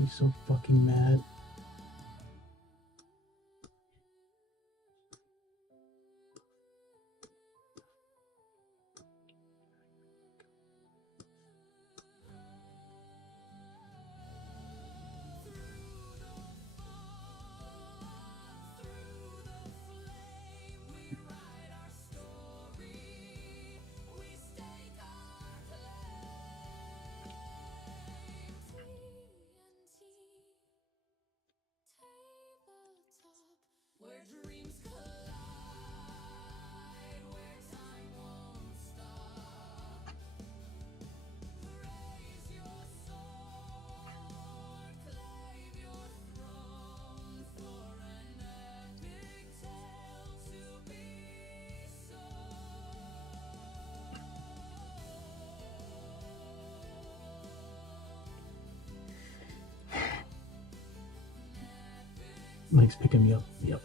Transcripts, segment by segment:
me so fucking mad. Mike's picking me up. Yep.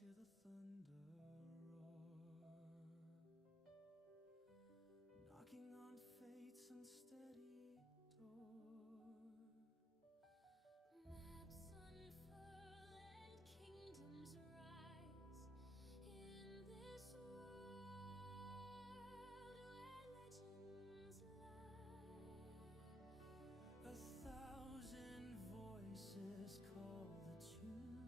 Hear the thunder roar, knocking on fate's unsteady door. Maps unfurl and kingdoms rise in this world where legends lie. 1,000 voices call the tune.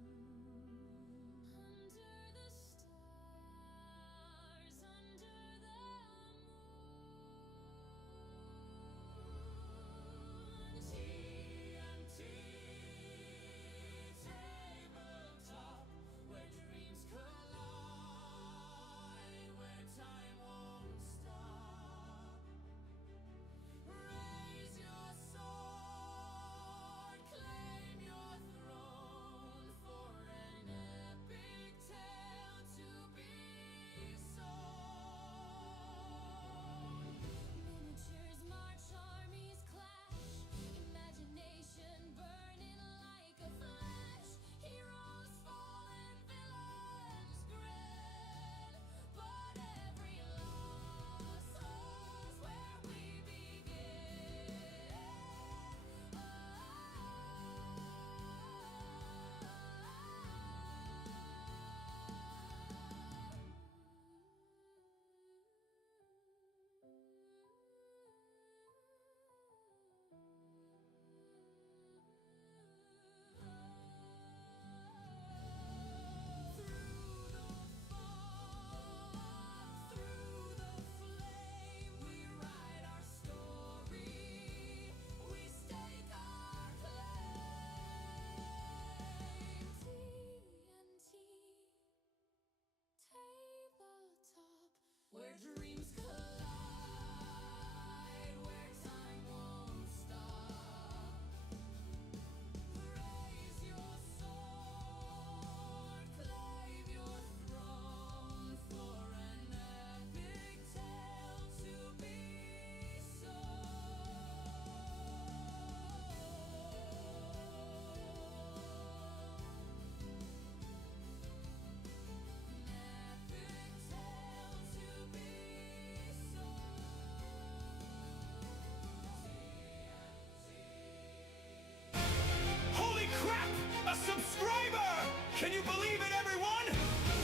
Can you believe it, everyone?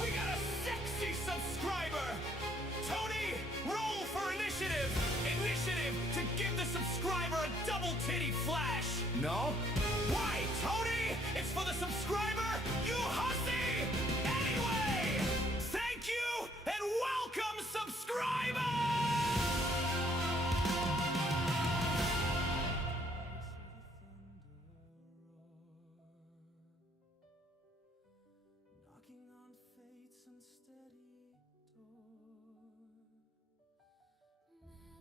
We got a sexy subscriber! Tony, roll for initiative! Initiative to give the subscriber a double titty flash! No? Why, Tony? It's for the subscriber, you hussy! Anyway! Thank you and welcome, subscriber! Knocking on fate's unsteady door.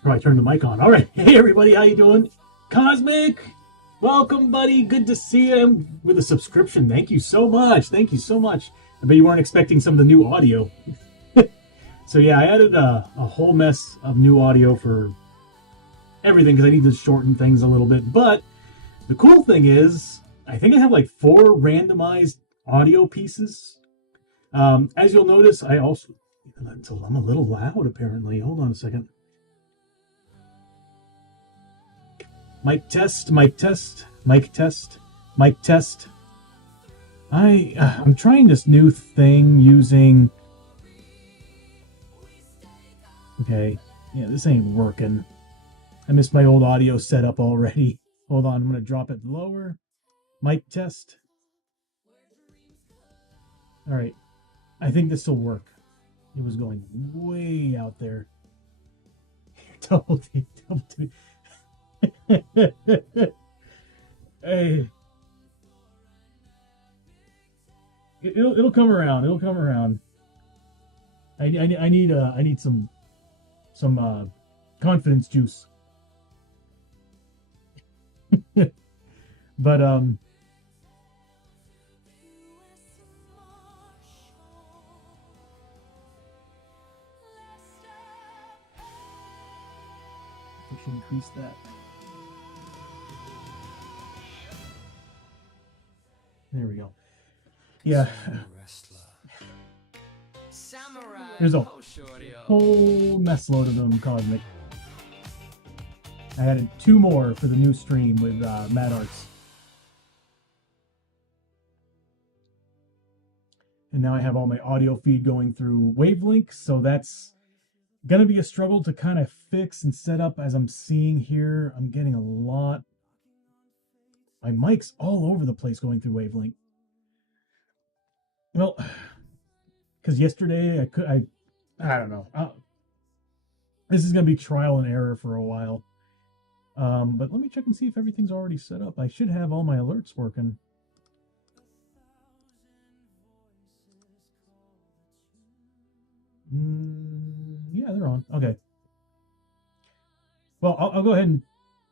should probably turn the mic on. All right. Hey, everybody. How you doing? Cosmic. Welcome, buddy. Good to see you with a subscription. Thank you so much. Thank you so much. I bet you weren't expecting some of the new audio. So, yeah, I added a whole mess of new audio for everything because I need to shorten things a little bit. But the cool thing is, I think I have like 4 randomized audio pieces. As you'll notice, I also... I'm a little loud, apparently. Hold on a second. Mic test, mic test, mic test, mic test. I'm trying this new thing using... Okay, yeah, this ain't working. I missed my old audio setup already. Hold on, I'm going to drop it lower. Mic test. All right, I think this will work. It was going way out there. Double T. Hey, it'll come around. It'll come around. I need some confidence juice. But I should increase that. There we go. Yeah. There's a whole mess load of them, Cosmic. I added 2 more for the new stream with Mad Arts. And now I have all my audio feed going through Wavelink, so that's going to be a struggle to kind of fix and set up. As I'm seeing here, I'm getting a lot. My mic's all over the place going through Wavelink. Well, because yesterday I don't know. This is going to be trial and error for a while. But let me check and see if everything's already set up. I should have all my alerts working. Yeah, they're on. Okay. Well, I'll go ahead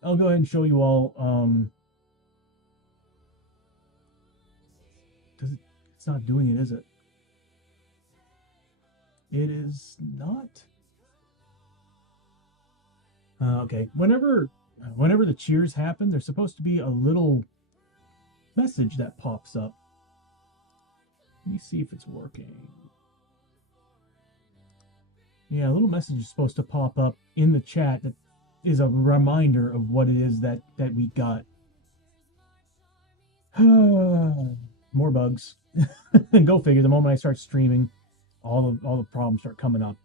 and show you all. It's not doing it, is it? It is not. Okay. Whenever the cheers happen, there's supposed to be a little message that pops up. Let me see if it's working. Yeah, a little message is supposed to pop up in the chat that is a reminder of what it is that we got. More bugs. Go figure. The moment I start streaming, all the problems start coming up.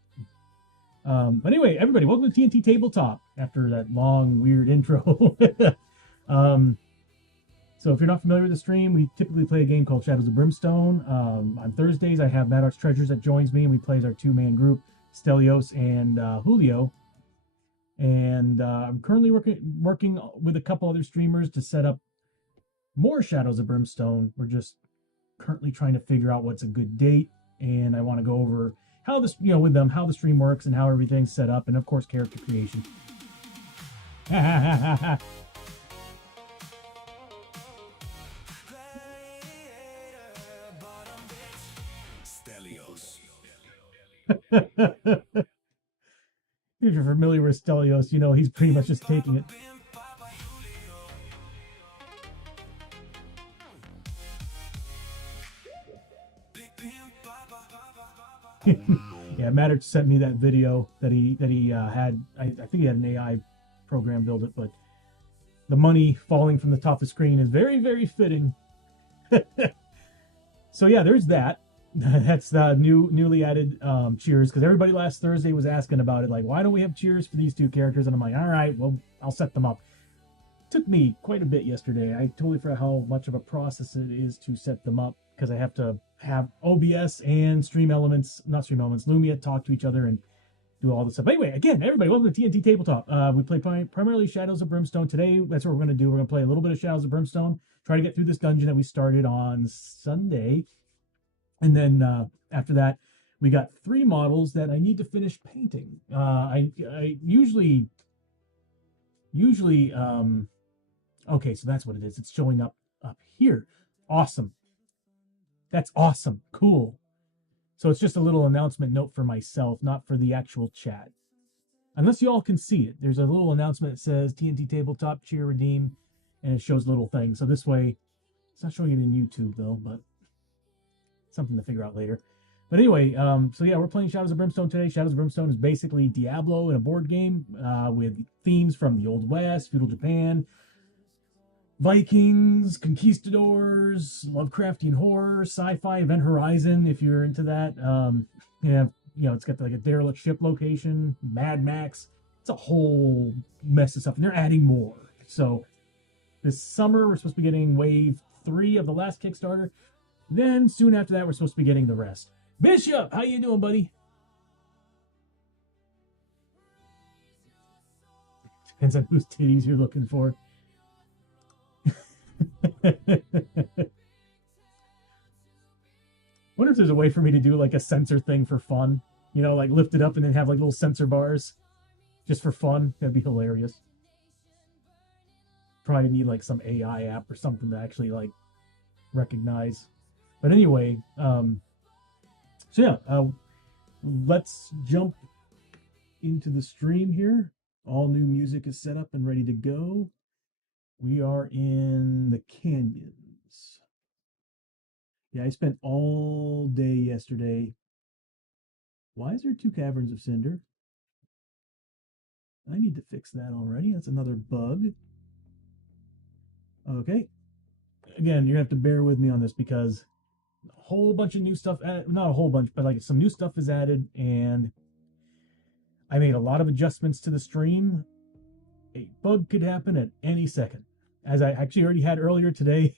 But anyway, everybody, welcome to TNT Tabletop after that long, weird intro. So if you're not familiar with the stream, we typically play a game called Shadows of Brimstone. On Thursdays, I have Mad Arts Treasures that joins me, and we play as our 2-man group, Stelios and Julio. And I'm currently working with a couple other streamers to set up more Shadows of Brimstone. We're just currently trying to figure out what's a good date, and I want to go over how this, with them, how the stream works and how everything's set up, and of course character creation. If you're familiar with Stelios, he's pretty much just taking it. Yeah, Matter sent me that video that he had. I think he had an AI program build it, but the money falling from the top of the screen is very, very fitting. So yeah, there's that. That's the newly added cheers, because everybody last Thursday was asking about it, like, why don't we have cheers for these 2 characters? And I'm like, all right, well, I'll set them up. Took me quite a bit yesterday. I totally forgot how much of a process it is to set them up, because I have to have OBS and Lumia talk to each other and do all this stuff. But anyway, again, everybody, welcome to TNT Tabletop. We play primarily Shadows of Brimstone. Today, that's what we're going to do. We're going to play a little bit of Shadows of Brimstone, try to get through this dungeon that we started on Sunday. And then after that, we got 3 models that I need to finish painting. I usually, okay, so that's what it is. It's showing up here. Awesome. That's awesome. Cool. So it's just a little announcement note for myself, not for the actual chat. Unless you all can see it. There's a little announcement that says TNT Tabletop, cheer, redeem, and it shows little things. So this way, it's not showing it in YouTube though, but something to figure out later. But anyway, so yeah, we're playing Shadows of Brimstone today. Shadows of Brimstone is basically Diablo in a board game with themes from the Old West, feudal Japan, Vikings, conquistadors, Lovecraftian horror, sci-fi, Event Horizon, if you're into that. Yeah, you know, it's got like a derelict ship location, Mad Max. It's a whole mess of stuff, and they're adding more. So this summer, we're supposed to be getting wave 3 of the last Kickstarter. Then soon after that, we're supposed to be getting the rest. Bishop, how you doing, buddy? Depends on whose titties you're looking for. Wonder if there's a way for me to do like a sensor thing for fun. You know, like lift it up and then have like little sensor bars just for fun. That'd be hilarious. Probably need like some AI app or something to actually like recognize. But anyway, so yeah, let's jump into the stream here. All new music is set up and ready to go. We are in the canyons. Yeah, I spent all day yesterday. Why is there 2 caverns of cinder? I need to fix that already. That's another bug. Okay. Again, you're going to have to bear with me on this because a whole bunch of new stuff, not a whole bunch, but like some new stuff is added, and I made a lot of adjustments to the stream. A bug could happen at any second. As I actually already had earlier today,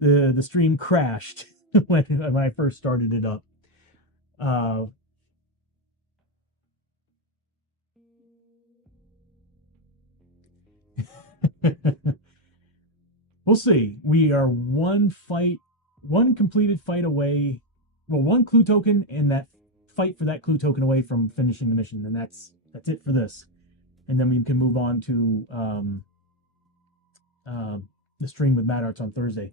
the stream crashed when I first started it up. We'll see. We are one completed fight away. Well, 1 clue token and that fight for that clue token away from finishing the mission, and that's it for this. And then we can move on to the stream with Mad Arts on Thursday.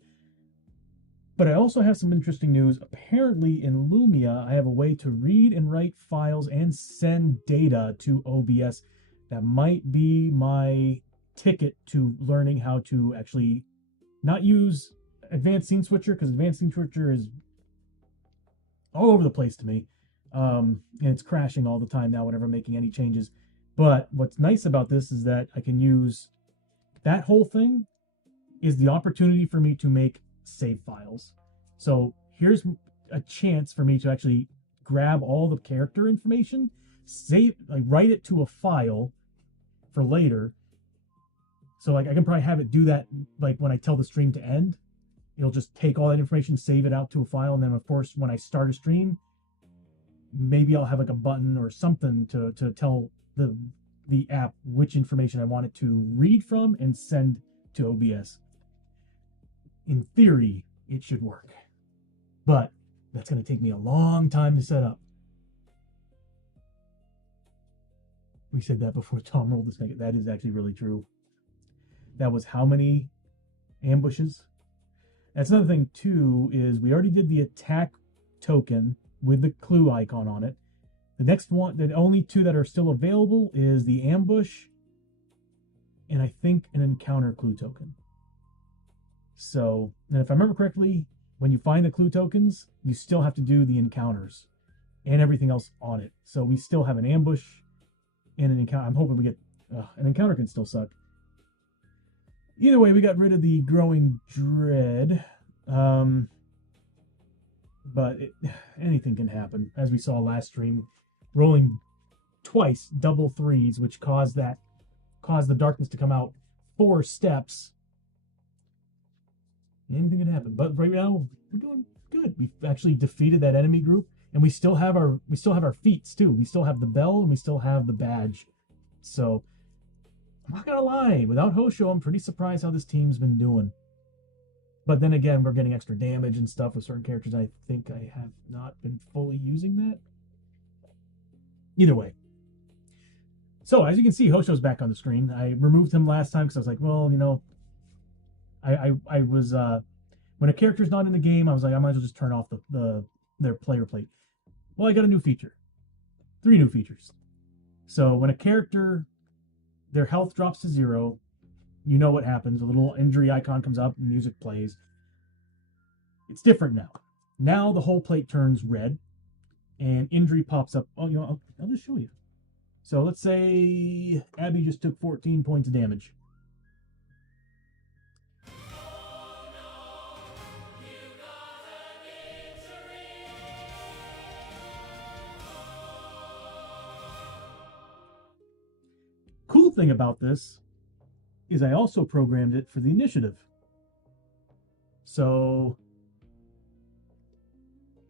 But I also have some interesting news. Apparently in Lumia, I have a way to read and write files and send data to OBS. That might be my ticket to learning how to actually not use Advanced Scene Switcher, because Advanced Scene Switcher is all over the place to me. And it's crashing all the time now whenever I'm making any changes. But what's nice about this is that I can use that whole thing is the opportunity for me to make save files. So here's a chance for me to actually grab all the character information, save, like write it to a file for later. So like I can probably have it do that like when I tell the stream to end. It'll just take all that information, save it out to a file, and then of course when I start a stream, maybe I'll have like a button or something to tell the app which information I want it to read from and send to OBS. In theory, it should work. But that's going to take me a long time to set up. We said that before Tom rolled this. That is actually really true. That was how many ambushes? That's another thing too, is we already did the attack token with the clue icon on it. The next one, the only 2 that are still available is the ambush and I think an encounter clue token. So, and if I remember correctly, when you find the clue tokens, you still have to do the encounters and everything else on it. So we still have an ambush and an encounter. I'm hoping we get, an encounter can still suck. Either way, we got rid of the growing dread. But anything can happen. As we saw last stream, rolling twice double 3s, which caused the darkness to come out 4 steps. Anything can happen. But right now, we're doing good. We've actually defeated that enemy group, and we still have our feats too. We still have the bell and we still have the badge. So I'm not gonna lie, without Hosho, I'm pretty surprised how this team's been doing. But then again, we're getting extra damage and stuff with certain characters. I think I have not been fully using that. Either way. So as you can see, Hosho's back on the screen. I removed him last time because I was like, well, I was when a character's not in the game, I was like, I might as well just turn off their player plate. Well, I got a new feature. 3 new features. So when a character, their health drops to 0, you know what happens. A little injury icon comes up, music plays. It's different now. Now the whole plate turns red, and injury pops up. Oh, I'll just show you. So let's say Abbie just took 14 points of damage. Cool thing about this is I also programmed it for the initiative. So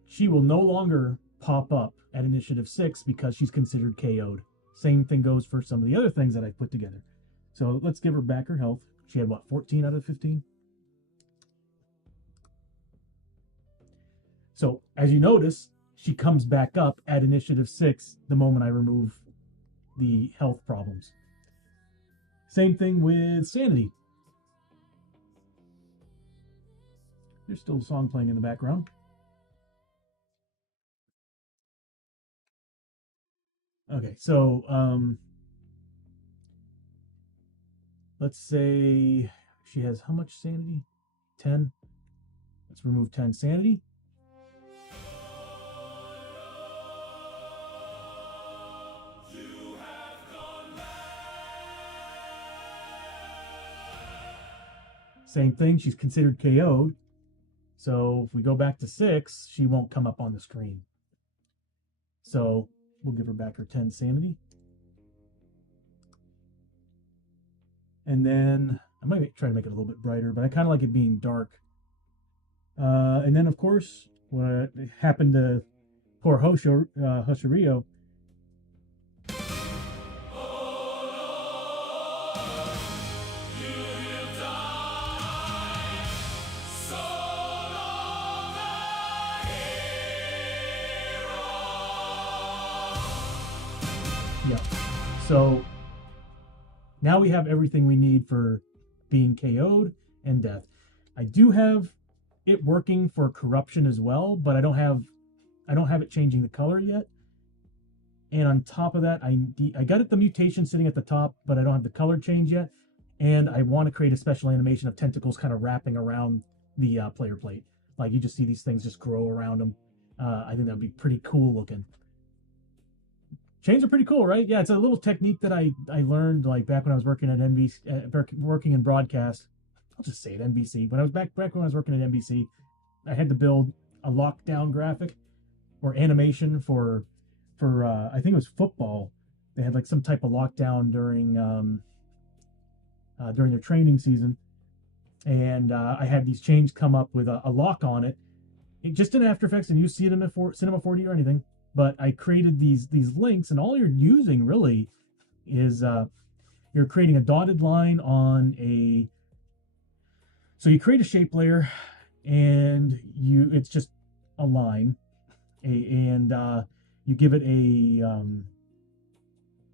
she will no longer pop up at initiative 6 because she's considered KO'd. Same thing goes for some of the other things that I put together. So let's give her back her health. She had what, 14 out of 15? So as you notice, she comes back up at initiative 6 the moment I remove the health problems. Same thing with sanity. There's still a song playing in the background. Okay, so let's say she has how much sanity? 10. Let's remove 10 sanity. Same thing, she's considered KO'd. So if we go back to 6, she won't come up on the screen. So we'll give her back her 10 sanity. And then I might try to make it a little bit brighter, but I kind of like it being dark. And then, of course, what happened to poor Hoshirio. Yeah. So now we have everything we need for being KO'd and death. I do have it working for corruption as well, but I don't have it changing the color yet. And on top of that, I got the mutation sitting at the top, but I don't have the color change yet. And I want to create a special animation of tentacles kind of wrapping around the player plate. Like you just see these things just grow around them. I think that'd be pretty cool looking. Chains are pretty cool, right? Yeah, it's a little technique that I learned like back when I was working at NBC, working in broadcast. I'll just say it, NBC. When I was back when I was working at NBC, I had to build a lockdown graphic or animation for I think it was football. They had like some type of lockdown during their training season, and I had these chains come up with a lock on it. It just in After Effects, and you see it in Cinema 4D or anything. But I created these links, and all you're using really is you're creating a dotted line on a. So you create a shape layer, and it's just a line, and you give it a.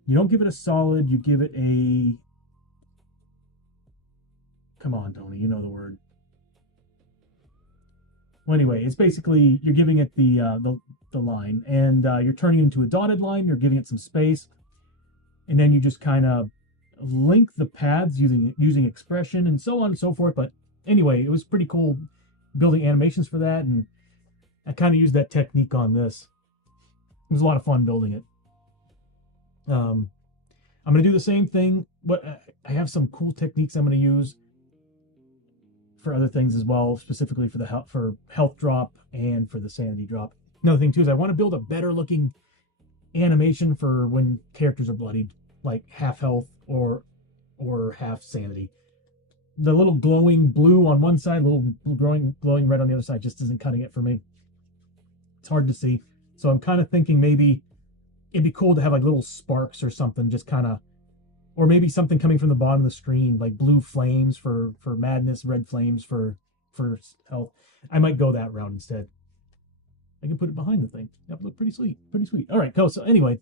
You don't give it a solid. You give it a. Come on, Tony, you know the word. Well, anyway, it's basically you're giving it the line, and you're turning it into a dotted line. You're giving it some space, and then you just kind of link the paths using expression and so on and so forth. But anyway, it was pretty cool building animations for that, and I kind of used that technique on this. It was a lot of fun building it. I'm going to do the same thing, but I have some cool techniques I'm going to use for other things as well, specifically for health drop and for the sanity drop. Another thing too is I want to build a better looking animation for when characters are bloodied, like half health or half sanity. The little glowing blue on one side, little glowing red on the other side just isn't cutting it for me. It's hard to see. So I'm kind of thinking maybe it'd be cool to have like little sparks or something, just kind of, or maybe something coming from the bottom of the screen, like blue flames for madness, red flames for health. I might go that route instead. I can put it behind the thing. That would look pretty sweet. Pretty sweet. All right, cool. So anyway,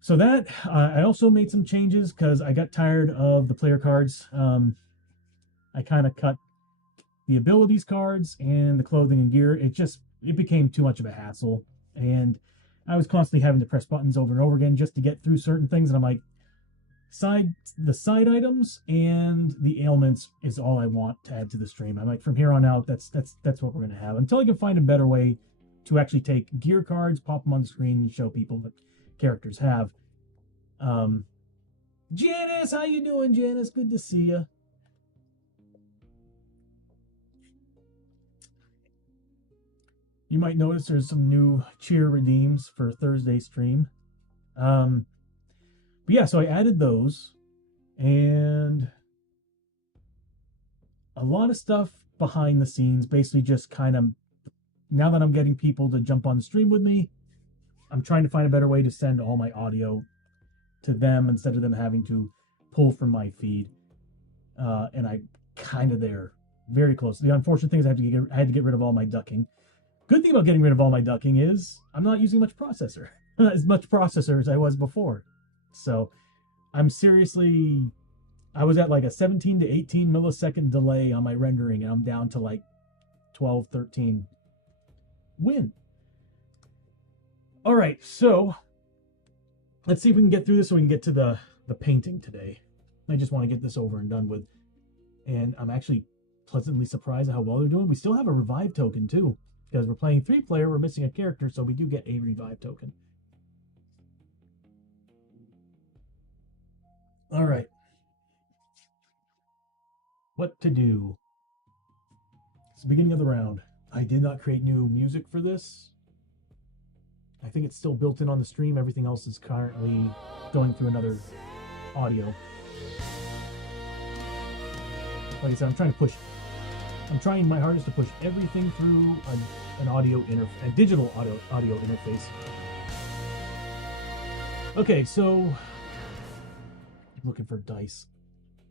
So that I also made some changes because I got tired of the player cards. I kind of cut the abilities cards and the clothing and gear. It became too much of a hassle, and I was constantly having to press buttons over and over again just to get through certain things. And I'm like, the side items and the ailments is all I want to add to the stream. I'm like, from here on out, that's what we're gonna have until I can find a better way to actually take gear cards, pop them on the screen, and show people what characters have. Janice, how you doing, Janice? Good to see you. You might notice there's some new cheer redeems for Thursday stream. But yeah, so I added those, and a lot of stuff behind the scenes, basically just kind of, now that I'm getting people to jump on the stream with me, I'm trying to find a better way to send all my audio to them instead of them having to pull from my feed. And I kind of there, very close. The unfortunate thing is I had to get rid of all my ducking. Good thing about getting rid of all my ducking is I'm not using much processor, as much processor as I was before. So I'm seriously, I was at like a 17 to 18 millisecond delay on my rendering, and I'm down to like 12, 13. Win. All right, so let's see if we can get through this so we can get to the painting today. I just want to get this over and done with. And I'm actually pleasantly surprised at how well they're doing. We still have a revive token too, because we're playing 3-player, we're missing a character, so we do get a revive token. All right. What to do? It's the beginning of the round. I did not create new music for this. I think it's still built in on the stream. Everything else is currently going through another audio. Like I said, I'm trying my hardest to push everything through an audio a digital audio interface. Okay, so I'm looking for dice.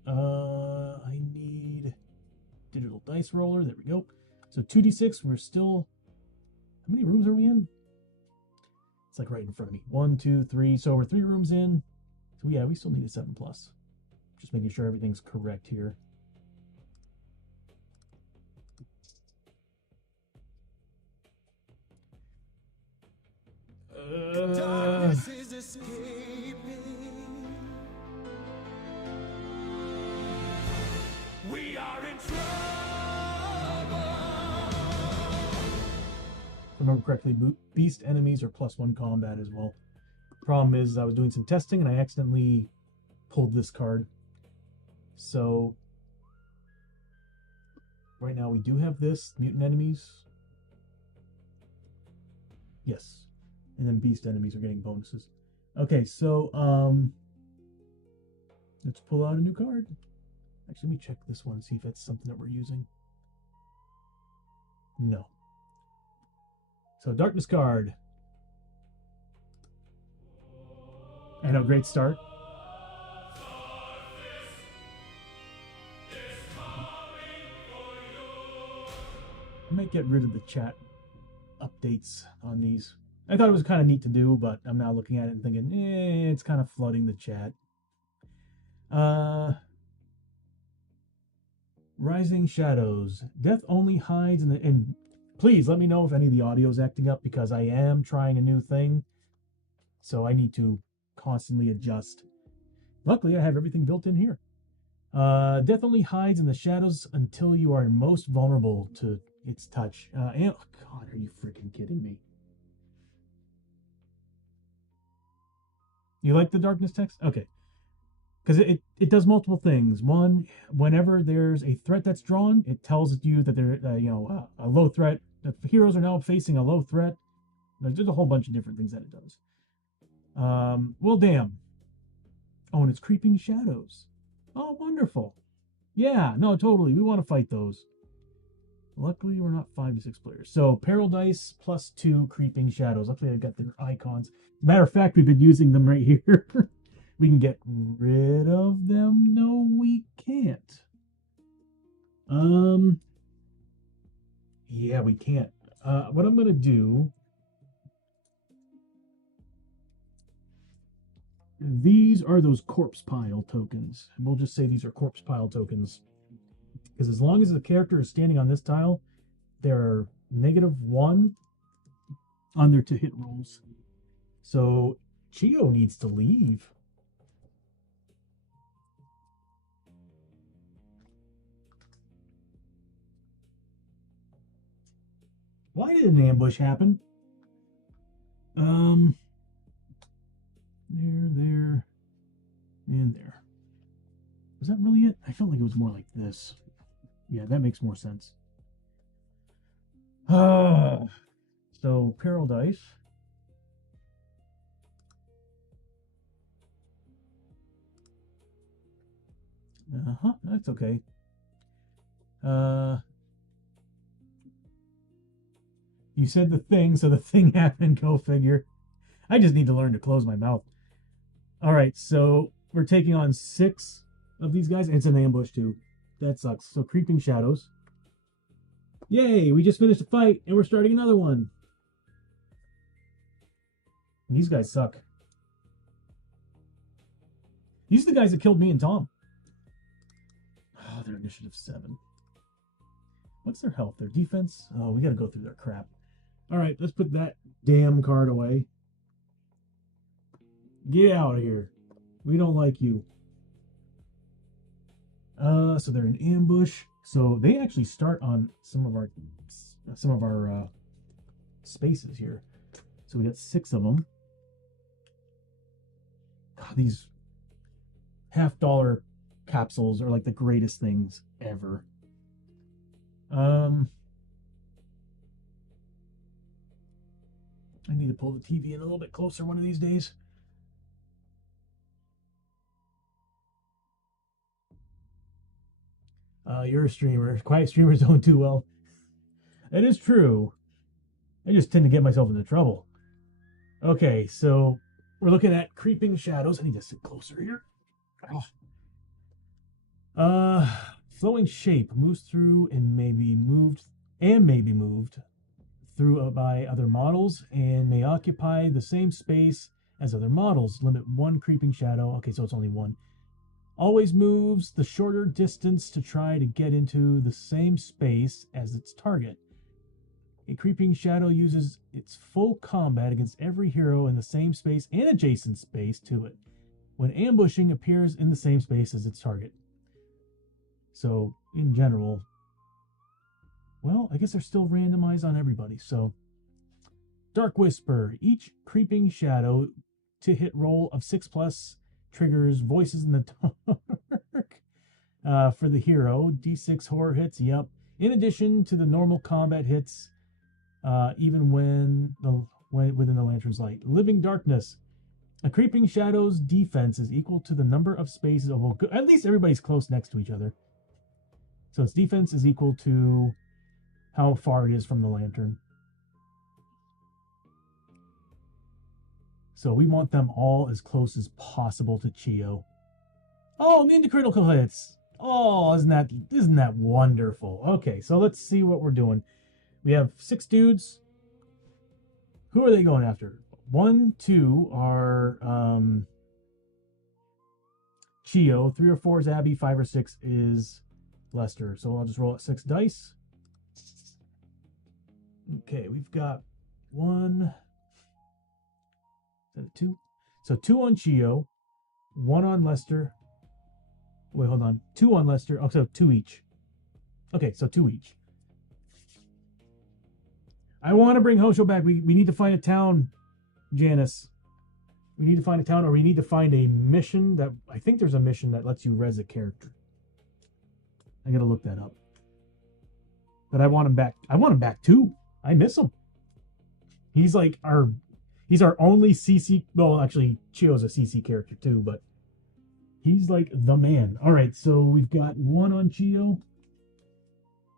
I need digital dice roller. There we go. So 2d6. We're still. How many rooms are we in? It's like right in front of me. 1, 2, 3. So we're 3 rooms in. So yeah, we still need a 7+. Just making sure everything's correct here. Darkness is escaping. We are in trouble. If I remember correctly, beast enemies are +1 combat as well. Problem is, I was doing some testing and I accidentally pulled this card. So right now we do have this mutant enemies. Yes. And then beast enemies are getting bonuses. Okay, so let's pull out a new card. Actually, let me check this one, see if it's something that we're using. No. So darkness card. I know, great start. I might get rid of the chat updates on these. I thought it was kind of neat to do, but I'm now looking at it and thinking, it's kind of flooding the chat. Rising Shadows. Death only hides in the... And please let me know if any of the audio is acting up, because I am trying a new thing. So I need to constantly adjust. Luckily, I have everything built in here. Death only hides in the shadows until you are most vulnerable to its touch. Oh, God, are you freaking kidding me? You like the darkness text? Okay. Because it does multiple things. One, whenever there's a threat that's drawn, it tells you that there, a low threat. The heroes are now facing a low threat. There's a whole bunch of different things that it does. Well, damn. Oh, and it's creeping shadows. Oh, wonderful. Yeah, no, totally. We want to fight those. Luckily, we're not 5 to 6 players. So, peril dice +2 creeping shadows. Luckily, I got their icons. Matter of fact, we've been using them right here. We can get rid of them. No, we can't. Yeah, we can't. What I'm going to do... These are those corpse pile tokens. And we'll just say these are corpse pile tokens. Because as long as the character is standing on this tile, they're -1 on their to hit rolls. So Chiyo needs to leave. Why did an ambush happen? There, and there. Was that really it? I felt like it was more like this. Yeah, that makes more sense. So, peril dice. That's okay. You said the thing, so the thing happened, go figure. I just need to learn to close my mouth. Alright, so we're taking on 6 of these guys. It's an ambush, too. That sucks. So, creeping shadows. Yay, we just finished a fight, and we're starting another one. These guys suck. These are the guys that killed me and Tom. Oh, they're initiative 7. What's their health? Their defense? Oh, we gotta go through their crap. Alright, let's put that damn card away. Get out of here. We don't like you. So they're in ambush. So they actually start on some of our spaces here. So we got 6 of them. God, these $50 capsules are like the greatest things ever. I need to pull the TV in a little bit closer one of these days. You're a streamer. Quiet streamers don't do well. It is true. I just tend to get myself into trouble. Okay, so we're looking at creeping shadows. I need to sit closer here. Flowing shape moves through and may be moved through by other models and may occupy the same space as other models. Limit 1 creeping shadow. Okay, so it's only 1. Always moves the shorter distance to try to get into the same space as its target. A creeping shadow uses its full combat against every hero in the same space and adjacent space to it. When ambushing, appears in the same space as its target. So, in general, well, I guess they're still randomized on everybody. So, Dark Whisper. Each creeping shadow to hit roll of 6+ triggers voices in the dark for the hero. D6 horror hits, yep. In addition to the normal combat hits, even when within the lantern's light. Living Darkness. A creeping shadow's defense is equal to the number of spaces. Oh, at least everybody's close next to each other. So its defense is equal to how far it is from the lantern. So we want them all as close as possible to Chiyo. Oh, immune to critical hits. Oh, isn't that wonderful? Okay, so let's see what we're doing. We have 6 dudes. Who are they going after? 1, 2 are Chiyo. 3 or 4 is Abbie. 5 or 6 is Lester. So I'll just roll at 6 dice. Okay, we've got 1. Is that a 2? So 2 on Chiyo, 1 on Lester. Wait, hold on. 2 on Lester. Oh, so 2 each. Okay, so 2 each. I want to bring Hosho back. We need to find a town, Janice. We need to find a town, or we need to find a mission that... I think there's a mission that lets you res a character. I gotta look that up. But I want him back. I want him back too. I miss him. He's like he's our only CC... Well, actually, Chiyo's a CC character too, but he's like the man. Alright, so we've got 1 on Chiyo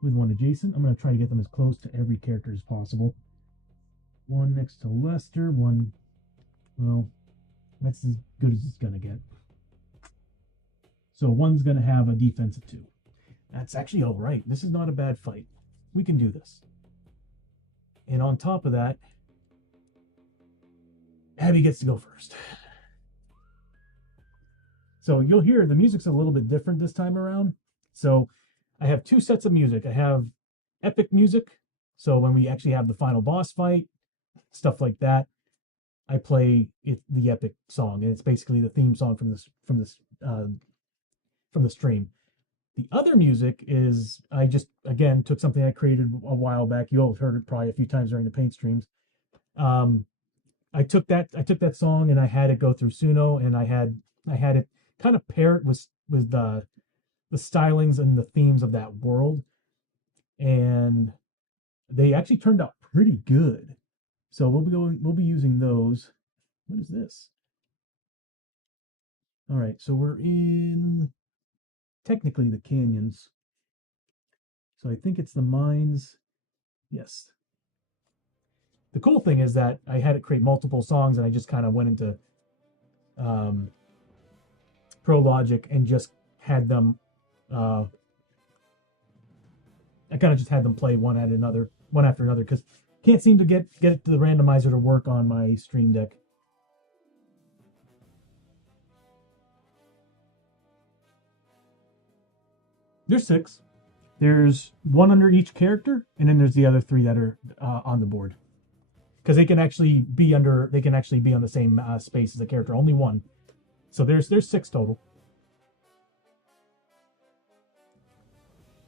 with 1 adjacent. I'm going to try to get them as close to every character as possible. 1 next to Lester. 1... Well, that's as good as it's going to get. So 1's going to have a defense of 2. That's actually all right. This is not a bad fight. We can do this. And on top of that, Abbie gets to go first. So you'll hear the music's a little bit different this time around. So I have two sets of music. I have epic music. So when we actually have the final boss fight, stuff like that, I play the epic song, and it's basically the theme song from the stream. The other music is I just again took something I created a while back. You all have heard it probably a few times during the paint streams. I took that song and I had it go through Suno, and I had it kind of pair it with the stylings and the themes of that world, and they actually turned out pretty good. So we'll be using those. What is this? All right, so we're in technically the canyons. So I think it's the mines. Yes. The cool thing is that I had it create multiple songs, and I just kind of went into Pro Logic and just had them. I kind of just had them play one after another, because can't seem to get it to the randomizer to work on my Stream Deck. There's 6. There's 1 under each character, and then there's the other 3 that are on the board, because they can actually be on the same space as a character. Only 1, so there's 6 total.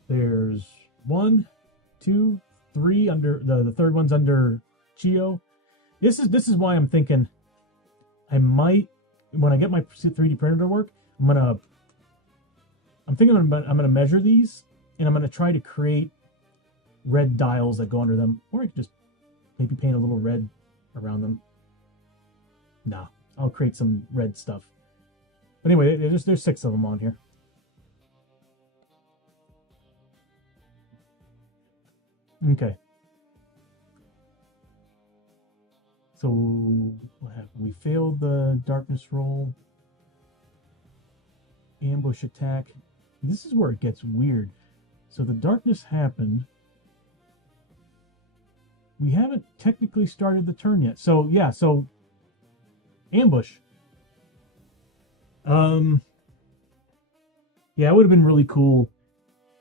There's 1, 2, 3 under the third one's under Chiyo. This is why I'm thinking I might, when I get my 3D printer to work, I'm gonna measure these, and I'm gonna try to create red dials that go under them, or I could just maybe paint a little red around them. Nah, I'll create some red stuff. But anyway, there's 6 of them on here. Okay. So what happened? We failed the darkness roll. Ambush attack. This is where it gets weird. So the darkness happened. We haven't technically started the turn yet. So yeah, so ambush. Yeah, it would have been really cool.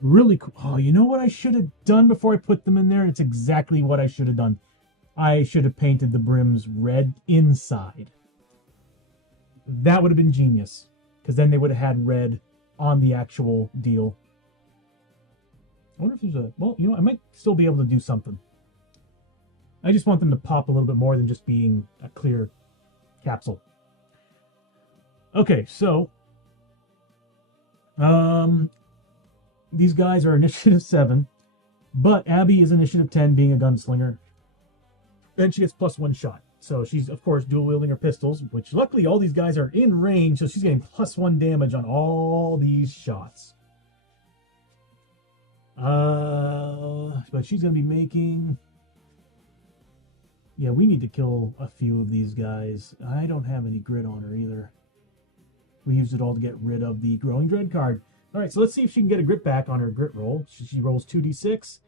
Really cool. Oh, you know what I should have done before I put them in there? It's exactly what I should have done. I should have painted the brims red inside. That would have been genius, because then they would have had red on the actual deal. I wonder if there's a... Well, you know, I might still be able to do something. I just want them to pop a little bit more than just being a clear capsule. Okay, so... these guys are initiative 7, but Abbie is initiative 10, being a gunslinger. And she gets +1 shot. So she's, of course, dual wielding her pistols, which luckily all these guys are in range, so she's getting +1 damage on all these shots. But she's going to be making... Yeah, we need to kill a few of these guys. I don't have any grit on her either. We used it all to get rid of the Growing Dread card. All right, so let's see if she can get a grit back on her grit roll. She rolls 2d6.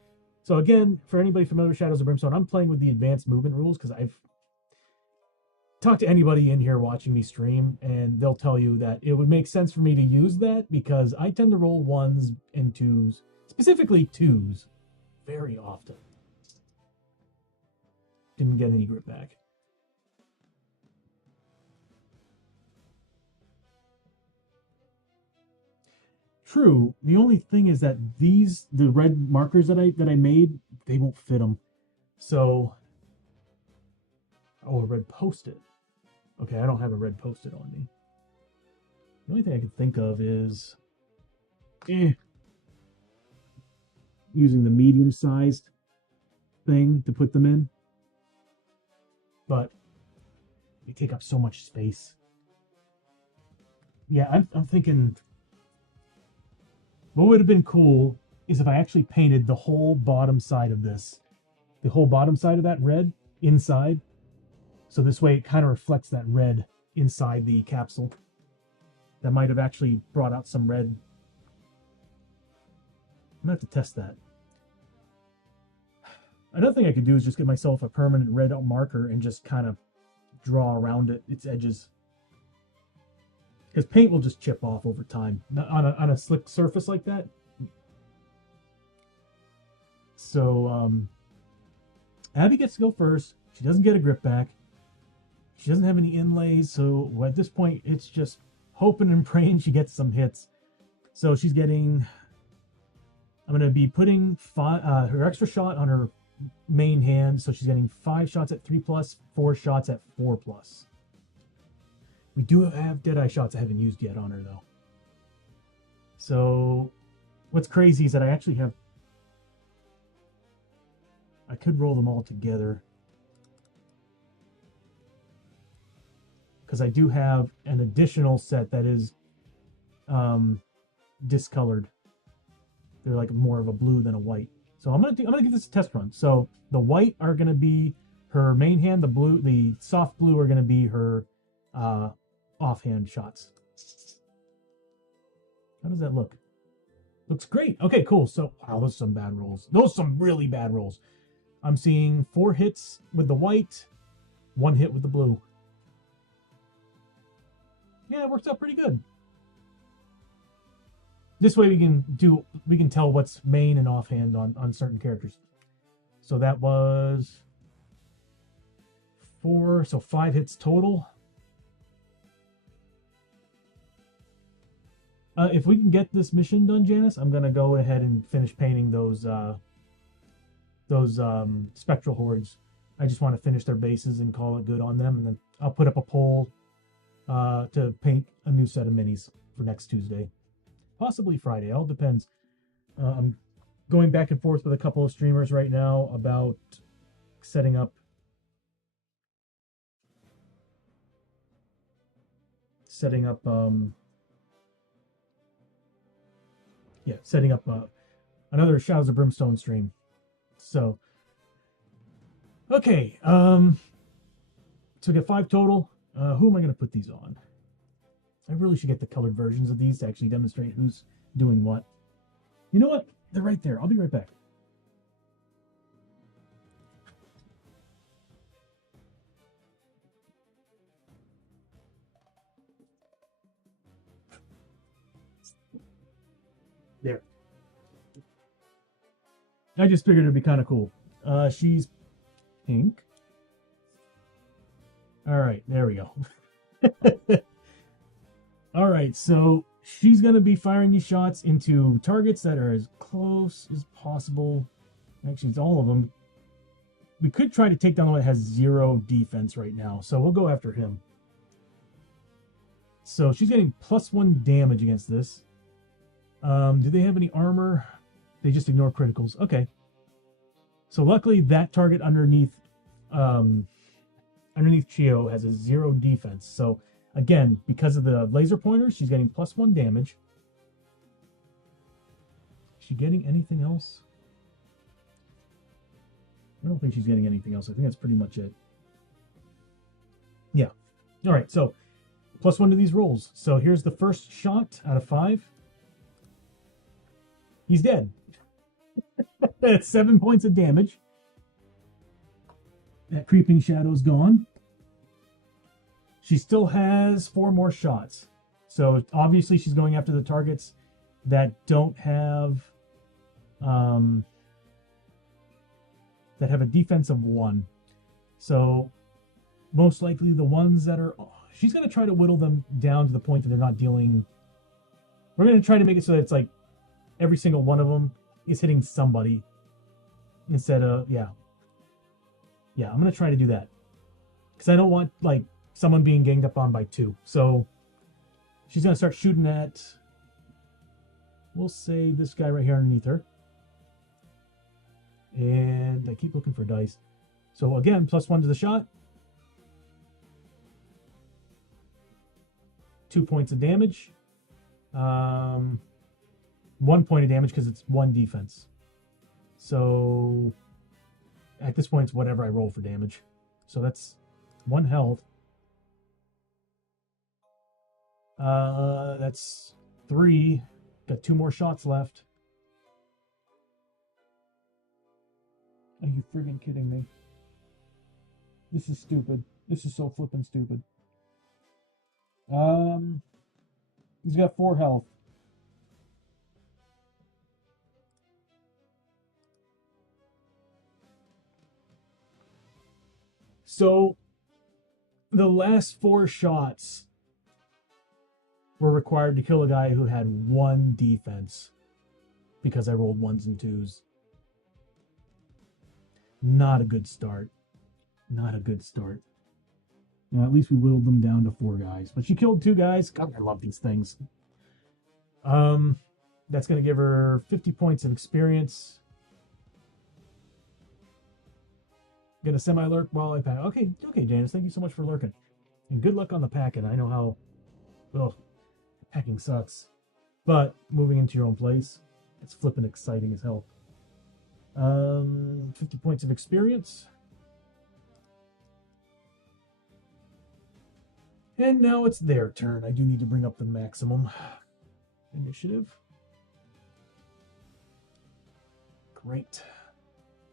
So again, for anybody familiar with Shadows of Brimstone, I'm playing with the advanced movement rules, because I've talked to anybody in here watching me stream, and they'll tell you that it would make sense for me to use that, because I tend to roll 1s and 2s, specifically 2s, very often. Didn't get any grit back. True. The only thing is that the red markers that I made, they won't fit them. So, a red post-it. Okay, I don't have a red post-it on me. The only thing I could think of is using the medium-sized thing to put them in. But they take up so much space. Yeah, I'm thinking... What would have been cool is if I actually painted the whole bottom side of this. The whole bottom side of that red inside. So this way it kind of reflects that red inside the capsule. That might have actually brought out some red. I'm going to have to test that. Another thing I could do is just get myself a permanent red marker and just kind of draw around its edges. because paint will just chip off over time on a slick surface like that. So Abbie gets to go first. She doesn't get a grip back. She doesn't have any inlays, so at this point it's just hoping and praying she gets some hits. So she's getting, I'm going to be putting her extra shot on her main hand, so she's getting 5 shots at 3+, 4 shots at 4+. We do have Deadeye shots I haven't used yet on her, though. So what's crazy is that I actually have, I could roll them all together, because I do have an additional set that is discolored. They're like more of a blue than a white. So I'm gonna give this a test run. So the white are gonna be her main hand. The soft blue are gonna be her offhand shots. How does that look? Looks great. Okay, cool. So wow, those are some bad rolls. Those are some really bad rolls. I'm seeing 4 hits with the white, 1 hit with the blue. Yeah, it works out pretty good. This way we can tell what's main and offhand on certain characters. So that was 4, so 5 hits total. If we can get this mission done, Janice, I'm gonna go ahead and finish painting those Spectral Hordes. I just want to finish their bases and call it good on them, and then I'll put up a poll to paint a new set of minis for next Tuesday. Possibly Friday, all depends. I'm going back and forth with a couple of streamers right now about setting up another Shadows of Brimstone stream. So okay, so we get 5 total. Who am I going to put these on? I really should get the colored versions of these to actually demonstrate who's doing what. You know what? They're right there. I'll be right back. There. I just figured it'd be kind of cool. She's pink. All right, there we go. All right, so she's going to be firing these shots into targets that are as close as possible. Actually, it's all of them. We could try to take down the one that has 0 defense right now, so we'll go after him. So she's getting +1 damage against this. Do they have any armor? They just ignore criticals. Okay. So luckily that target underneath Chiyo has a 0 defense. So again, because of the laser pointers, she's getting +1 damage. Is she getting anything else? I don't think she's getting anything else. I think that's pretty much it. Yeah. All right, so +1 to these rolls. So here's the first shot out of 5. He's dead. That's 7 points of damage. That creeping shadow's gone. She still has 4 more shots. So obviously she's going after the targets that don't have that have a defense of 1. So most likely the ones that are, she's going to try to whittle them down to the point that they're not dealing. We're going to try to make it so that it's like every single one of them is hitting somebody instead of, yeah, I'm going to try to do that because I don't want like someone being ganged up on by 2. So she's going to start shooting at, we'll say this guy right here underneath her. And I keep looking for dice. So again, +1 to the shot. 2 points of damage. 1 point of damage because it's 1 defense. So at this point, it's whatever I roll for damage. So that's 1 health. That's 3. Got 2 more shots left. Are you friggin' kidding me? This is stupid. This is so flippin' stupid. He's got 4 health. So, the last 4 shots were required to kill a guy who had 1 defense because I rolled 1s and 2s. Not a good start. Not a good start. Now, at least we whittled them down to 4 guys. But she killed 2 guys. God, I love these things. That's going to give her 50 points of experience. Gonna semi-lurk while I pack. Okay, Janice, thank you so much for lurking. And good luck on the packing. I know how, well, packing sucks. But moving into your own place, it's flipping exciting as hell. 50 points of experience. And now it's their turn. I do need to bring up the maximum initiative. Great.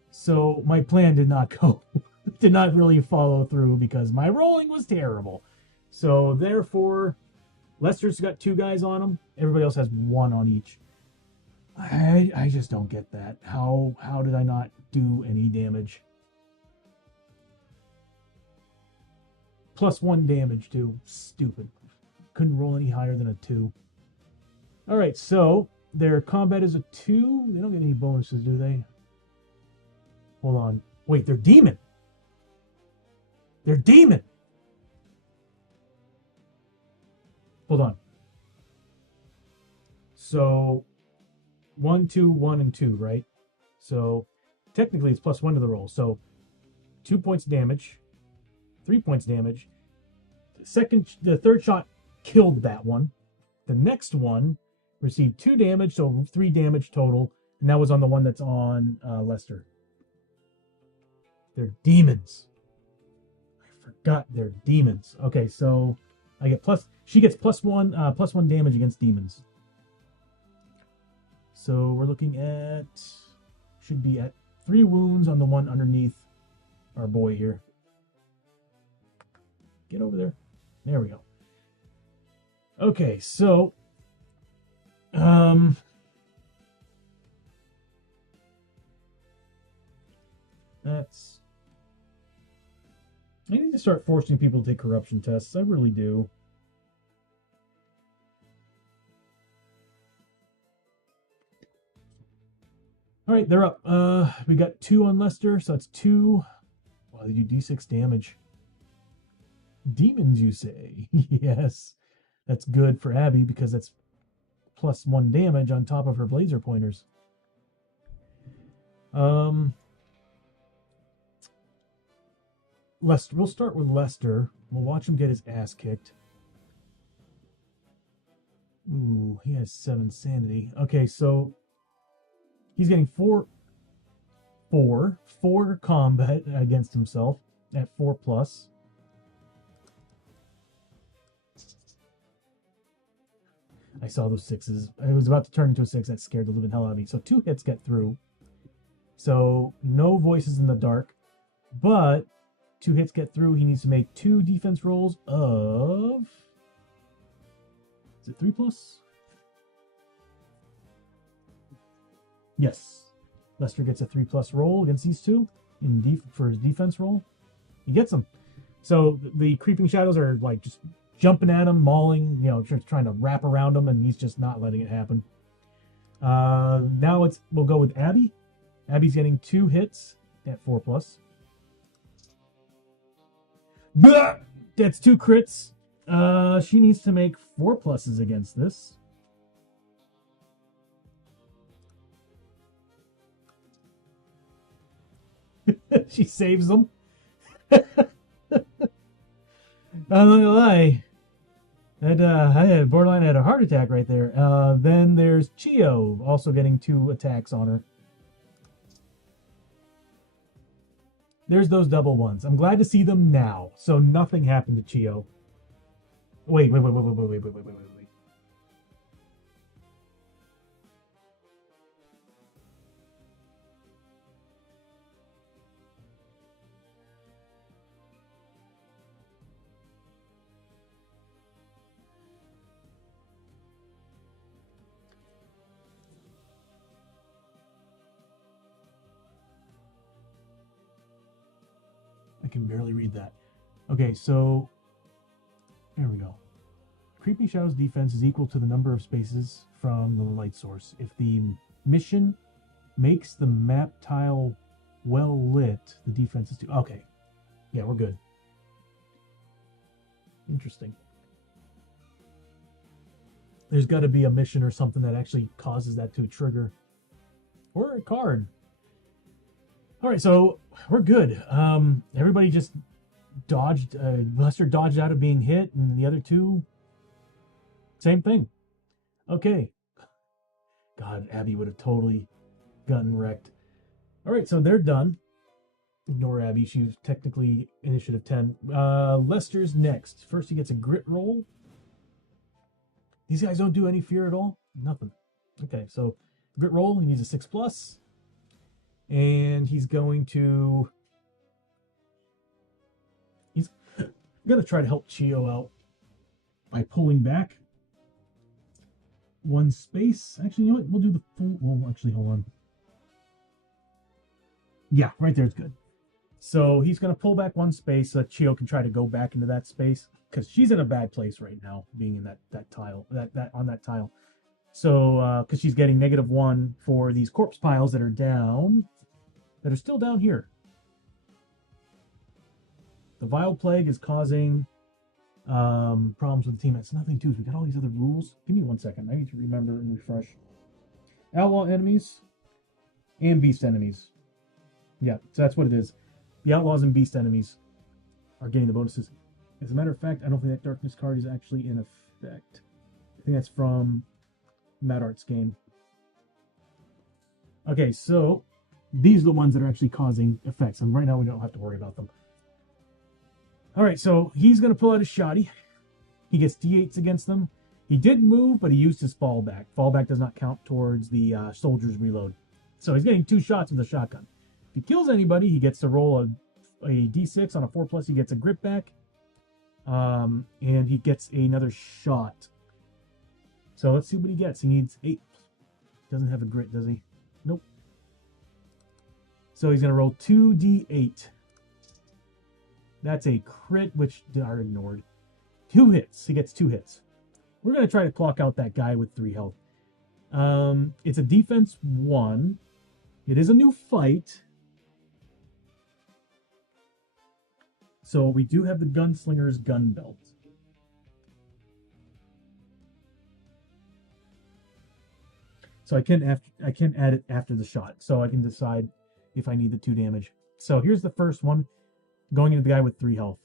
So my plan did not go, did not really follow through because my rolling was terrible. So therefore, Lester's got 2 guys on him. Everybody else has 1 on each. I just don't get that. How did I not do any damage? +1 damage too. Stupid. Couldn't roll any higher than a 2. All right, so their combat is a 2. They don't get any bonuses, do they? Hold on. Wait, they're demon. They're demon. Hold on. So 1, 2, 1, and 2, right? So technically it's +1 to the roll. So 2 points damage, 3 points damage. The third shot killed that one. The next one received 2 damage, so 3 damage total, and that was on the one that's on Lester. They're demons. I forgot they're demons. Okay, so I get she gets +1 damage against demons. So we're looking at, should be at 3 wounds on the one underneath our boy here. Get over there. There we go. Okay, so that's, I need to start forcing people to take corruption tests. I really do. All right, they're up. We got 2 on Lester, so that's 2. Wow, they do d6 damage. Demons, you say? Yes. That's good for Abbie because that's +1 damage on top of her blazer pointers. Lester. We'll start with Lester. We'll watch him get his ass kicked. Ooh, he has 7 sanity. Okay, so he's getting 4 combat against himself at 4+. I saw those 6s. I was about to turn into a 6. That scared the living hell out of me. So 2 hits get through. So no voices in the dark. But 2 hits get through. He needs to make 2 defense rolls of... Is it 3+? Yes. Lester gets a 3+ roll against these 2 for his defense roll. He gets them. So the creeping shadows are like just jumping at him, mauling, just trying to wrap around him, and he's just not letting it happen. Now we'll go with Abbie. Abbie's getting 2 hits at 4+. That's 2 crits. She needs to make 4+ against this. She saves them. I'm not gonna lie. I had borderline had a heart attack right there. Then there's Chiyo also getting 2 attacks on her. There's those double ones. I'm glad to see them now. So nothing happened to Chiyo. Wait. I can barely read that. Okay, so there we go. Creeping Shadow's defense is equal to the number of spaces from the light source. If the mission makes the map tile well lit, the defense is 2. Okay. Yeah, we're good. Interesting. There's got to be a mission or something that actually causes that to trigger. Or a card. All right, so we're good. Everybody just dodged. Lester dodged out of being hit, and the other two, same thing. Okay. God, Abbie would have totally gotten wrecked. All right, so they're done. Ignore Abbie. She was technically initiative 10. Lester's next. First, he gets a grit roll. These guys don't do any fear at all? Nothing. Okay, so grit roll. He needs a 6+. And he's going to... He's going to try to help Chiyo out by pulling back 1 space. Actually, you know what? We'll do the full... Well, actually, hold on. Yeah, right there is good. So he's going to pull back 1 space so that Chiyo can try to go back into that space, because she's in a bad place right now, being in that tile, that on that tile. So because she's getting -1 for these corpse piles that are down, that are still down here. The Vile Plague is causing problems with the team. It's nothing too. We got all these other rules. Give me 1 second. I need to remember and refresh. Outlaw enemies and beast enemies. Yeah, so that's what it is. The outlaws and beast enemies are getting the bonuses. As a matter of fact, I don't think that darkness card is actually in effect. I think that's from Mad Art's game. Okay, so these are the ones that are actually causing effects, and right now we don't have to worry about them. All right, so he's going to pull out his shotty. He gets D8s against them. He did move, but he used his fallback. Fallback does not count towards the soldier's reload. So he's getting 2 shots with a shotgun. If he kills anybody, he gets to roll a D6 on a 4+. He gets a grip back, and he gets another shot. So let's see what he gets. He needs 8. Doesn't have a grit, does he? Nope. So he's going to roll 2d8. That's a crit, which are ignored. 2 hits. He gets 2 hits. We're going to try to clock out that guy with 3 health. It's a defense 1. It is a new fight. So we do have the gunslinger's gun belt. So I can add it after the shot. So I can decide if I need the 2 damage. So here's the first one, going into the guy with 3 health.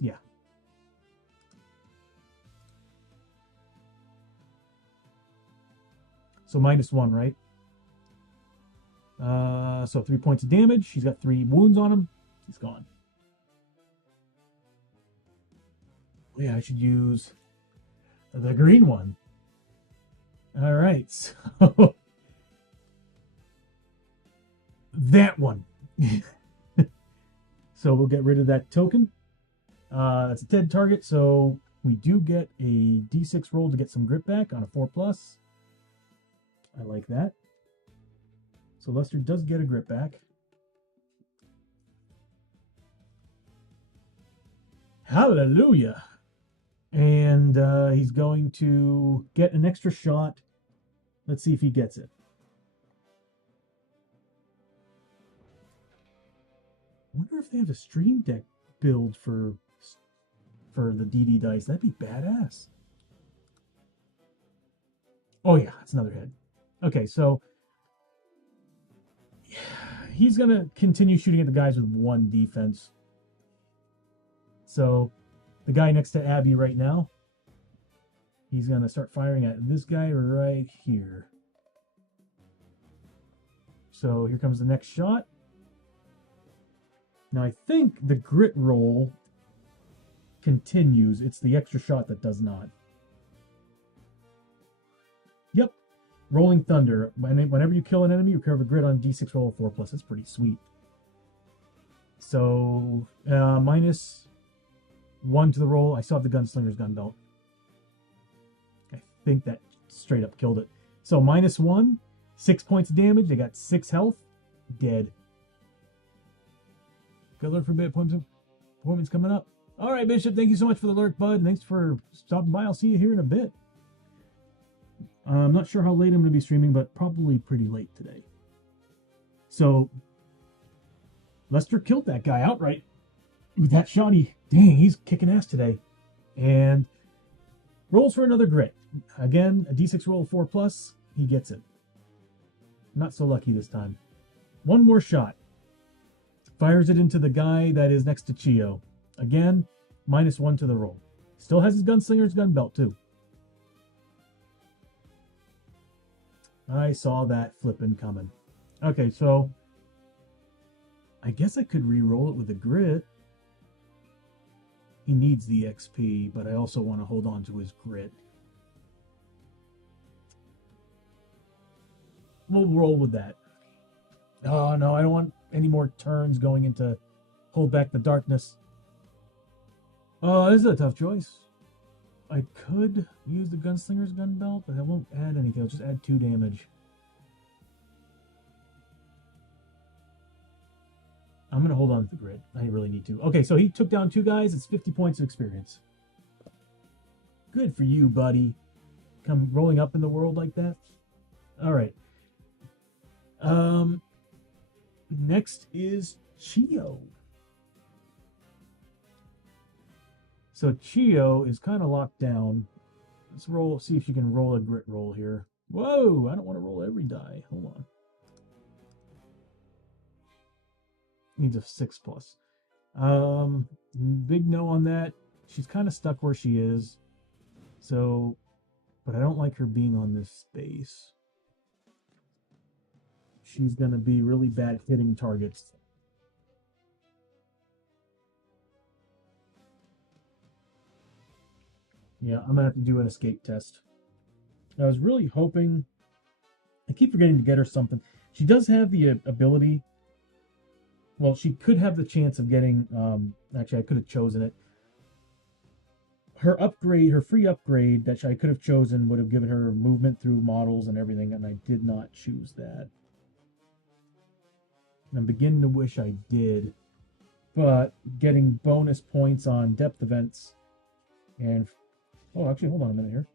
Yeah. So -1, right? So 3 points of damage. He's got 3 wounds on him. He's gone. Yeah, I should use the green one. All right, so that one. So we'll get rid of that token. That's a dead target, so we do get a D6 roll to get some grip back on a 4+. I like that. So Lester does get a grip back. Hallelujah. And he's going to get an extra shot. Let's see if he gets it. I wonder if they have a Stream Deck build for the DD dice. That'd be badass. Oh yeah, it's another hit. Okay, so he's going to continue shooting at the guys with 1 defense. So the guy next to Abbie right now, he's going to start firing at this guy right here. So here comes the next shot. Now I think the grit roll continues. It's the extra shot that does not. Yep. Rolling Thunder. Whenever you kill an enemy, you recover grit on D6 roll of 4+. That's pretty sweet. So -1 to the roll. I still have the gunslinger's gun belt. I think that straight up killed it. So -1, 6 points of damage. They got 6 health. Dead. Good alert for a bit. Appointment's coming up. All right, Bishop. Thank you so much for the alert, bud. Thanks for stopping by. I'll see you here in a bit. I'm not sure how late I'm going to be streaming, but probably pretty late today. So, Lester killed that guy outright with that shotty. Dang, he's kicking ass today. And rolls for another grit. Again, a d6 roll of 4+. He gets it. Not so lucky this time. One more shot. Fires it into the guy that is next to Chiyo. Again, -1 to the roll. Still has his gunslinger's gun belt, too. I saw that flipping coming. Okay, so I guess I could re-roll it with a grit. He needs the XP, but I also want to hold on to his grit. We'll roll with that. Oh, no, I don't want any more turns going into hold back the darkness. Oh, this is a tough choice. I could use the gunslinger's gun belt, but that won't add anything. I'll just add 2 damage. I'm going to hold on to the grid. I really need to. Okay, so he took down 2 guys. It's 50 points of experience. Good for you, buddy. Come rolling up in the world like that. All right. Next is Chiyo. So Chiyo is kind of locked down. Let's roll, see if you can roll a grit roll here. Whoa, I don't want to roll every die. Hold on. Needs a 6+. Big no on that. She's kind of stuck where she is. So, but I don't like her being on this space. She's going to be really bad hitting targets. Yeah, I'm going to have to do an escape test. I was really hoping... I keep forgetting to get her something. She does have the ability... Well, she could have the chance of getting... actually, I could have chosen it. Her upgrade, her free upgrade that I could have chosen would have given her movement through models and everything, and I did not choose that. I'm beginning to wish I did. But getting bonus points on depth events and... Oh, actually, hold on a minute here.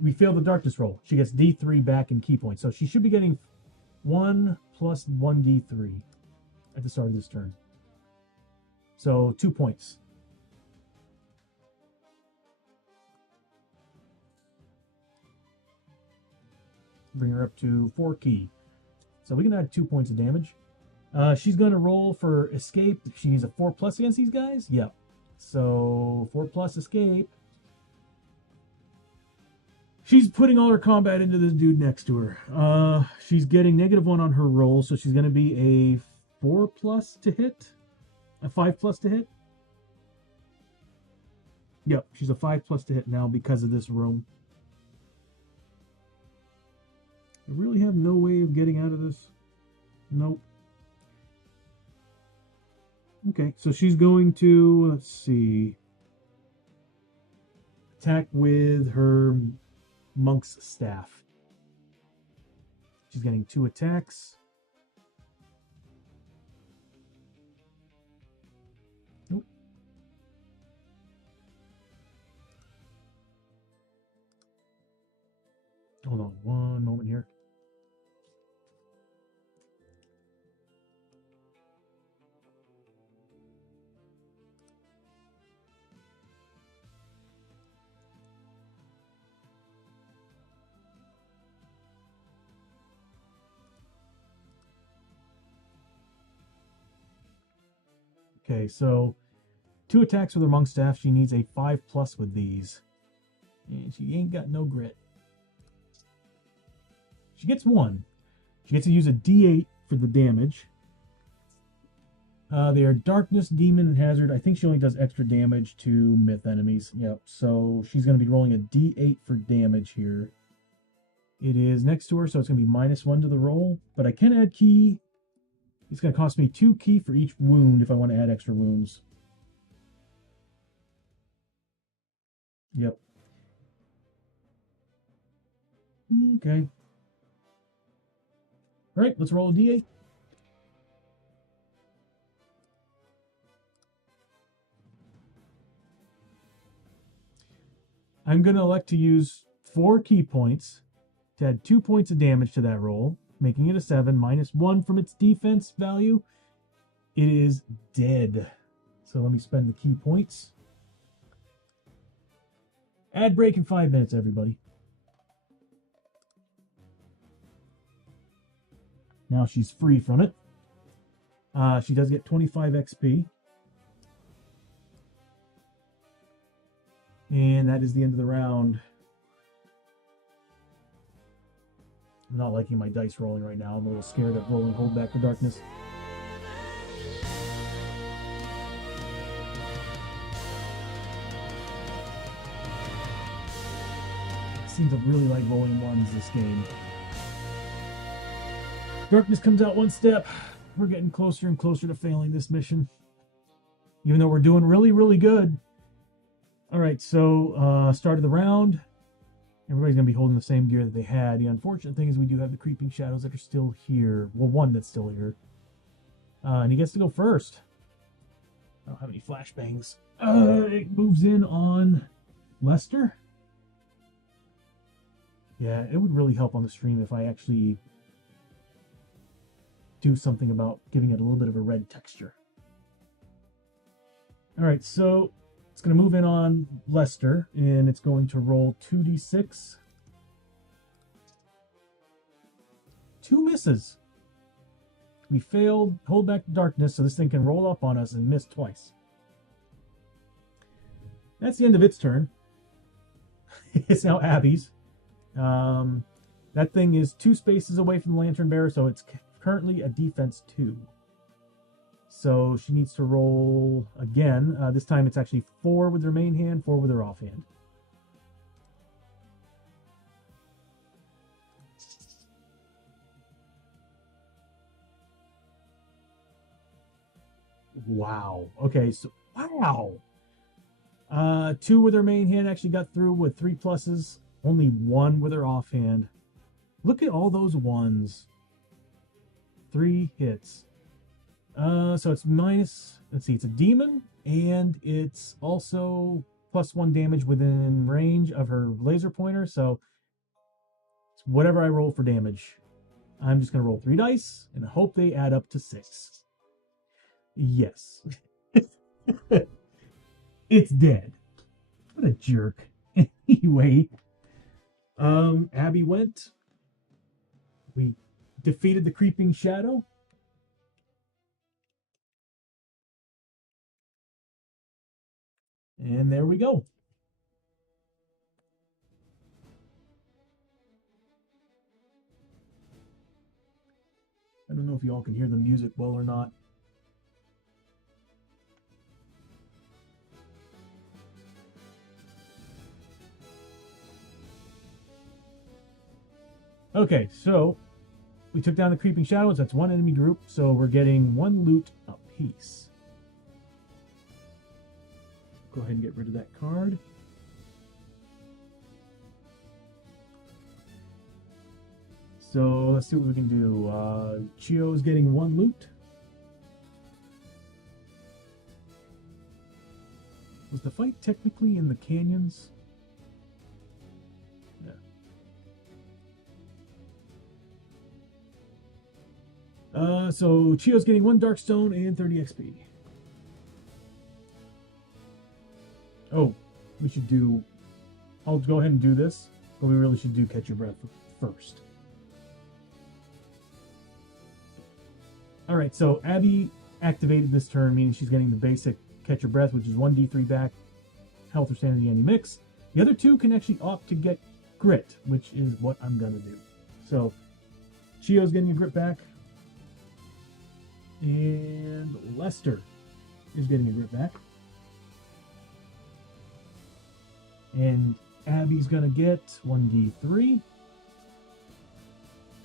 We failed the darkness roll. She gets D3 back in key points. So she should be getting 1 plus 1d3 at the start of this turn. So 2 points. Bring her up to 4 key. So we can add 2 points of damage. She's going to roll for escape. She needs a 4+ against these guys. Yep. So 4+ escape. She's putting all her combat into this dude next to her. She's getting -1 on her roll, so she's going to be a 4+ to hit. A 5+ to hit. Yep, she's a 5+ to hit now because of this room. I really have no way of getting out of this. Nope. Okay, so she's going to, let's see, attack with her monk's staff. She's getting 2 attacks. Nope. Hold on one moment here. Okay, so 2 attacks with her monk staff. She needs a 5+ with these. And she ain't got no grit. She gets 1. She gets to use a D8 for the damage. They are darkness, demon, and hazard. I think she only does extra damage to myth enemies. Yep, so she's going to be rolling a D8 for damage here. It is next to her, so it's going to be -1 to the roll. But I can add key. It's going to cost me 2 key for each wound if I want to add extra wounds. Yep. Okay. All right, let's roll a d8. I'm going to elect to use 4 key points to add 2 points of damage to that roll, making it a 7, minus 1 from its defense value. It is dead. So let me spend the key points. Ad break in 5 minutes, everybody. Now she's free from it. She does get 25 XP. And that is the end of the round. I'm not liking my dice rolling right now. I'm a little scared of rolling Hold Back the Darkness. Seems to really like rolling ones this game. Darkness comes out 1 step. We're getting closer and closer to failing this mission. Even though we're doing really, really good. Alright, so start of the round. Everybody's going to be holding the same gear that they had. The unfortunate thing is we do have the creeping shadows that are still here. Well, one that's still here. And he gets to go first. I don't have any flashbangs. It moves in on Lester. Yeah, it would really help on the stream if I actually do something about giving it a little bit of a red texture. Alright, so it's going to move in on Lester, and it's going to roll 2d6. 2 misses. We failed Hold Back the Darkness, so this thing can roll up on us and miss twice. That's the end of its turn. It's now Abbie's. That thing is 2 spaces away from the Lantern Bearer, so it's currently a defense 2. So she needs to roll again. This time it's actually 4 with her main hand, 4 with her offhand. Wow. Okay, so wow. 2 with her main hand actually got through with 3 pluses. Only 1 with her offhand. Look at all those 1s. 3 hits. So it's minus, let's see, it's a demon, and it's also +1 damage within range of her laser pointer, so it's whatever I roll for damage. I'm just going to roll 3 dice and hope they add up to 6. Yes. It's dead. What a jerk. Anyway, Abbie went. We defeated the creeping shadow. And there we go. I don't know if you all can hear the music well or not. Okay, so we took down the creeping shadows. That's 1 enemy group, so we're getting 1 loot apiece. Go ahead and get rid of that card. So let's see what we can do. Chiyo's getting 1 loot. Was the fight technically in the canyons? Yeah. So Chiyo's getting 1 dark stone and 30 XP. Oh, we should do... I'll go ahead and do this, but we really should do Catch Your Breath first. Alright, so Abbie activated this turn, meaning she's getting the basic Catch Your Breath, which is 1d3 back, health or sanity any mix. The other 2 can actually opt to get Grit, which is what I'm going to do. So, Chiyo's getting a Grit back. And Lester is getting a Grit back. And Abbie's going to get 1d3.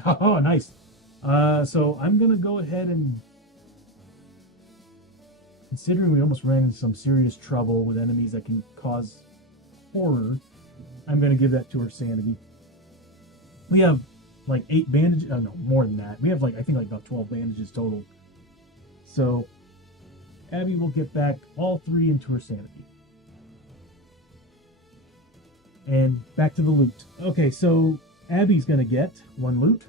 Oh, nice. So I'm going to go ahead and, considering we almost ran into some serious trouble with enemies that can cause horror, I'm going to give that to her sanity. We have like 8 bandages. Oh, no, more than that. We have like, I think like about 12 bandages total. So Abbie will get back all 3 into her sanity. And back to the loot. Okay, so Abbie's gonna get 1 loot,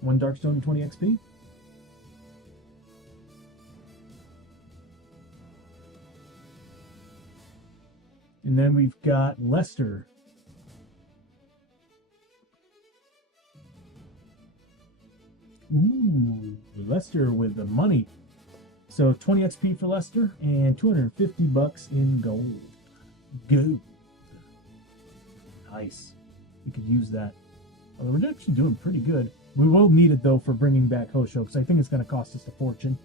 1 Darkstone and 20 XP. And then we've got Lester. Ooh, Lester with the money. So 20 XP for Lester and 250 bucks in gold. Go. Nice. We could use that. Although we're actually doing pretty good. We will need it though for bringing back Hosho because I think it's going to cost us a fortune.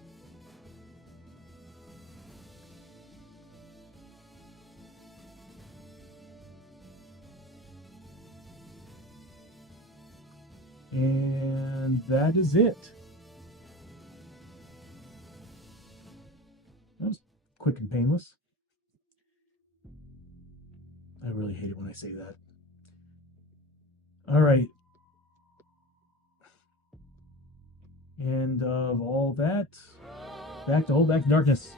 And that is it. That was quick and painless. I really hate it when I say that. All right. And of all that, back to darkness.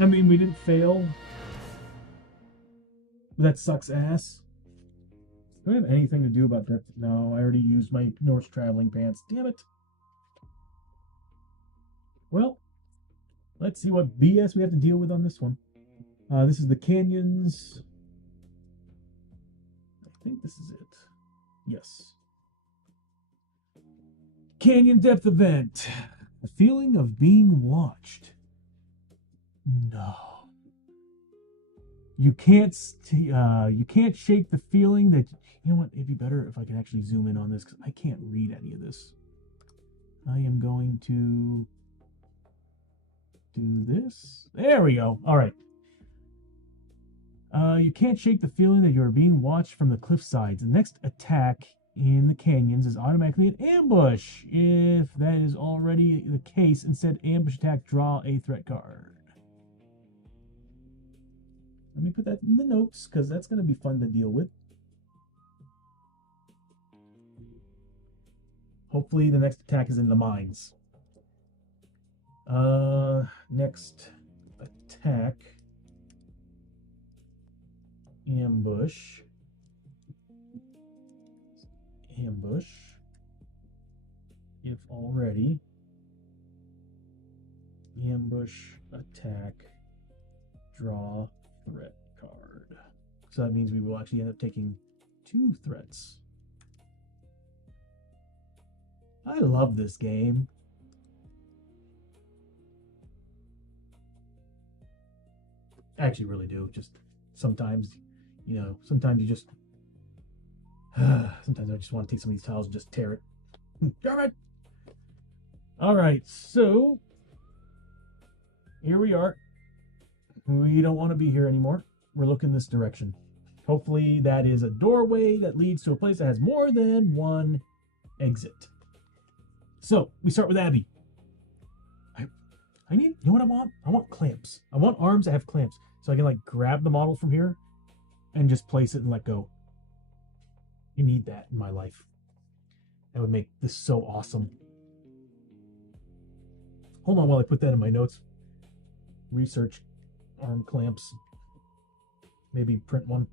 I mean, we didn't fail. That sucks ass. Do I have anything to do about that? No, I already used my Norse traveling pants. Damn it. Well, let's see what BS we have to deal with on this one. This is the canyons. I think this is it. Yes. Canyon depth event. The feeling of being watched. No. You can't shake the feeling that, you know what, it'd be better if I could actually zoom in on this because I can't read any of this. I am going to do this. There we go. All right. You can't shake the feeling that you're being watched from the cliff sides. The next attack in the canyons is automatically an ambush. If that is already the case, instead ambush attack, draw a threat card. Let me put that in the notes because that's going to be fun to deal with. Hopefully the next attack is in the mines. Next attack. Ambush. Ambush. If already. Ambush attack. Draw threat card. So that means we will actually end up taking 2 threats. I love this game. I actually really do. Just sometimes, you know, sometimes you just sometimes I just want to take some of these tiles and just tear it. Damn it! Alright, so here we are. We don't want to be here anymore. We're looking this direction. Hopefully that is a doorway that leads to a place that has more than 1 exit. So we start with Abbie. I need, you know what I want? I want clamps. I want arms that have clamps. So I can like grab the model from here and just place it and let go. I need that in my life. That would make this so awesome. Hold on while I put that in my notes. Research arm clamps. Maybe print one.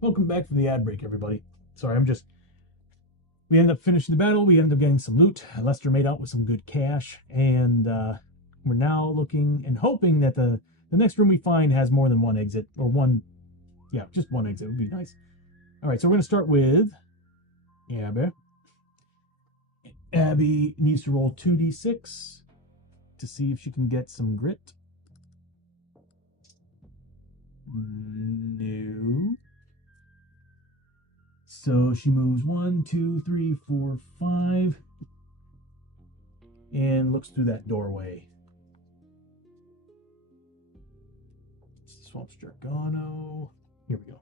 Welcome back from the ad break, everybody. Sorry, we ended up finishing the battle. We ended up getting some loot. Lester made out with some good cash. And we're now looking and hoping that the next room we find has more than 1 exit. Or one, yeah, just 1 exit would be nice. All right, so we're going to start with Abbie. Abbie needs to roll 2d6 to see if she can get some grit. No. So she moves 1, 2, 3, 4, 5, and looks through that doorway. Swamp Dragano. Here we go.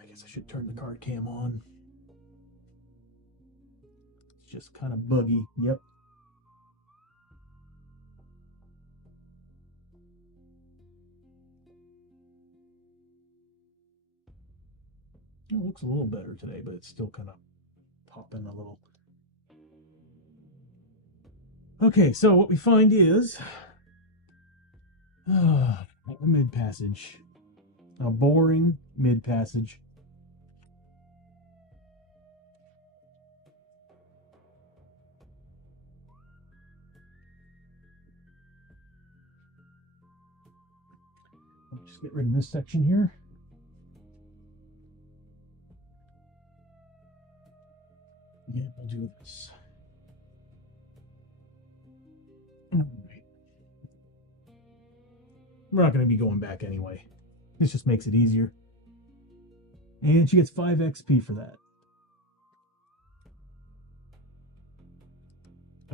I guess I should turn the card cam on. It's just kind of buggy. Yep. It looks a little better today, but it's still kind of popping a little. Okay, so what we find is a mid-passage. A boring mid-passage. I'll just get rid of this section here. Yeah, we'll do this. All right. We're not going to be going back anyway. This just makes it easier. And she gets 5 XP for that.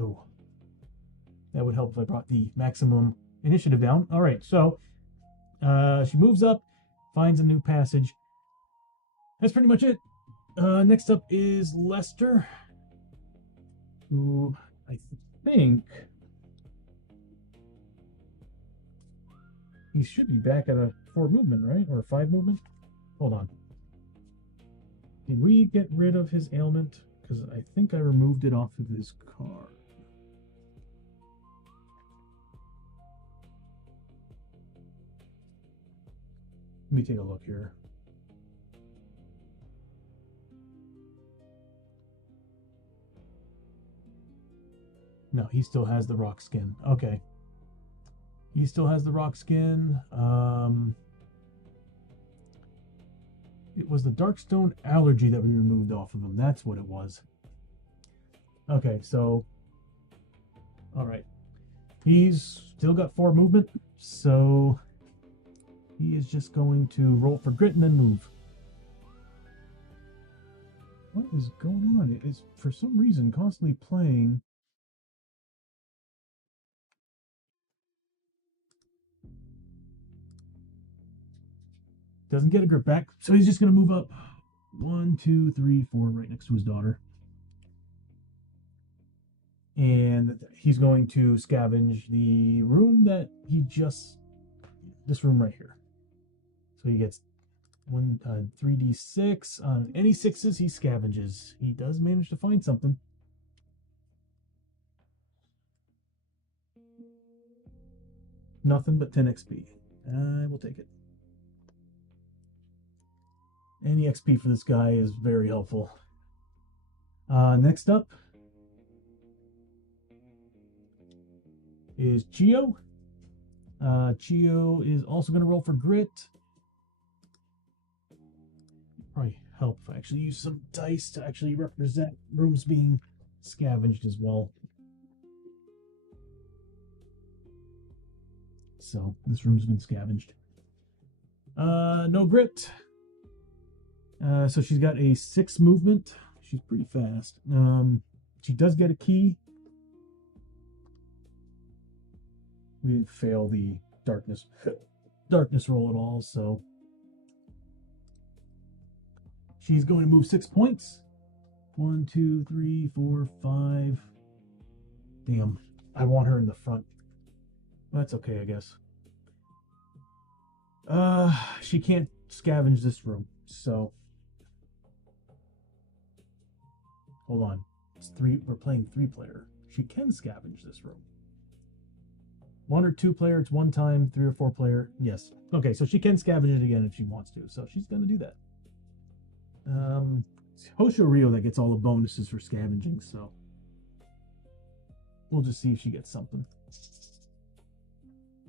Oh. That would help if I brought the maximum initiative down. All right, so she moves up, finds a new passage. That's pretty much it. Next up is Lester, who I think he should be back at a 4 movement, right? Or a 5 movement? Hold on. Did we get rid of his ailment? Because I think I removed it off of his card. Let me take a look here. No, he still has the rock skin. Okay. He still has the rock skin. It was the Darkstone allergy that we removed off of him. That's what it was. Okay, so... Alright. He's still got 4 movement, so... He is just going to roll for grit and then move. What is going on? It is, for some reason, constantly playing... Doesn't get a grip back, so he's just going to move up 1, 2, 3, 4, right next to his daughter. And he's going to scavenge the room that he just... This room right here. So he gets 3d6. On any 6s, he scavenges. He does manage to find something. Nothing but 10 XP. I will take it. Any XP for this guy is very helpful. Next up is Chiyo. Chiyo is also going to roll for grit. Probably help if I actually use some dice to actually represent rooms being scavenged as well. So this room's been scavenged. No grit. So she's got a 6 movement. She's pretty fast. She does get a key. We didn't fail the darkness roll at all, so she's going to move 6 points. 1, 2, 3, 4, 5. Damn, I want her in the front. That's okay, I guess. She can't scavenge this room, so hold on. It's 3. We're playing 3-player. She can scavenge this room. 1 or 2 player, it's 1 time. 3 or 4 player, yes. Okay, so she can scavenge it again if she wants to. So she's going to do that. It's Hosho Rio that gets all the bonuses for scavenging, so we'll just see if she gets something.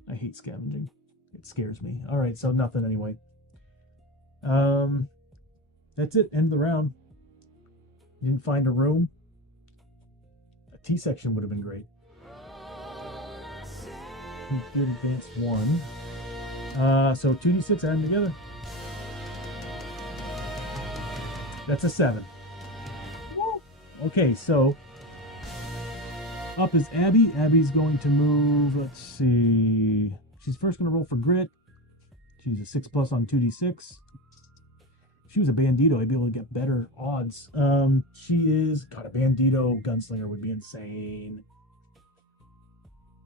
I hate scavenging. It scares me. All right, so nothing anyway. That's it. End of the round. Didn't find a room. A T section would have been great. He did advance 1. So 2d6, add them together. That's a 7. Okay, so up is Abbie. Abbie's going to move, let's see. She's first going to roll for grit. She's a 6+ on 2d6. If she was a bandito, I'd be able to get better odds. She is, God, a bandito gunslinger would be insane.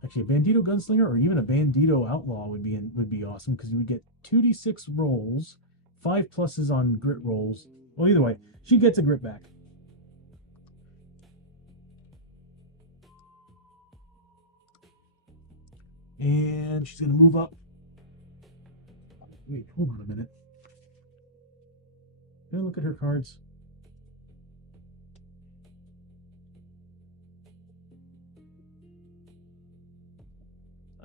Actually, a bandito gunslinger or even a bandito outlaw would be awesome, because you would get 2d6 rolls, 5 pluses on grit rolls. Well, either way, she gets a grit back. And she's gonna move up. Wait, hold on a minute. Gonna look at her cards.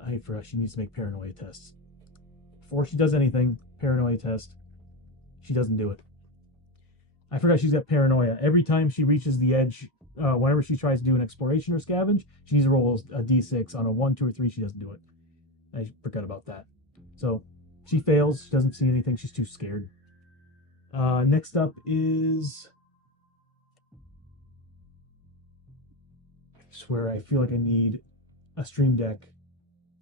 I forgot she needs to make paranoia tests. Before she does anything, paranoia test. She doesn't do it. I forgot she's got paranoia. Every time she reaches the edge, whenever she tries to do an exploration or scavenge, she needs to roll a d6. On a 1, 2, or 3, she doesn't do it. I forgot about that. So she fails. She doesn't see anything. She's too scared. Next up is... I swear, I feel like I need a stream deck.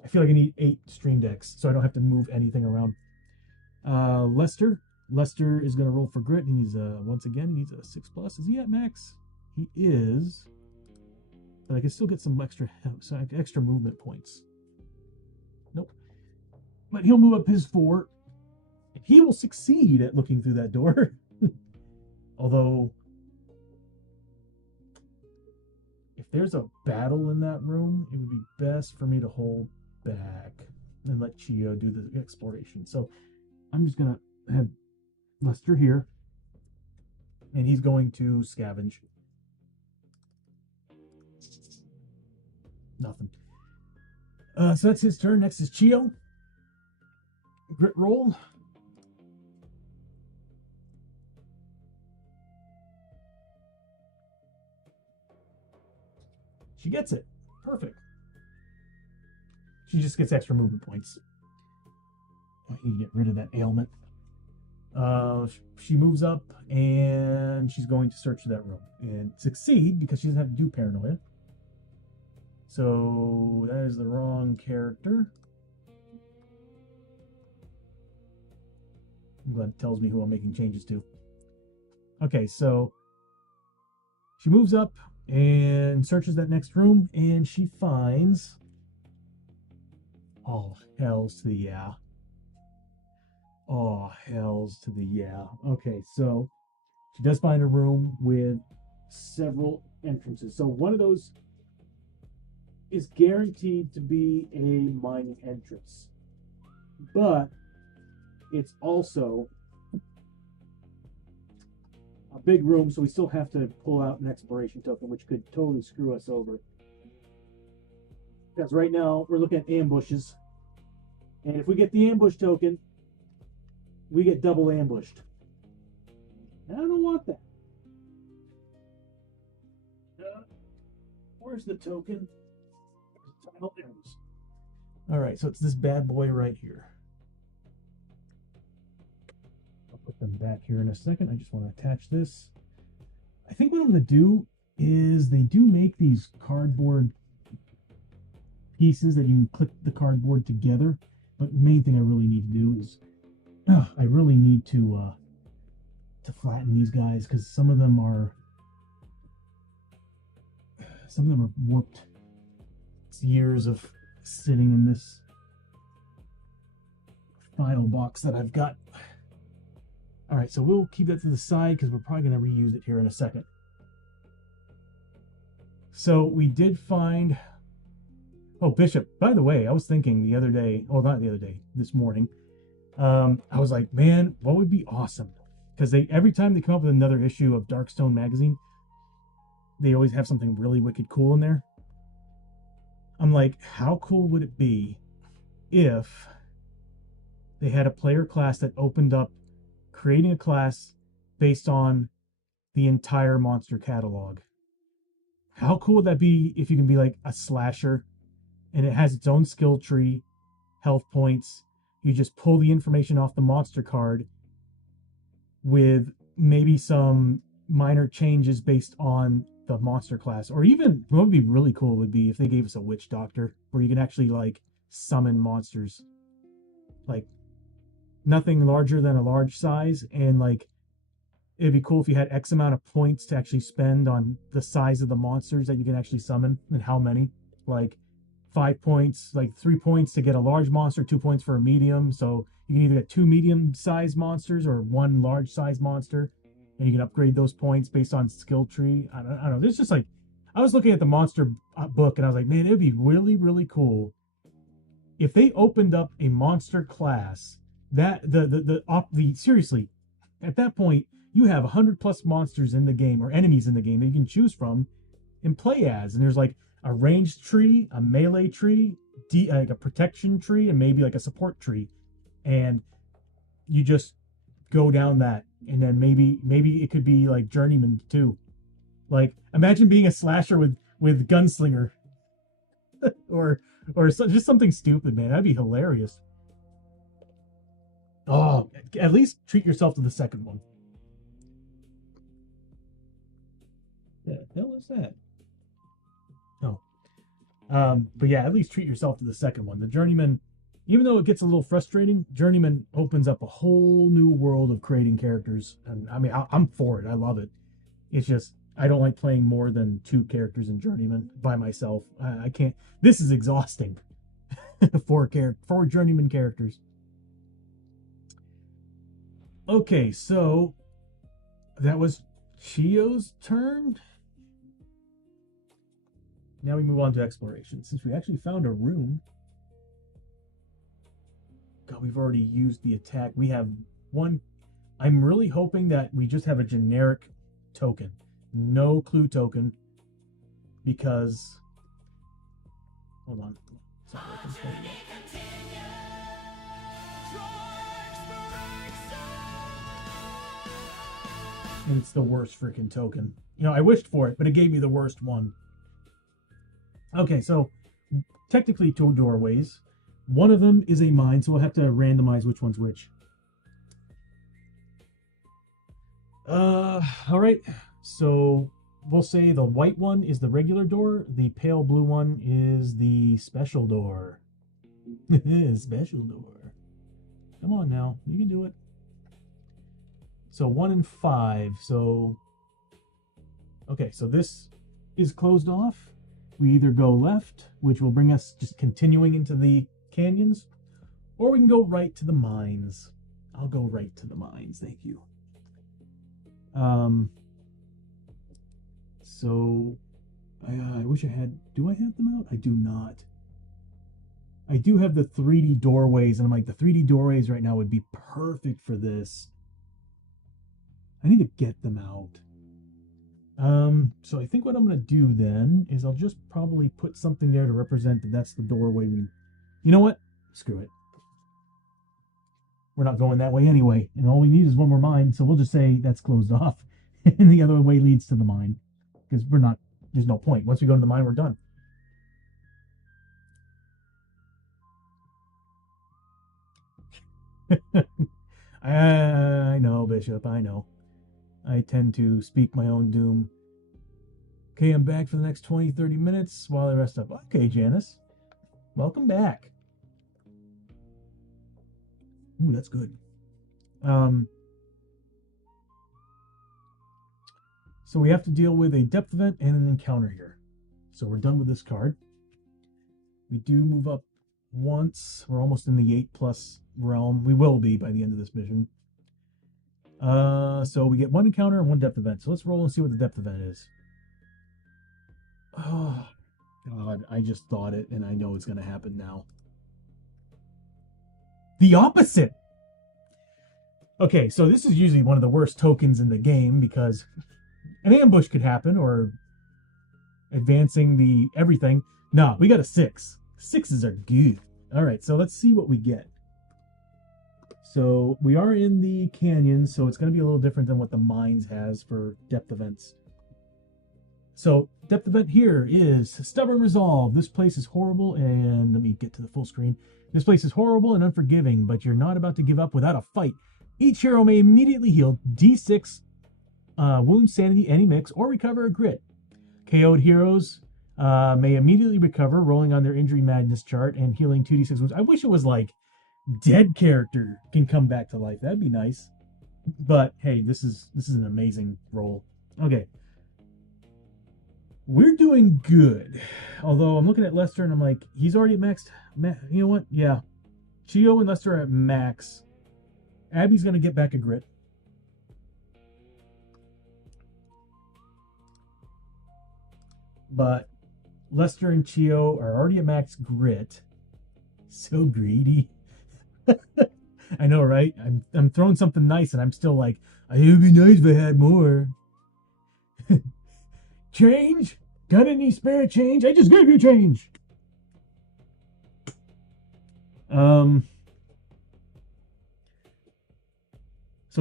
I feel like I need 8 stream decks, so I don't have to move anything around. Lester. Lester is going to roll for grit. He needs once again, he needs a 6+. Is he at max? He is. But I can still get some extra movement points. Nope. But he'll move up his 4. He will succeed at looking through that door. Although, if there's a battle in that room, it would be best for me to hold back and let Chiyo do the exploration. So I'm just going to have Lester here, and he's going to scavenge. Nothing. So that's his turn. Next is Chiyo. Grit roll. She gets it. Perfect. She just gets extra movement points. I need to get rid of that ailment. She moves up, and she's going to search that room and succeed because she doesn't have to do paranoia. So that is the wrong character. I'm glad it tells me who I'm making changes to. Okay, so she moves up and searches that next room, and she finds... Oh, hells to the yeah. Oh, hells to the yeah. Okay, so she does find a room with several entrances. So one of those is guaranteed to be a mining entrance. But it's also a big room, so we still have to pull out an exploration token, which could totally screw us over. Because right now we're looking at ambushes. And if we get the ambush token, we get double ambushed. And I don't want that. Where's the token? There it is. All right, so it's this bad boy right here. I'll put them back here in a second. I just want to attach this. I think what I'm going to do is they do make these cardboard pieces that you can click the cardboard together. But the main thing I really need to do is I really need to flatten these guys, because some of them are warped. It's years of sitting in this final box that I've got. All right, so we'll keep that to the side because we're probably going to reuse it here in a second. So we did find... Oh, Bishop. By the way, I was thinking the other day, well, not the other day, this morning, I was like, man, what would be awesome? Because every time they come up with another issue of Darkstone magazine, they always have something really wicked cool in there. I'm like, how cool would it be if they had a player class that opened up creating a class based on the entire monster catalog? How cool would that be if you can be like a slasher and it has its own skill tree, health points. You just pull the information off the monster card with maybe some minor changes based on the monster class, or even what would be really cool would be if they gave us a witch doctor where you can actually like summon monsters, like nothing larger than a large size, and like it'd be cool if you had X amount of points to actually spend on the size of the monsters that you can actually summon and how many. Like 5 points, like 3 points to get a large monster, 2 points for a medium. So you can either get two medium-sized monsters or one large-sized monster, and you can upgrade those points based on skill tree. I don't know. It's just like I was looking at the monster book and I was like, man, it'd be really, really cool if they opened up a monster class that the seriously, at that point you have 100+ monsters in the game or enemies in the game that you can choose from and play as, and there's like a ranged tree, a melee tree, like a protection tree, and maybe like a support tree, and you just go down that, and then maybe it could be like journeyman too. Like imagine being a slasher with gunslinger, or just something stupid, man. That'd be hilarious. Oh, at least treat yourself to the second one. What the hell is that? Oh. But yeah, at least treat yourself to the second one. The Journeyman, even though it gets a little frustrating, Journeyman opens up a whole new world of creating characters. And I mean, I'm for it. I love it. It's just, I don't like playing more than 2 characters in Journeyman by myself. I can't. This is exhausting. 4 Journeyman characters. Okay, so that was Chiyo's turn. Now we move on to exploration. Since we actually found a room. God, we've already used the attack. We have one. I'm really hoping that we just have a generic token. No clue token. Because... Hold on. And it's the worst freaking token. You know, I wished for it, but it gave me the worst one. Okay, so technically 2 doorways. One of them is a mine, so we'll have to randomize which one's which. All right. So we'll say the white one is the regular door. The pale blue one is the special door. Special door. Come on now, you can do it. So 1 and 5. So okay, so this is closed off. We either go left, which will bring us just continuing into the canyons, or we can go right to the mines. I'll go right to the mines, thank you. So I wish I had. Do I have them out? I do not. I do have the 3D doorways, and I'm like, the 3D doorways right now would be perfect for this. I need to get them out. So I think what I'm going to do then is I'll just probably put something there to represent that that's the doorway we... You know what? Screw it. We're not going that way anyway, and all we need is one more mine, so we'll just say that's closed off, and the other way leads to the mine, because we're not... There's no point. Once we go to the mine, we're done. I know, Bishop, I know. I tend to speak my own doom. Okay, I'm back for the next 20-30 minutes while I rest up. Okay, Janice. Welcome back. Ooh, that's good. So we have to deal with a depth event and an encounter here. So we're done with this card. We do move up once. We're almost in the 8+ realm. We will be by the end of this mission. So we get 1 encounter and 1 depth event. So let's roll and see what the depth event is. Oh, God, I just thought it, and I know it's going to happen now. The opposite! Okay, so this is usually one of the worst tokens in the game, because an ambush could happen, or advancing the everything. No, we got a 6. 6s are good. Alright, so let's see what we get. So we are in the canyon, so it's going to be a little different than what the mines has for depth events. So depth event here is Stubborn Resolve. This place is horrible, and let me get to the full screen. This place is horrible and unforgiving, but you're not about to give up without a fight. Each hero may immediately heal D6 wound, sanity, any mix, or recover a grit. KO'd heroes may immediately recover, rolling on their injury madness chart and healing 2d6 wounds. I wish it was like dead character can come back to life. That'd be nice. But hey, this is an amazing roll. Okay. We're doing good. Although I'm looking at Lester and I'm like, he's already maxed. You know what? Yeah. Chiyo and Lester are at max. Abbie's going to get back a grit. But Lester and Chiyo are already at max grit. So greedy. I know, right? I'm throwing something nice and I'm still like, it would be nice if I had more. Change? Got any spare change? I just gave you change. So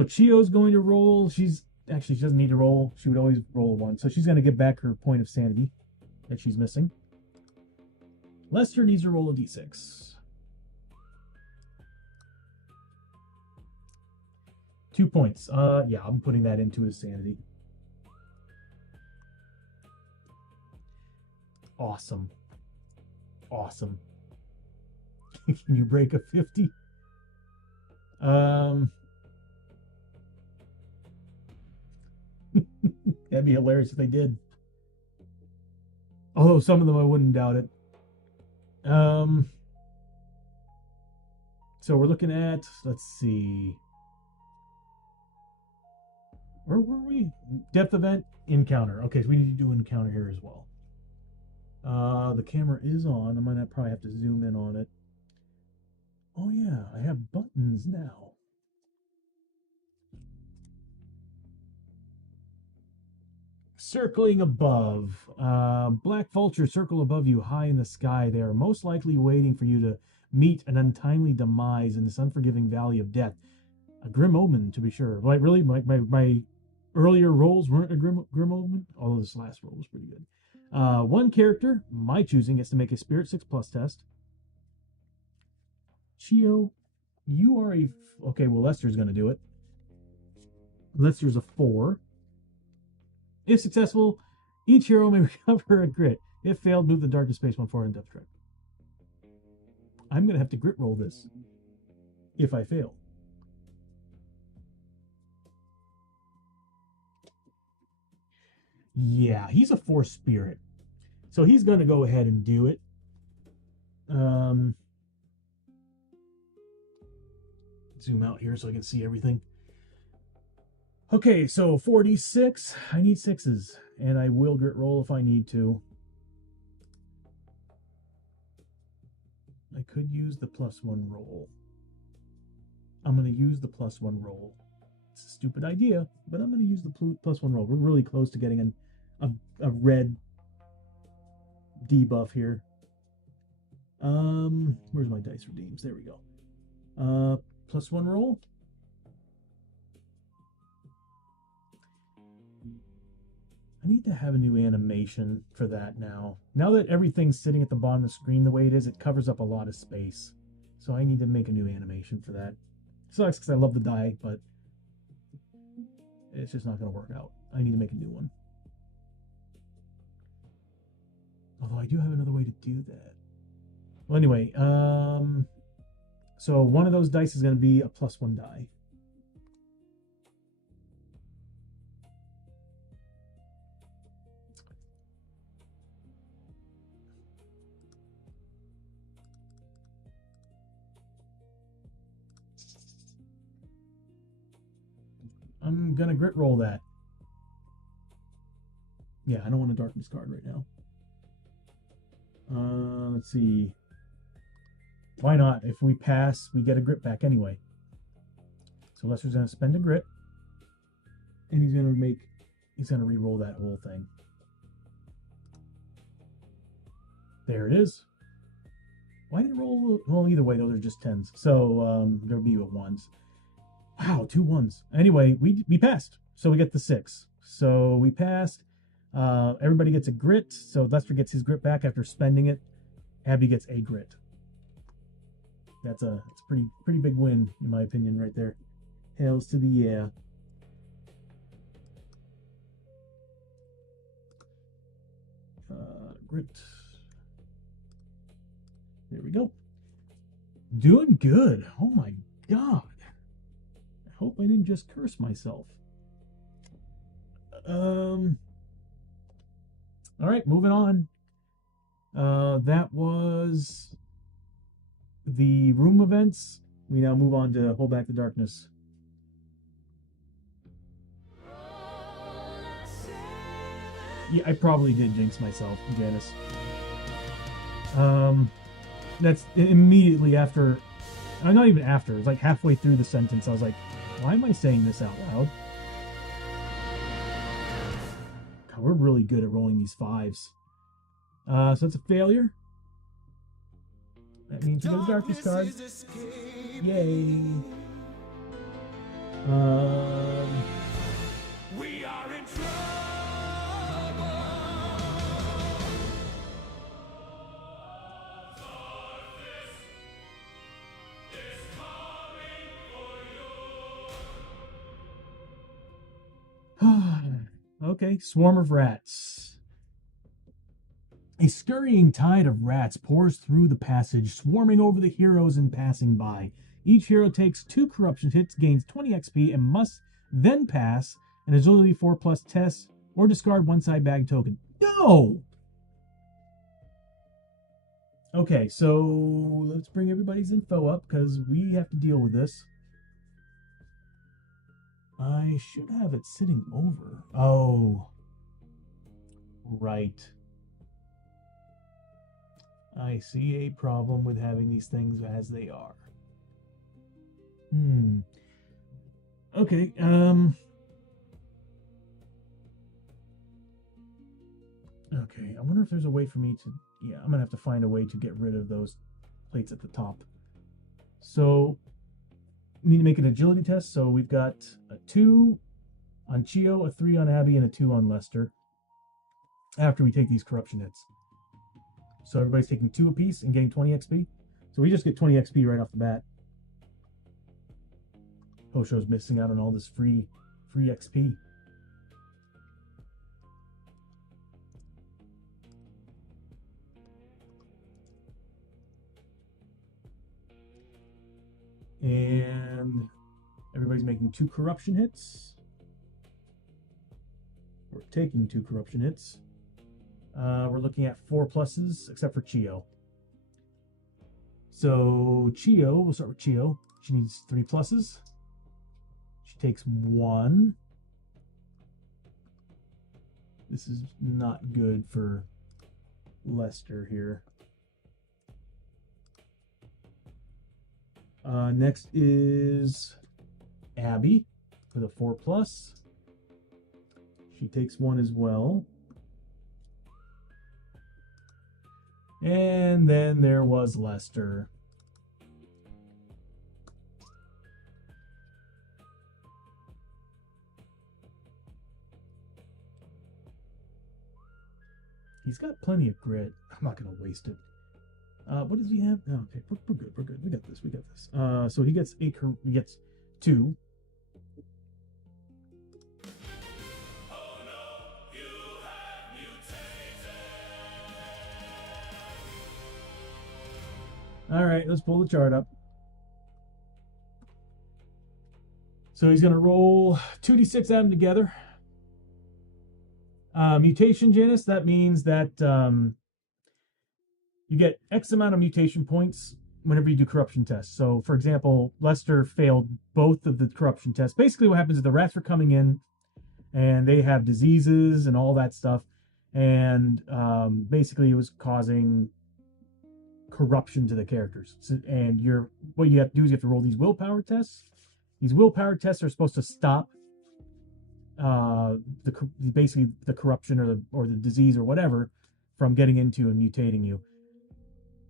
Chiyo's going to roll. She doesn't need to roll. She would always roll one. So she's going to get back her point of sanity that she's missing. Lester needs to roll a d6. 2 points. Yeah, I'm putting that into his sanity. Awesome. Awesome. Can you break a 50? That'd be hilarious if they did. Although some of them I wouldn't doubt it. So we're looking at, let's see. Where were we? Depth event, encounter. Okay, so we need to do encounter here as well. The camera is on. I might probably have to zoom in on it. Oh yeah, I have buttons now. Circling above. Black vultures circle above you high in the sky. They are most likely waiting for you to meet an untimely demise in this unforgiving valley of death. A grim omen, to be sure. Like, really? My earlier rolls weren't a grim omen? Although this last roll was pretty good. One character, my choosing, gets to make a Spirit 6+ test. Chiyo, you are a... Okay, well, Lester's going to do it. Lester's a 4. If successful, each hero may recover a grit. If failed, move the darkest space 1 forward in depth track. I'm going to have to grit roll this if I fail. Yeah, he's a 4 spirit. So he's going to go ahead and do it. Zoom out here so I can see everything. Okay, so 46. I need 6s, and I will grit roll if I need to. I could use the +1 roll. I'm going to use the +1 roll. It's a stupid idea, but I'm going to use the +1 roll. We're really close to getting a red debuff here. Where's my dice redeems? There we go. +1 roll. I need to have a new animation for that now. Now that everything's sitting at the bottom of the screen the way it is, it covers up a lot of space. So I need to make a new animation for that. Sucks because I love the die, but it's just not going to work out. I need to make a new one. Although I do have another way to do that. Well, anyway, so one of those dice is going to be a +1 die. I'm going to grit roll that. Yeah, I don't want a darkness card right now. Let's see. Why not? If we pass, we get a grit back anyway. So Lester's going to spend a grit. And he's going to re-roll that whole thing. There it is. Why did it roll? Well, either way, those are just 10s. So there'll be 1s. Wow, 2 1s. Anyway, we passed. So we get the 6. So we passed. Everybody gets a grit. So Lester gets his grit back after spending it. Abbie gets a grit. It's a pretty big win, in my opinion, right there. Hails to the yeah. Grit. There we go. Doing good. Oh my god. I hope I didn't just curse myself. All right, moving on. That was the room events. We now move on to Hold Back the Darkness. Yeah, I probably did jinx myself, Janice. That's immediately after, not even after, it's like halfway through the sentence, I was like, why am I saying this out loud? God, we're really good at rolling these fives. So it's a failure. That means we get a darkness card. Yay. We are in trouble. Okay, swarm of rats. A scurrying tide of rats pours through the passage, swarming over the heroes and passing by. Each hero takes 2 corruption hits, gains 20 XP, and must then pass an agility 4+ test or discard 1 side bag token. No! Okay, so let's bring everybody's info up because we have to deal with this. I should have it sitting over. Oh. Right. I see a problem with having these things as they are. Okay, okay, I wonder if there's a way for me to... Yeah, I'm gonna have to find a way to get rid of those plates at the top. So, we need to make an agility test. So we've got a 2 on Chiyo, a 3 on Abbie, and a 2 on Lester after we take these corruption hits. So everybody's taking 2 apiece and getting 20 XP. So we just get 20 XP right off the bat. Posho's missing out on all this free XP. And everybody's making 2 corruption hits. We're taking 2 corruption hits. We're looking at 4 pluses, except for Chiyo. So Chiyo, we'll start with Chiyo. She needs 3 pluses. She takes 1. This is not good for Lester here. Next is Abbie with a 4+. She takes 1 as well. And then there was Lester. He's got plenty of grit. I'm not going to waste it. What does he have? Oh, okay, we're good. We're good. We got this. We got this. So he gets 8. He gets 2. Oh no, you have mutated. All right, let's pull the chart up. So he's going to roll 2d6 at them together. Mutation, Janice, that means that you get X amount of mutation points whenever you do corruption tests. So, for example, Lester failed both of the corruption tests. Basically, what happens is the rats were coming in, and they have diseases and all that stuff. And basically, it was causing corruption to the characters. So, and what you have to do is you have to roll these willpower tests. These willpower tests are supposed to stop basically the corruption or the disease or whatever from getting into and mutating you.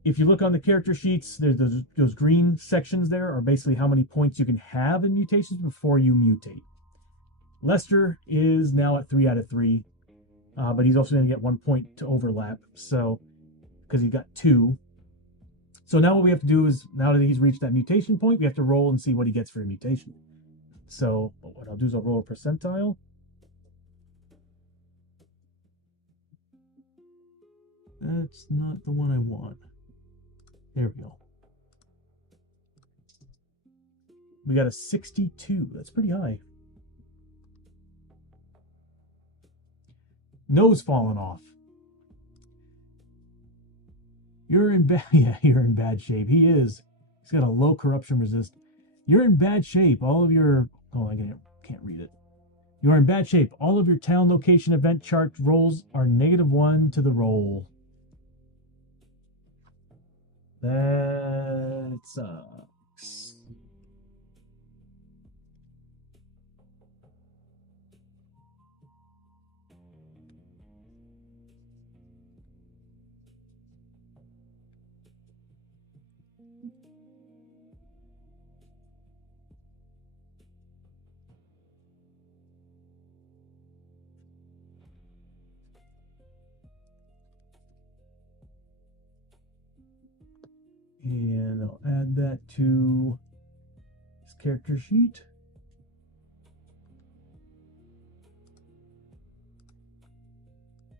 If you look on the character sheets, there's those green sections there are basically how many points you can have in mutations before you mutate. Lester is now at 3 out of 3, but he's also going to get 1 point to overlap. So, because he got 2. So now what we have to do is, now that he's reached that mutation point, we have to roll and see what he gets for a mutation. So what I'll do is I'll roll a percentile. That's not the one I want. There we go. We got a 62. That's pretty high. Nose falling off. You're in bad. Yeah, you're in bad shape. He is. He's got a low corruption resist. You're in bad shape. All of your. Oh, I can't read it. You are in bad shape. All of your town location event chart rolls are -1 to the roll. That sucks. And I'll add that to his character sheet.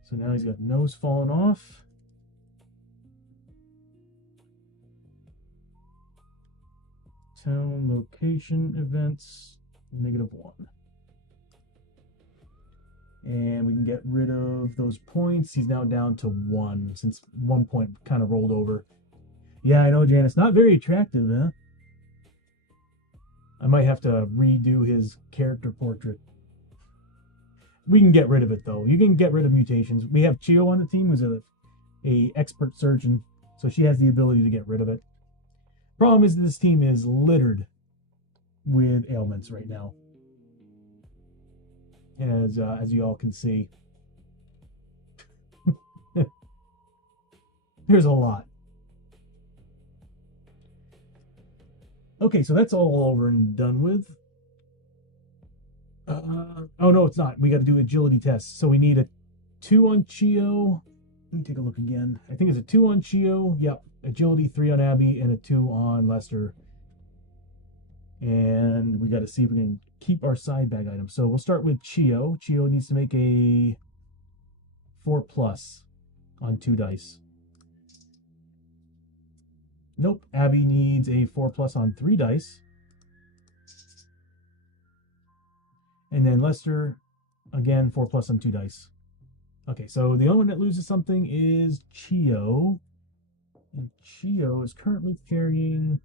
So now he's got nose falling off. Town location events, -1. And we can get rid of those points. He's now down to 1 since 1 point kind of rolled over. Yeah, I know, Janice. Not very attractive, huh? I might have to redo his character portrait. We can get rid of it, though. You can get rid of mutations. We have Chiyo on the team, who's a expert surgeon, so she has the ability to get rid of it. Problem is this team is littered with ailments right now, as you all can see. There's a lot. Okay, so that's all over and done with. Oh no, it's not. We got to do agility tests. So we need a 2 on Chiyo. Let me take a look again. I think it's a 2 on Chiyo. Yep. Agility 3 on Abbie and a 2 on Lester. And we got to see if we can keep our side bag items. So we'll start with Chiyo. Chiyo needs to make a 4+ on 2 dice. Nope. Abbie needs a 4+ on 3 dice. And then Lester, again, 4+ on 2 dice. Okay, so the only one that loses something is Chiyo. And Chiyo is currently carrying...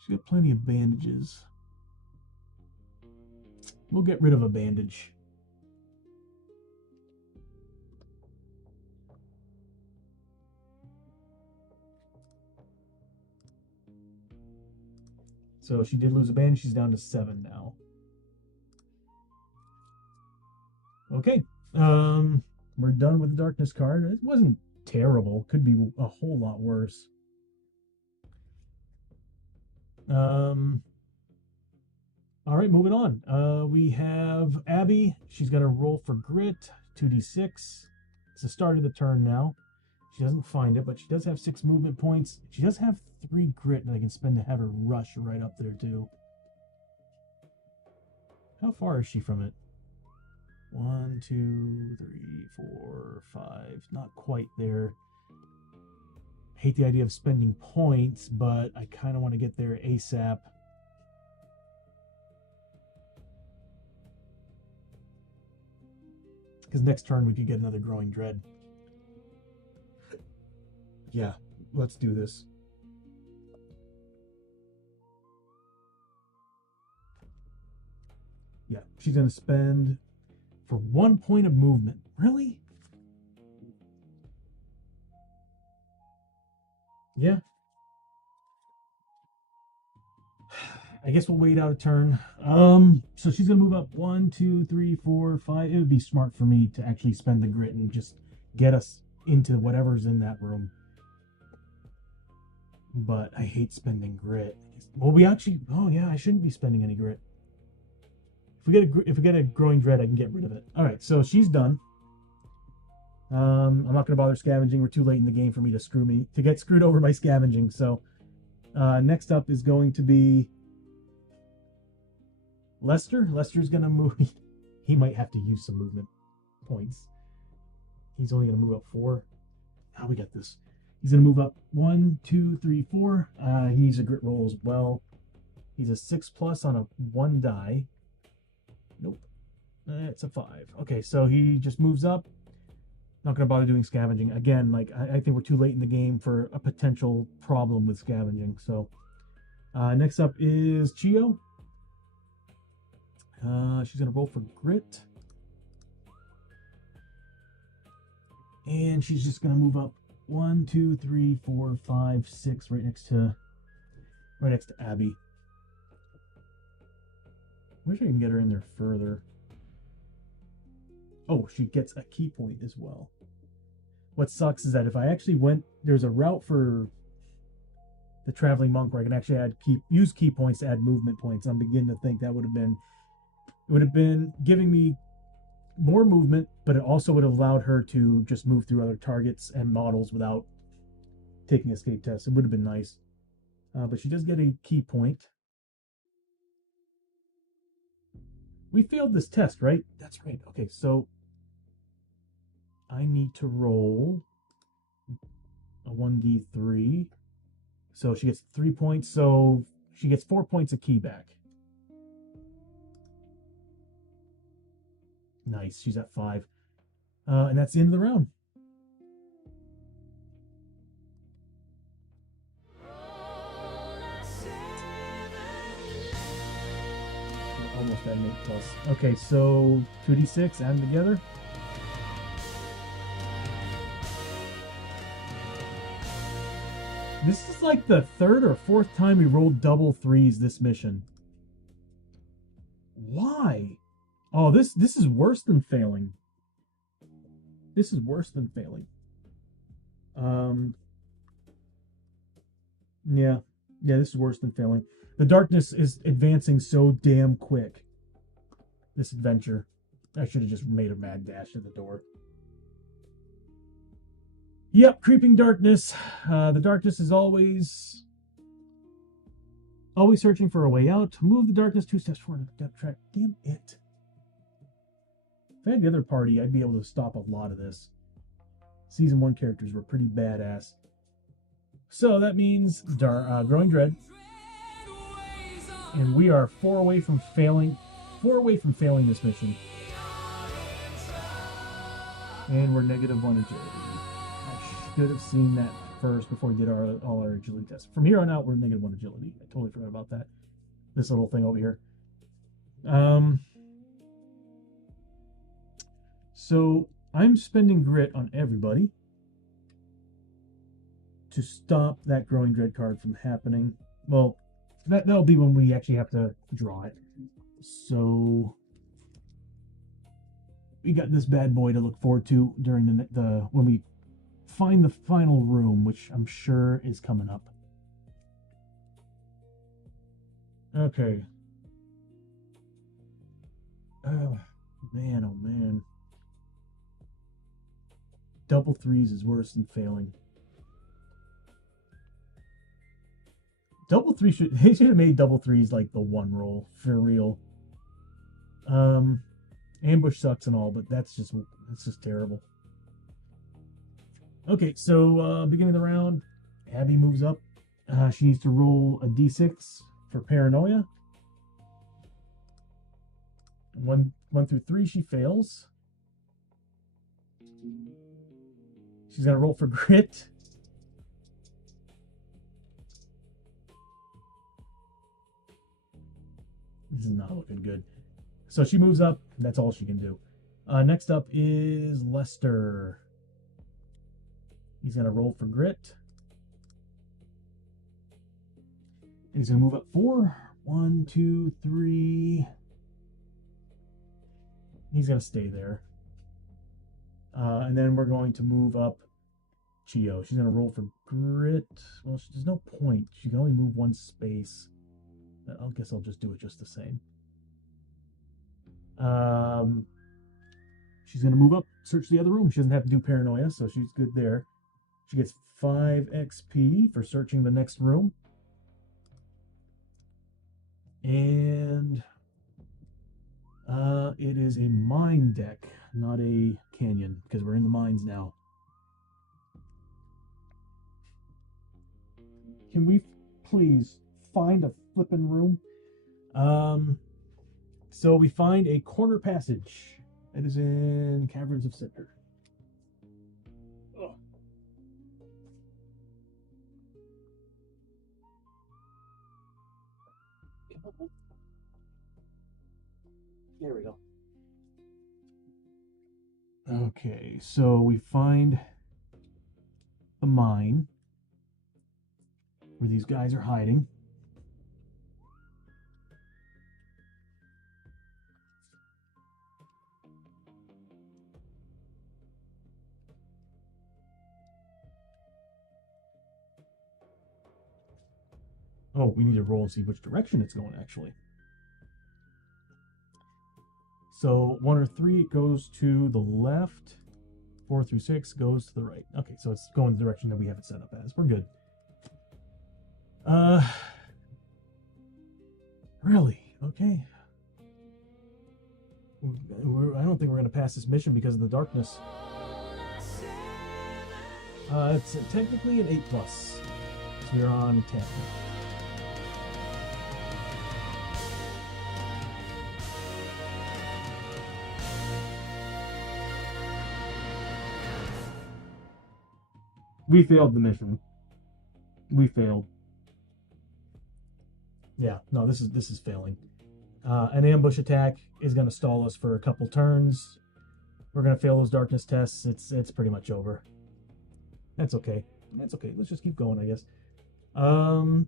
She's got plenty of bandages. We'll get rid of a bandage. So she did lose a bandage. She's down to 7 now. Okay. We're done with the darkness card. It wasn't terrible. Could be a whole lot worse. All right, moving on. We have Abbie. She's going to roll for grit, 2d6. It's the start of the turn now. She doesn't find it, but she does have 6 movement points. She does have 3 grit that I can spend to have her rush right up there, too. How far is she from it? 1, 2, 3, 4, 5. Not quite there. I hate the idea of spending points, but I kind of want to get there ASAP. Because next turn we could get another Growing Dread. Yeah, let's do this. Yeah, she's going to spend for 1 point of movement. Really? Yeah. I guess we'll wait out a turn. So she's going to move up 1, 2, 3, 4, 5. It would be smart for me to actually spend the grit and just get us into whatever's in that room. But I hate spending grit. Well, we actually... Oh, yeah, I shouldn't be spending any grit. If we get a Growing Dread, I can get rid of it. All right, so she's done. I'm not going to bother scavenging. We're too late in the game for me to get screwed over by scavenging. So next up is going to be Lester. Lester's going to move. he might have to use some movement points. He's only going to move up 4. Oh, we got this. He's going to move up 1, 2, 3, 4. He needs a grit roll as well. He's a 6+ on a 1 die. Nope. It's a 5. Okay, so he just moves up. Not going to bother doing scavenging. Again, like I think we're too late in the game for a potential problem with scavenging. So next up is Chiyo. She's going to roll for grit. And she's just going to move up 1, 2, 3, 4, 5, 6, right next to Abbie. Wish I can get her in there further. Oh, she gets a key point as well. What sucks is that if I actually went, there's a route for the traveling monk where I can actually use key points to add movement points. I'm beginning to think that would have been giving me more movement, but it also would have allowed her to just move through other targets and models without taking escape tests. It would have been nice. But she does get a key point. We failed this test, right? That's right. Okay, so I need to roll a 1d3. So she gets 3 points. So she gets 4 points of key back. Nice. She's at 5. And that's the end of the round. Almost at an 8+. Okay, so 2d6, add them together. This is like the 3rd or 4th time we rolled double 3s this mission. Why? Oh, this is worse than failing. This is worse than failing. Yeah, this is worse than failing. The darkness is advancing so damn quick. This adventure. I should have just made a mad dash to the door. Yep, creeping darkness. The darkness is always searching for a way out. Move the darkness 2 steps forward. Depth track. Damn it. If I had the other party, I'd be able to stop a lot of this. Season 1 characters were pretty badass. So that means Growing Dread. And we are 4 away from failing. 4 away from failing this mission. And we're -1 agility. I should have seen that first before we did all our agility tests. From here on out, we're -1 agility. I totally forgot about that. This little thing over here. So I'm spending grit on everybody to stop that Growing Dread card from happening. Well, that'll be when we actually have to draw it. So we got this bad boy to look forward to during the when we find the final room, which I'm sure is coming up. Okay. Oh man. Double 3s is worse than failing. Double 3 should have made double 3s like the 1 roll for real. Ambush sucks and all, but that's just terrible. Okay, so beginning of the round, Abbie moves up. She needs to roll a d6 for paranoia. 1 through 3, she fails. She's gonna roll for grit. This is not looking good. So she moves up. That's all she can do. Next up is Lester. He's going to roll for grit. And he's going to move up 4. 1, 2, 3. He's going to stay there. And then we're going to move up Chiyo. She's going to roll for grit. Well, there's no point. She can only move 1 space. I guess I'll just do it just the same. She's going to move up, search the other room. She doesn't have to do paranoia, so she's good there. She gets 5 XP for searching the next room. And It is a mine deck, not a canyon, because we're in the mines now. Can we please find a flippin' room? So we find a corner passage. It is in Caverns of Cinder. Oh. There we go. Okay, so we find the mine where these guys are hiding. Oh, we need to roll and see which direction it's going, actually. So 1 or 3, it goes to the left. 4 through 6 goes to the right. Okay, so it's going the direction that we have it set up as. We're good. Really? Okay. I don't think we're going to pass this mission because of the darkness. It's technically an 8+. So we're on 10. We failed the mission. We failed. Yeah, no, this is failing. An ambush attack is going to stall us for a couple turns. We're going to fail those darkness tests. It's pretty much over. That's okay. That's okay. Let's just keep going, I guess. All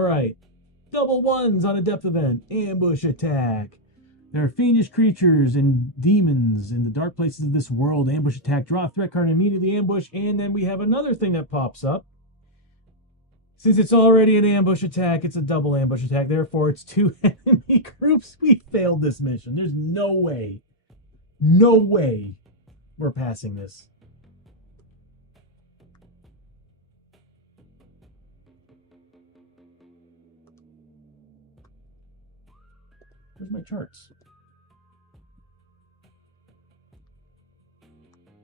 right. Double 1s on a depth event. Ambush attack. There are fiendish creatures and demons in the dark places of this world. Ambush attack. Draw a threat card and immediately ambush. And then we have another thing that pops up. Since it's already an ambush attack, it's a double ambush attack. Therefore, it's 2 enemy groups. We failed this mission. There's no way. No way we're passing this. Where's my charts?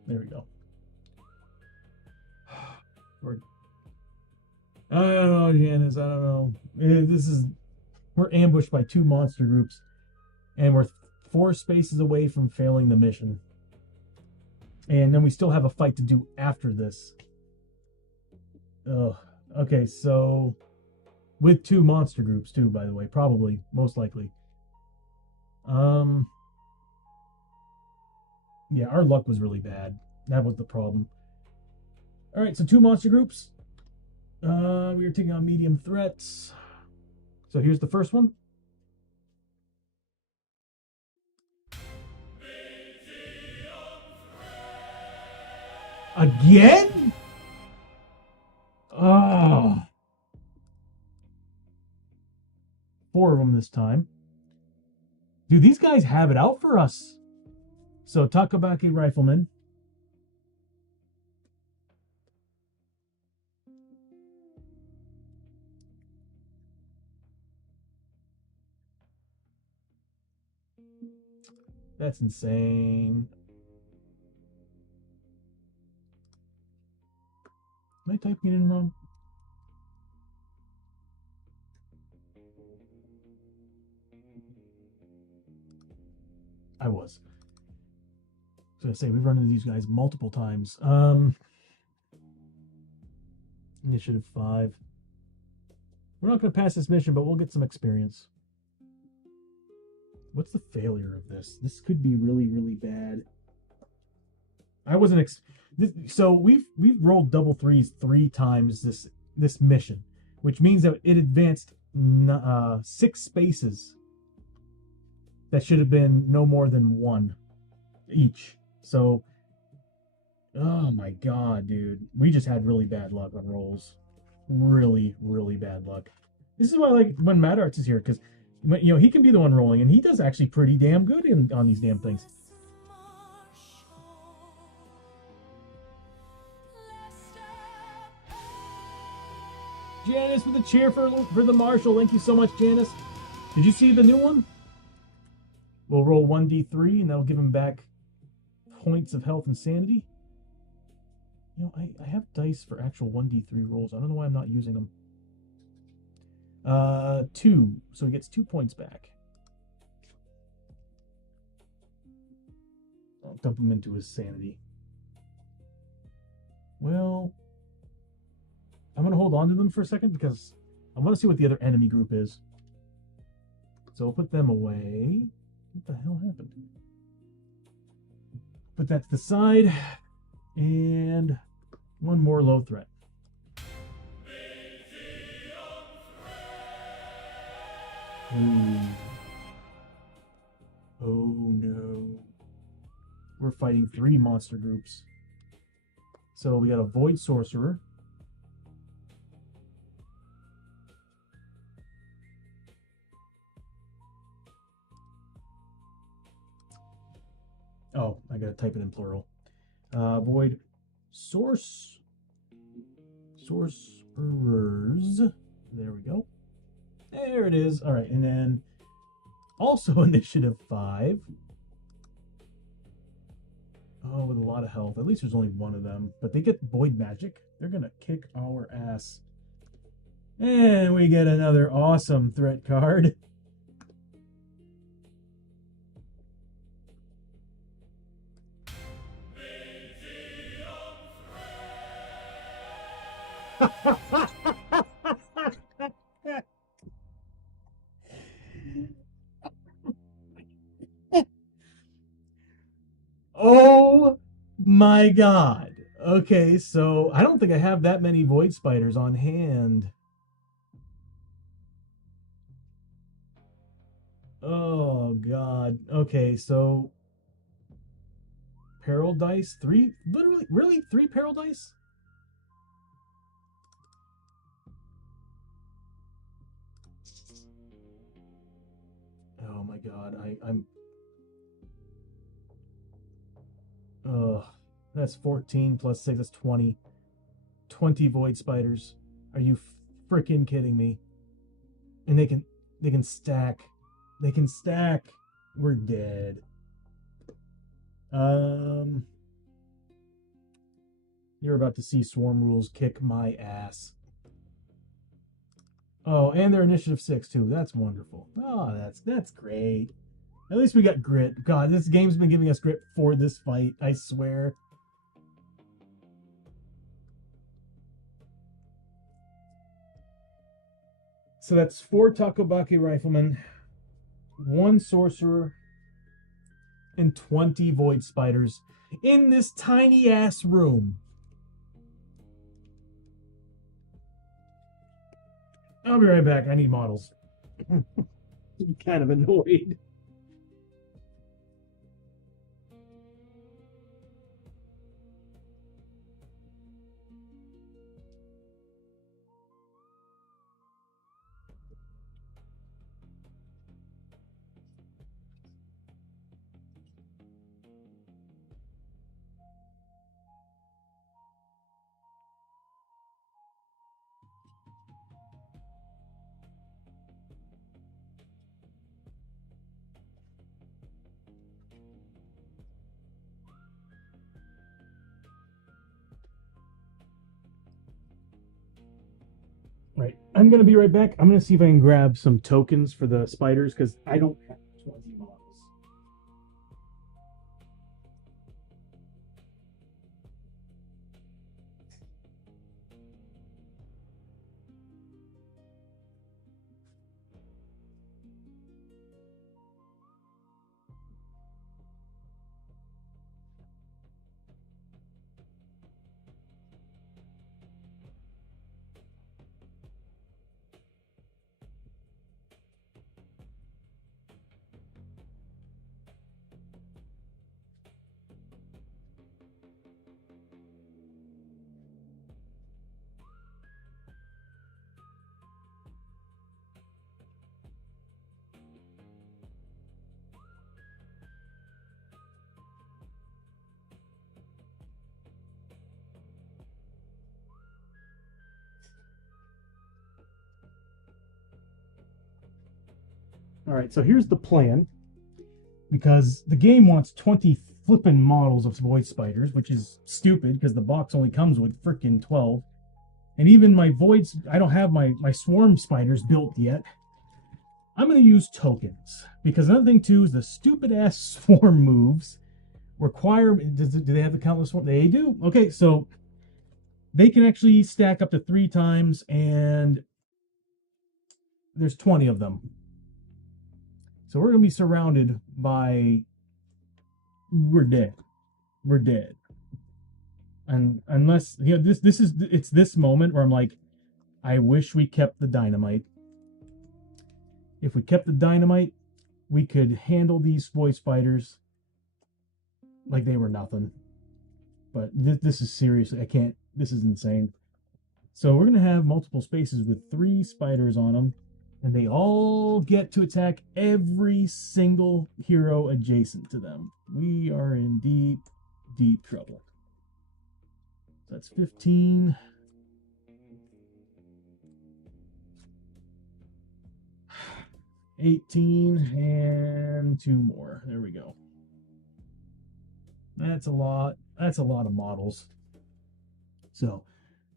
There we go. I don't know, Janice. I don't know. We're ambushed by 2 monster groups, and we're 4 spaces away from failing the mission. And then we still have a fight to do after this. Ugh. Okay, so with 2 monster groups too, by the way, probably, most likely. Yeah, our luck was really bad. That was the problem. All right, so 2 monster groups. We are taking on medium threats. So here's the first one. Again? Oh. 4 of them this time. Dude, these guys have it out for us. So Takabaki Rifleman. That's insane. Am I typing it in wrong? I was. I was gonna say we've run into these guys multiple times. Initiative 5. We're not gonna pass this mission, but we'll get some experience. What's the failure of this? This could be really, really bad. I wasn't so we've rolled double 3s 3 times this mission, which means that it advanced 6 spaces that should have been no more than 1 each. So, oh my god, dude, we just had really bad luck on rolls. Really, really bad luck. This is why I like when Mad Arts is here, because he can be the one rolling, and he does actually pretty damn good on these damn things. Janice with a cheer for the Marshal. Thank you so much, Janice. Did you see the new one? We'll roll 1d3, and that'll give him back points of health and sanity. You know, I have dice for actual 1d3 rolls. I don't know why I'm not using them. 2. So he gets 2 points back. I'll dump him into his sanity. Well, I'm going to hold on to them for a second because I want to see what the other enemy group is. So we'll put them away. What the hell happened? Put that to the side. And one more low threat. Ooh. Oh no. We're fighting 3 monster groups. So we got a Void Sorcerer. Oh, I gotta type it in plural. Void Sorcerers. There we go. There it is. All right, and then also initiative 5. Oh, with a lot of health. At least there's only one of them. But they get Void Magic. They're going to kick our ass. And we get another awesome threat card. Oh my god. Okay, so I don't think I have that many Void Spiders on hand. Oh god. Okay, so Peril Dice? 3? Literally? Really? 3 Peril Dice? Oh my god. I'm that's 14 plus 6, that's 20. 20 Void Spiders. Are you freaking kidding me? And they can stack. They can stack. We're dead. You're about to see Swarm Rules kick my ass. Oh, and they're initiative 6 too. That's wonderful. Oh, that's great. At least we got grit. God, this game's been giving us grit for this fight, I swear. So that's 4 Takobaki Riflemen, 1 Sorcerer, and 20 Void Spiders in this tiny ass room. I'll be right back. I need models. I'm kind of annoyed. Right. I'm going to be right back. I'm going to see if I can grab some tokens for the spiders because I don't have 20 models. All right, so here's the plan. Because the game wants 20 flippin' models of void spiders, which is stupid because the box only comes with freaking 12. And even my voids, I don't have my swarm spiders built yet. I'm going to use tokens. Because another thing, too, is the stupid ass swarm moves require. Do they have the countless swarm? They do. Okay, so they can actually stack up to 3 times, and there's 20 of them. So we're going to be surrounded by. We're dead. We're dead. And unless it's this moment where I'm like, I wish we kept the dynamite. If we kept the dynamite, we could handle these void spiders like they were nothing. But this is seriously, I can't. This is insane. So we're gonna have multiple spaces with 3 spiders on them, and they all get to attack every single hero adjacent to them. We are in deep, deep trouble. That's 15. $18 and 2 more. There we go. That's a lot. That's a lot of models. So,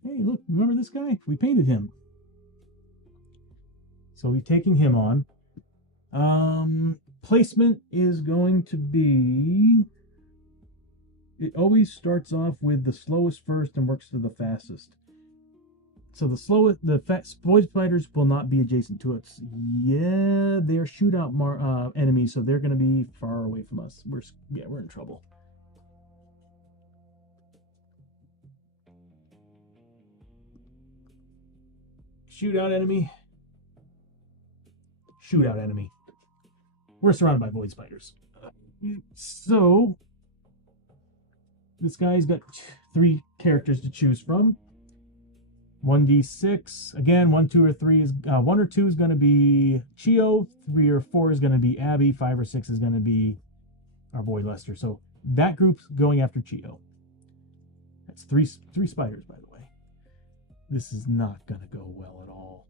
hey, look, remember this guy? We painted him. So we're taking him on. Placement is going to be. It always starts off with the slowest first and works to the fastest. So the void spiders will not be adjacent to us. Yeah, they're shootout enemies, so they're going to be far away from us. We're in trouble. Shootout enemy. Shootout enemy. We're surrounded by void spiders. So this guy's got 3 characters to choose from. 1d6 again. 1, 2, or 3 is 1 or 2 is going to be Chiyo. 3 or 4 is going to be Abbie. 5 or 6 is going to be our boy Lester. So that group's going after Chiyo. That's three spiders, by the way. This is not going to go well at all.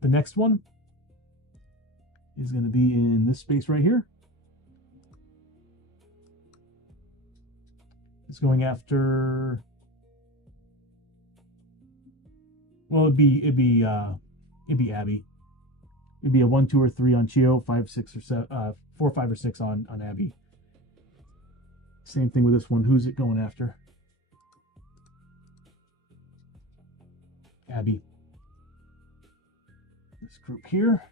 The next one is going to be in this space right here. It's going after. Well, it'd be Abbie. It'd be a 1, 2, or 3 on Chiyo, 5, 6, or 7, 4, 5, or 6 on Abbie. Same thing with this one. Who's it going after? Abbie. This group here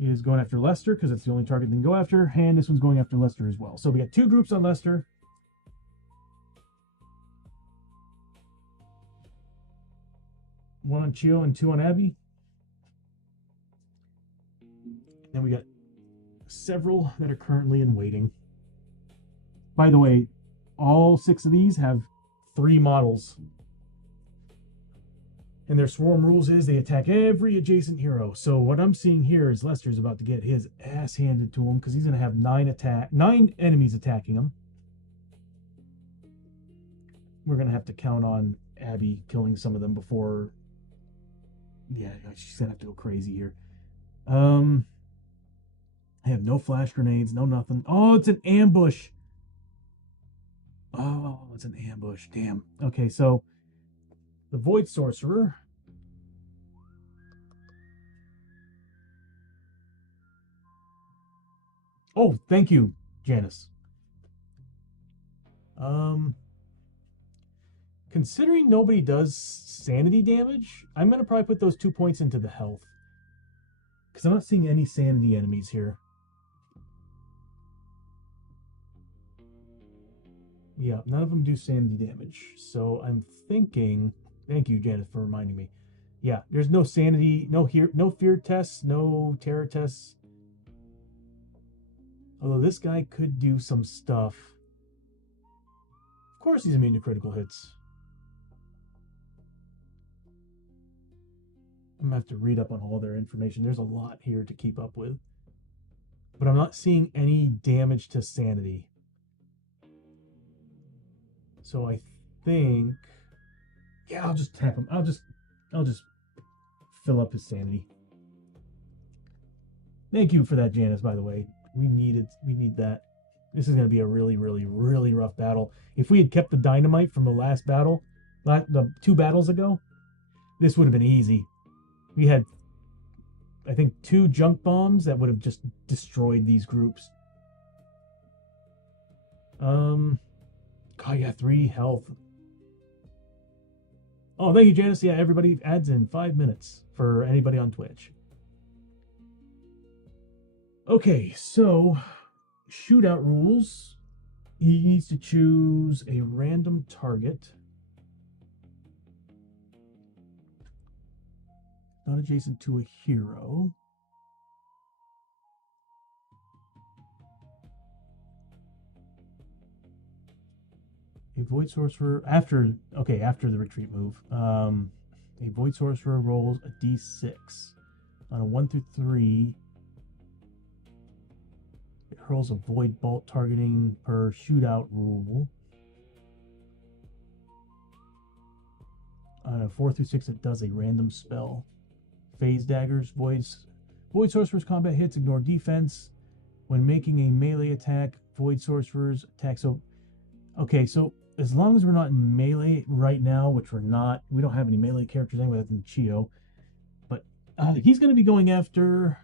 is going after Lester because it's the only target they can go after, and this one's going after Lester as well. So we got 2 groups on Lester. One on Chiyo and 2 on Abbie. And we got several that are currently in waiting. By the way, all 6 of these have 3 models. And their swarm rules is they attack every adjacent hero. So what I'm seeing here is Lester's about to get his ass handed to him because he's going to have 9 enemies attacking him. We're going to have to count on Abbie killing some of them before. Yeah, she's going to have to go crazy here. I have no flash grenades, no nothing. Oh, it's an ambush. Oh, it's an ambush. Damn. Okay, so the Void Sorcerer. Oh, thank you, Janice. Considering nobody does sanity damage, I'm going to probably put those 2 points into the health. Because I'm not seeing any sanity enemies here. Yeah, none of them do sanity damage. So I'm thinking. Thank you, Janet, for reminding me. Yeah, there's no sanity, no fear tests, no terror tests. Although this guy could do some stuff. Of course he's immune to critical hits. I'm going to have to read up on all their information. There's a lot here to keep up with. But I'm not seeing any damage to sanity. So I think. Yeah, I'll just tap him. I'll just fill up his sanity. Thank you for that, Janice, by the way. We need that. This is going to be a really, really, really rough battle. If we had kept the dynamite from the last battle, the 2 battles ago, this would have been easy. We had, I think, 2 junk bombs that would have just destroyed these groups. God, yeah, 3 health. Oh, thank you, Janice. Yeah, everybody adds in 5 minutes for anybody on Twitch. Okay, so shootout rules. He needs to choose a random target. Not adjacent to a hero. A Void Sorcerer after the retreat move. A Void Sorcerer rolls a d6 on a 1 through 3. It hurls a Void Bolt targeting per shootout rule. On a 4 through 6, it does a random spell. Phase daggers, Void Sorcerer's combat hits ignore defense. When making a melee attack, Void Sorcerer's attack. So, okay, so as long as we're not in melee right now, which we're not, we don't have any melee characters anyway, other than Chiyo. But he's going to be going after.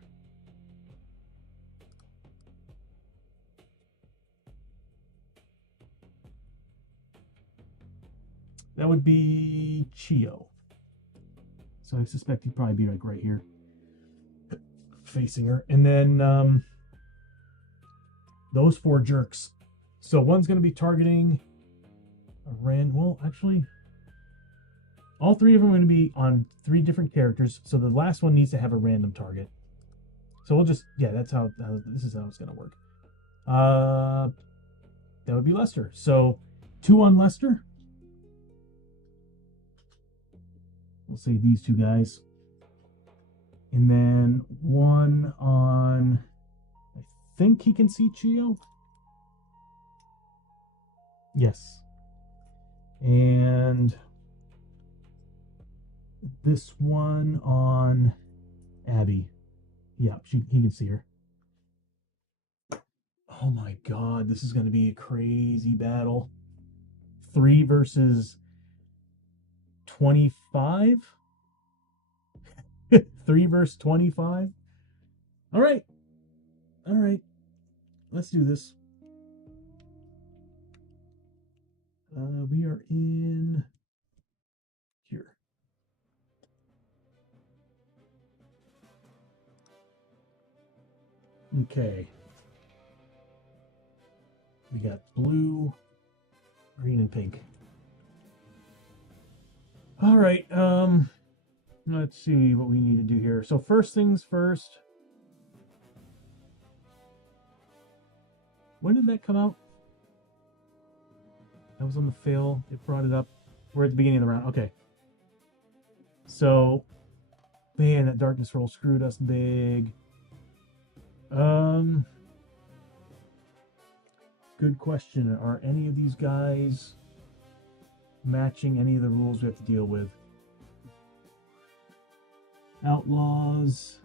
That would be Chiyo. So I suspect he'd probably be like right here, facing her. And then those 4 jerks. So one's going to be targeting a well, actually, all 3 of them are going to be on 3 different characters. So the last one needs to have a random target. So we'll just, yeah, that's how this is how it's going to work. That would be Lester. So 2 on Lester. We'll say these 2 guys. And then 1 on, I think he can see Chiyo. Yes. And this one on Abbie. Yeah, he can see her. Oh my god, this is going to be a crazy battle. 3 versus 25? 3 versus 25? All right. Let's do this. We are in here. Okay. We got blue, green, and pink. All right. Let's see what we need to do here. So first things first. When did that come out? That was on the fail. It brought it up. We're at the beginning of the round. Okay. So, man, that darkness roll screwed us big. Good question. Are any of these guys matching any of the rules we have to deal with? Outlaws.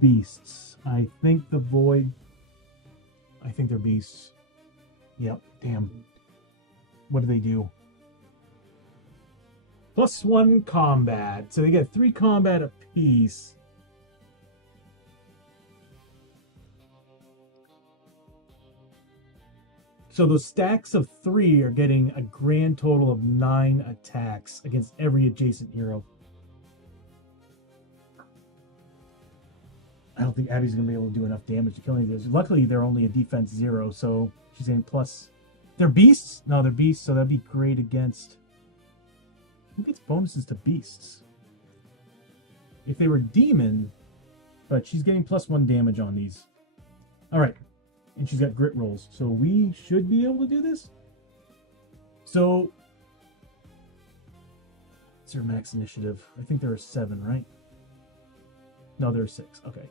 Beasts. I think the Void... I think they're beasts. Yep, damn. What do they do? +1 combat. So they get 3 combat apiece. So those stacks of 3 are getting a grand total of 9 attacks against every adjacent hero. I don't think Abbie's going to be able to do enough damage to kill any of those. Luckily, they're only a defense 0, so she's getting plus... They're beasts? No, they're beasts, so that'd be great against... Who gets bonuses to beasts? If they were demon, but she's getting +1 damage on these. Alright. And she's got grit rolls, so we should be able to do this. So... What's their max initiative? I think there are 7, right? No, there are 6. Okay.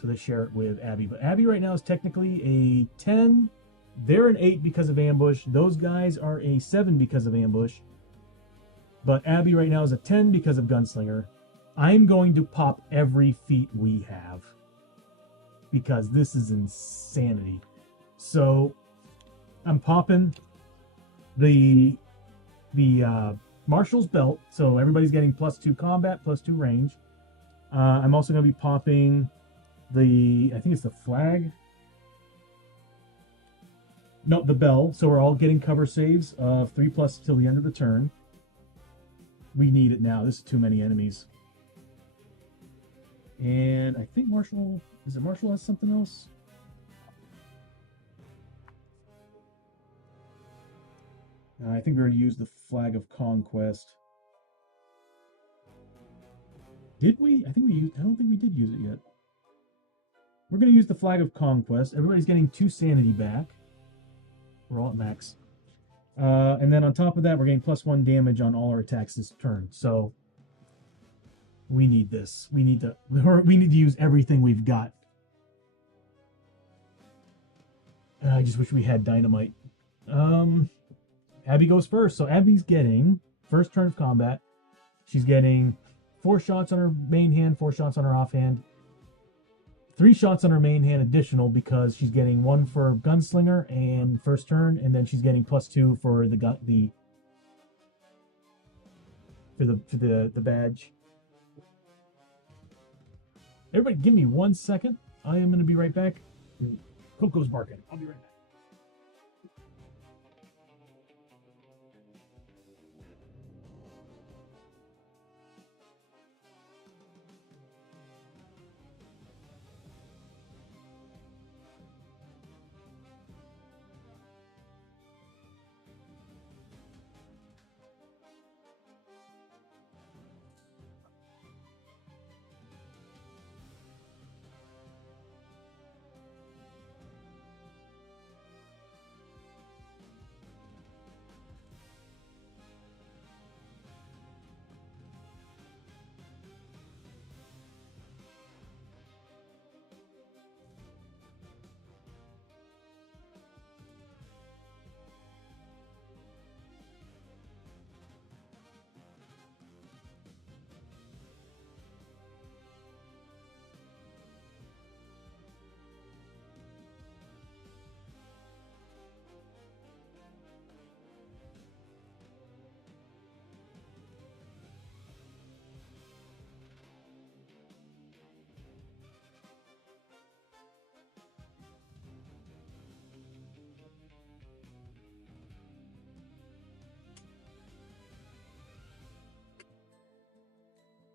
So they share it with Abbie. But Abbie right now is technically a 10. They're an 8 because of ambush. Those guys are a 7 because of ambush. But Abbie right now is a 10 because of Gunslinger. I'm going to pop every feat we have because this is insanity. So I'm popping the Marshal's belt, so everybody's getting +2 combat, +2 range. I'm also going to be popping I think it's the flag. No, the bell. So we're all getting cover saves of 3+ till the end of the turn. We need it now. This is too many enemies. And I think Marshall has something else? I think we already used the Flag of Conquest. Did we? I don't think we did use it yet. We're going to use the Flag of Conquest. Everybody's getting 2 sanity back. We're all at max. And then on top of that, we're getting +1 damage on all our attacks this turn. So we need this. We need to use everything we've got. I just wish we had dynamite. Abbie goes first. So Abbie's getting first turn of combat. She's getting 4 shots on her main hand, 4 shots on her offhand, 3 shots on her main hand additional because she's getting 1 for Gunslinger and first turn, and then she's getting +2 for the badge. Everybody, give me 1 second. I am going to be right back. Coco's barking. I'll be right back.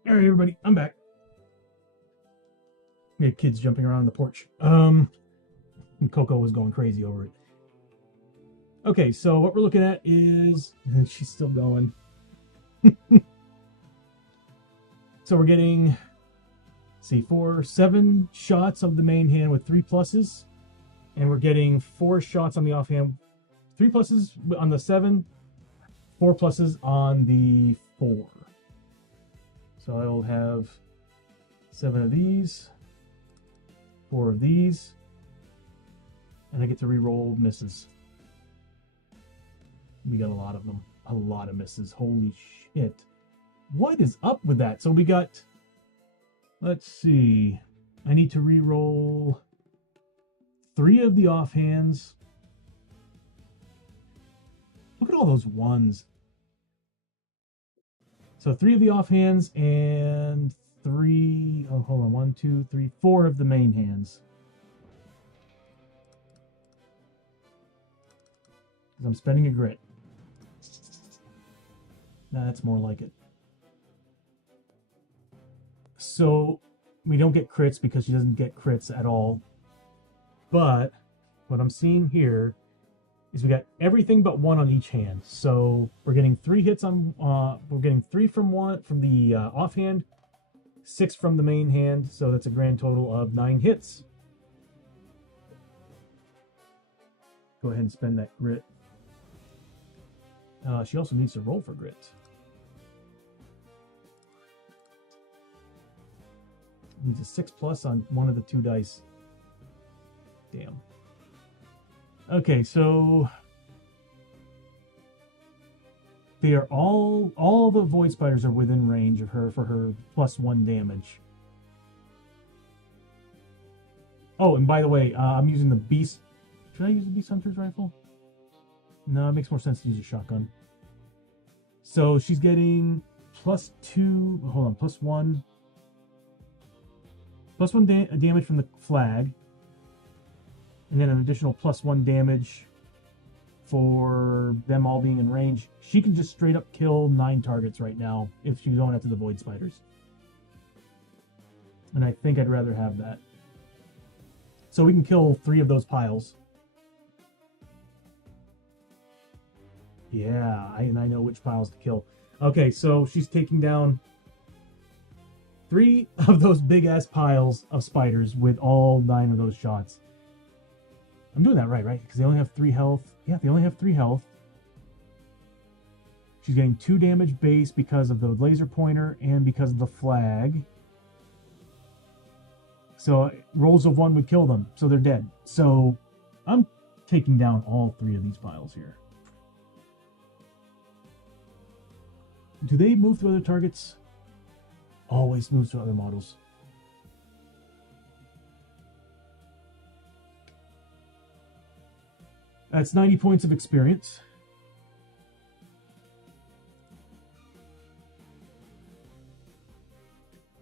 All right, everybody, I'm back. We had kids jumping around the porch. And Coco was going crazy over it. Okay, so what we're looking at is, and she's still going. So we're getting, see, 7 shots of the main hand with 3 pluses, and we're getting 4 shots on the offhand, 3 pluses on the 7, 4 pluses on the 4. So I'll have 7 of these, 4 of these, and I get to re-roll misses. We got a lot of them. A lot of misses. Holy shit. What is up with that? So we got, let's see, I need to re-roll 3 of the offhands. Look at all those ones. So 3 of the offhands and 3, oh, hold on, 1, 2, 3, 4 of the main hands. Because I'm spending a grit. That's more like it. So we don't get crits because she doesn't get crits at all. But what I'm seeing here is we got everything but 1 on each hand. So we're getting 3 hits on, we're getting 3 from the offhand, 6 from the main hand. So that's a grand total of 9 hits. Go ahead and spend that grit. She also needs to roll for grit. Needs a 6+ on one of the 2 dice. Damn. Okay, so They are all the void spiders are within range of her for her +1 damage. Oh, and by the way, I'm using the beast. Should I use the beast hunter's rifle? No, it makes more sense to use a shotgun. So she's getting +2. Hold on, +1. +1 damage from the flag, and then an additional +1 damage for them all being in range. She can just straight up kill 9 targets right now if she's going after the void spiders. And I think I'd rather have that. So we can kill 3 of those piles. Yeah, I know which piles to kill. Okay, so she's taking down 3 of those big-ass piles of spiders with all 9 of those shots. I'm doing that right? Because they only have 3 health. Yeah, they only have 3 health. She's getting 2 damage base because of the laser pointer and because of the flag. So rolls of 1 would kill them, so they're dead. So I'm taking down all 3 of these piles here. Do they move to other targets? Always moves to other models. That's 90 points of experience.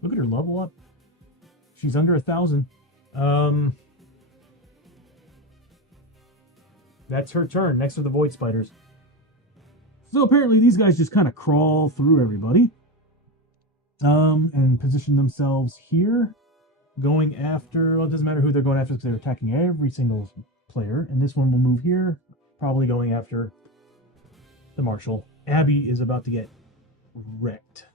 Look at her level up. She's under 1,000. That's her turn. Next are the void spiders. So apparently these guys just kind of crawl through everybody. And position themselves here. Going after, well, it doesn't matter who they're going after because they're attacking every single player. And this one will move here, probably going after the Marshal. Abbie is about to get wrecked.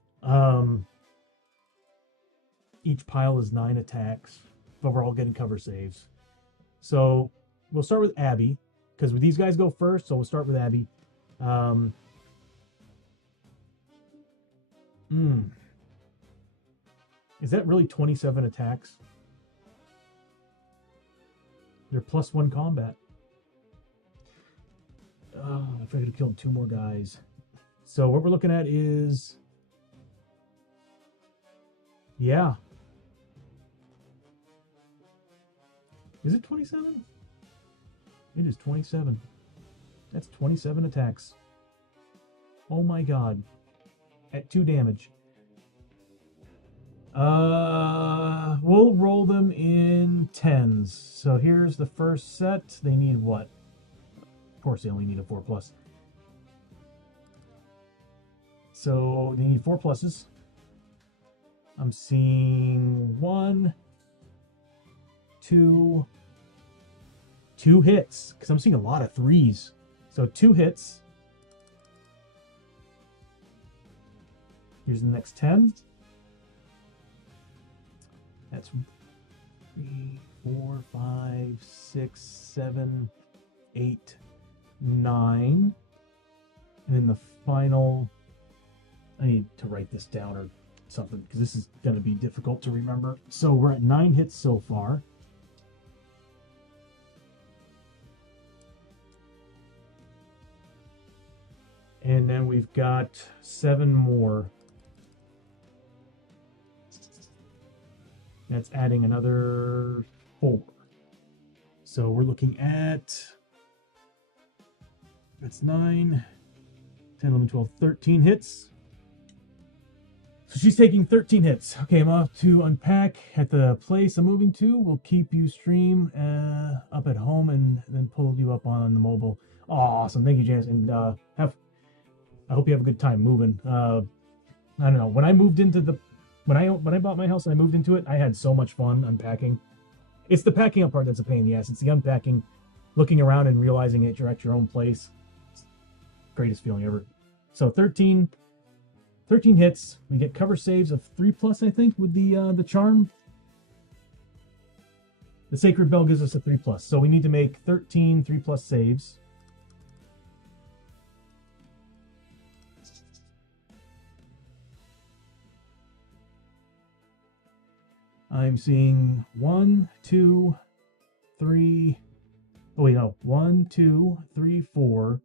Each pile is 9 attacks, but we're all getting cover saves. So we'll start with Abbie, because these guys go first, so we'll start with Abbie. Is that really 27 attacks? They're +1 combat. If I could have killed 2 more guys. So what we're looking at is... yeah. Is it 27? It is 27. That's 27 attacks. Oh my god. At 2 damage. We'll roll them in 10s. So here's the first set. They need what? Of course they only need a 4+. So they need 4 pluses. I'm seeing 1, 2 hits, because I'm seeing a lot of 3s. So 2 hits. Here's the next 10. That's 3, 4, 5, 6, 7, 8, 9. And then the final... I need to write this down or something, because this is going to be difficult to remember. So we're at 9 hits so far. And then we've got 7 more. That's adding another 4. So we're looking at... that's 9, 10, 11, 12, 13 hits. So she's taking 13 hits. Okay, I'm off to unpack at the place I'm moving to. We'll keep you stream up at home and then pull you up on the mobile. Oh, awesome. Thank you, Janice. And I hope you have a good time moving. I don't know. When I moved into the... When I bought my house and I moved into it, I had so much fun unpacking. It's the packing up part that's a pain in the ass. It's the unpacking, looking around and realizing that you're at your own place. It's the greatest feeling ever. So 13 hits. We get cover saves of 3+, I think, with the charm. The Sacred Bell gives us a 3+. So we need to make 13 3+ saves. I'm seeing 1, 2, 3. Oh wait, no. 1, 2, 3, 4,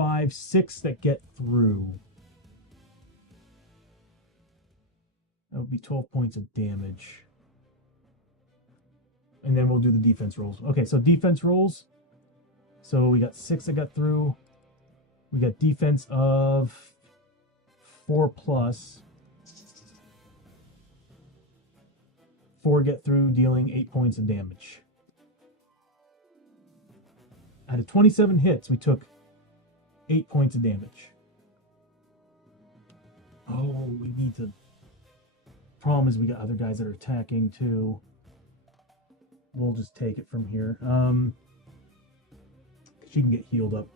5, 6 that get through. That would be 12 points of damage. And then we'll do the defense rolls. Okay, so defense rolls. So we got 6 that got through. We got defense of 4+. 4 get through, dealing 8 points of damage. Out of 27 hits, we took 8 points of damage. Oh, we need to... Problem is we got other guys that are attacking too. We'll just take it from here. She can get healed up.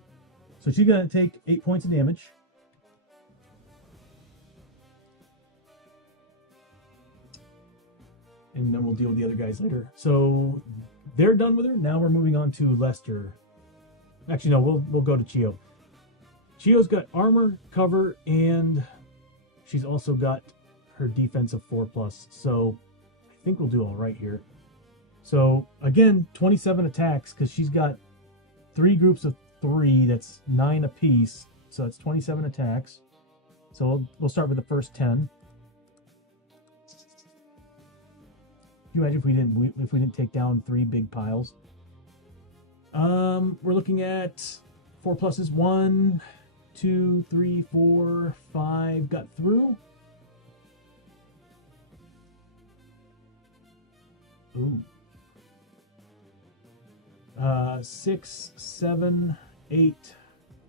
So she's going to take 8 points of damage. And then we'll deal with the other guys later. So they're done with her. Now we're moving on to Lester. Actually, no, we'll go to Chiyo. Chiyo's got armor, cover, and she's also got her defense of 4+. So I think we'll do all right here. So again, 27 attacks because she's got 3 groups of 3. That's 9 apiece. So that's 27 attacks. So we'll start with the first 10. Can you imagine if we didn't take down 3 big piles? We're looking at 4 pluses. 1, 2, 3, 4, 5 got through. Ooh. 6, 7, 8,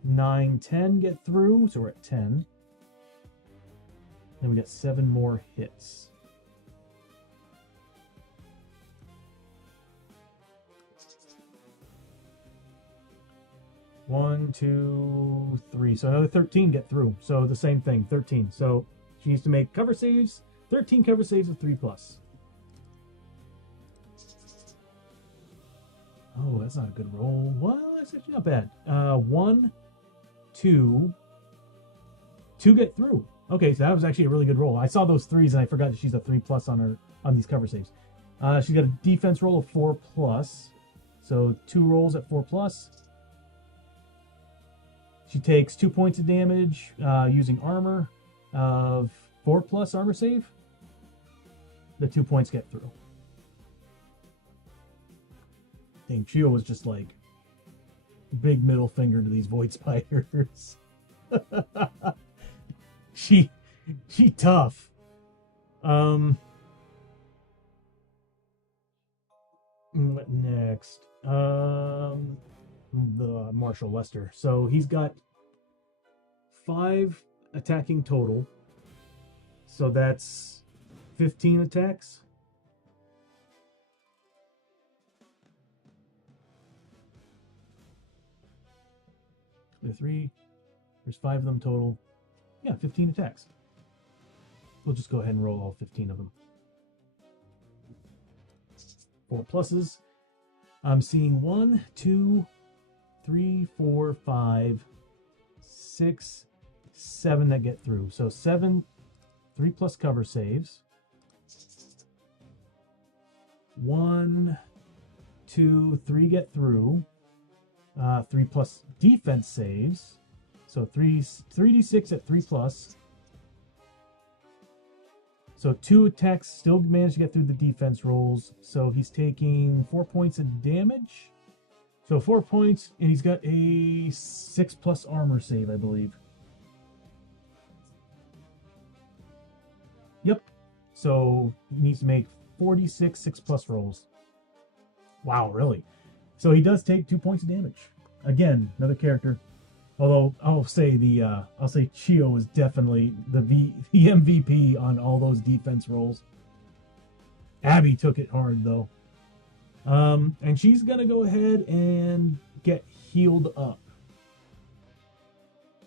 9, 10 get through. So we're at 10. Then we got 7 more hits. One, 2, 3. So another 13 get through. So the same thing, 13. So she needs to make cover saves, 13 cover saves of 3+. Oh, that's not a good roll. Well, that's actually not bad. 1, 2. 2 get through. Okay, so that was actually a really good roll. I saw those 3s and I forgot that she's a 3+ on these cover saves. She's got a defense roll of 4+. So 2 rolls at 4+. She takes 2 points of damage using armor of 4+ armor save. The 2 points get through. Dang, Chiyo was just like big middle finger to these void spiders. she tough. What next? The Marshal Lester. So he's got 5 attacking total. So that's 15 attacks. There's 3. There's 5 of them total. Yeah, 15 attacks. We'll just go ahead and roll all 15 of them. 4 pluses. I'm seeing 1, 2, 3, 4, 5, 6, 7 that get through. So 7 3+ cover saves. 1, 2, 3 get through. 3+ defense saves. So 3d6 at 3+. So 2 attacks still managed to get through the defense rolls. So he's taking 4 points of damage. So 4 points, and he's got a 6+ armor save, I believe. Yep. So he needs to make 46 6+ rolls. Wow, really? So he does take 2 points of damage. Again, another character. Although I'll say Chiyo is definitely the MVP on all those defense rolls. Abbie took it hard though. And she's gonna go ahead and get healed up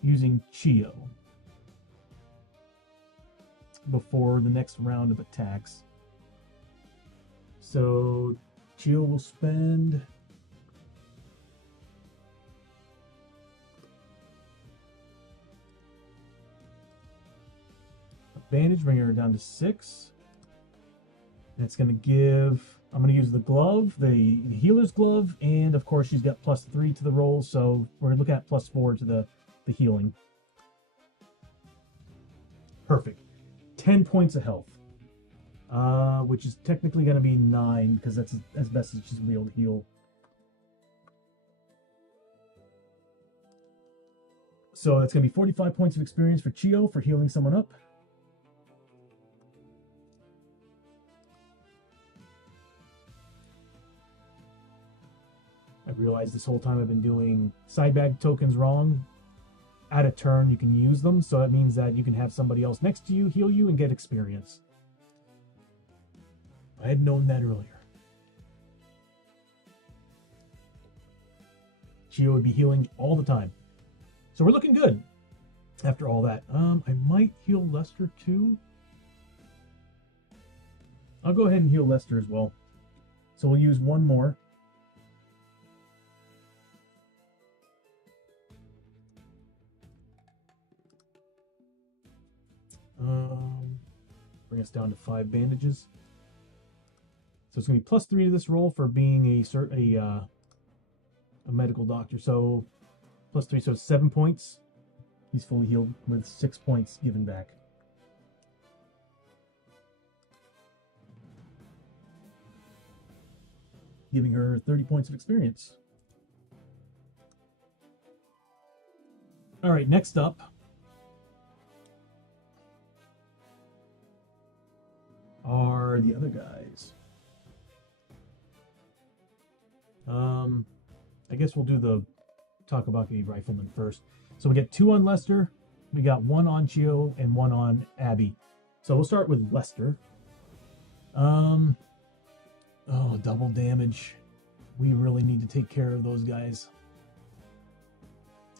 using Chiyo before the next round of attacks. So Chiyo will spend bandage, bringing her down to 6. And it's going to give, I'm going to use the glove, the healer's glove, and of course she's got +3 to the roll, so we're looking at +4 to the healing. Perfect. 10 points of health. Which is technically going to be 9, because that's as best as she's going to be able to heal. So that's going to be 45 points of experience for Chiyo for healing someone up. I realized this whole time I've been doing side bag tokens wrong. At a turn, you can use them, so that means that you can have somebody else next to you heal you and get experience. I had known that earlier. Chiyo would be healing all the time. So we're looking good after all that. I might heal Lester too. I'll go ahead and heal Lester as well. So we'll use one more. Bring us down to 5 bandages. So it's going to be +3 to this roll for being a medical doctor. So +3, so it's 7 points. He's fully healed with 6 points given back. Giving her 30 points of experience. All right, next up are the other guys. I guess we'll do the Takabaki Rifleman first. So we get 2 on Lester, we got 1 on Chiyo, and 1 on Abbie. So we'll start with Lester. Oh, double damage. We really need to take care of those guys.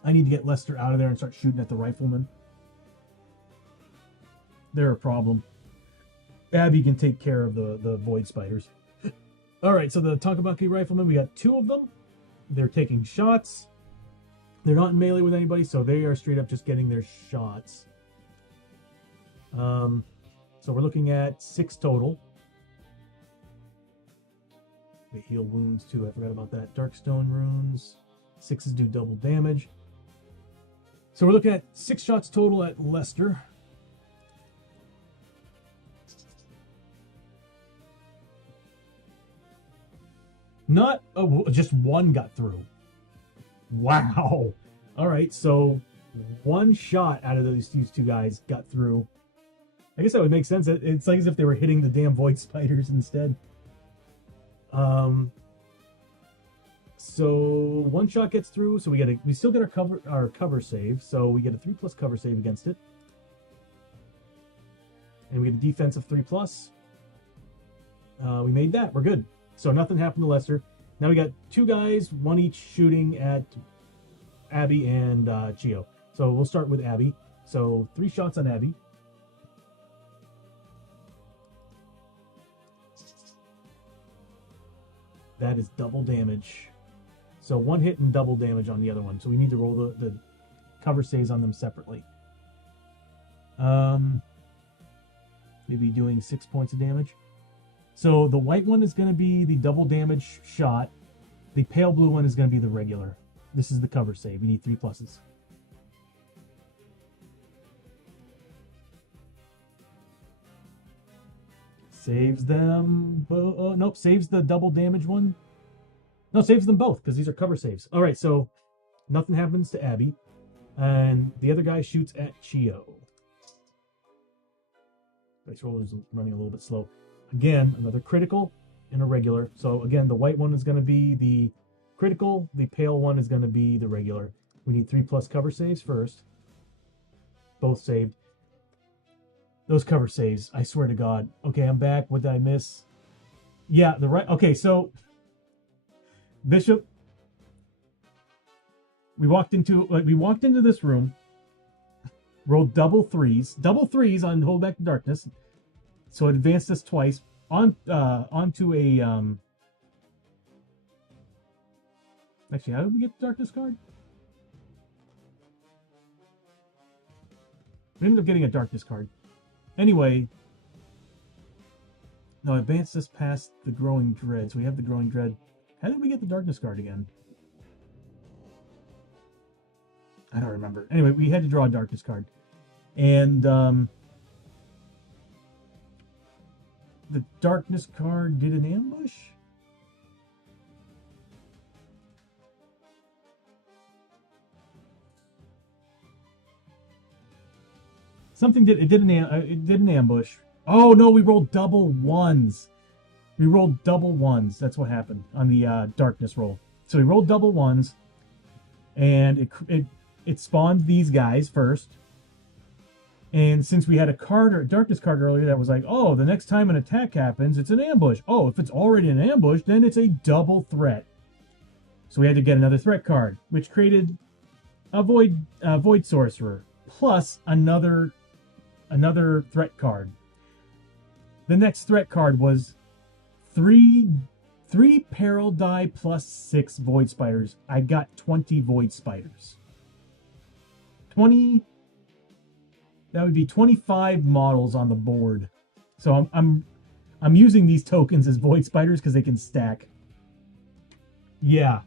I need to get Lester out of there and start shooting at the Rifleman. They're a problem. Abbie can take care of the Void Spiders. All right, so the Takabaki Riflemen, we got 2 of them. They're taking shots. They're not in melee with anybody, so they are straight up just getting their shots. So we're looking at 6 total. They heal wounds too, I forgot about that. Darkstone runes. 6s do double damage. So we're looking at 6 shots total at Lester. Not just 1 got through. Wow. All right, so 1 shot out of these 2 guys got through. I guess that would make sense. It's like as if they were hitting the damn Void Spiders instead. So 1 shot gets through. So we still get our cover save. So we get a 3+ cover save against it, and we get a defense of 3+. We made that. We're good. So nothing happened to Lester. Now we got 2 guys, 1 each shooting at Abbie and Chiyo. So we'll start with Abbie. So 3 shots on Abbie. That is double damage. So 1 hit and double damage on the other one. So we need to roll the cover saves on them separately. Maybe doing 6 points of damage. So the white one is going to be the double damage shot. The pale blue one is going to be the regular. This is the cover save. You need 3 pluses. Saves them. Nope, saves the double damage one. No, saves them both because these are cover saves. All right, so nothing happens to Abbie. And the other guy shoots at Chiyo. Dice roller is running a little bit slow. Again, another critical and a regular. So again, the white one is going to be the critical. The pale one is going to be the regular. We need 3+ cover saves first. Both saved. Those cover saves, I swear to God. Okay, I'm back. What did I miss? Yeah, the right. Okay, so Bishop. We walked into this room. Rolled double threes on Hold Back the Darkness. So it advanced us twice onto a Actually, how did we get the Darkness card? We ended up getting a Darkness card. Anyway, No, advance this past the Growing Dread. So we have the Growing Dread. How did we get the Darkness card again? I don't remember. Anyway, we had to draw a Darkness card. And the Darkness card did an ambush? Something did, it did an ambush. Oh no, we rolled double ones. We rolled double ones. That's what happened on the Darkness roll. So we rolled double ones, and it spawned these guys first. And since we had a card or a Darkness card earlier that was like, oh, the next time an attack happens, it's an ambush. Oh, if it's already an ambush, then it's a double threat. So we had to get another threat card, which created a Void Sorcerer plus another threat card. The next threat card was three peril die plus 6 Void Spiders. I got 20 Void Spiders. 20. That would be 25 models on the board. So I'm using these tokens as Void Spiders because they can stack. Yeah,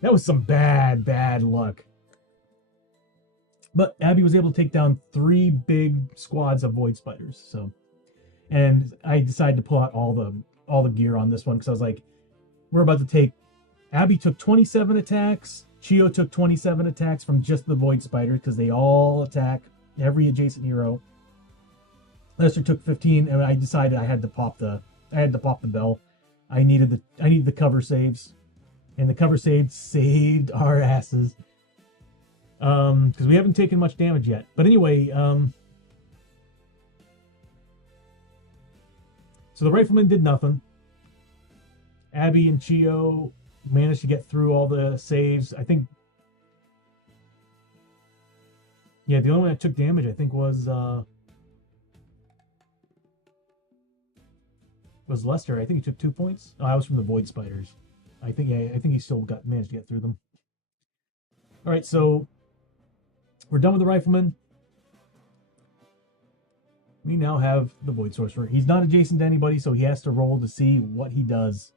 that was some bad luck. But Abbie was able to take down 3 big squads of Void Spiders. So, and I decided to pull out all the gear on this one because I was like, we're about to take. Abbie took 27 attacks. Chiyo took 27 attacks from just the Void Spiders because they all attack every adjacent hero. Lester took 15, and I decided I had to pop the bell. I needed the cover saves, and the cover saves saved our asses. Because we haven't taken much damage yet. But anyway, so the Rifleman did nothing. Abbie and Chiyo managed to get through all the saves. I think, yeah, the only one that took damage, I think, was Lester. I think he took 2 points. Oh, I was from the Void Spiders. I think he still managed to get through them. All right, so we're done with the Rifleman. We now have the Void Sorcerer. He's not adjacent to anybody, so he has to roll to see what he does.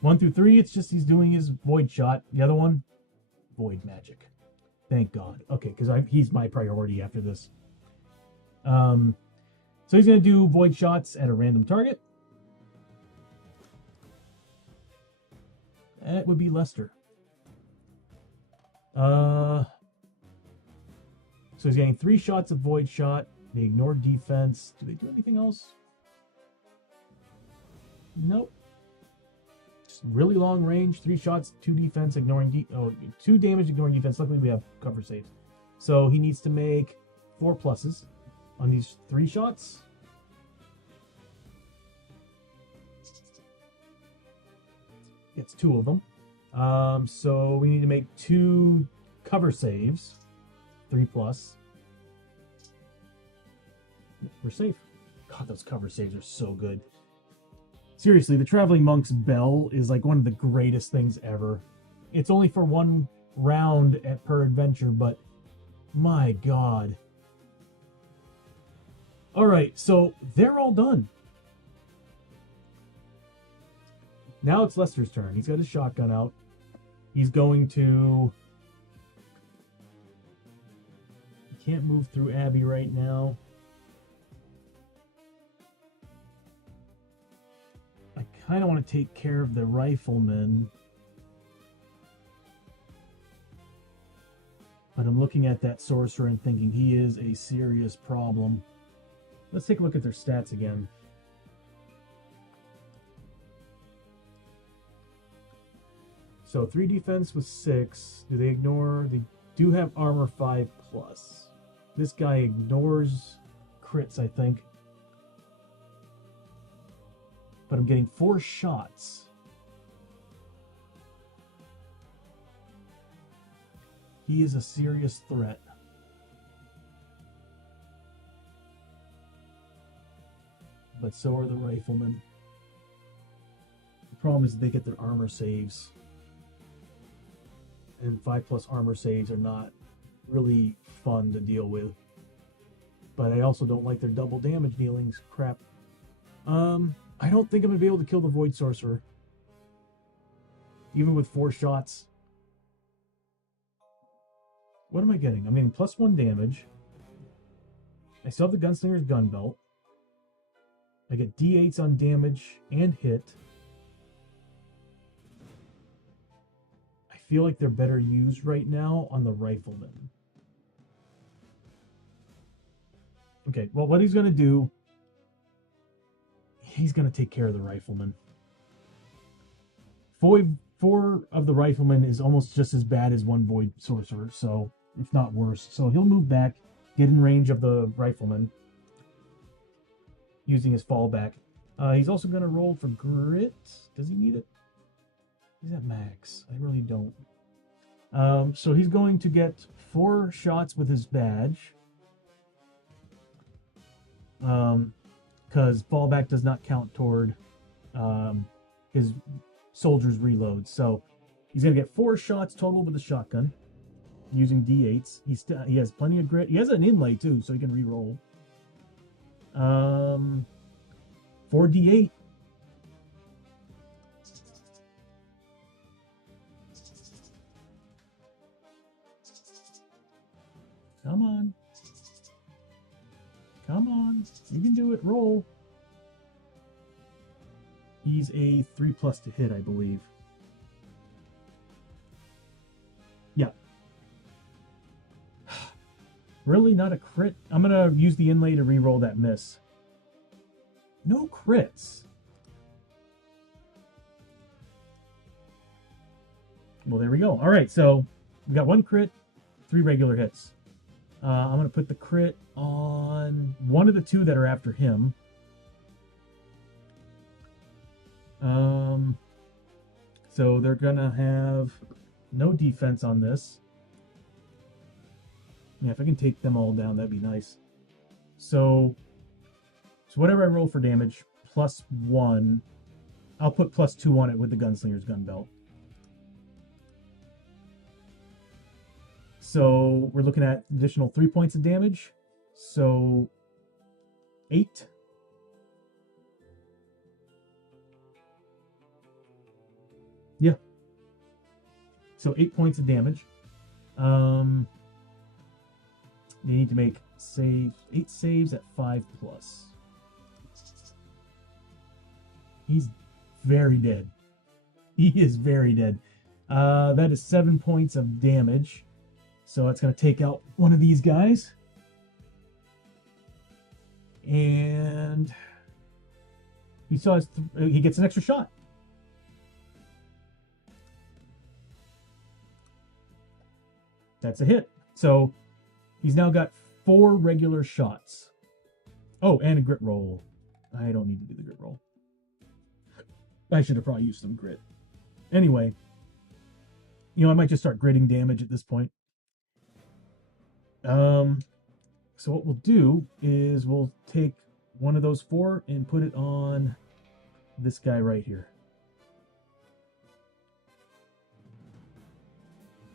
1 through 3, it's just he's doing his Void Shot. The other one, Void Magic. Thank God. Okay, because he's my priority after this. So he's going to do Void Shots at a random target. That would be Lester. So he's getting 3 shots of Void Shot. They ignore defense. Do they do anything else? Nope. Just really long range. 3 shots, 2 defense, ignoring 2 damage, ignoring defense. Luckily, we have cover saves. So he needs to make 4 pluses on these 3 shots. Gets 2 of them. So we need to make 2 cover saves. 3 plus. We're safe. God, those cover saves are so good. Seriously, the Traveling Monk's Bell is like one of the greatest things ever. It's only for 1 round per adventure, but my God. Alright, so they're all done. Now it's Lester's turn. He's got his shotgun out. He's going to... He can't move through Abbie right now. I kind of want to take care of the Rifleman. But I'm looking at that Sorcerer and thinking he is a serious problem. Let's take a look at their stats again. So 3 defense with 6. Do they ignore? They do have armor 5 plus. This guy ignores crits, I think. But I'm getting 4 shots. He is a serious threat. But so are the Riflemen. The problem is that they get their armor saves. And 5 plus armor saves are not really fun to deal with. but I also don't like their double damage dealings. Crap. I don't think I'm gonna be able to kill the Void Sorcerer, even with 4 shots. What am I getting? I'm getting +1 damage. I still have the Gunslinger's Gun Belt. I get D8s on damage and hit. I feel like they're better used right now on the Rifleman. Okay, well, what he's going to do, he's going to take care of the Rifleman. 4 of the Rifleman is almost just as bad as 1 Void Sorcerer, so if not worse. So he'll move back, get in range of the Rifleman, using his fallback. He's also going to roll for grit. Does he need it? He's at max. I really don't. So he's going to get 4 shots with his badge. Because fallback does not count toward his soldier's reload. So he's going to get 4 shots total with the shotgun using D8s. He has plenty of grit. He has an inlay too, so he can re-roll. 4d8. Come on. Come on. You can do it. Roll. He's a 3+ to hit, I believe. Yeah. Really not a crit? I'm going to use the inlay to re-roll that miss. No crits. Well, there we go. All right, so we got 1 crit, 3 regular hits. I'm going to put the crit on one of the 2 that are after him. So they're going to have no defense on this. Yeah, if I can take them all down, that'd be nice. So whatever I roll for damage, +1. I'll put +2 on it with the Gunslinger's Gun Belt. So we're looking at additional 3 points of damage. So 8. Yeah. So 8 points of damage. You need to make 8 saves at 5+. He's very dead. He is very dead. That is 7 points of damage. So it's going to take out one of these guys. And he still has he gets an extra shot. That's a hit. So he's now got 4 regular shots. Oh, and a grit roll. I don't need to do the grit roll. I should have probably used some grit. Anyway, I might just start gritting damage at this point. So what we'll do is we'll take one of those 4 and put it on this guy right here.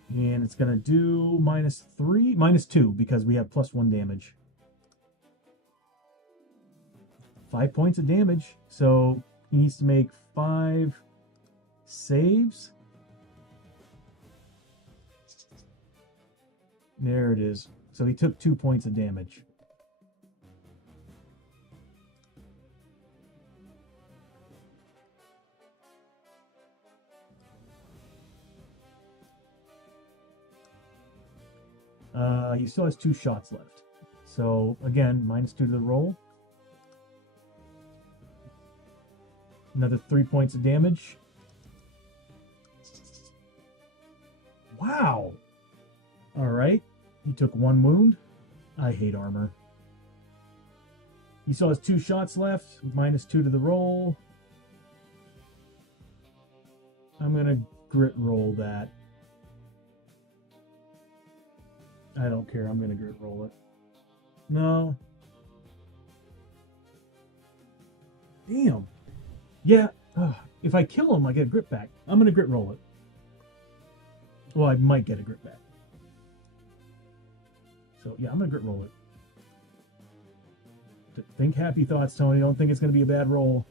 And it's going to do -2 because we have +1 damage. 5 points of damage. So he needs to make 5 saves. There it is. So he took 2 points of damage. He still has 2 shots left. So again, -2 to the roll. Another 3 points of damage. Wow. All right. He took 1 wound. I hate armor. He still has 2 shots left. -2 to the roll. I'm going to grit roll that. I don't care. I'm going to grit roll it. No. Damn. Yeah. If I kill him, I get a grit back. I'm going to grit roll it. Well, I might get a grit back. So, yeah, I'm going to grit roll it. Think happy thoughts, Tony. Don't think it's going to be a bad roll.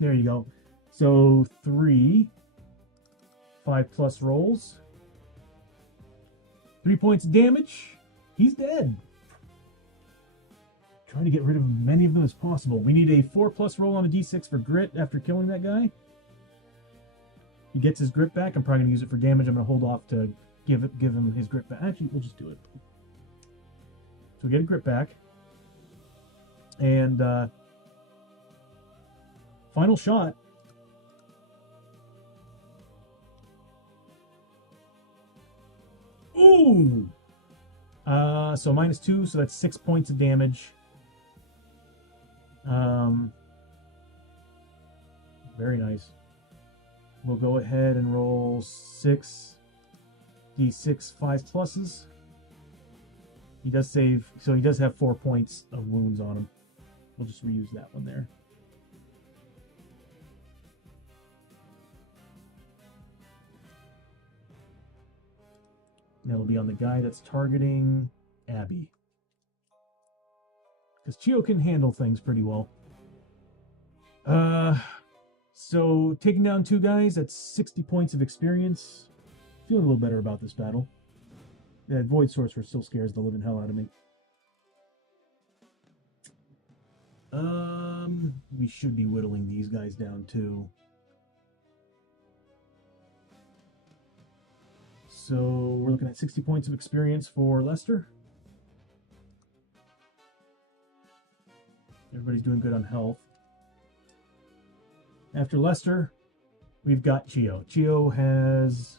There you go. So 3 5+ rolls. 3 points of damage. He's dead. Try to get rid of as many of them as possible. We need a 4+ roll on a d6 for grit after killing that guy. He gets his grit back. I'm probably going to use it for damage. I'm going to hold off to give him his grit back. Actually, we'll just do it. So we get a grit back. And final shot. Ooh! So -2, so that's 6 points of damage. Very nice. We'll go ahead and roll 6 d6 5+. He does save, so he does have 4 points of wounds on him. We'll just reuse that one there. That'll be on the guy that's targeting Abbie. Because Chiyo can handle things pretty well. So taking down 2 guys, that's 60 points of experience. Feeling a little better about this battle. That Void Sorcerer still scares the living hell out of me. We should be whittling these guys down too. So we're looking at 60 points of experience for Lester. Everybody's doing good on health. After Lester, we've got Chiyo. Chiyo has...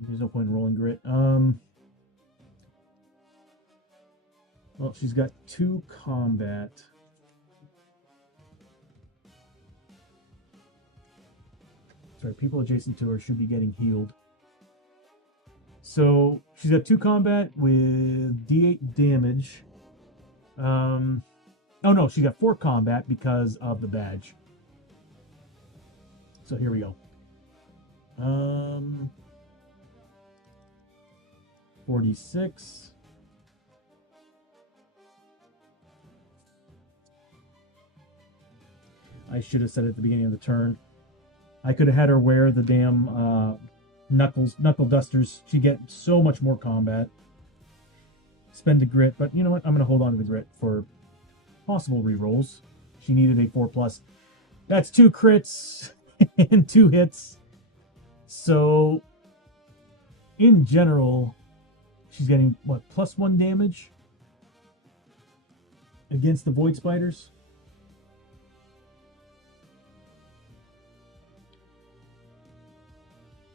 There's no point in rolling grit. Well, she's got 2 combat. Sorry, people adjacent to her should be getting healed. So she's got 2 combat with D8 damage. Oh no, she got 4 combat because of the badge. So here we go. 46. I should have said it at the beginning of the turn. I could have had her wear the damn knuckle dusters. She'd get so much more combat. Spend a grit, but you know what? I'm going to hold on to the grit for possible rerolls. She needed a 4+. That's 2 crits and 2 hits. So, in general, she's getting, what, +1 damage against the Void Spiders?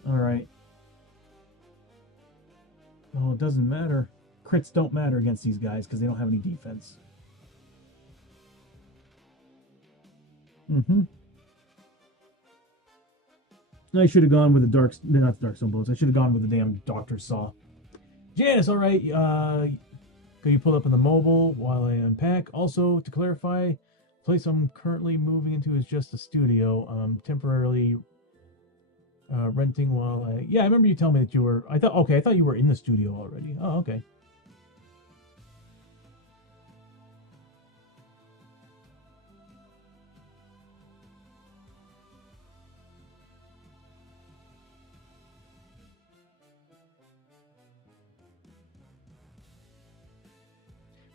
Alright. Oh, it doesn't matter. Crits don't matter against these guys because they don't have any defense. I should have gone with the not the Darkstone Bullets. I should have gone with the damn Doctor Saw. Janice, all right. Can you pull up on the mobile while I unpack? Also, to clarify, the place I'm currently moving into is just a studio. Temporarily renting while I... Yeah, I remember you telling me that you were... I thought you were in the studio already. Oh, okay.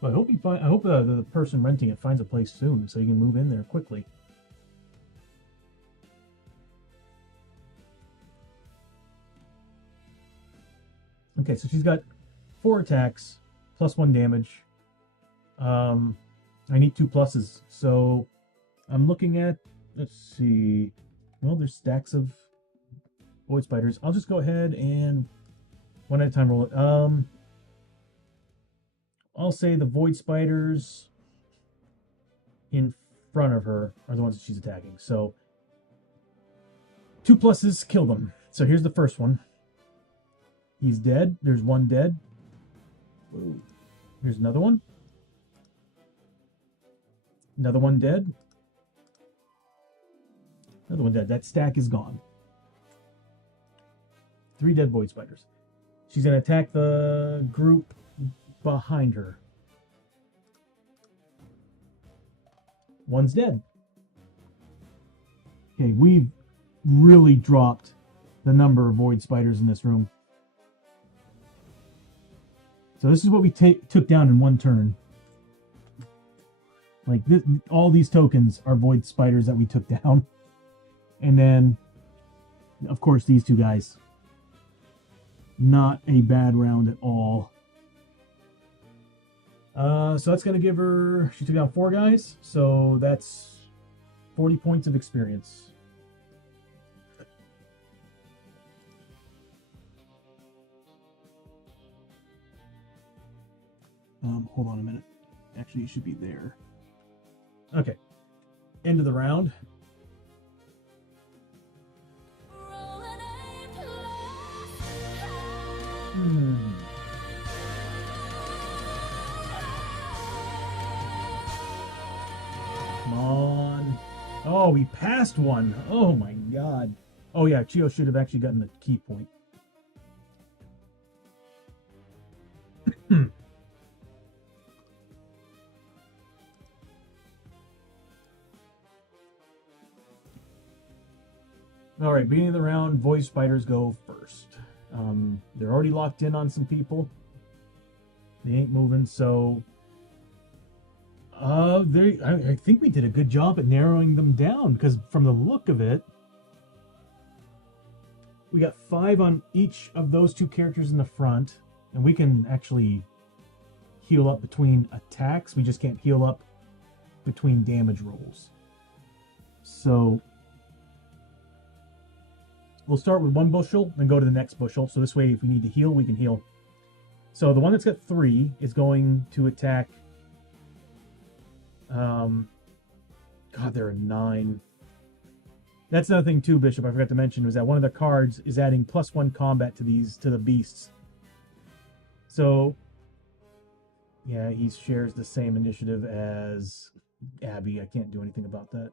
Well, I hope the person renting it finds a place soon so you can move in there quickly. Okay, so she's got 4 attacks, +1 damage. I need 2 pluses, so I'm looking at, let's see, well, there's stacks of Void Spiders. I'll just go ahead and one at a time roll it. I'll say the Void Spiders in front of her are the ones that she's attacking. So 2 pluses, kill them. So here's the first one. He's dead. There's 1 dead. Whoa. Here's another one. Another one dead. Another one dead. That stack is gone. 3 dead Void Spiders. She's going to attack the group behind her. One's dead. Okay, we've really dropped the number of void spiders in this room. So this is what we took down in one turn. Like this, all these tokens are void spiders that we took down. And then, of course, these two guys. Not a bad round at all. So that's going to give her... She took down 4 guys. So that's 40 points of experience. Hold on a minute. Actually, it should be there. Okay. End of the round. Come on. Oh, we passed one. Oh my god. Oh yeah, Chiyo should have actually gotten the key point. All right, beginning of the round, void spiders go first. They're already locked in on some people. They ain't moving, so I think we did a good job at narrowing them down, because from the look of it, we got 5 on each of those 2 characters in the front, and we can actually heal up between attacks. We just can't heal up between damage rolls. So we'll start with 1 bushel and go to the next bushel. So this way, if we need to heal, we can heal. So the one that's got 3 is going to attack. God, there are 9. That's another thing too, Bishop, I forgot to mention, was that one of the cards is adding +1 combat to the beasts. So yeah, he shares the same initiative as Abbie. I can't do anything about that.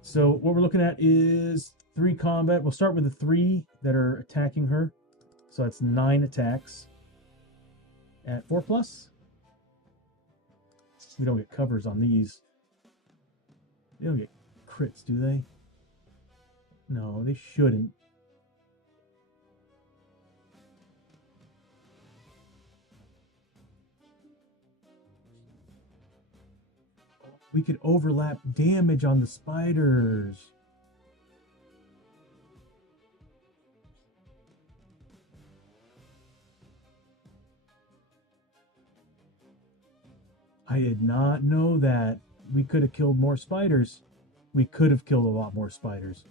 So what we're looking at is 3 combat. We'll start with the 3 that are attacking her. So that's 9 attacks at 4+. We don't get covers on these. They don't get crits, do they? No, they shouldn't. We could overlap damage on the spiders. I did not know that. We could have killed more spiders. We could have killed a lot more spiders.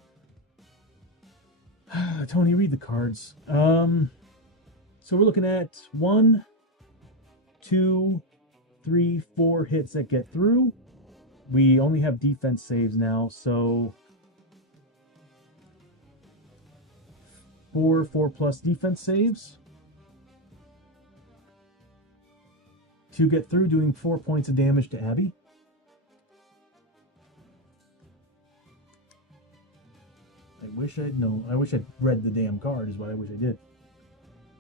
Tony, read the cards. So we're looking at 1, 2, 3, 4 hits that get through. We only have defense saves now, so 4+ defense saves. 2 get through, doing 4 points of damage to Abbie. I wish I'd known. I wish I'd read the damn card, is what I wish I did.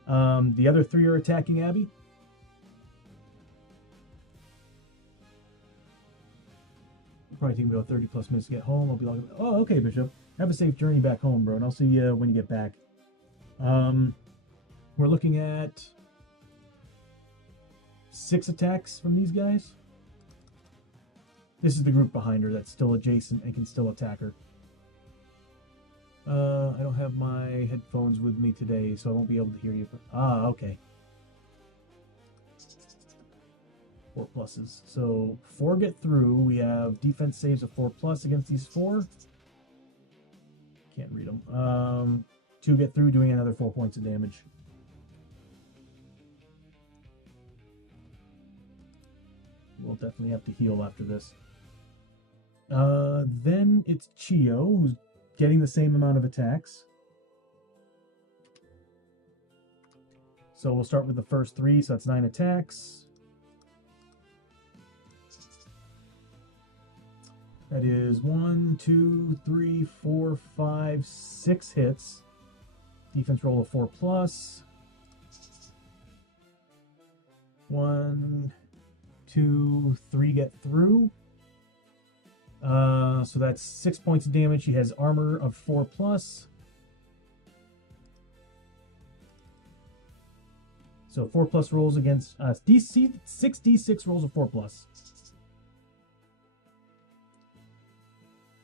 The other 3 are attacking Abbie. Probably take me about 30+ minutes to get home. I'll be like, oh, okay, Bishop. Have a safe journey back home, bro, and I'll see you when you get back. We're looking at 6 attacks from these guys. This is the group behind her that's still adjacent and can still attack her. I don't have my headphones with me today, so I won't be able to hear you. Ah, okay. 4 pluses. So 4 get through. We have defense saves of 4+ against these 4. Can't read them. 2 get through, doing another 4 points of damage. We'll definitely have to heal after this. Then it's Chiyo, who's getting the same amount of attacks. So we'll start with the first 3, so that's 9 attacks. That is 1, 2, 3, 4, 5, 6 hits. Defense roll of 4+. 1, 2, 3 get through. So that's 6 points of damage. She has armor of 4+. So 4+ rolls against DC 6d6 rolls of 4+.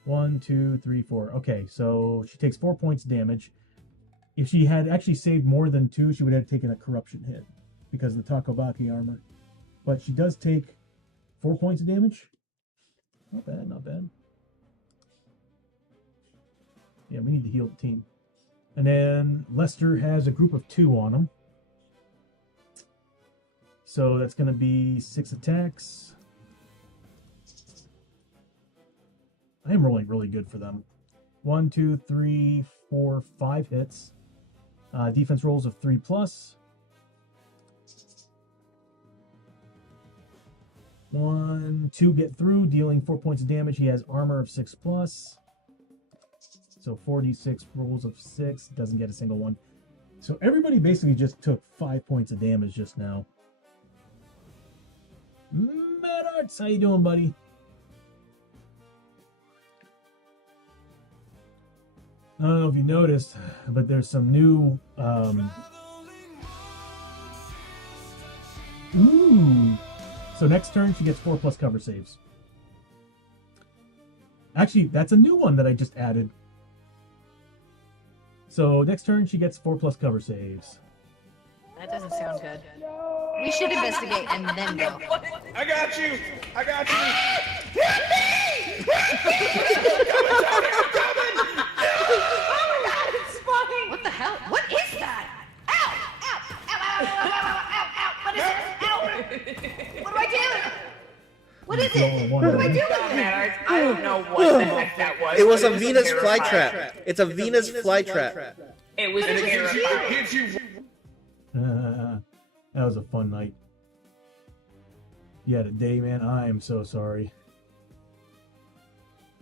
1, 2, 3, 4. Okay, so she takes 4 points of damage. If she had actually saved more than 2, she would have taken a corruption hit because of the Takobaki armor. But she does take 4 points of damage. Not bad, not bad. Yeah, we need to heal the team. And then Lester has a group of 2 on him. So that's going to be 6 attacks. I am rolling really good for them. 1, 2, 3, 4, 5 hits. Defense rolls of 3+. 1, 2 get through, dealing 4 points of damage. He has armor of 6+. So 4d6 rolls of 6. Doesn't get a single one. So everybody basically just took 5 points of damage just now. Mad Arts, how you doing, buddy? I don't know if you noticed, but there's some new ooh. So next turn she gets 4+ cover saves. Actually, that's a new one that I just added. So next turn she gets 4+ cover saves. That doesn't sound good. We should investigate and then go. I got you! I got you! What the hell? What is that? Ow! Ow! Ow! Ow! Ow! Ow! Ow! Ow! What is this? Ow! What do I do? What is it? What do I do? I don't know what the heck that was. It was a Venus flytrap. It's a Venus flytrap. It was terrifying. Gives you That was a fun night. Yeah, today, man, I am so sorry.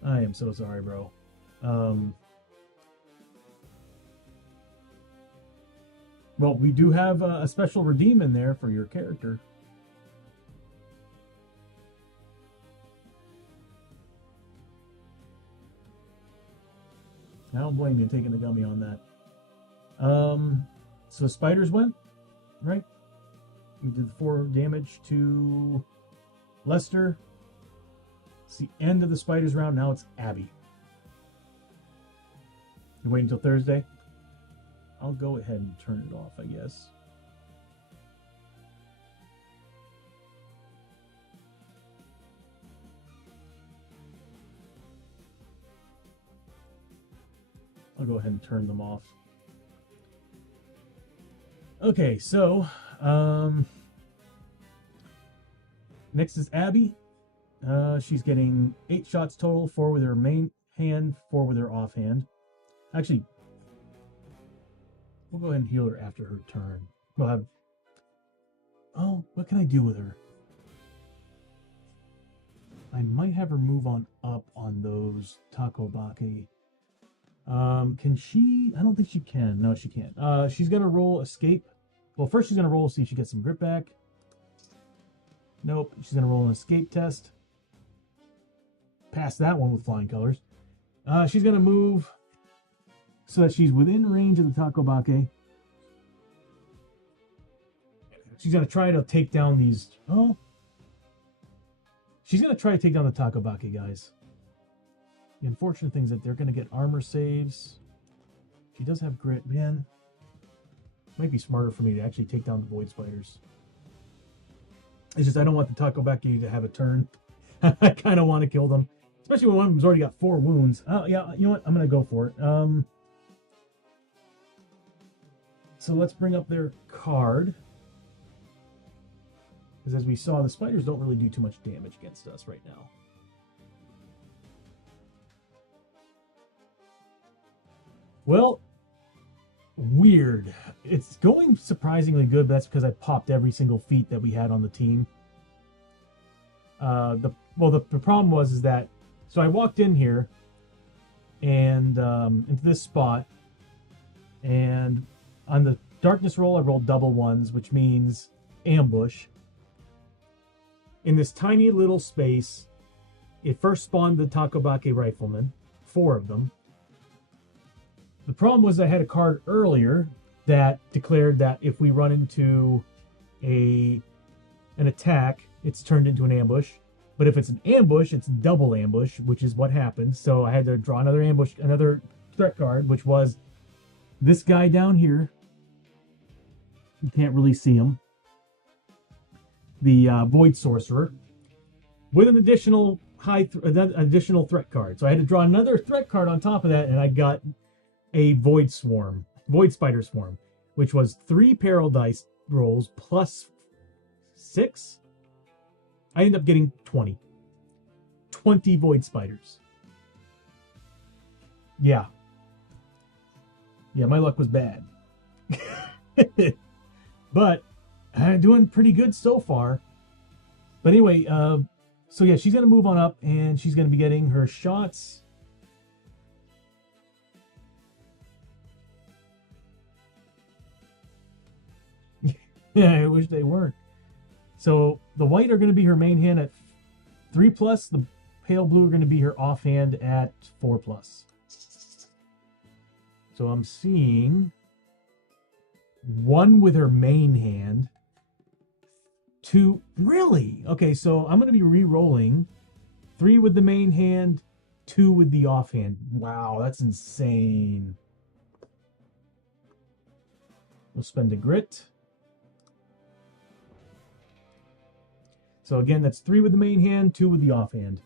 I am so sorry, bro. Well, we do have a special redeem in there for your character. I don't blame you taking the gummy on that. So spiders went, right? We did 4 damage to Lester. It's the end of the spiders round. Now it's Abbie. You wait until Thursday? I'll go ahead and turn it off, I guess. I'll go ahead and turn them off. Okay, so next is Abbie. She's getting 8 shots total, 4 with her main hand, 4 with her offhand. Actually, we'll go ahead and heal her after her turn. We'll have... Oh, what can I do with her? I might have her move on up on those Takobaki. Can she? I don't think she can. No, she can't. She's gonna roll escape. Well, first she's gonna roll, see if she gets some grip back. Nope. She's gonna roll an escape test. Pass that one with flying colors. She's gonna move so that she's within range of the Takobaki. She's gonna try to take down these. Oh, she's gonna try to take down the Takobaki guys. The unfortunate thing is that they're gonna get armor saves. She does have grit, man. Might be smarter for me to actually take down the void spiders. It's just I don't want the Takobaki to have a turn. I kind of want to kill them, especially when one of them's already got 4 wounds. Oh yeah, you know what? I'm gonna go for it. So let's bring up their card. Because as we saw, the spiders don't really do too much damage against us right now. Well, weird. It's going surprisingly good, but that's because I popped every single feat that we had on the team. The problem was that so I walked in here and into this spot, and on the darkness roll I rolled double ones, which means ambush. In this tiny little space, it first spawned the Takobake Riflemen, 4 of them. The problem was I had a card earlier that declared that if we run into an attack, it's turned into an ambush. But if it's an ambush, it's double ambush, which is what happened. So I had to draw another ambush, another threat card, which was this guy down here. You can't really see him. The Void Sorcerer, with an additional additional threat card. So I had to draw another threat card on top of that, and I got a Void Spider Swarm, which was 3 peril dice rolls plus 6. I ended up getting 20 Void Spiders. Yeah, my luck was bad. But I'm doing pretty good so far. But anyway, so yeah, she's going to move on up, and she's going to be getting her shots. Yeah, I wish they weren't. So the white are going to be her main hand at 3+. The pale blue are going to be her offhand at 4+. So I'm seeing 1 with her main hand. 2, really? Okay, so I'm going to be re-rolling 3 with the main hand, 2 with the offhand. Wow, that's insane. We'll spend a grit. So again, that's 3 with the main hand, 2 with the offhand.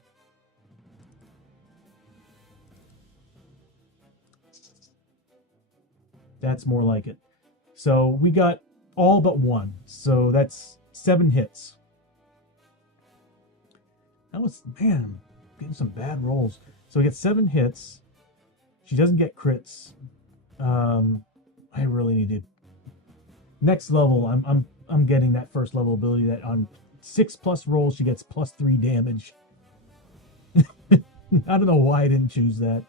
That's more like it. So we got all but 1. So that's 7 hits. That was, man, I'm getting some bad rolls. So we get 7 hits. She doesn't get crits. I really need to. Next level, I'm getting that first level ability that on 6+ rolls she gets +3 damage. I don't know why I didn't choose that.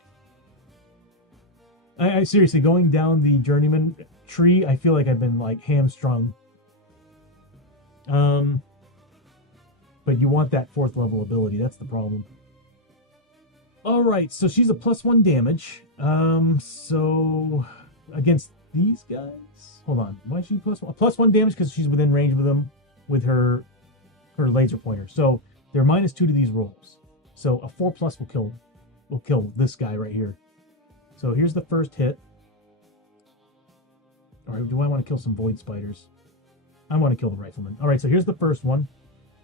I seriously, going down the journeyman tree, I feel like I've been like hamstrung. But you want that 4th level ability. That's the problem. All right, so she's a +1 damage. So against these guys, hold on. Why is she +1? +1 damage because she's within range with them with her laser pointer. So they're -2 to these rolls. So a 4+ will kill this guy right here. So here's the first hit. All right, do I want to kill some Void Spiders? I want to kill the Rifleman. All right, so here's the first one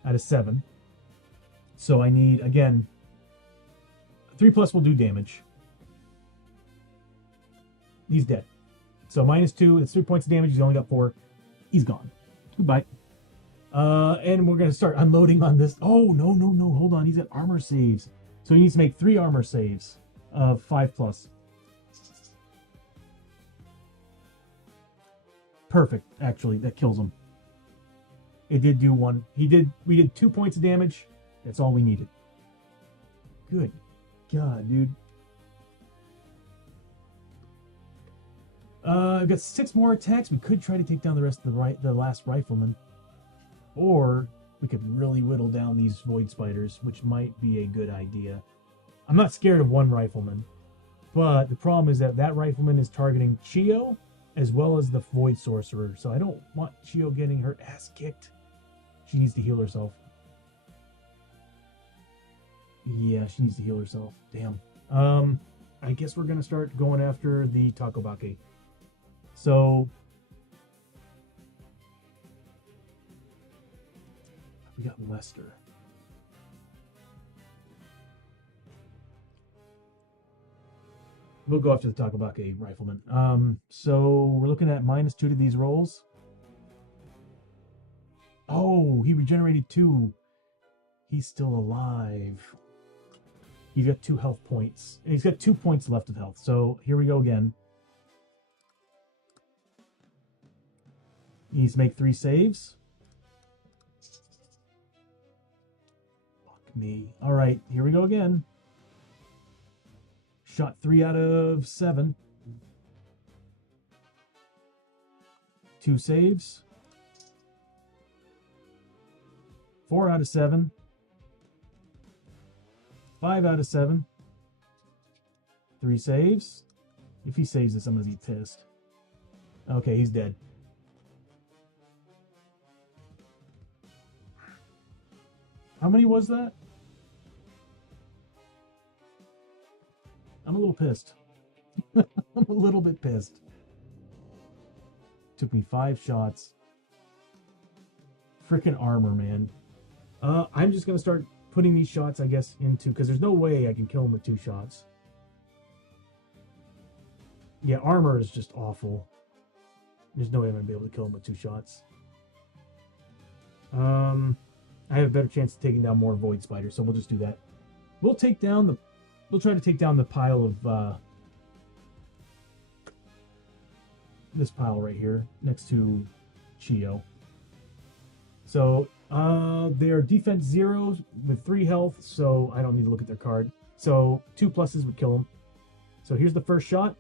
out of 7. So I need, again, 3+ will do damage. He's dead. So -2, it's 3 points of damage. He's only got 4. He's gone. Goodbye. And we're going to start unloading on this. Oh, no. Hold on. He's got armor saves. So he needs to make 3 armor saves of 5+. Perfect, actually. That kills him. It did do 1. We did 2 points of damage. That's all we needed. Good God, dude. I've got 6 more attacks. We could try to take down the rest of the last Rifleman. Or we could really whittle down these Void Spiders, which might be a good idea. I'm not scared of 1 Rifleman. But the problem is that Rifleman is targeting Chiyo as well as the Void Sorcerer. So I don't want Chiyo getting her ass kicked. She needs to heal herself. Yeah, she needs to heal herself. Damn. I guess we're going to start going after the Takobake. So we got Lester. We'll go after the Takobake Rifleman. So we're looking at -2 to these rolls. Oh, he regenerated 2. He's still alive. He's got 2 health points. He's got 2 points left of health. So here we go again. He needs to make 3 saves. Fuck me. All right, here we go again. Shot 3 out of 7. 2 saves. 4 out of 7. 5 out of 7. 3 saves. If he saves this, I'm going to be pissed. Okay, he's dead. How many was that? I'm a little pissed. I'm a little bit pissed. Took me 5 shots. Freaking armor, man. I'm just going to start putting these shots, I guess, into... Because there's no way I can kill him with 2 shots. Yeah, armor is just awful. There's no way I'm going to be able to kill him with 2 shots. I have a better chance of taking down more void spiders, so we'll just do that. We'll take down the... We'll try to take down the pile of... this pile right here, next to Chiyo. So, they are defense 0 with 3 health, so I don't need to look at their card. So, 2 pluses would kill them. So here's the first shot.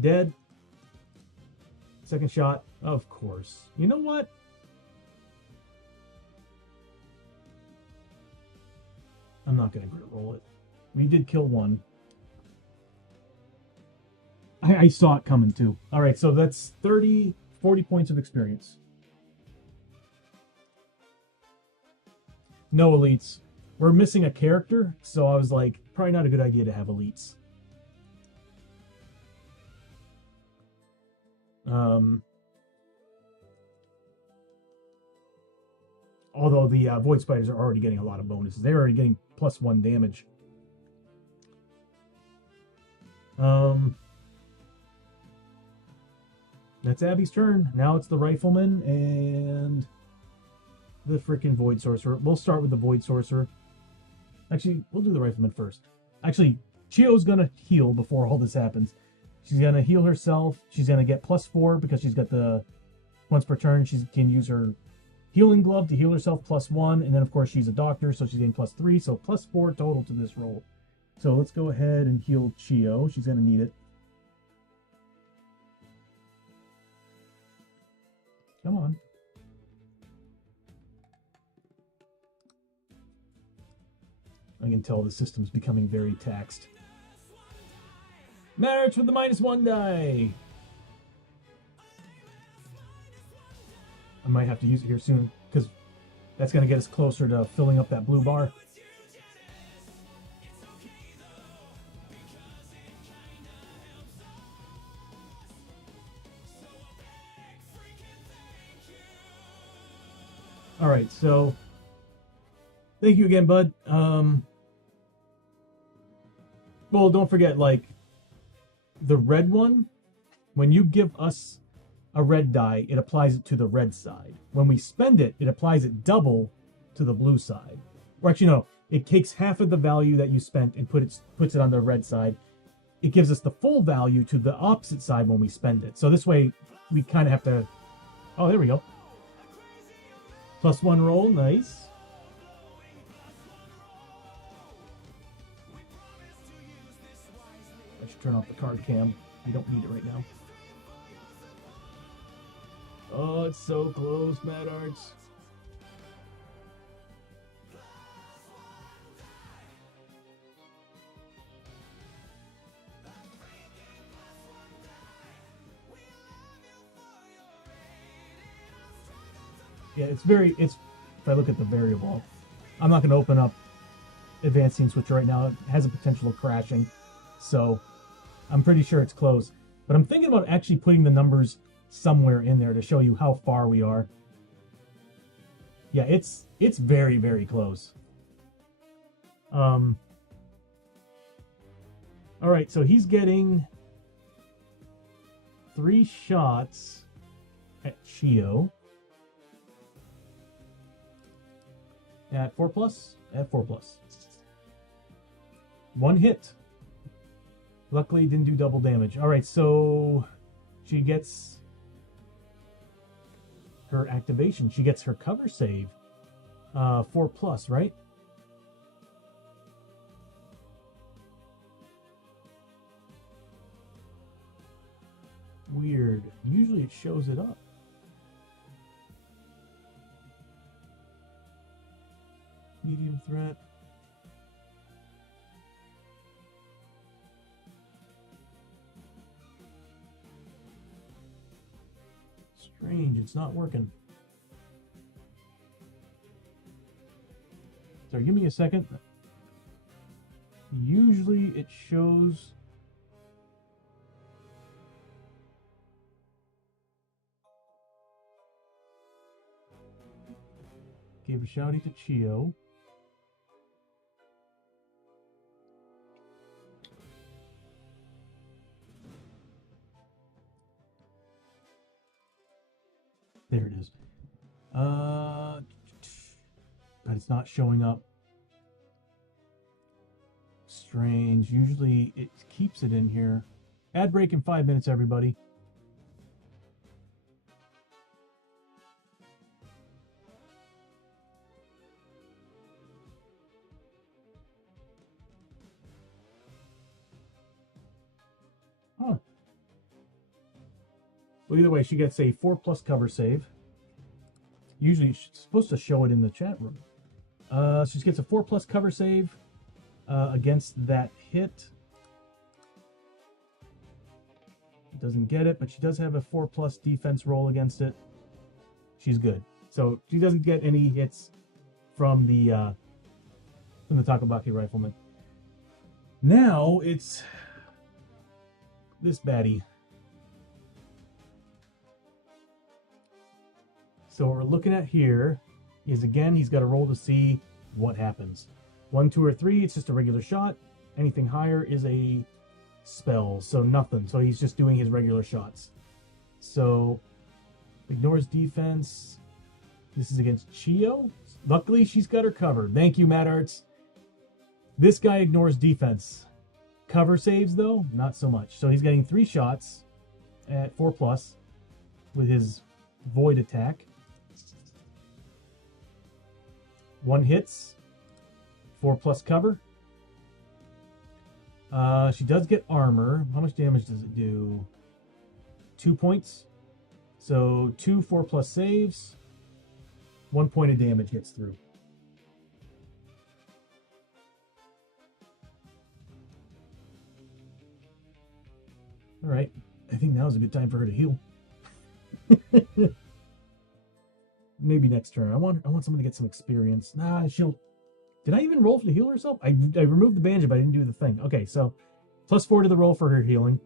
Dead. Second shot, of course. You know what? I'm not going to grit roll it. We did kill 1. I saw it coming too. All right, so that's 40 points of experience. No elites. We're missing a character, so I was like, probably not a good idea to have elites. Although the void spiders are already getting a lot of bonuses. They're already getting +1 damage. That's Abbie's turn. Now it's the rifleman and the freaking void sorcerer. We'll start with the void sorcerer. Actually, we'll do the rifleman first. Actually, Chiyo's gonna heal before all this happens. She's gonna heal herself. She's gonna get +4 because she's got the once per turn. She can use her healing glove to heal herself +1, and then of course she's a doctor, so she's getting +3, so +4 total to this roll. So let's go ahead and heal Chiyo. She's gonna need it. Come on. I can tell the system's becoming very taxed. Marriage with the -1 die. I might have to use it here soon, because that's going to get us closer to filling up that blue bar. Alright, so thank you again, bud. Well, don't forget, like, the red one, when you give us a red die, it applies it to the red side. When we spend it, it applies it double to the blue side. Or actually, no, it takes half of the value that you spent and puts it on the red side. It gives us the full value to the opposite side when we spend it. So this way, we kind of have to... Oh, there we go. +1 roll, nice. I should turn off the card cam. We don't need it right now. Oh, it's so close, Mad Arts. Yeah, if I look at the variable, I'm not going to open up Advanced Scene Switcher right now. It has a potential of crashing, so I'm pretty sure it's close. But I'm thinking about actually putting the numbers somewhere in there to show you how far we are. Yeah, it's very, very close. All right, so he's getting 3 shots at Chiyo. At 4+? At 4+. 1 hit. Luckily, didn't do double damage. All right, so she gets her activation. She gets her cover save. 4+, right? Weird. Usually it shows it up. medium threat. Strange, it's not working. Sorry, give me a second. Usually it shows. Gave a shouty to Chiyo. There it is. But it's not showing up. Strange. Usually it keeps it in here. Ad break in 5 minutes, everybody. Huh. Well, either way, she gets a 4+ cover save. Usually she's supposed to show it in the chat room. So she gets a 4+ cover save against that hit. Doesn't get it, but she does have a 4+ defense roll against it. She's good. So she doesn't get any hits from the Takabaki Rifleman. Now it's this baddie. So what we're looking at here is, again, he's got to roll to see what happens. 1, 2, or 3, it's just a regular shot. Anything higher is a spell, so nothing. So he's just doing his regular shots. So ignores defense. This is against Chiyo. Luckily, she's got her covered. Thank you, Mad Arts. This guy ignores defense. Cover saves, though, not so much. So he's getting 3 shots at 4+ with his void attack. 1 hits, 4+ cover. She does get armor. How much damage does it do? 2 points. So 2 4+ saves. 1 point of damage gets through. All right. I think now's a good time for her to heal. Maybe next turn. I want someone to get some experience. Nah, she'll... Did I even roll to heal herself? I removed the banjo, but I didn't do the thing. Okay, so +4 to the roll for her healing.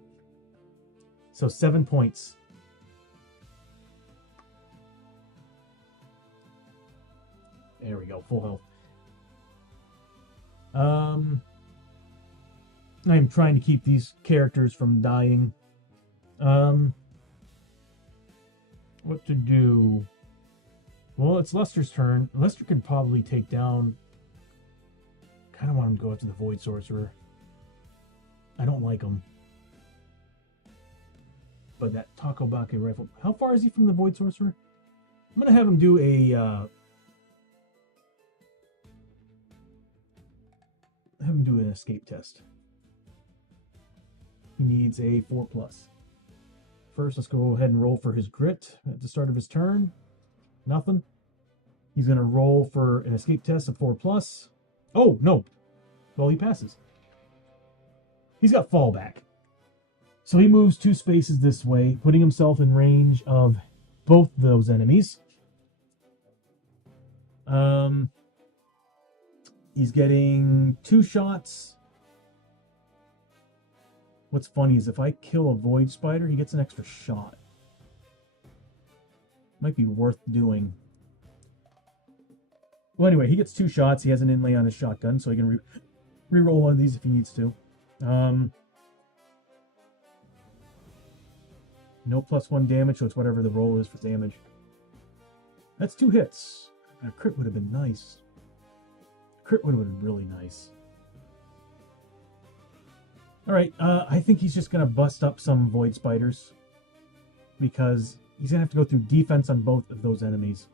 So 7 points. There we go, full health. I'm trying to keep these characters from dying. What to do? Well, it's Lester's turn. Lester could probably take down... Kind of want him to go after the Void Sorcerer. I don't like him. But that Takabaki rifle... How far is he from the Void Sorcerer? I'm going to have him do a... have him do an escape test. He needs a 4+. First, let's go ahead and roll for his grit at the start of his turn. Nothing. He's going to roll for an escape test of 4+. Oh, no. Well, he passes. He's got fallback. So he moves 2 spaces this way, putting himself in range of both those enemies. He's getting 2 shots. What's funny is if I kill a Void Spider, he gets an extra shot. Might be worth doing. Well, anyway, he gets 2 shots. He has an inlay on his shotgun, so he can re-roll one of these if he needs to. No +1 damage, so it's whatever the roll is for damage. That's 2 hits. A crit would have been nice. Crit would have been really nice. Alright, I think he's just going to bust up some Void Spiders. Because he's going to have to go through defense on both of those enemies.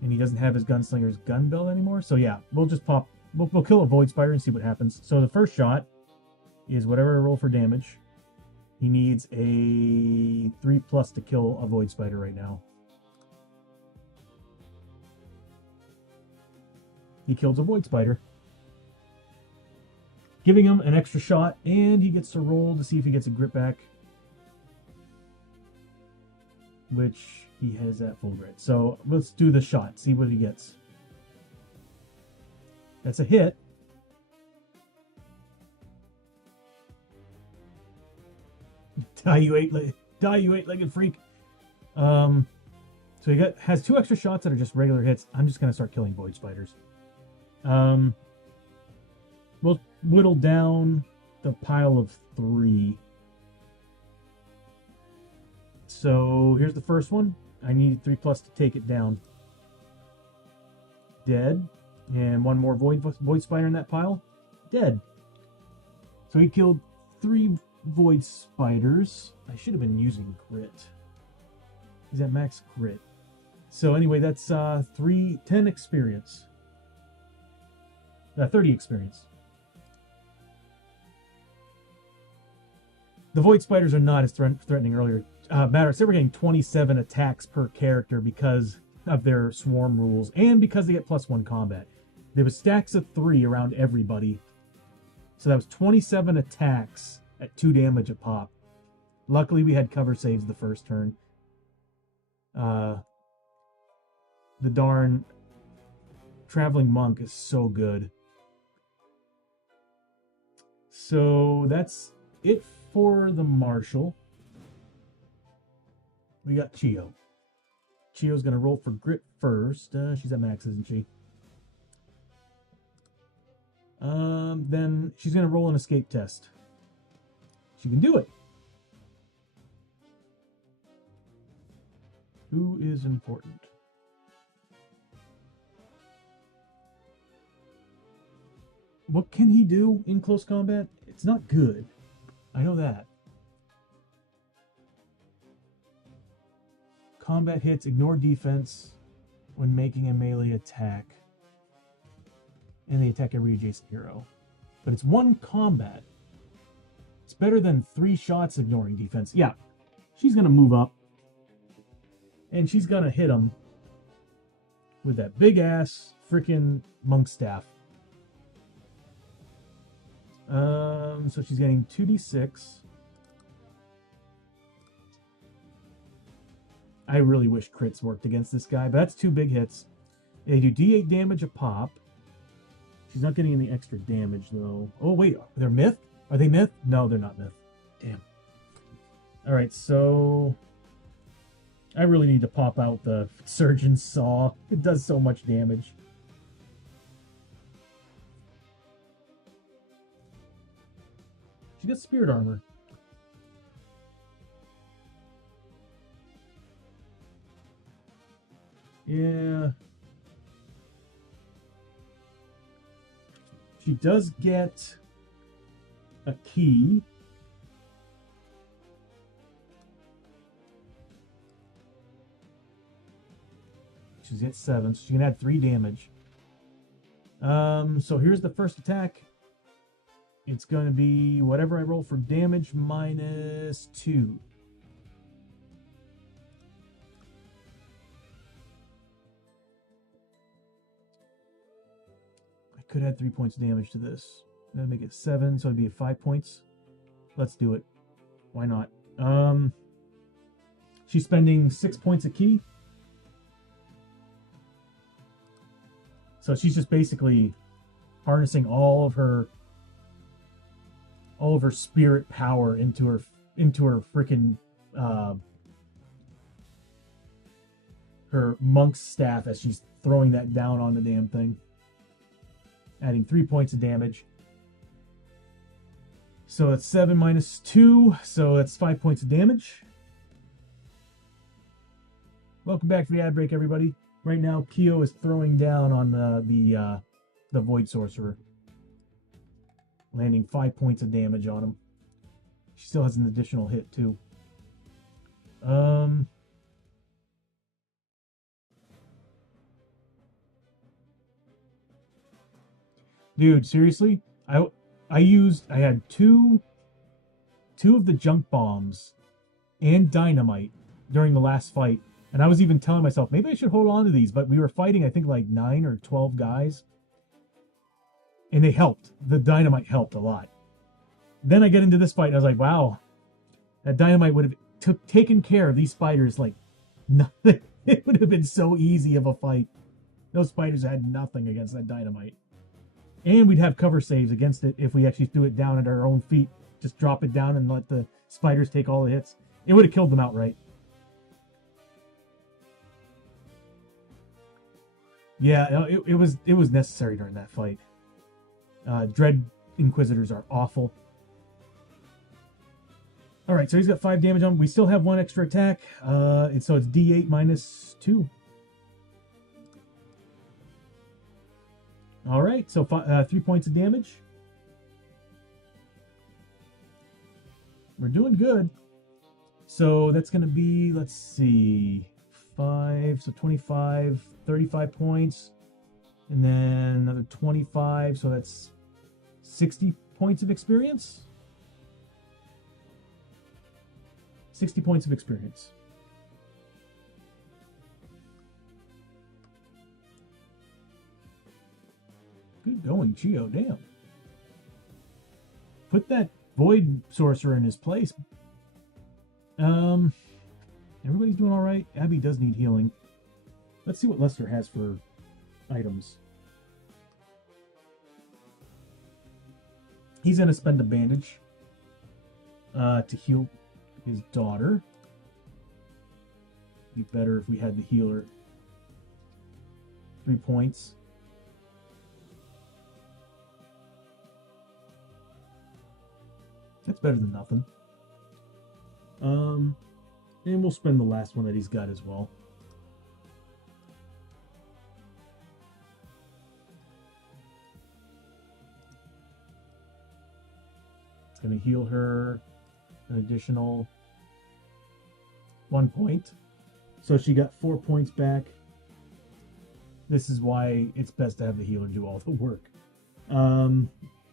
And he doesn't have his Gunslinger's gun belt anymore. So yeah, we'll just pop... We'll kill a Void Spider and see what happens. So the first shot is whatever I roll for damage. He needs a 3+ to kill a Void Spider right now. he kills a void spider, giving him an extra shot, and he gets to roll to see if he gets a grit back, which he has at full grit. So let's do the shot, see what he gets. That's a hit. Die, you eight-legged freak. So he has 2 extra shots that are just regular hits. I'm just gonna start killing void spiders. We'll whittle down the pile of 3. So here's the first one. I need 3+ to take it down. Dead. And 1 more void spider in that pile. Dead. So he killed 3 void spiders. I should have been using grit. He's at max grit. So anyway, that's 10 experience. 30 experience. The void spiders are not as threatening earlier. Matter of fact, we're getting 27 attacks per character because of their swarm rules and because they get +1 combat. There was stacks of 3 around everybody. So that was 27 attacks at 2 damage a pop. Luckily, we had cover saves the first turn. The darn Traveling Monk is so good. So that's it for the Marshal. We got Chiyo. Chiyo's going to roll for grit first. She's at max, isn't she? Then she's going to roll an escape test. She can do it. Who is important? What can he do in close combat? It's not good. I know that. Combat hits, ignore defense when making a melee attack. And they attack every adjacent hero. But it's 1 combat. It's better than 3 shots ignoring defense. Yeah, she's going to move up. And she's going to hit him with that big-ass freaking monk staff. So she's getting 2d6. I really wish crits worked against this guy, but that's 2 big hits. They do d8 damage a pop. She's not getting any extra damage, though. Oh, wait. They're myth? Are they myth? No, they're not myth. Damn. Alright, so I really need to pop out the Surgeon's Saw. It does so much damage. She got spirit armor. Yeah. She does get a key. She's at 7, so she can add 3 damage. So here's the first attack. It's going to be whatever I roll for damage minus 2. I could add 3 points of damage to this. That'd make it 7, so it'd be 5 points. Let's do it. Why not? She's spending 6 points of key. So she's just basically harnessing all of her spirit power into her freaking her monk's staff as she's throwing that down on the damn thing. Adding 3 points of damage. So that's 7 minus 2, so that's 5 points of damage. Welcome back to the ad break, everybody. Right now, Chiyo is throwing down on the Void Sorcerer, landing 5 points of damage on him. She still has an additional hit too. Dude, seriously, I had two of the junk bombs and dynamite during the last fight. And I was even telling myself, maybe I should hold on to these. But we were fighting, I think, like 9 or 12 guys. And they helped. The dynamite helped a lot. Then I get into this fight, and I was like, wow, that dynamite would have taken care of these spiders like nothing. It would have been so easy of a fight. Those spiders had nothing against that dynamite. And we'd have cover saves against it if we actually threw it down at our own feet. Just drop it down and let the spiders take all the hits. It would have killed them outright. Yeah, it was necessary during that fight. Dread Inquisitors are awful. Alright, so he's got 5 damage on him. We still have 1 extra attack. And so it's D8 minus 2. Alright, so 3 points of damage. We're doing good. So that's going to be, let's see, 5, so 25, 35 points. And then another 25, so that's 60 points of experience. 60 points of experience. Good going, Chiyo, damn. Put that Void Sorcerer in his place. Everybody's doing alright. Abbie does need healing. Let's see what Lester has for items. He's going to spend a bandage to heal his daughter. Be better if we had the healer. 3 points. That's better than nothing. And we'll spend the last one that he's got as well. It's going to heal her an additional 1 point. So she got 4 points back. This is why it's best to have the healer do all the work.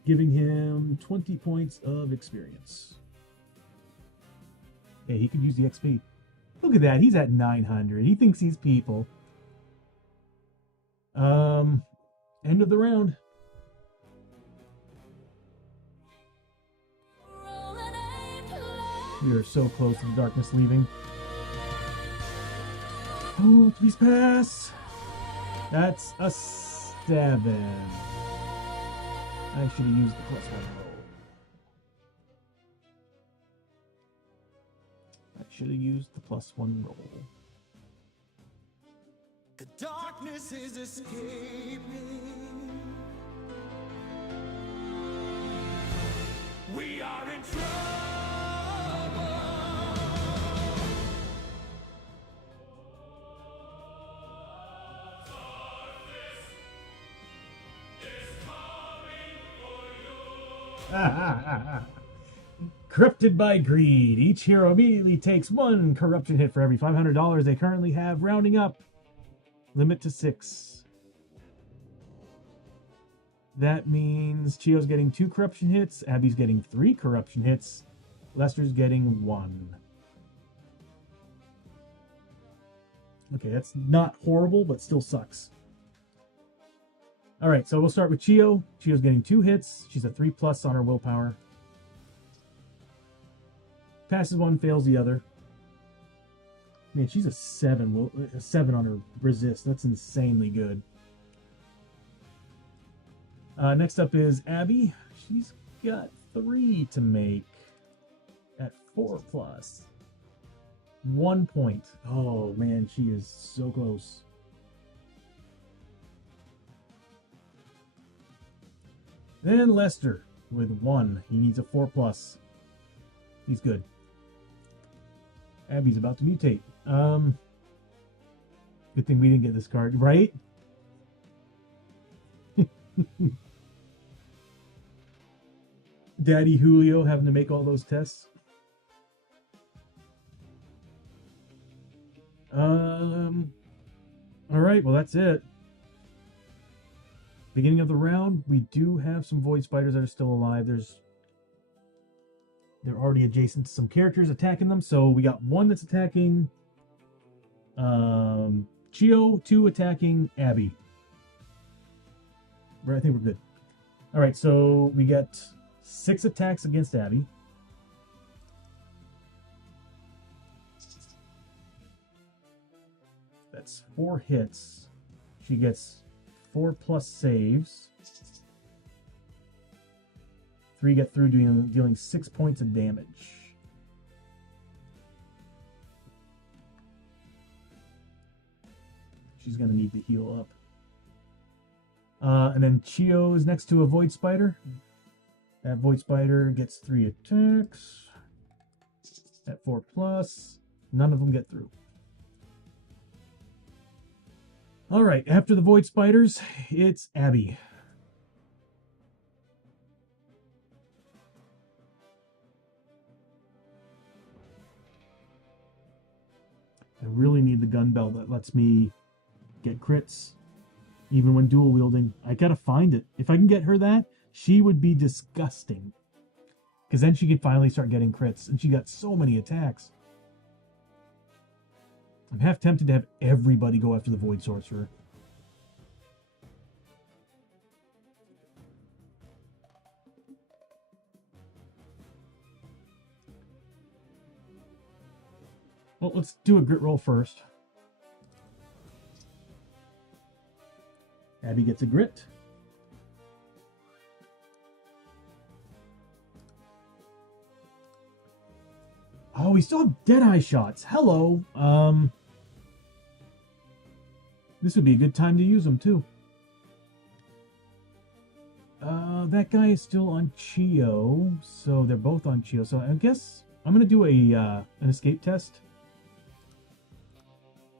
Giving him 20 points of experience. Hey, he could use the XP. Look at that. He's at 900. He thinks he's people. End of the round. We are so close to the darkness leaving. Oh, please pass. That's a 7. I should have used the +1 roll. I should have used the +1 roll. The darkness is escaping. We are in trouble. Corrupted by greed. Each hero immediately takes 1 corruption hit for every $500 they currently have, rounding up. Limit to 6. That means Chiyo's getting 2 corruption hits, Abbie's getting 3 corruption hits, Lester's getting 1. Okay, that's not horrible, but still sucks. Alright, so we'll start with Chiyo. Chiyo's getting 2 hits. She's a 3+ on her willpower. Passes one, fails the other. Man, she's a 7. A 7 on her resist. That's insanely good. Next up is Abbie. She's got 3 to make at 4+. 1 point. Oh man, she is so close. Then Lester with 1. He needs a 4+. He's good. Abbie's about to mutate. Good thing we didn't get this card, right? Daddy Julio having to make all those tests. Alright, well that's it. Beginning of the round, we do have some void spiders that are still alive. They're already adjacent to some characters attacking them. So we got 1 that's attacking Chiyo, 2 attacking Abbie. I think we're good. All right, so we get 6 attacks against Abbie. That's 4 hits. She gets 4+ saves. 3 get through, dealing 6 points of damage. She's going to need to heal up. And then Chiyo is next to a Void Spider. That Void Spider gets 3 attacks. At 4+. None of them get through. Alright, after the Void Spiders, it's Abbie. I really need the gun belt that lets me get crits, even when dual wielding. I gotta find it. If I can get her that, she would be disgusting. Because then she could finally start getting crits, and she got so many attacks. I'm half tempted to have everybody go after the Void Sorcerer. Well, let's do a grit roll first. Abbie gets a grit. Oh, we still have Deadeye shots. Hello. This would be a good time to use them, too. That guy is still on Chiyo, so they're both on Chiyo. So I guess I'm going to do an escape test.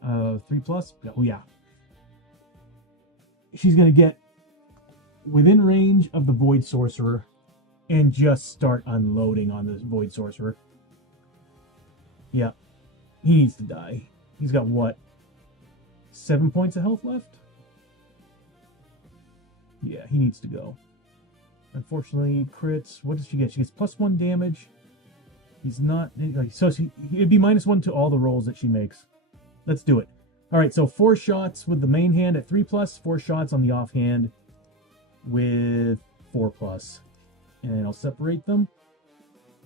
3+. Oh, yeah. She's going to get within range of the Void Sorcerer and just start unloading on this Void Sorcerer. Yeah. He needs to die. He's got, what, 7 points of health left? Yeah, he needs to go. Unfortunately, crits. What does she get? She gets +1 damage. He's not... So it'd be -1 to all the rolls that she makes. Let's do it. Alright, so 4 shots with the main hand at 3+, 4 shots on the offhand with 4+. And I'll separate them.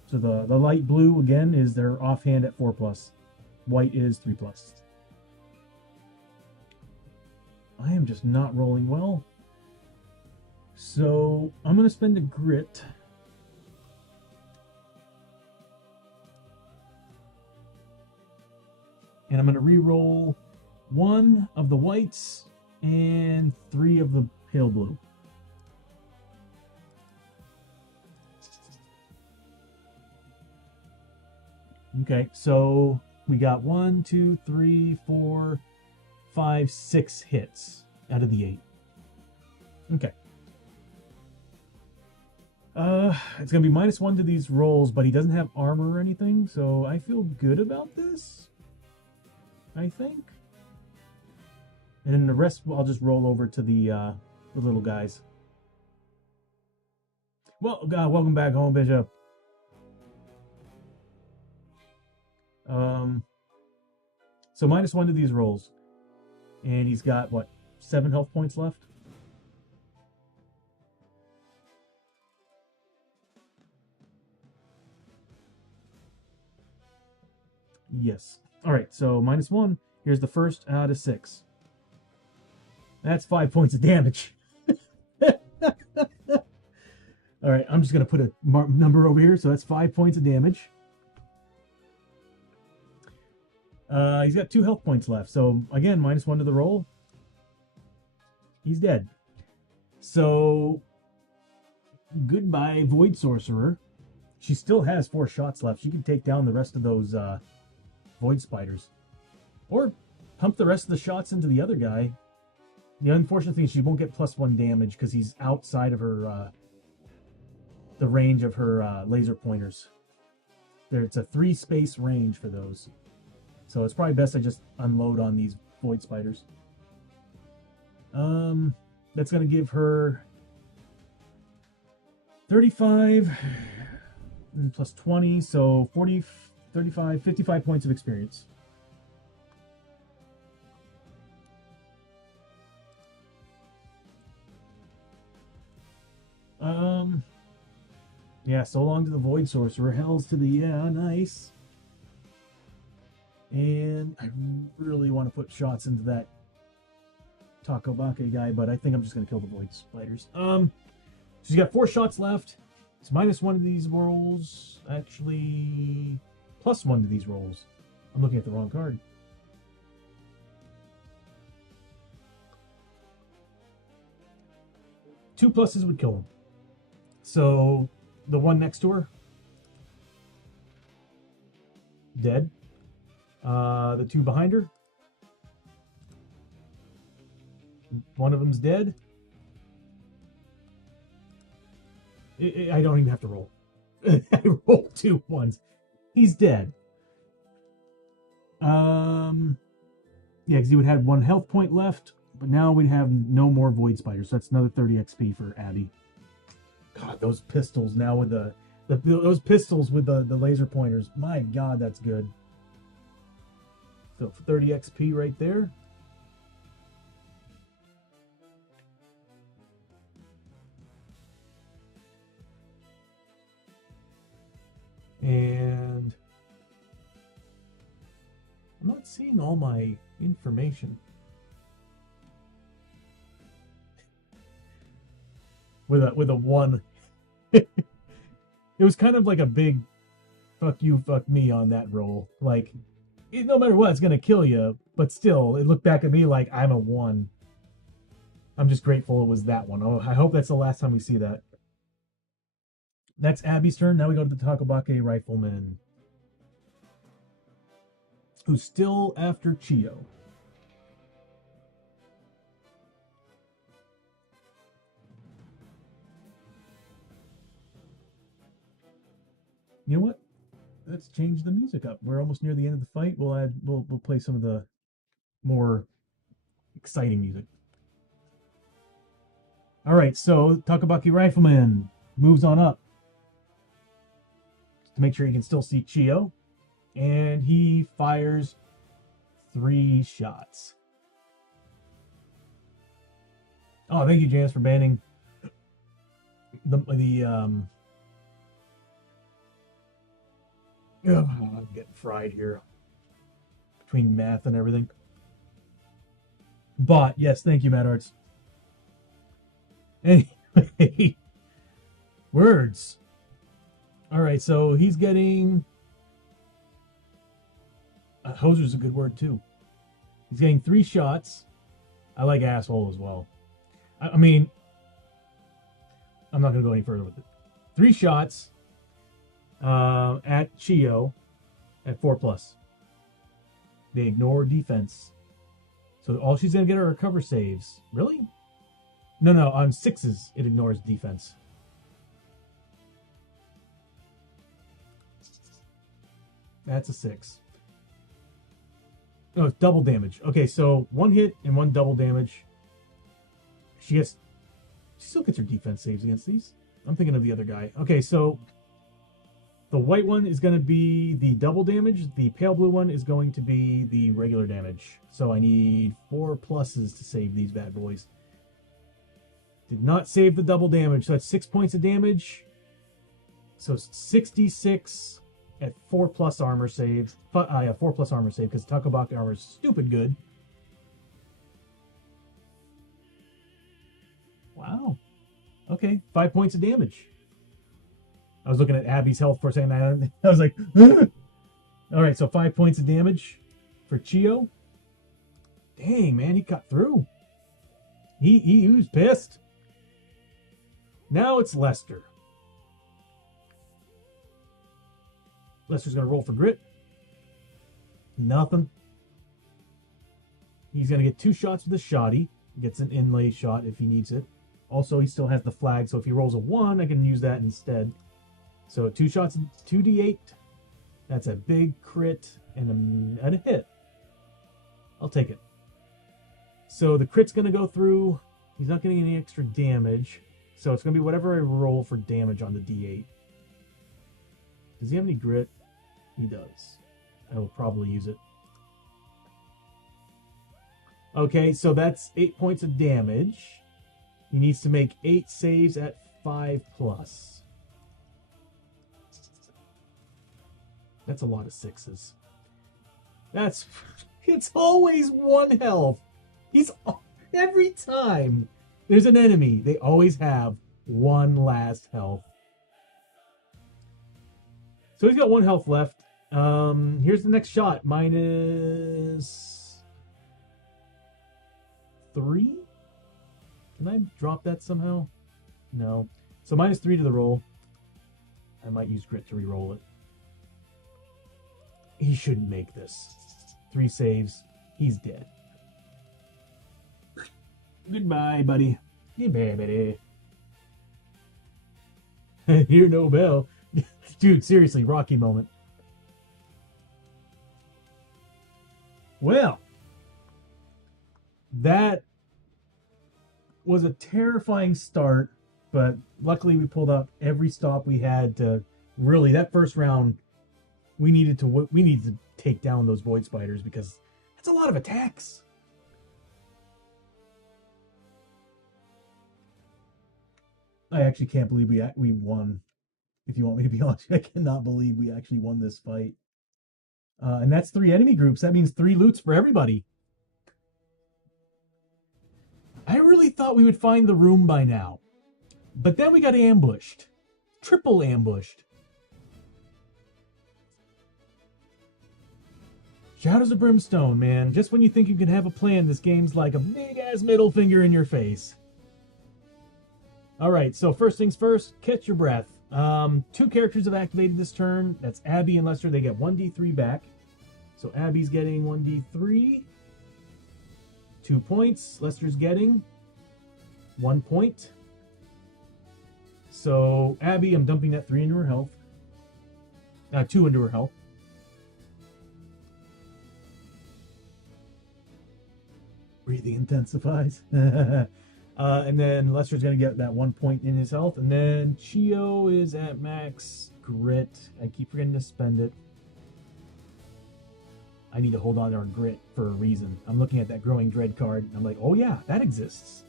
So the light blue, again, is their offhand at 4+. White is 3+. I am just not rolling well. So I'm going to spend a grit. And I'm going to re-roll 1 of the whites and 3 of the pale blue. Okay, so we got 1, 2, 3, 4, 5, 6 hits out of the 8. Okay. It's going to be -1 to these rolls, but he doesn't have armor or anything, so I feel good about this. I think. And then the rest, I'll just roll over to the little guys. Well, God, welcome back home, Bishop. So -1 to these rolls. And he's got, what, 7 health points left? Yes. Alright, so -1. Here's the first out of 6. That's 5 points of damage. Alright, I'm just going to put a number over here. So that's 5 points of damage. He's got 2 health points left. So, again, -1 to the roll. He's dead. So, goodbye, Void Sorcerer. She still has 4 shots left. She can take down the rest of those Void Spiders. Or pump the rest of the shots into the other guy. The unfortunate thing is she won't get +1 damage because he's outside of her, the range of her laser pointers. It's a 3-space range for those. So it's probably best I just unload on these Void Spiders. That's going to give her 35 and plus 20, so 40, 35, 55 points of experience. Yeah, so long to the Void Sorcerer. Hells to the... Yeah, nice. And I really want to put shots into that Takobake guy, but I think I'm just going to kill the Void Spiders. So you got 4 shots left. It's -1 to these rolls. Actually, +1 to these rolls. I'm looking at the wrong card. Two pluses would kill him. So the one next to her, dead. The 2 behind her, one of them's dead. I don't even have to roll. I rolled 2 ones. He's dead. Yeah, because he would have 1 health point left, but now we'd have no more Void Spiders. So that's another 30 XP for Abbie. God, those pistols now with those pistols with the laser pointers. My God, that's good. So 30 XP right there. And I'm not seeing all my information. With a 1. It was kind of like a big fuck you, fuck me on that roll. Like, no matter what, it's going to kill you. But still, it looked back at me like I'm a 1. I'm just grateful it was that one. Oh, I hope that's the last time we see that. That's Abbie's turn. Now we go to the Takobake Rifleman, who's still after Chiyo. You know what? Let's change the music up. We're almost near the end of the fight. We'll play some of the more exciting music. All right, so Takobake Rifleman moves on up to make sure he can still see Chiyo, and he fires 3 shots. Oh, thank you, Janice, for banning I'm getting fried here between math and everything. But yes, thank you, Mad Arts. Anyway, words. All right, so he's getting. Hoser's a good word too. He's getting 3 shots. I like asshole as well. I mean, I'm not going to go any further with it. 3 shots. At Chiyo at 4+. They ignore defense. So all she's going to get are recover saves. Really? No, on 6s it ignores defense. That's a 6. No, it's double damage. Okay, so 1 hit and 1 double damage. She still gets her defense saves against these. I'm thinking of the other guy. Okay, so the white one is going to be the double damage. The pale blue one is going to be the regular damage. So I need 4 pluses to save these bad boys. Did not save the double damage. So that's 6 points of damage. So 66 at 4+ armor save. 4+ armor save because Takobake armor is stupid good. Wow. Okay, 5 points of damage. I was looking at Abbie's health for a second. I was like, all right, so 5 points of damage for Chiyo. Dang, man, he cut through. He was pissed. Now it's Lester. Lester's going to roll for grit. Nothing. He's going to get 2 shots with a shotty. Gets an inlay shot if he needs it. Also, he still has the flag, so if he rolls a 1, I can use that instead. So 2 shots, 2d8. That's a big crit and a hit. I'll take it. So the crit's going to go through. He's not getting any extra damage. So it's going to be whatever I roll for damage on the d8. Does he have any grit? He does. I will probably use it. Okay, so that's 8 points of damage. He needs to make 8 saves at 5+. That's a lot of 6s. That's... It's always 1 health. Every time there's an enemy, they always have 1 last health. So he's got 1 health left. Here's the next shot. -3. Can I drop that somehow? No. So -3 to the roll. I might use grit to re-roll it. He shouldn't make this. 3 saves. He's dead. Goodbye, buddy. Goodbye, buddy. Hear no bell. Dude, seriously, Rocky moment. Well, that was a terrifying start, but luckily we pulled out every stop we had to really, that first round, we needed to take down those void spiders because that's a lot of attacks. I actually can't believe we won. If you want me to be honest, I cannot believe we actually won this fight. And that's 3 enemy groups. That means 3 loots for everybody. I really thought we would find the room by now. But then we got ambushed. Triple ambushed. Shadows of Brimstone, man. Just when you think you can have a plan, this game's like a big-ass middle finger in your face. Alright, so first things first, catch your breath. 2 characters have activated this turn. That's Abbie and Lester. They get 1d3 back. So Abbie's getting 1d3. 2 points. Lester's getting 1 point. So Abbie, I'm dumping that 3 into her health. 2 into her health. Breathing intensifies. And then Lester's going to get that 1 point in his health. And then Chiyo is at max grit. I keep forgetting to spend it. I need to hold on to our grit for a reason. I'm looking at that Growing Dread card. And I'm like, oh yeah, that exists.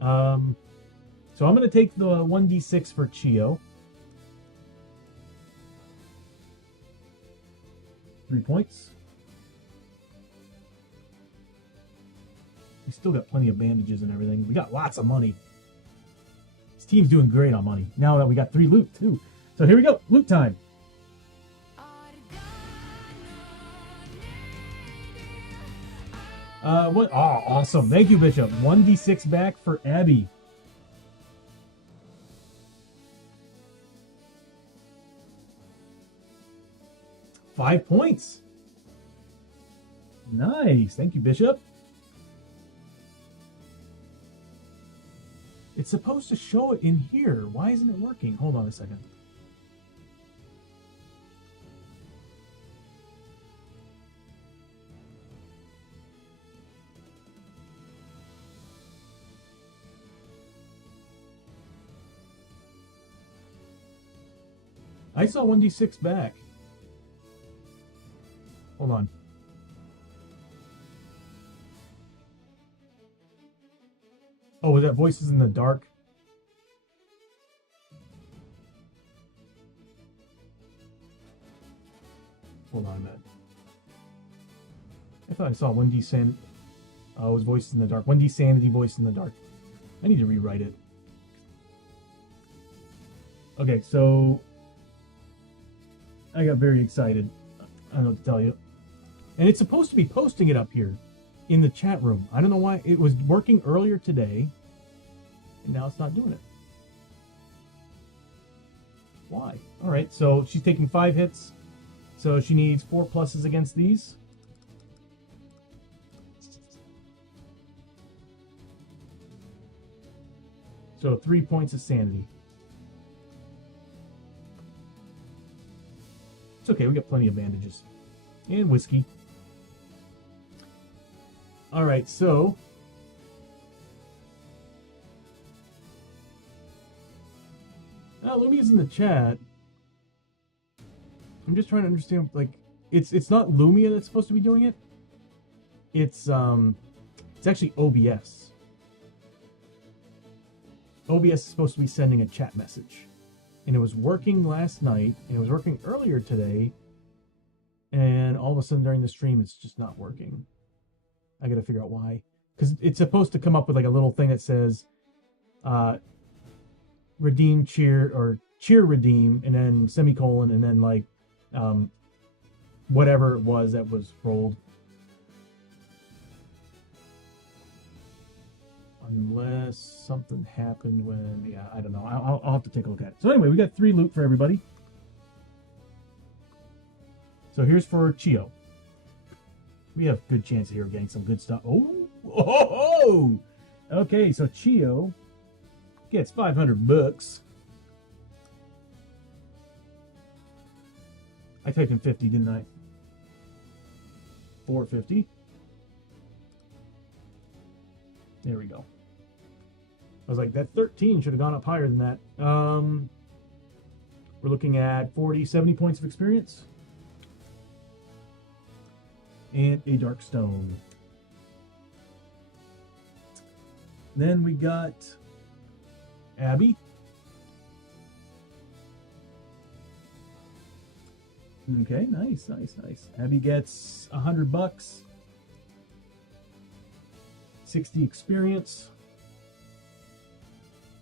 So I'm going to take the 1d6 for Chiyo. 3 points. We still got plenty of bandages and everything. We got lots of money. This team's doing great on money. Now that we got 3 loot, too. So here we go. Loot time. What? Oh, awesome. Thank you, Bishop. 1d6 back for Abbie. $5 points. Nice. Thank you, Bishop. It's supposed to show it in here. Why isn't it working? Hold on a second. I saw 1d6 back. Hold on. Oh, was that Voices in the Dark? Hold on a minute. I thought I saw 1D San... it was Voices in the Dark. 1D Sanity, Voice in the Dark. I need to rewrite it. Okay, so... I got very excited. I don't know what to tell you. And it's supposed to be posting it up here in the chat room. I don't know why. It was working earlier today, and now it's not doing it. Why? All right, so she's taking 5 hits, so she needs 4 pluses against these. So 3 points of sanity. It's okay, we got plenty of bandages. And whiskey. Alright, so... Lumia's in the chat. I'm just trying to understand, like, it's not Lumia that's supposed to be doing it. It's actually OBS. OBS is supposed to be sending a chat message. And it was working last night, and it was working earlier today, and all of a sudden during the stream, it's just not working. I gotta figure out why. Because it's supposed to come up with like a little thing that says, redeem cheer, or cheer redeem, and then semicolon, and then like, whatever it was that was rolled. Unless something happened when, yeah, I don't know. I'll have to take a look at it. So anyway, we got 3 loot for everybody. So here's for Chiyo. We have good chance here of getting some good stuff. Oh! Okay, so Chiyo gets 500 bucks. I typed in 50, didn't I? 450. There we go. I was like, that 13 should have gone up higher than that. We're looking at 40, 70 points of experience. And a dark stone. Then we got Abbie. Okay, nice. Abbie gets 100 bucks. 60 experience.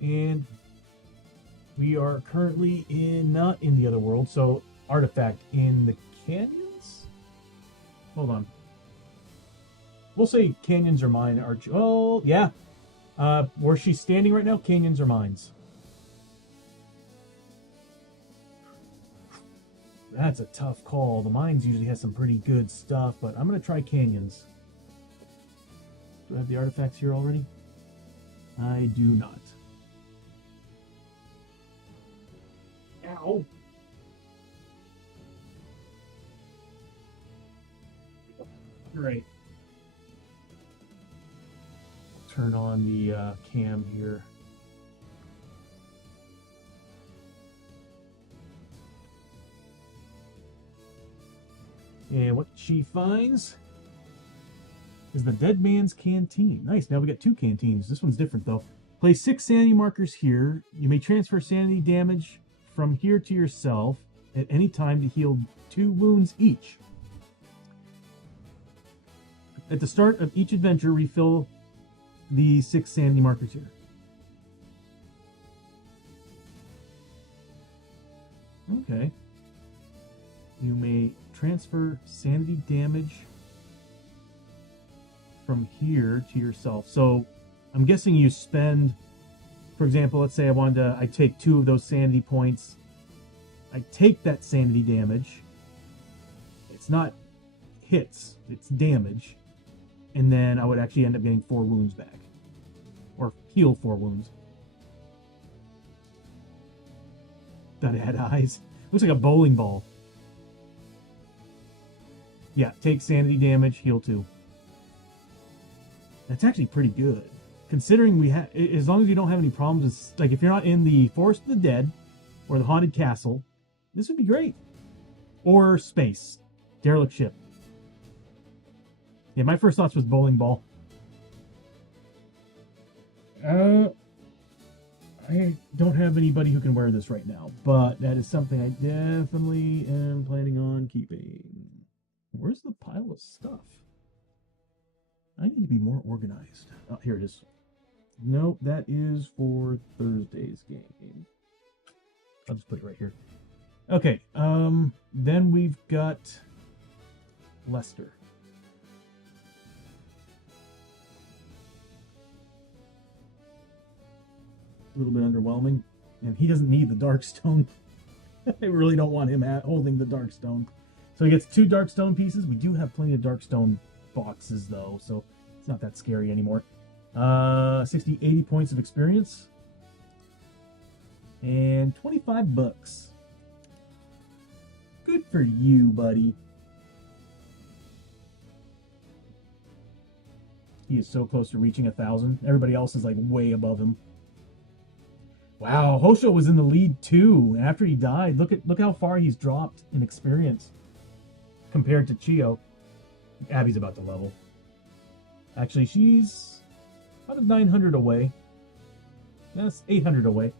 And we are currently not in the other world, so artifact in the canyons? Hold on. We'll say canyons are mine. Oh, yeah. Where she's standing right now, canyons are mines. That's a tough call. The mines usually has some pretty good stuff, but I'm going to try canyons. Do I have the artifacts here already? I do not. Ow. Great. Turn on the cam here. And what she finds is the Dead Man's Canteen. Nice, now we got 2 canteens. This one's different though. Place 6 sanity markers here. You may transfer sanity damage from here to yourself at any time to heal 2 wounds each. At the start of each adventure, refill the 6 sanity markers here. Okay. You may transfer sanity damage from here to yourself. So I'm guessing you spend, for example, let's say I take 2 of those sanity points. I take that sanity damage. It's not hits, it's damage. And then I would actually end up getting 4 wounds back. Or heal 4 wounds. Thought it had eyes. Looks like a bowling ball. Yeah, take sanity damage, heal 2. That's actually pretty good. Considering we have, as long as you don't have any problems, like if you're not in the Forest of the Dead or the Haunted Castle, this would be great. Or space. Derelict ship. Yeah, my first thoughts was bowling ball. I don't have anybody who can wear this right now, but that is something I definitely am planning on keeping. Where's the pile of stuff? I need to be more organized. Oh, here it is. Nope, that is for Thursday's game. I'll just put it right here. Okay, then we've got Lester. A little bit underwhelming, and he doesn't need the Darkstone. I really don't want him holding the Darkstone. So he gets 2 Darkstone pieces. We do have plenty of Darkstone boxes, though, so it's not that scary anymore. 60, 80 points of experience. And 25 bucks. Good for you, buddy. He is so close to reaching 1,000. Everybody else is like way above him. Wow, Hosho was in the lead too. After he died, look how far he's dropped in experience compared to Chiyo. Abbie's about to level. Actually, she's about 900 away. That's 800 away.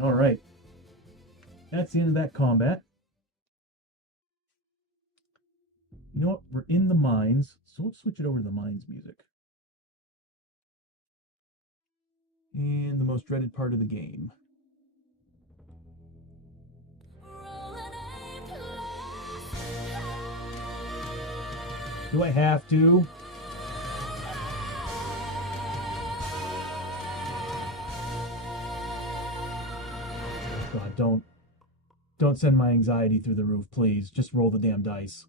All right. That's the end of that combat. You know what? We're in the mines, so let's switch it over to the mines music. And the most dreaded part of the game. Do I have to? God, don't send my anxiety through the roof, please. Just roll the damn dice.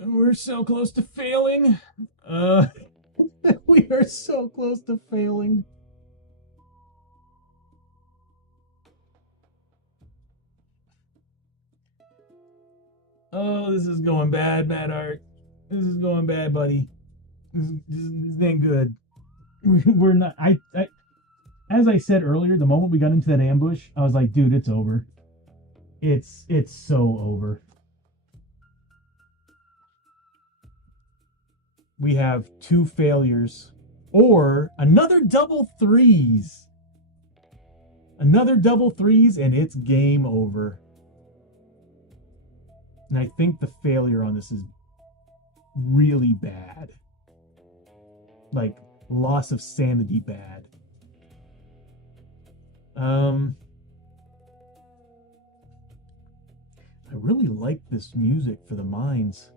We're so close to failing. We are so close to failing. Oh, this is going bad, Bad Art. This is going bad, buddy. This ain't good. We're not. As I said earlier, the moment we got into that ambush, I was like, dude, it's over. It's so over. We have 2 failures. Or another double 3s. Another double 3s, and it's game over. And I think the failure on this is really bad. Like, loss of sanity bad. I really like this music for the mines.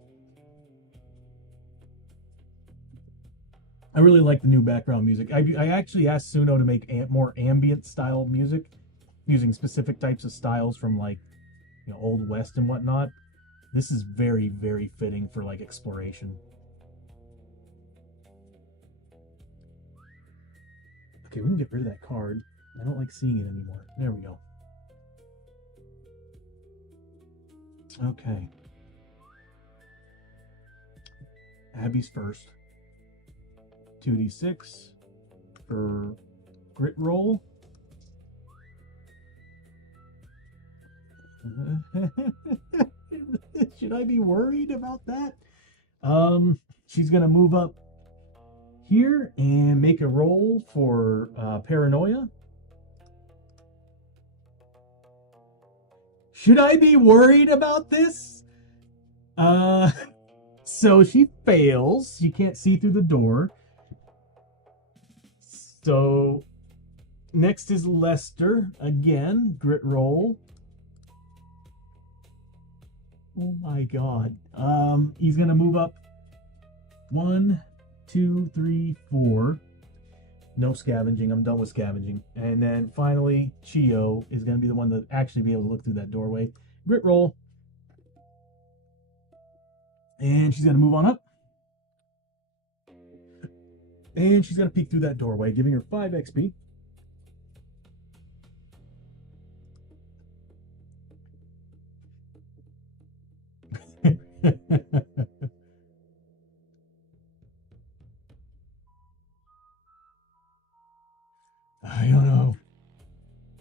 I really like the new background music. I actually asked Suno to make more ambient style music using specific types of styles from, like, you know, Old West and whatnot. This is very, very fitting for, like, exploration. Okay, we can get rid of that card. I don't like seeing it anymore. There we go. Okay. Abbie's first. 2d6 for grit roll. Should I be worried about that? She's gonna move up here and make a roll for paranoia. Should I be worried about this? So she fails. She can't see through the door. So next is Lester again. Grit roll. Oh my god. He's gonna move up 1, 2, 3, 4. No scavenging. I'm done with scavenging. And then finally, Chiyo is gonna be the one to actually be able to look through that doorway. Grit roll. And she's gonna move on up. And she's gonna peek through that doorway, giving her 5 XP. I don't know.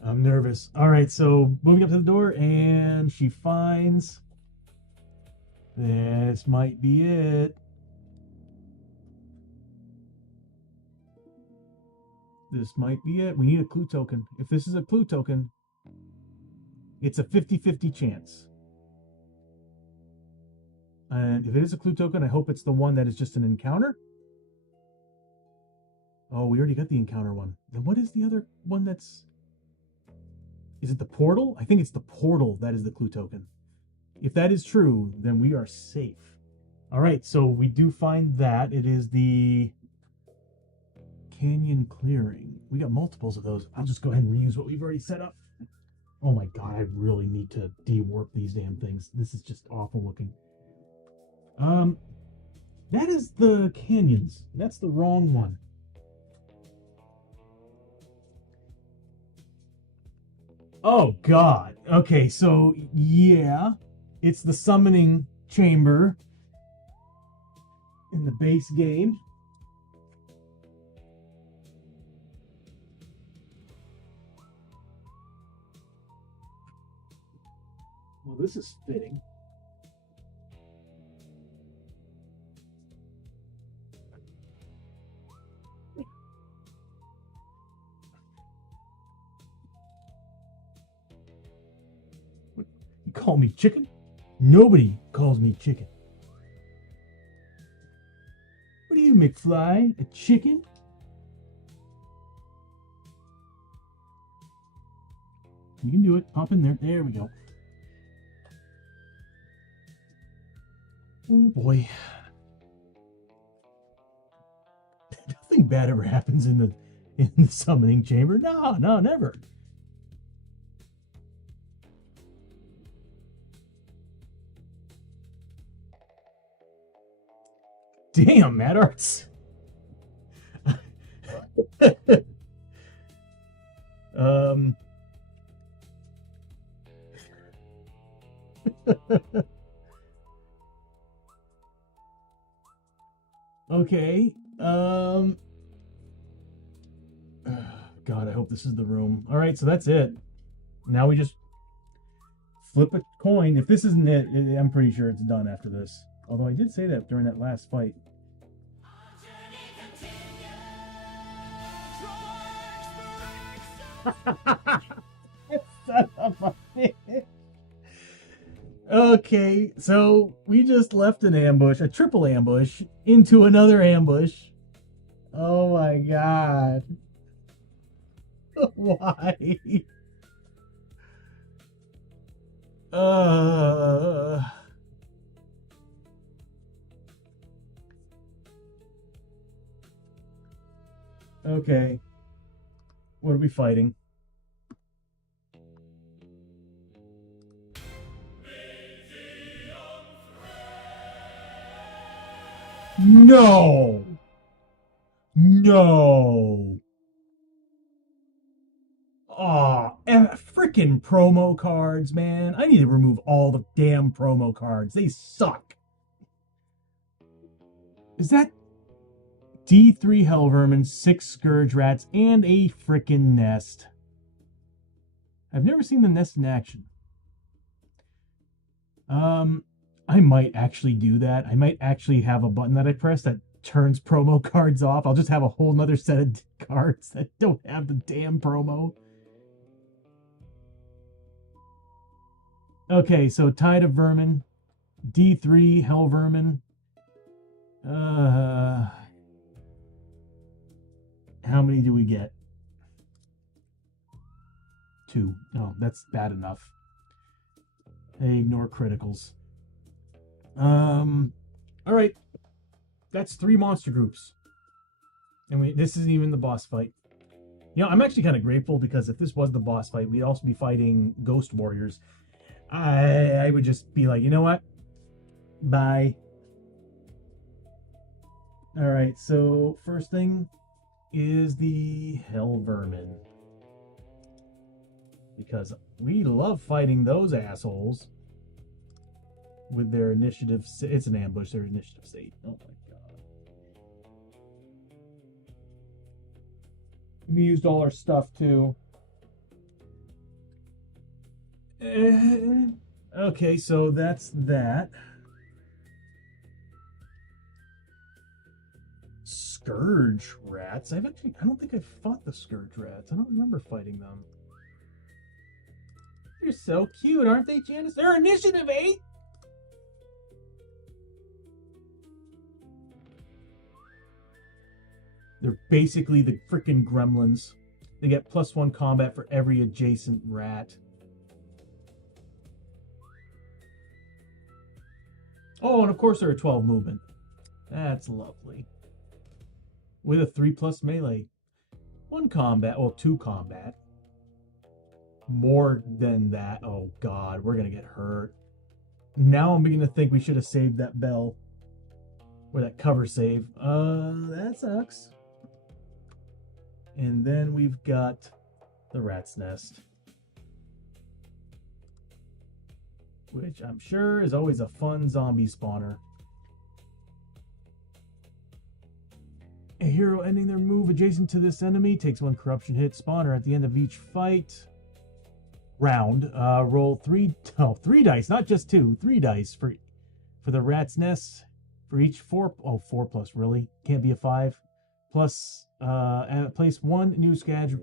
I'm nervous. All right, so moving up to the door, and she finds... This might be it. This might be it. We need a clue token. If this is a clue token, it's a 50-50 chance. And if it is a clue token, I hope it's the one that is just an encounter. Oh, we already got the encounter one. Then what is the other one that's... Is it the portal? I think it's the portal that is the clue token. If that is true, then we are safe. All right, so we do find that. It is the canyon clearing. We got multiples of those. I'll just go ahead and reuse what we've already set up. Oh my god, I really need to de-warp these damn things. This is just awful looking. That is the canyons. That's the wrong one. Oh god. Okay, so yeah, it's the summoning chamber in the base game. Well, this is fitting. call me chicken. Nobody calls me chicken. What are you, McFly? A chicken? You can do it. Pop in there. There we go. Oh boy. Nothing bad ever happens in the summoning chamber. No, never. Damn, Mad Arts. Okay. God, I hope this is the room. All right, so that's it. Now we just flip a coin. If this isn't it, I'm pretty sure it's done after this. Although I did say that during that last fight. Son of a bitch. Okay, so we just left an ambush, a triple ambush, into another ambush. Oh my god. Why? Okay. What are we fighting? No! No! Aw, freaking promo cards, man. I need to remove all the damn promo cards. They suck. Is that D3 Hellvermin, 6 Scourge Rats, and a freaking nest? I've never seen the nest in action. I might actually do that. I might actually have a button that I press that turns promo cards off. I'll just have a whole nother set of cards that don't have the damn promo. Okay, so Tide of Vermin, D3 Hellvermin. How many do we get? 2. Oh, that's bad enough. They ignore criticals. All right. That's 3 monster groups. And this isn't even the boss fight. You know, I'm actually kind of grateful because if this was the boss fight, we'd also be fighting Ghost Warriors. I would just be like, you know what? Bye. All right, so first thing is the Hell Vermin. Because we love fighting those assholes with their initiative. It's an ambush, their initiative state. Oh my god. We used all our stuff too. Okay, so that's that. Scourge Rats. I don't think I've fought the Scourge Rats. I don't remember fighting them. They're so cute, aren't they, Janice? They're initiative 8! They're basically the freaking gremlins. They get +1 combat for every adjacent rat. Oh, and of course they're a 12 movement. That's lovely. With a 3+ melee. 1 combat, well, 2 combat. More than that. Oh god, we're gonna get hurt. Now I'm beginning to think we should have saved that bell. Or that cover save. That sucks. And then we've got the Rat's Nest. Which I'm sure is always a fun zombie spawner. A hero ending their move adjacent to this enemy takes 1 corruption hit. Spawner at the end of each fight round. Roll 3 dice, not just 2. 3 dice for the Rat's Nest. For each 4 plus, really? Can't be a 5. Plus, place 1 new Scourge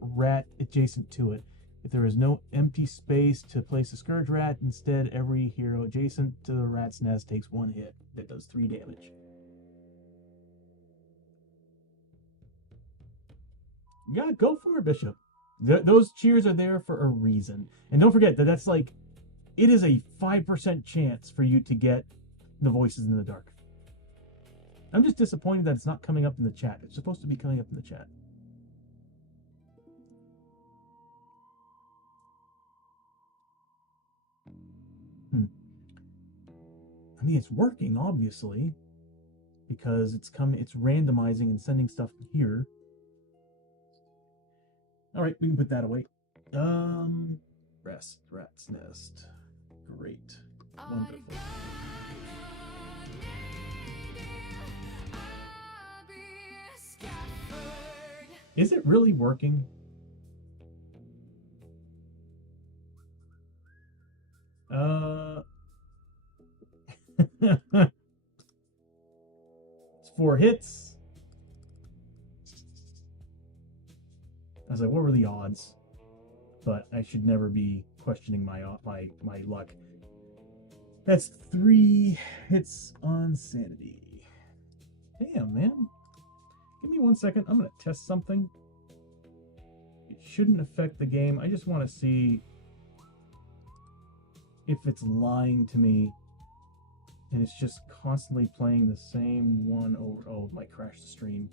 Rat adjacent to it. If there is no empty space to place a Scourge Rat, instead every hero adjacent to the rat's nest takes 1 hit. That does 3 damage. Yeah, go for it, Bishop. Those cheers are there for a reason. And don't forget that that's like, it is a 5% chance for you to get the Voices in the Dark. I'm just disappointed that it's not coming up in the chat. It's supposed to be coming up in the chat. I mean, it's working, obviously, because it's randomizing and sending stuff here. All right, we can put that away. Rat's Nest. Great. Wonderful. Is it really working? It's 4 hits. I was like, what were the odds? But I should never be questioning my luck. That's 3 hits on sanity. Damn, man. Give me 1 second. I'm going to test something. It shouldn't affect the game. I just want to see if it's lying to me and it's just constantly playing the same one over. Oh, it might crash the stream.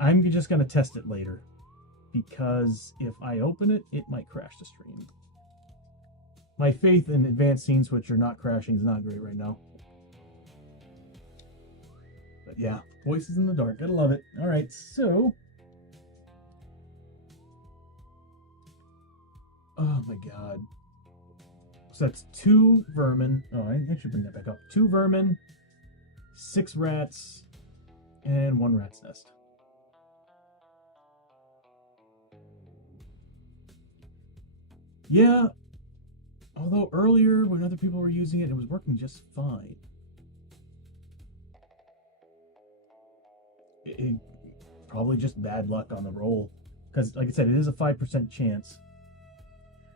I'm just going to test it later, because if I open it, it might crash the stream. My faith in advanced scene switcher not crashing is not great right now. But yeah, Voices in the Dark. Gotta love it. All right, so. Oh my god. So that's 2 vermin. Oh, I should bring that back up. 2 vermin, 6 rats, and 1 rat's nest. Yeah, although earlier when other people were using it, it was working just fine. It probably just bad luck on the roll, because like I said, it is a 5% chance.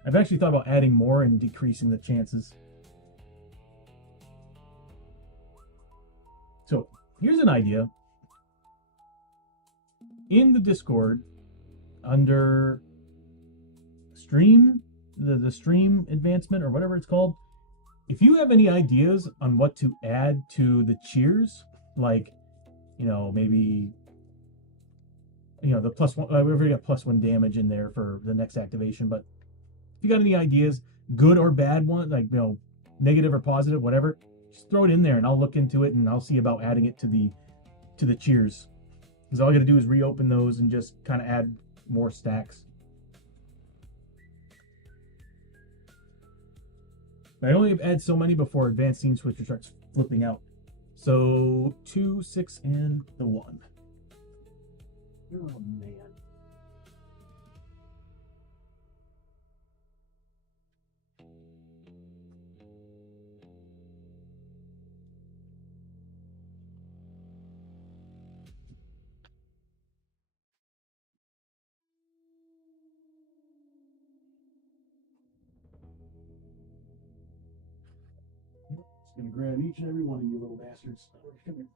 I've actually thought about adding more and decreasing the chances. So here's an idea. In the Discord, under stream, the stream advancement or whatever it's called, if you have any ideas on what to add to the cheers, like, you know, maybe, you know, the +1, we've already got +1 damage in there for the next activation, but if you got any ideas, good or bad one, like, you know, negative or positive, whatever, just throw it in there and I'll look into it and I'll see about adding it to the cheers. Because all I got to do is reopen those and just kind of add more stacks. I only add so many before advanced scene switcher starts flipping out. So 2, 6, and the 1. Oh man. Just gonna grab each and every one of you little bastards. Come here.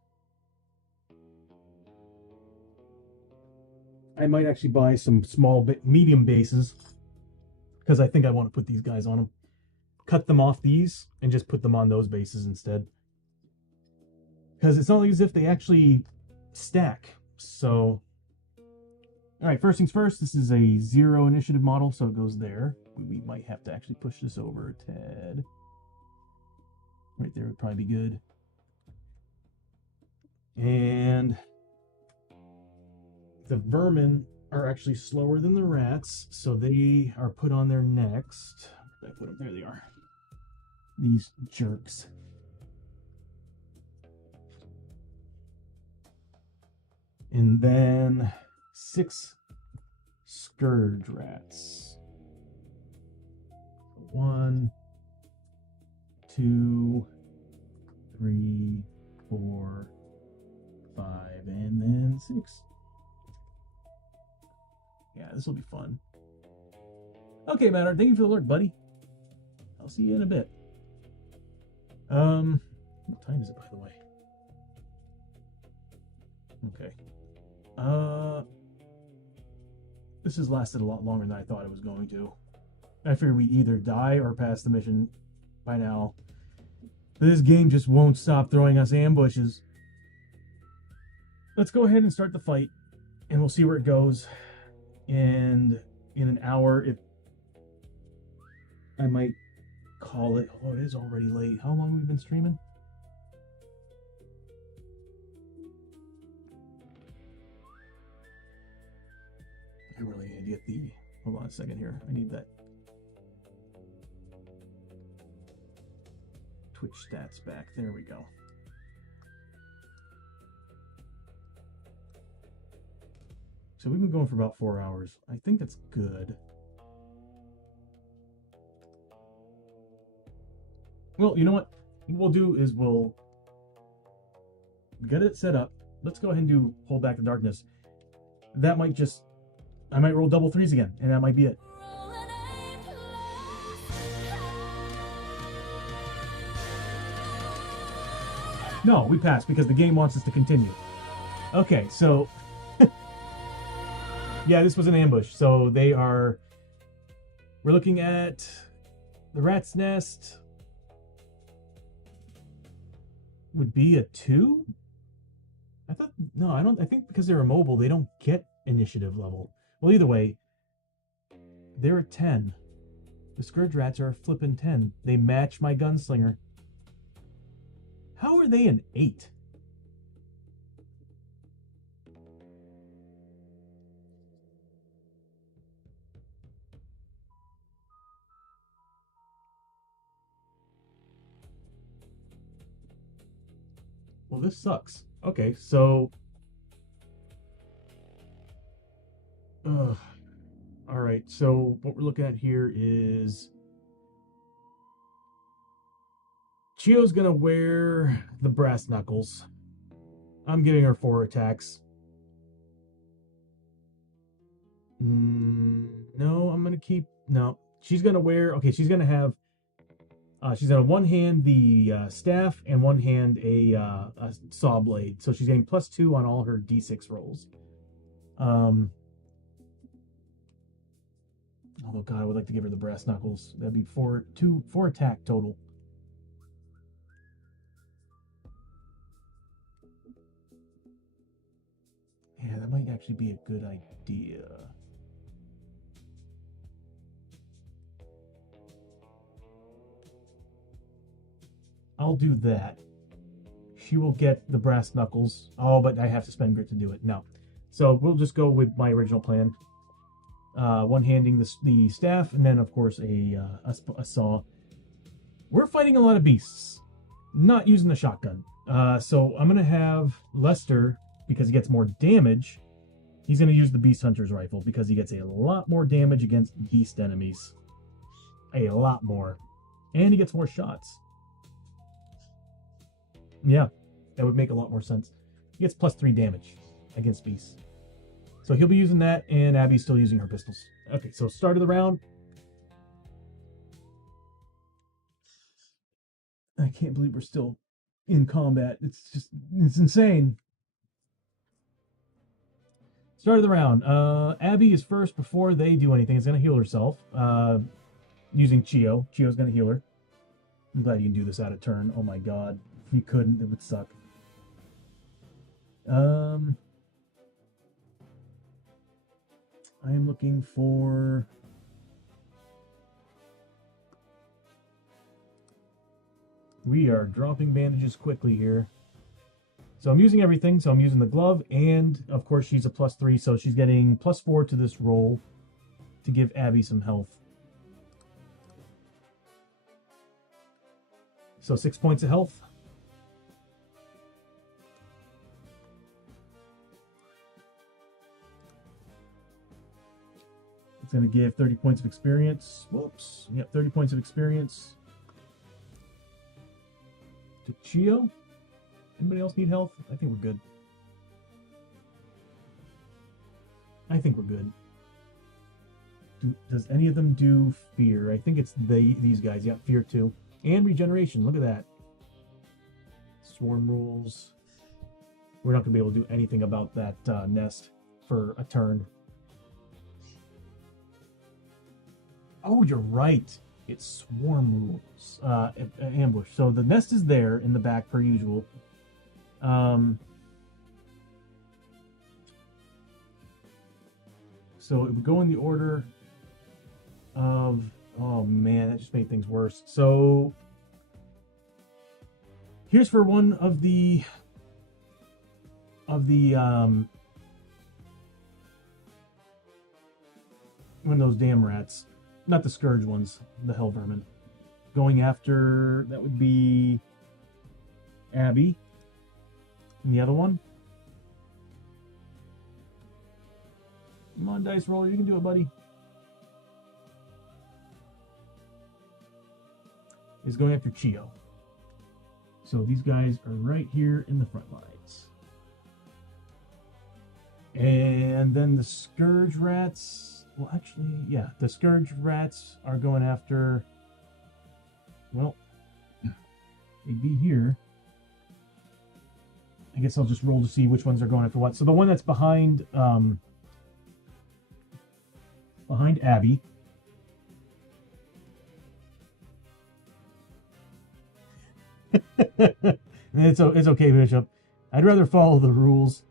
I might actually buy some medium bases, because I think I want to put these guys on them. Cut them off these and just put them on those bases instead. Because it's not like as if they actually stack. So, all right, first things first, this is a 0 initiative model, so it goes there. We might have to actually push this over a tad. Right there would probably be good. And the vermin are actually slower than the rats, so they are put on there next. Where did I put them? There they are. These jerks. And then 6 scourge rats. 1, 2, 3, 4, 5, and then 6. Yeah, this will be fun. Okay, Matter, thank you for the alert, buddy. I'll see you in a bit. What time is it, by the way? Okay. This has lasted a lot longer than I thought it was going to. I figured we'd either die or pass the mission by now. But this game just won't stop throwing us ambushes. Let's go ahead and start the fight, and we'll see where it goes. And in an hour, if I might call it. Oh, it is already late. How long have we been streaming? I really need to get the... Hold on a second here. I need that Twitch stats back. There we go. So we've been going for about 4 hours. I think that's good. Well, you know what? What we'll do is we'll get it set up. Let's go ahead and do Hold Back the Darkness. That might just... I might roll double threes again, and that might be it. No, we passed because the game wants us to continue. Okay, so... yeah, this was an ambush. So they are... We're looking at the Rat's Nest... would be a 2? I thought... No, I don't... I think because they're immobile, they don't get initiative level. Well, either way, they're a 10. The Scourge Rats are a flippin' 10. They match my Gunslinger. How are they an 8? Well, this sucks. Okay, so... Alright, so what we're looking at here is... Chiyo's gonna wear the brass knuckles. I'm giving her 4 attacks. No, I'm gonna keep... No, she's gonna wear... Okay, she's gonna have... she's gonna one hand the staff and one hand a saw blade. So she's getting +2 on all her D6 rolls. Although, God, I would like to give her the brass knuckles. That'd be 4 attack total. Yeah, that might actually be a good idea. I'll do that. She will get the brass knuckles. Oh, but I have to spend grit to do it. No. So we'll just go with my original plan. One-handing the staff, and then, of course, a saw. We're fighting a lot of beasts. Not using the shotgun. So I'm going to have Lester, because he gets more damage, he's going to use the Beast Hunter's Rifle, because he gets a lot more damage against beast enemies. A lot more. And he gets more shots. Yeah, that would make a lot more sense. He gets +3 damage against beasts. So he'll be using that, and Abbie's still using her pistols. Okay, so start of the round. I can't believe we're still in combat. It's insane. Start of the round. Abbie is first before they do anything. Is going to heal herself using Chiyo. Chiyo's going to heal her. I'm glad you can do this out of turn. Oh my god. If you couldn't, it would suck. I am looking for... We are dropping bandages quickly here. So I'm using everything. So I'm using the glove, and of course she's a +3, so she's getting +4 to this roll to give Abbie some health. So 6 points of health. It's going to give 30 points of experience. Whoops. Yep, 30 points of experience to Chiyo. Anybody else need health? I think we're good. I think we're good. Does any of them do fear? I think it's these guys. Yep, fear 2. And regeneration. Look at that. Swarm rules. We're not going to be able to do anything about that nest for a turn. Oh, you're right. It's swarm rules. Ambush. So the nest is there in the back per usual. So it would go in the order of... Oh man, that just made things worse. So here's for one of the one of those damn rats, not the scourge ones, the hell vermin. Going after, that would be Abbie. And the other one, come on, dice roller, you can do it, buddy. Is going after Chiyo. So these guys are right here in the front lines. And then the scourge rats, well, actually, yeah, the scourge rats are going after, well, they'd be here. I guess I'll just roll to see which ones are going after what. So the one that's behind Abbie. It's okay, Bishop. I'd rather follow the rules.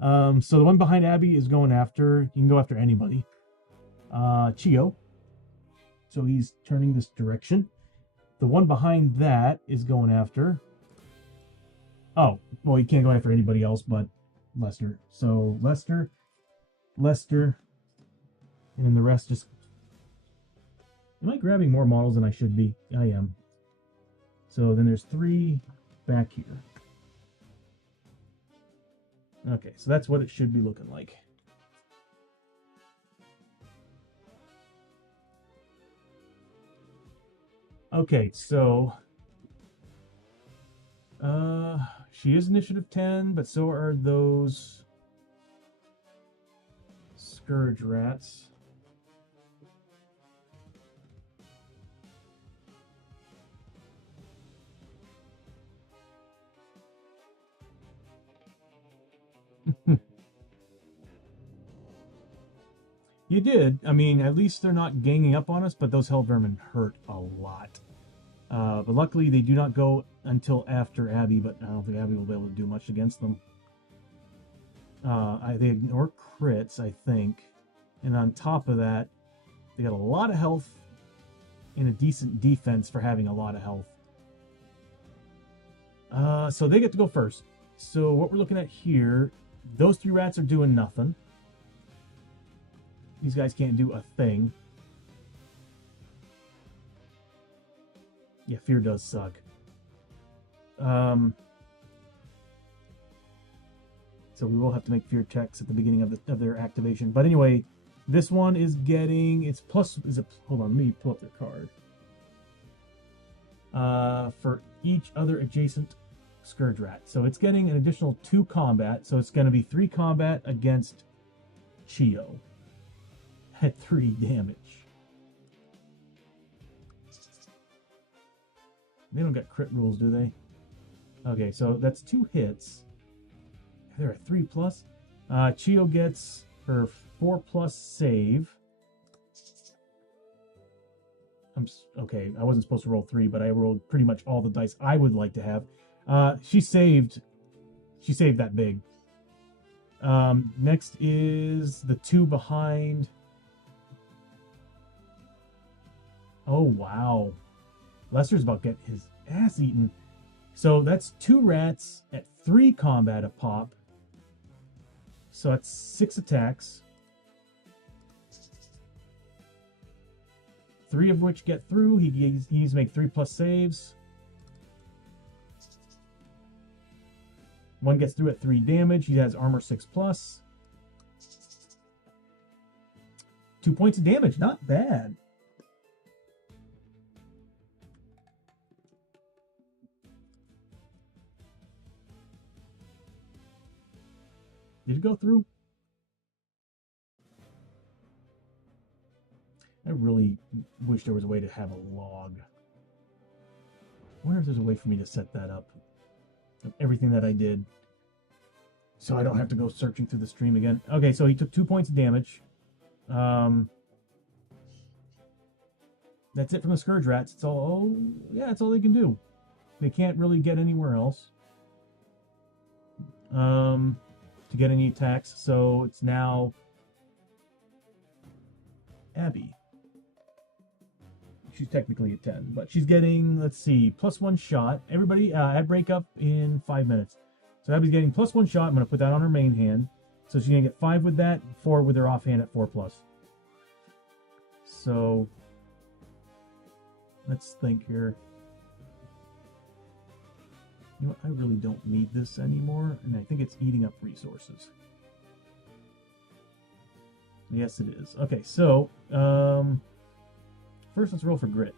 So the one behind Abbie is going after, you can go after anybody. Chiyo. So he's turning this direction. The one behind that is going after, oh, well, you can't go after anybody else but Lester. So Lester, and then the rest just... Am I grabbing more models than I should be? I am. So then there's 3 back here. Okay, so that's what it should be looking like. Okay, so she is initiative 10, but so are those scourge rats. You did. I mean, at least they're not ganging up on us, but those hell vermin hurt a lot. But luckily, they do not go until after Abbie, but I don't think Abbie will be able to do much against them. They ignore crits, I think. And on top of that, they got a lot of health and a decent defense for having a lot of health. So they get to go first. So what we're looking at here, those 3 rats are doing nothing. These guys can't do a thing. Yeah, fear does suck. So we will have to make fear checks at the beginning of their activation. But anyway, this one is getting, it's plus, hold on, let me pull up their card. For each other adjacent scourge rat. So it's getting an additional 2 combat. So it's going to be 3 combat against Chiyo. At 3 damage. They don't get crit rules, do they? Okay, so that's 2 hits. They're at 3+. Chiyo gets her 4+ save. Okay, I wasn't supposed to roll 3, but I rolled pretty much all the dice I would like to have. She saved that big. Next is the 2 behind. Oh, wow. Lester's about to get his ass eaten. So that's 2 rats at 3 combat a pop. So that's 6 attacks. 3 of which get through. He needs to make 3+ saves. 1 gets through at 3 damage. He has armor 6+. 2 points of damage. Not bad. Did it go through? I really wish there was a way to have a log. I wonder if there's a way for me to set that up. Of everything that I did. So I don't have to go searching through the stream again. Okay, so he took 2 points of damage. That's it from the Scourge Rats. It's all, yeah, that's all they can do. They can't really get anywhere else to get any attacks. So it's now Abbie. She's technically a 10, but she's getting, let's see, +1 shot. Everybody, I break up in 5 minutes. So Abbie's getting +1 shot. I'm going to put that on her main hand. So she's going to get 5 with that, 4 with her offhand at 4+. So let's think here. You know what? I really don't need this anymore, and I think it's eating up resources. Yes, it is. Okay, so first let's roll for grit.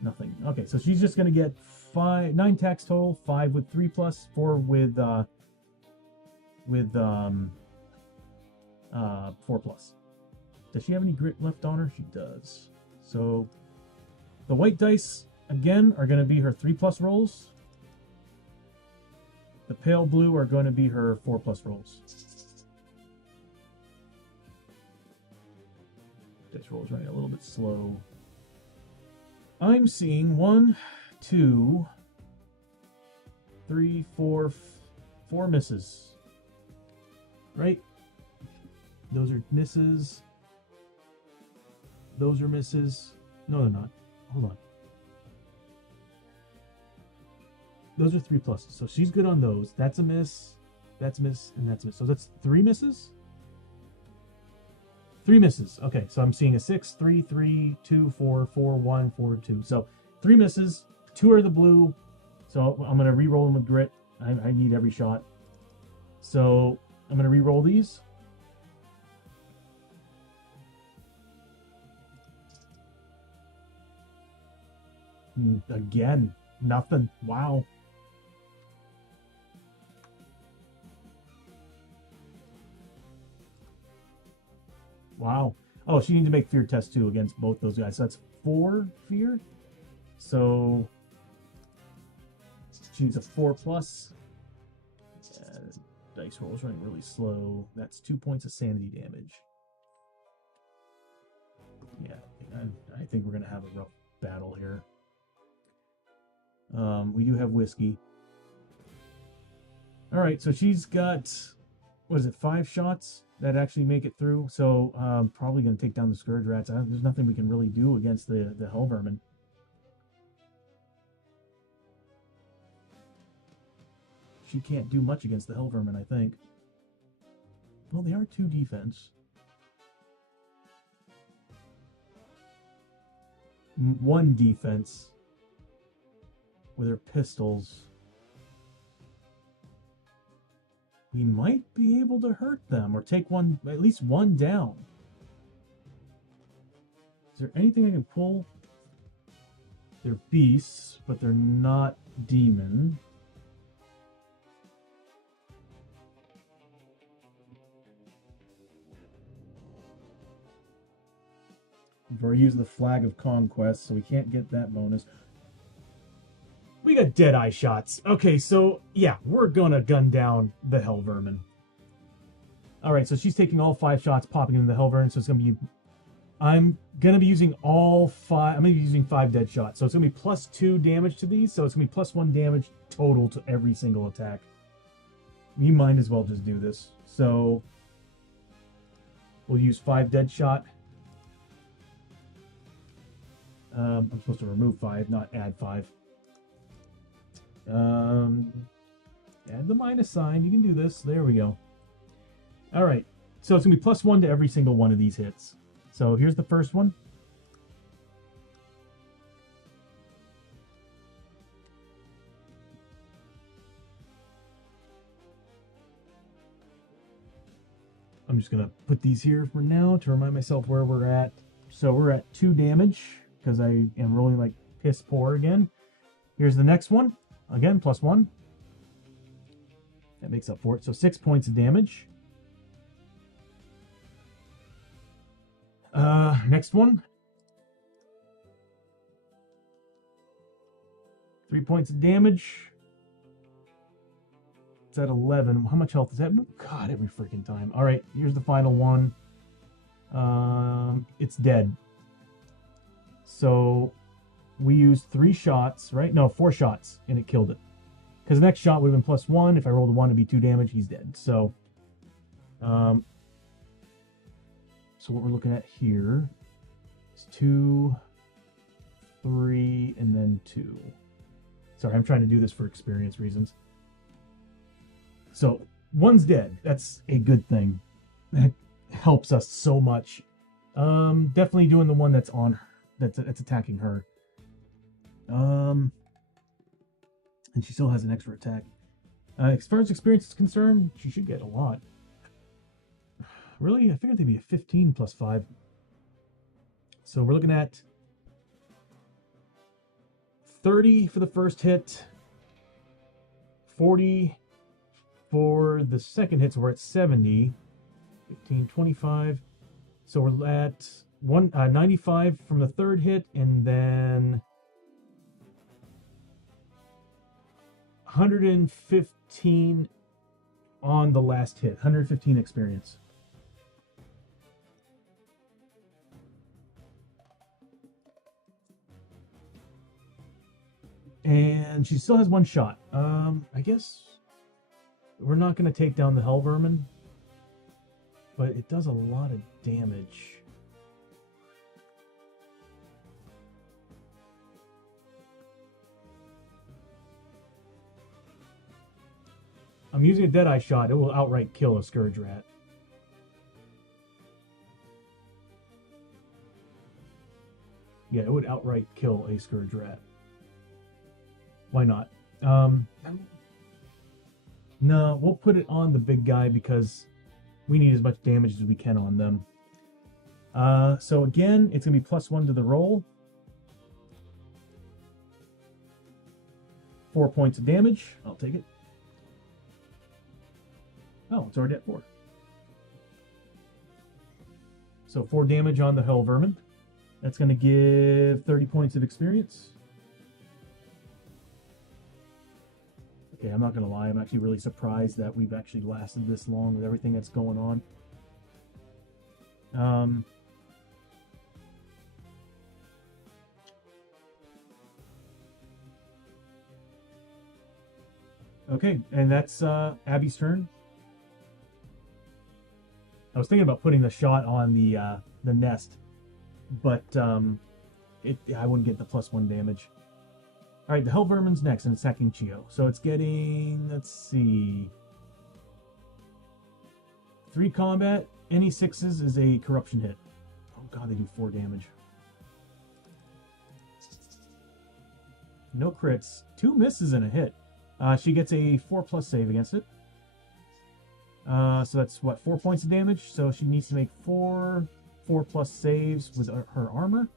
Nothing. Okay, so she's just going to get 9 attacks total, 5 with 3+, 4 with 4+. Does she have any grit left on her? She does. So the white dice again are going to be her 3+ rolls. The pale blue are going to be her 4+ rolls. Dice rolls running a little bit slow. I'm seeing 1, 2, 3, 4, 4 misses. Right? Those are misses. Those are misses. No, they're not. Hold on. Those are 3+. So she's good on those. That's a miss. That's a miss. And that's a miss. So that's 3 misses? 3 misses. Okay, so I'm seeing a 6, 3, 3, 2, 4, 4, 1, 4, 2. So 3 misses. 2 are the blue. So I'm going to re-roll them with grit. I need every shot. So I'm going to re-roll these. Again, nothing. Wow. Wow. Oh, she needs to make fear test too against both those guys. So that's 4 fear. So she needs a 4+. Dice rolls running really slow. That's 2 points of sanity damage. Yeah, I think we're gonna have a rough battle here. We do have whiskey. All right, so she's got, what is it, 5 shots that actually make it through. So probably going to take down the Scourge Rats. There's nothing we can really do against the Hell Vermin. She can't do much against the Hell Vermin, I think. Well, they are 2 defense. 1 defense. With her pistols. We might be able to hurt them or take one, at least 1 down. Is there anything I can pull? They're beasts, but they're not demon. We've already used the Flag of Conquest, so we can't get that bonus. We got Deadeye shots. Okay, so yeah, we're gonna gun down the Hell Vermin. Alright, so she's taking all 5 shots, popping into the Hell Vermin, so it's gonna be... I'm gonna be using all 5... I'm gonna be using 5 dead shots. So it's gonna be +2 damage to these, so it's gonna be +1 damage total to every single attack. We might as well just do this. So... we'll use 5 dead shot. I'm supposed to remove 5, not add 5. Add the minus sign. You can do this. There we go. All right. So it's going to be +1 to every single one of these hits. So here's the first one. I'm just going to put these here for now to remind myself where we're at. So we're at 2 damage because I am rolling like piss poor again. Here's the next one. Again, +1. That makes up for it. So 6 points of damage. Next one. 3 points of damage. It's at 11. How much health is that? God, every freaking time. All right, here's the final one. It's dead. So we used 3 shots, right? No, 4 shots, and it killed it. Because the next shot would have been +1. If I rolled a 1, it'd be 2 damage. He's dead. So, so what we're looking at here is 2, 3, and then 2. Sorry, I'm trying to do this for experience reasons. So 1's dead. That's a good thing. That helps us so much. Definitely doing the one that's on her, that's attacking her. And she still has an extra attack. As far as experience is concerned, she should get a lot. Really, I figured they'd be a 15 plus 5. So we're looking at 30 for the first hit, 40 for the second hit, so we're at 70, 15, 25. So we're at 95 from the third hit, and then 115 on the last hit. 115 experience. And she still has 1 shot. I guess we're not going to take down the Hell Vermin, but it does a lot of damage. I'm using a Deadeye shot. It will outright kill a Scourge Rat. Yeah, it would outright kill a Scourge Rat. Why not? No, we'll put it on the big guy because we need as much damage as we can on them. So again, it's going to be +1 to the roll. 4 points of damage. I'll take it. Oh, it's already at 4. So 4 damage on the Hell Vermin. That's going to give 30 points of experience. Okay, I'm not going to lie. I'm actually really surprised that we've actually lasted this long with everything that's going on. Okay, and that's Abbie's turn. I was thinking about putting the shot on the nest, but I wouldn't get the +1 damage. All right, the Hell Vermin's next, and it's attacking Chiyo. So it's getting, let's see, 3 combat. Any 6s is a corruption hit. Oh god, they do 4 damage. No crits. 2 misses and a hit. She gets a 4+ save against it. So that's what, 4 points of damage. So she needs to make 4 4+ saves with her armor.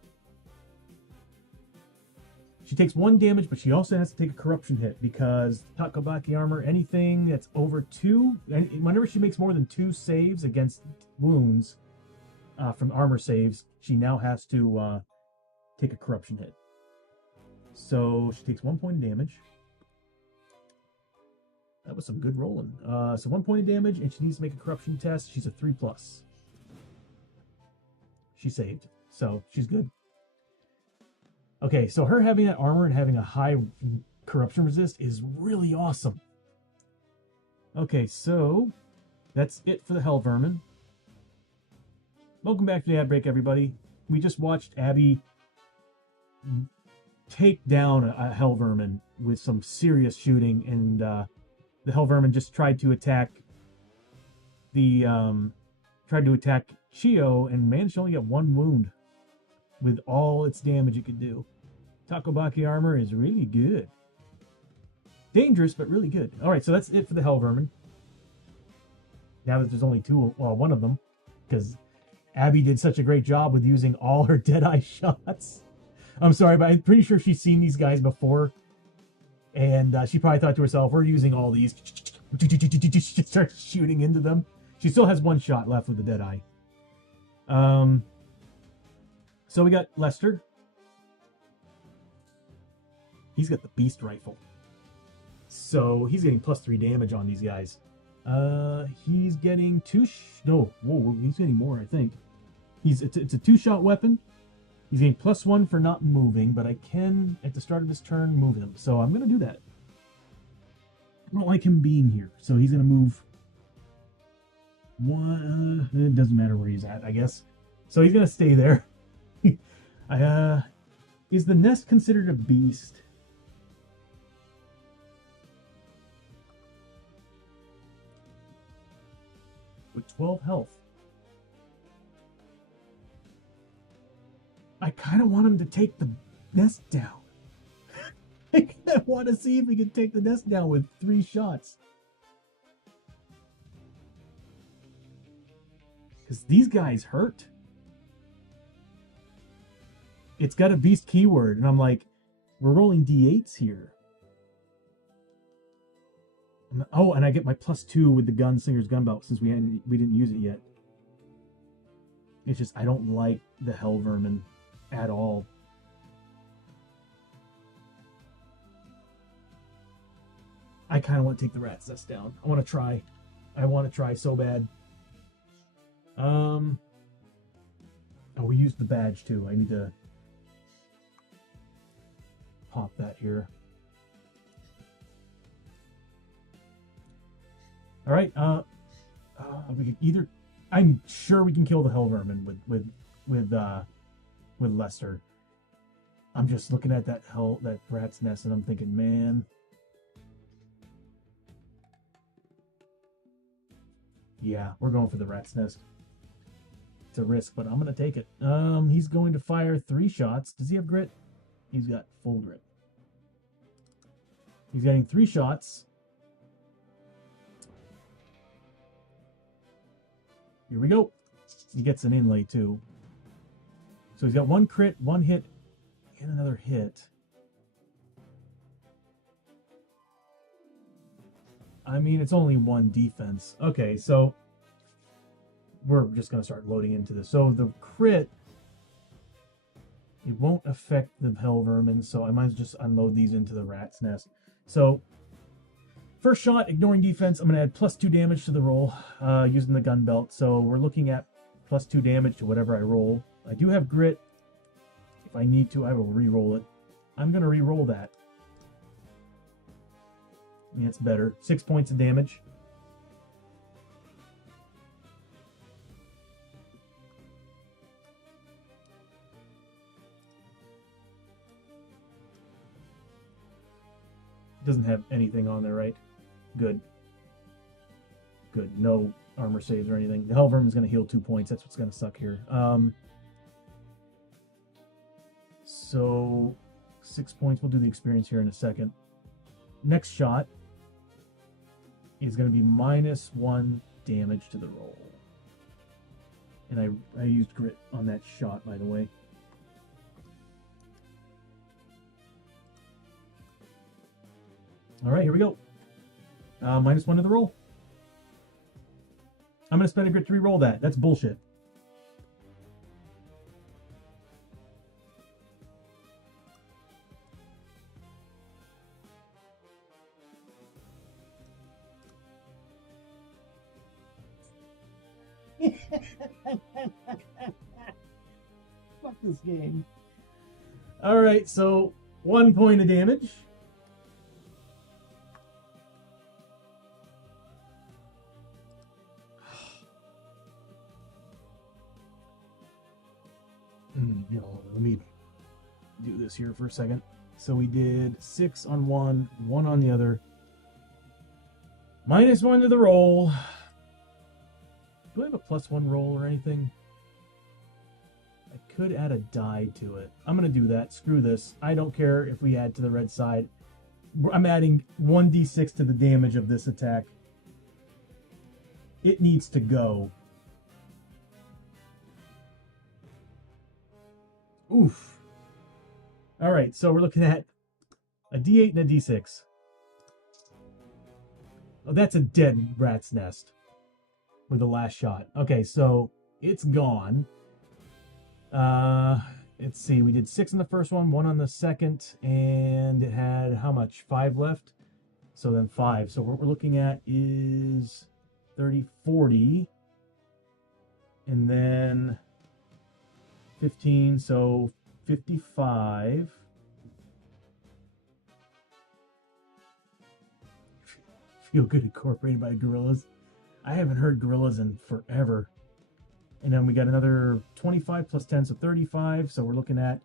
She takes 1 damage, but she also has to take a corruption hit because Takabaki armor, anything that's over 2, whenever she makes more than 2 saves against wounds from armor saves, she now has to take a corruption hit. So she takes 1 point of damage. That was some good rolling. So 1 point of damage, and she needs to make a corruption test. She's a 3+. She saved, so she's good. Okay, so her having that armor and having a high corruption resist is really awesome. Okay, so that's it for the Hell Vermin. Welcome back to the ad break, everybody. We just watched Abbie take down a Hell Vermin with some serious shooting, and the Hell Vermin just tried to attack Chiyo and managed to only get 1 wound with all its damage it could do. Takabaki armor is really good. Dangerous, but really good. Alright, so that's it for the Hell Vermin. Now that there's only 2, well, 1 of them, because Abbie did such a great job with using all her Deadeye shots. I'm sorry, but I'm pretty sure she's seen these guys before. And she probably thought to herself, we're using all these. She starts shooting into them. She still has 1 shot left with the Deadeye. So we got Lester. He's got the Beast Rifle. So he's getting +3 damage on these guys. He's getting he's getting more, I think. It's a 2-shot weapon. He's getting +1 for not moving, but I can, at the start of this turn, move him. So I'm going to do that. I don't like him being here. So he's going to move one. It doesn't matter where he's at, I guess. So he's going to stay there. Is the nest considered a beast? With 12 health. I kind of want him to take the nest down. I want to see if he can take the nest down with 3 shots. Because these guys hurt. It's got a beast keyword, and I'm like, we're rolling d8s here. Oh, and I get my +2 with the Gunslinger's gun belt since we didn't use it yet. It's just I don't like the Hell Vermin at all. I kind of want to take the Rat's Nest down. I want to try. I want to try so bad. Oh, we used the badge too. I need to pop that here. All right. We can either. I'm sure we can kill the Hell Vermin with Lester. I'm just looking at that Rat's Nest, and I'm thinking, man. Yeah, we're going for the Rat's Nest. It's a risk, but I'm gonna take it. He's going to fire 3 shots. Does he have grit? He's got full grit. He's getting 3 shots. Here we go. He gets an inlay too. So he's got 1 crit, 1 hit, and another hit. I mean, it's only 1 defense. Okay, so we're just going to start loading into this. So the crit, it won't affect the Hell Vermin, so I might just unload these into the Rat's Nest. So first shot, ignoring defense, I'm going to add +2 damage to the roll using the gun belt. So we're looking at +2 damage to whatever I roll. I do have grit. If I need to, I will re-roll it. I'm going to re-roll that. Yeah, it's better. 6 points of damage. Doesn't have anything on there, right? Good. Good. No armor saves or anything. The Hell Vermin's going to heal 2 points. That's what's going to suck here. So 6 points. We'll do the experience here in a second. Next shot is going to be -1 damage to the roll. And I used grit on that shot, by the way. All right, here we go. -1 to the roll. I'm going to spend a grit to re-roll that. That's bullshit. Fuck this game. All right, so 1 point of damage. Let me do this here for a second. So we did 6 on one, 1 on the other. -1 to the roll. Do I have a +1 roll or anything? I could add a die to it. I'm going to do that. Screw this. I don't care if we add to the red side. I'm adding 1d6 to the damage of this attack. It needs to go. Oof. All right, so we're looking at a d8 and a d6. Oh, that's a dead Rat's Nest with the last shot. Okay, so it's gone. let's see, we did 6 on the first one, 1 on the second, and it had how much? 5 left? So then 5. So what we're looking at is 30, 40, and then 15, so 55. Feel Good Incorporated by Gorillas. I haven't heard Gorillas in forever. And then we got another 25 plus 10, so 35. So we're looking at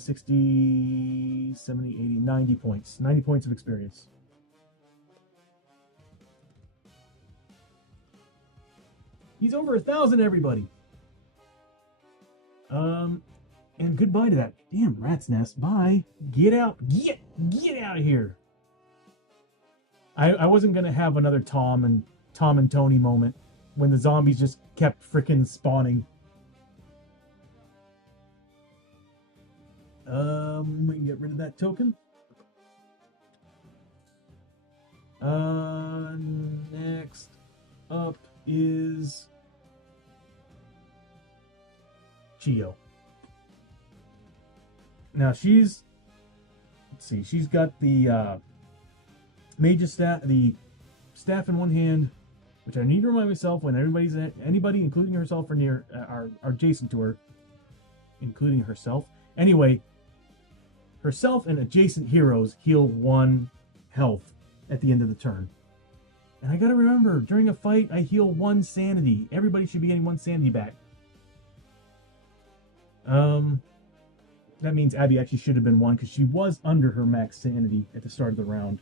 60, 70, 80, 90 points. 90 points of experience. He's over 1,000, everybody. And goodbye to that damn rat's nest. Bye. Get out. Get out of here. I wasn't gonna have another Tom and Tony moment when the zombies just kept frickin' spawning. We can get rid of that token. Next up is Chiyo. Now she's, let's see, she's got the mage's staff, the staff in one hand, which I need to remind myself when anybody, including herself, or near are adjacent to her, including herself. Anyway, herself and adjacent heroes heal 1 health at the end of the turn. And I gotta remember, during a fight, I heal 1 sanity. Everybody should be getting 1 sanity back. That means Abbie actually should have been 1 because she was under her max sanity at the start of the round.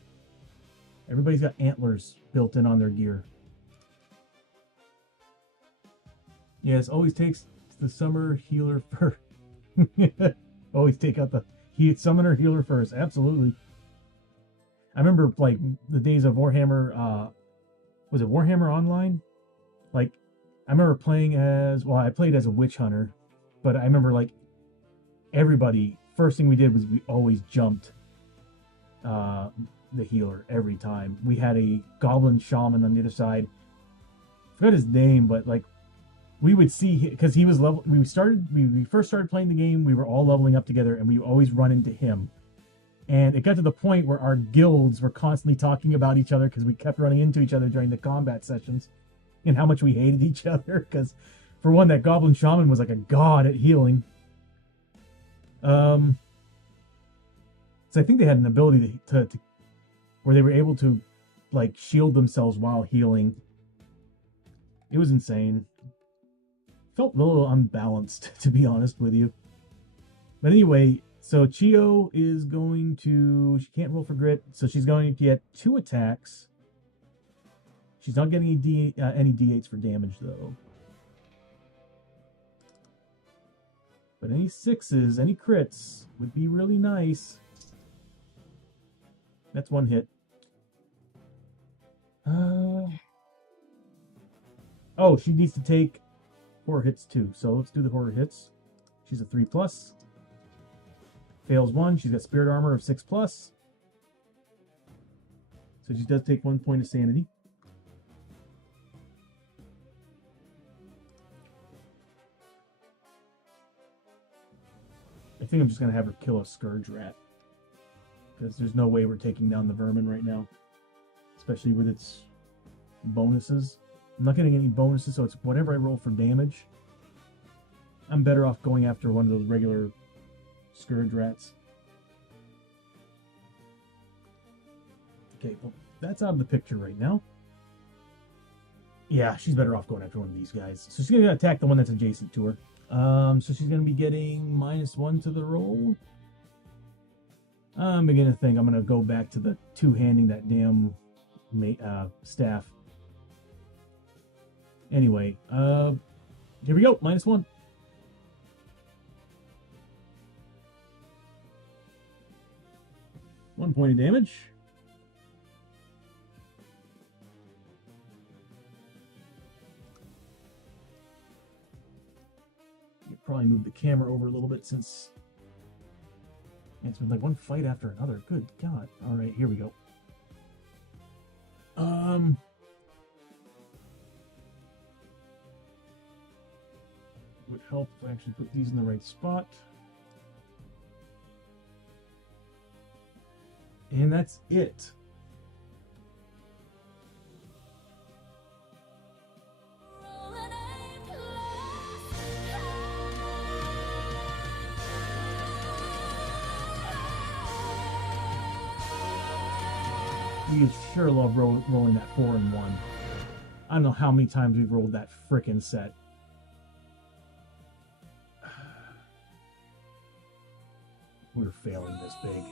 Everybody's got antlers built in on their gear. Yes, always takes the summoner healer first. Always take out the summoner healer first. Absolutely. I remember like the days of Warhammer. Was it Warhammer Online? Like, I remember playing as, well, I played as a witch hunter, but I remember like everybody, first thing we did was we always jumped the healer every time. We had a goblin shaman on the other side. I forgot his name, but like we would see, because he was level. We first started playing the game. We were all leveling up together, and we would always run into him. And it got to the point where our guilds were constantly talking about each other because we kept running into each other during the combat sessions, and how much we hated each other. Because, for one, that goblin shaman was like a god at healing. So I think they had an ability to where they were able to like shield themselves while healing. It was insane. Felt a little unbalanced, to be honest with you. But anyway, so Chiyo is going to, she can't roll for grit, so she's going to get 2 attacks. She's not getting any D8s for damage though. But any 6s, any crits would be really nice. That's 1 hit. Oh, she needs to take 4 hits too. So let's do the horror hits. She's a 3+. Fails 1. She's got spirit armor of 6+. So she does take 1 point of sanity. I think I'm just going to have her kill a scourge rat. Because there's no way we're taking down the vermin right now. Especially with its bonuses. I'm not getting any bonuses, so it's whatever I roll for damage. I'm better off going after one of those regular scourge rats. Okay, well, that's out of the picture right now. Yeah, she's better off going after one of these guys. So she's going to attack the one that's adjacent to her. So she's going to be getting -1 to the roll. I'm beginning to think I'm going to go back to the two-handing that damn staff. Anyway, here we go, -1. One point of damage. Probably move the camera over a little bit since it's been like one fight after another. Good God. All right, here we go. would help if I actually put these in the right spot. And that's it. We sure love rolling that 4 and 1. I don't know how many times we've rolled that frickin' set. We're failing this big.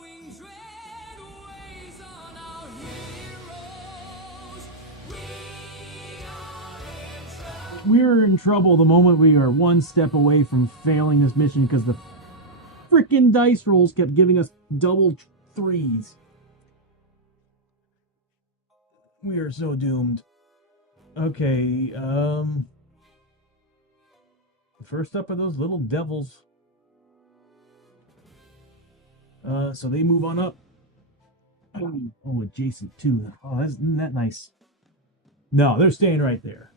We're in trouble the moment we are one step away from failing this mission because the frickin' dice rolls kept giving us double 3s. We are so doomed. Okay, first up are those little devils. So they move on up. Oh, adjacent too. Oh, isn't that nice? No, they're staying right there.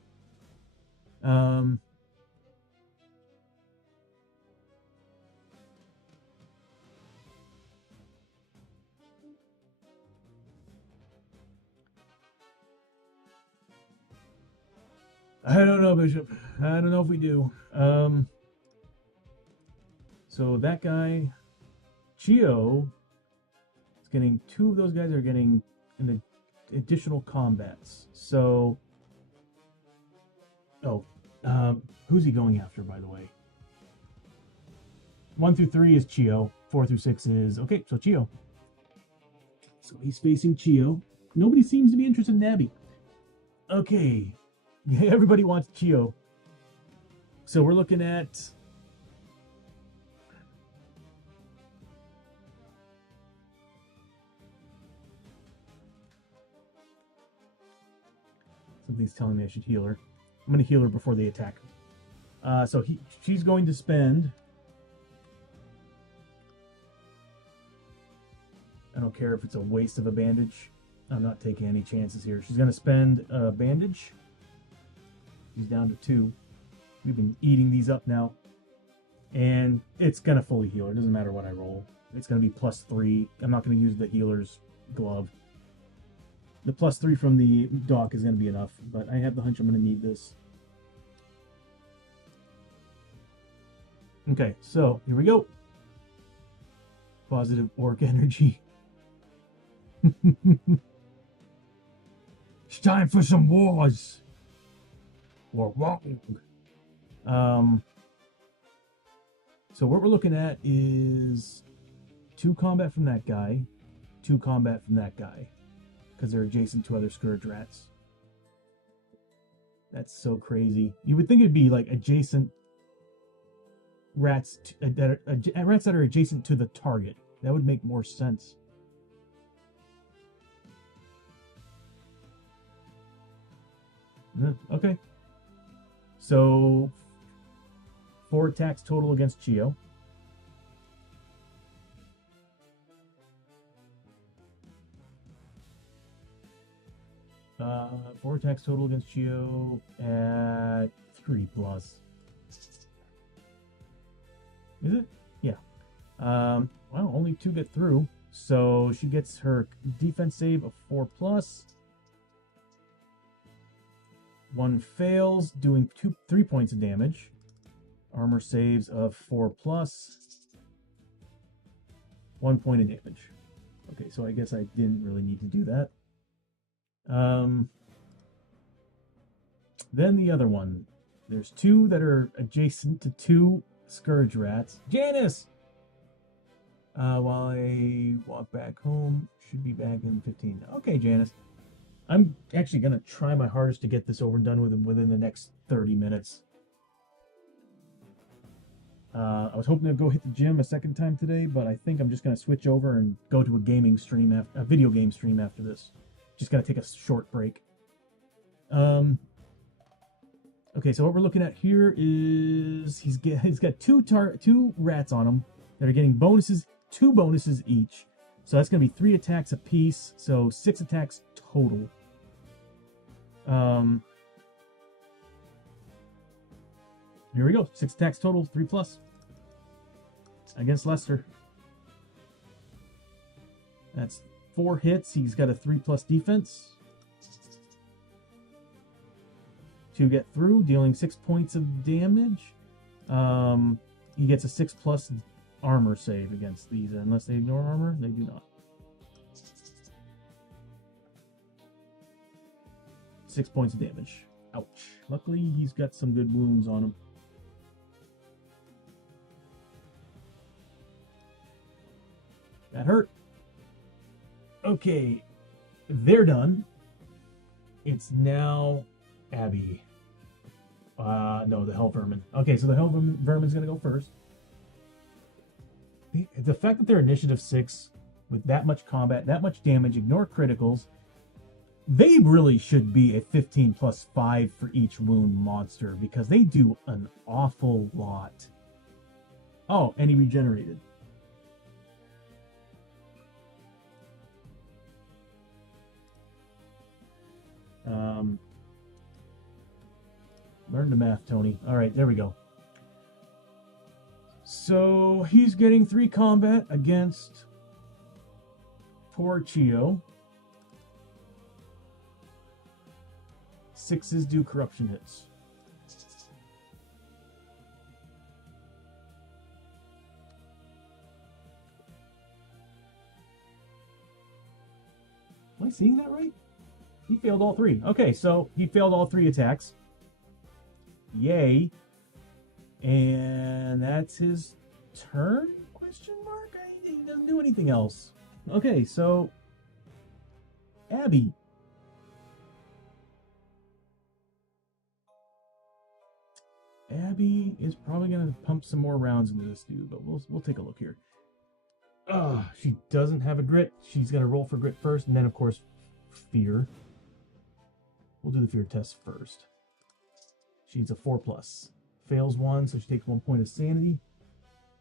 I don't know, Bishop. I don't know if we do. So that guy, Chiyo, is getting 2 of those guys are getting an additional combats. So, who's he going after, by the way? 1 through 3 is Chiyo. 4 through 6 is okay. So Chiyo. So he's facing Chiyo. Nobody seems to be interested in Abbie. Okay. Everybody wants Chiyo. So we're looking at something's telling me I should heal her. I'm going to heal her before they attack. So she's going to spend. I don't care if it's a waste of a bandage. I'm not taking any chances here. She's going to spend a bandage. She's down to 2. We've been eating these up now. And it's going to fully heal her. It doesn't matter what I roll. It's going to be +3. I'm not going to use the healer's glove. The +3 from the dock is going to be enough. But I have the hunch I'm going to need this. Okay, so here we go. Positive orc energy. It's time for some wars. Or wrong. So what we're looking at is 2 combat from that guy, 2 combat from that guy, because they're adjacent to other scourge rats. That's so crazy. You would think it'd be like adjacent rats rats that are adjacent to the target. That would make more sense. Okay. So 4 attacks total against Chiyo. Uh, 4 attacks total against Chiyo at 3+. Is it? Yeah. Well, only 2 get through. So she gets her defense save of 4+. 1 fails, doing 3 points of damage. Armor saves of 4+. 1 point of damage. Okay, so I guess I didn't really need to do that. Then the other one. There's 2 that are adjacent to 2 scourge rats. Janice! While I walk back home, should be back in 15. Okay, Janice. I'm actually going to try my hardest to get this over and done with within the next 30 minutes. I was hoping to go hit the gym a second time today, but I think I'm just going to switch over and go to a gaming stream, a video game stream after this. Just got to take a short break. Okay, so what we're looking at here is he's got 2 rats on him that are getting bonuses, 2 bonuses each. So that's going to be 3 attacks apiece, so 6 attacks total. Here here we go. 6 attacks total, 3+ against Lester. That's 4 hits. He's got a 3+ defense. To get through, dealing 6 points of damage. He gets a 6+ armor save against these, unless they ignore armor, they do not. 6 points of damage. Ouch. Luckily, he's got some good wounds on him. That hurt. Okay, they're done. It's now Abbie. No, the Hell Vermin. Okay, so the Hell Vermin's gonna go first. The fact that they're initiative 6 with that much combat, that much damage, ignore criticals, they really should be a 15+5 for each wound monster because they do an awful lot. Oh, and he regenerated. Learn the math, Tony. All right, there we go. So he's getting 3 combat against poor Chiyo. 6s do corruption hits. Am I seeing that right? He failed all 3. Okay, so he failed all 3 attacks. Yay. And that's his turn? Question mark? He doesn't do anything else. Okay, so Abbie. Abbie is probably gonna pump some more rounds into this dude, but we'll take a look here. She doesn't have a grit. She's gonna roll for grit first, and then of course fear. We'll do the fear test first. She's a 4+. Fails 1, so she takes 1 point of sanity.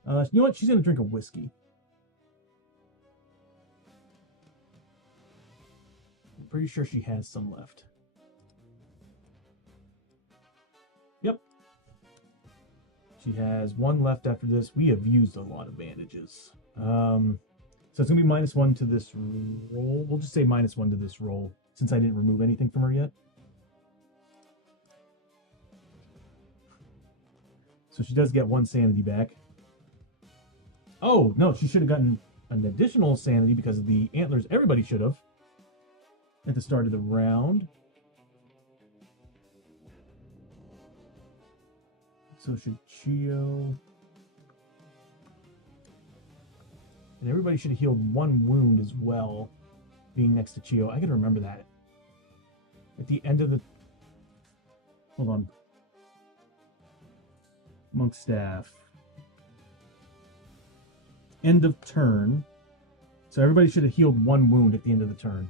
You know what? She's gonna drink a whiskey. I'm pretty sure she has some left. Yep. She has 1 left after this. We have used a lot of bandages. So it's gonna be -1 to this roll. We'll just say -1 to this roll, since I didn't remove anything from her yet. So she does get 1 sanity back. Oh, no, she should have gotten an additional sanity because of the antlers. Everybody should have. At the start of the round. So should Chiyo. And everybody should have healed 1 wound as well, being next to Chiyo. I gotta remember that. At the end of the... Hold on. Monk staff. End of turn. So everybody should have healed 1 wound at the end of the turn.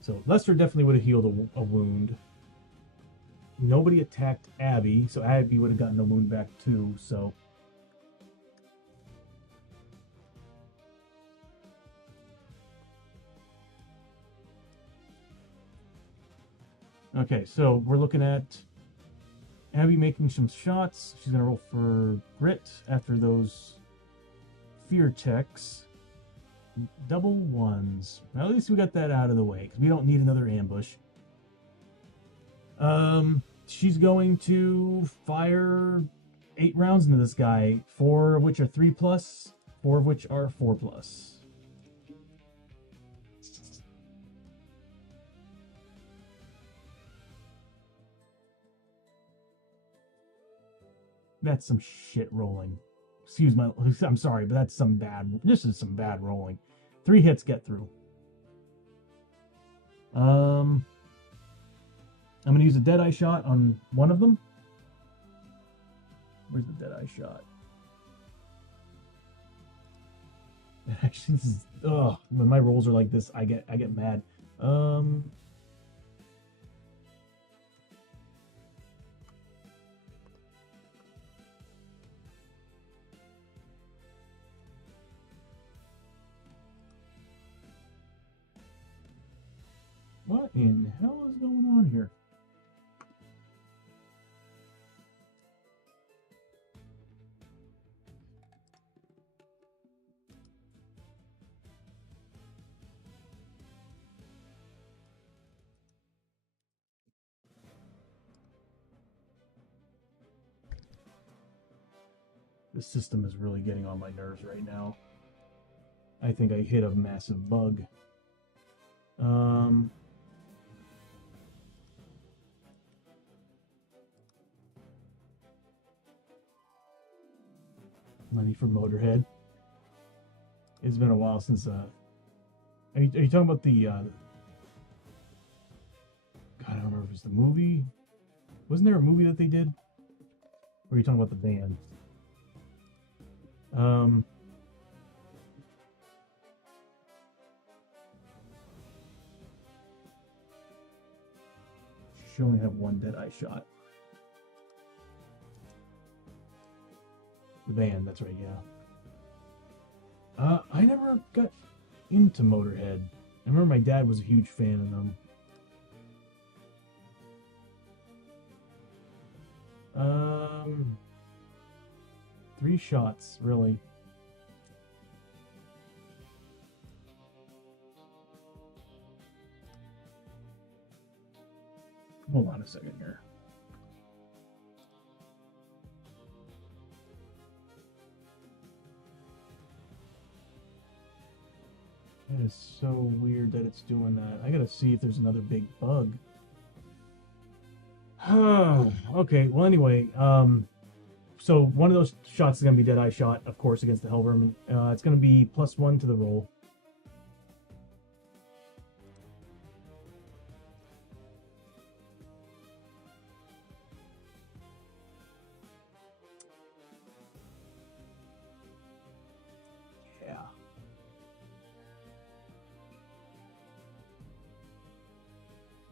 So Lester definitely would have healed a wound. Nobody attacked Abbie, so Abbie would have gotten a wound back too, so... Okay, so we're looking at Abbie making some shots. She's gonna roll for grit after those fear checks. Double 1s. Well, at least we got that out of the way, because we don't need another ambush. She's going to fire 8 rounds into this guy, 4 of which are 3+, 4 of which are 4+. That's some shit rolling. Excuse my... I'm sorry, but that's some bad... This is some bad rolling. 3 hits get through. I'm going to use a Deadeye shot on one of them. Where's the Deadeye shot? Actually, this is... Ugh. When my rolls are like this, I get mad. What in the hell is going on here? The system is really getting on my nerves right now. I think I hit a massive bug. Money for Motorhead. It's been a while since are you talking about the God, I don't remember if it was the movie. Wasn't there a movie that they did? Or are you talking about the band? She only have one dead eye shot. The band, that's right, yeah. I never got into Motorhead. I remember my dad was a huge fan of them. 3 shots, really. Hold on a second here. It is so weird that it's doing that. I gotta see if there's another big bug. Okay, well anyway, so one of those shots is gonna be Deadeye shot, of course, against the Hellvermin. It's gonna be +1 to the roll. Yeah.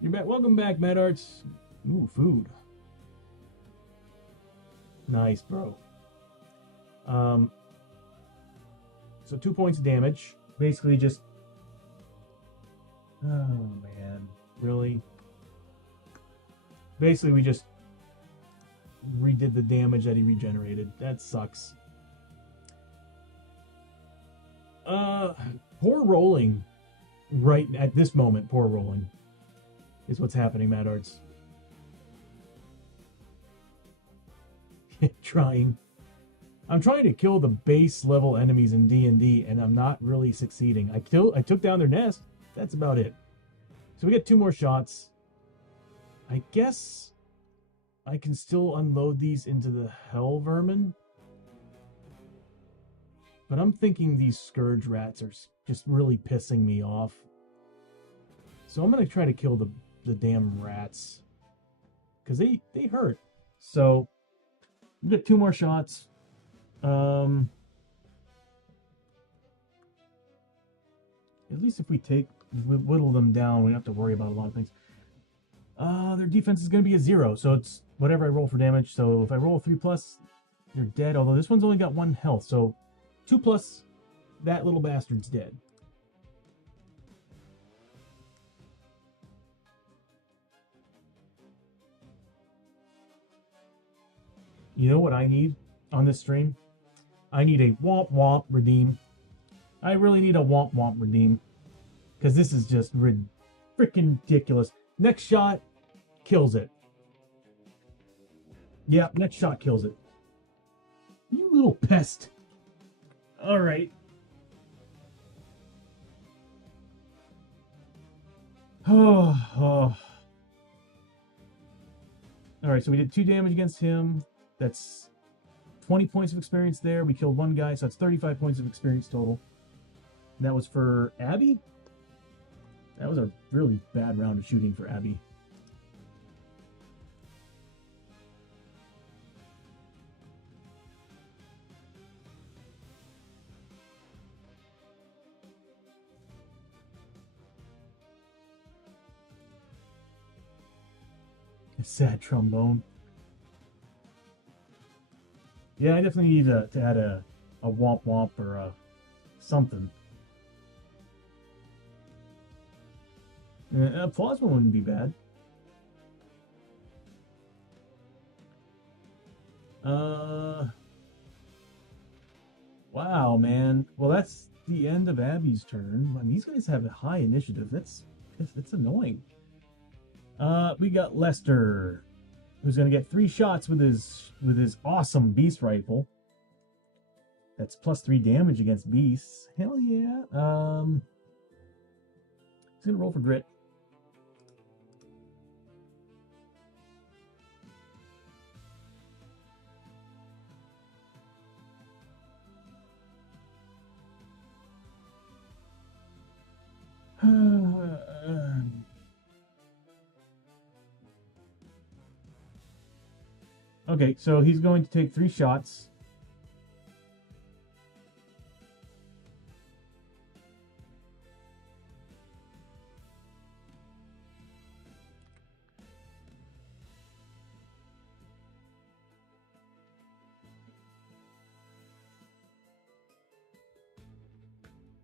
You're back. Welcome back, Mad Arts. Ooh, food. Nice, bro. So 2 points of damage. Basically just... Oh, man. Really? Basically, we just redid the damage that he regenerated. That sucks. Poor rolling. Right at this moment, poor rolling is what's happening, Mad Arts. I'm trying to kill the base level enemies in D&D, and I'm not really succeeding. I took down their nest. That's about it. So we get 2 more shots. I guess I can still unload these into the hell vermin. But I'm thinking these scourge rats are just really pissing me off. So I'm going to try to kill the damn rats. Because they hurt. So we get 2 more shots. At least if we whittle them down, we don't have to worry about a lot of things. Their defense is going to be a 0, so it's whatever I roll for damage. So if I roll 3+, they're dead. Although this one's only got 1 health, so 2+, that little bastard's dead. You know what I need on this stream? I need a womp womp redeem. I really need a womp womp redeem. Because this is just freaking ridiculous. Next shot kills it. Yeah, next shot kills it. You little pest. Alright. Oh. Alright, so we did 2 damage against him. That's 20 points of experience there. We killed 1 guy, so that's 35 points of experience total. And that was for Abbie? That was a really bad round of shooting for Abbie. A sad trombone. Yeah, I definitely need to add a womp womp or something. A plasma wouldn't be bad. Wow, man. Well, that's the end of Abbie's turn. I mean, these guys have a high initiative. It's annoying. We got Lester, who's gonna get 3 shots with his awesome beast rifle. That's +3 damage against beasts. Hell yeah. He's gonna roll for grit. Okay, so he's going to take 3 shots.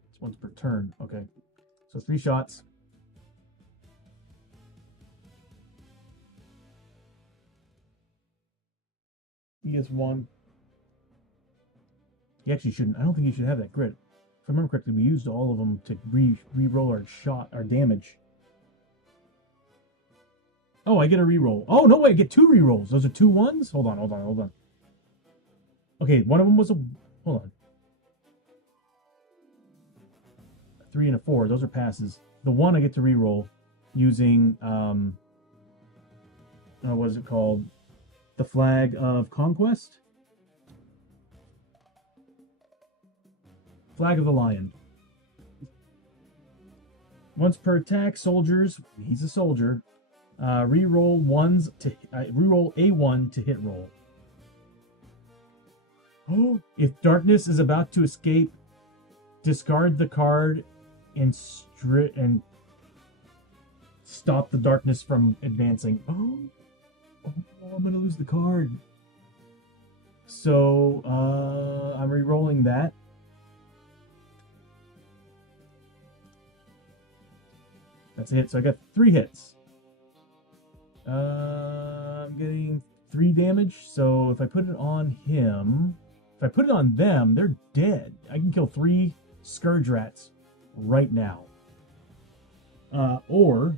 It's once per turn. Okay, so 3 shots. He gets 1. He actually shouldn't. I don't think he should have that grit. If I remember correctly, we used all of them to re-roll our damage. Oh, I get a re-roll. Oh, no, wait, I get 2 re-rolls. Those are 2 ones? Hold on. Okay, one of them was a... Hold on. 3 and a 4. Those are passes. The 1 I get to re-roll using... what is it called? The Flag of Conquest? Flag of the Lion. Once per attack, soldiers, he's a soldier, re-roll A1 to hit roll. Oh, if darkness is about to escape, discard the card and stop the darkness from advancing. Oh, I'm gonna lose the card. So I'm re-rolling that. That's a hit. So I got 3 hits. I'm getting 3 damage. So if I put it on him, if I put it on them, they're dead. I can kill 3 Scourge Rats right now. Or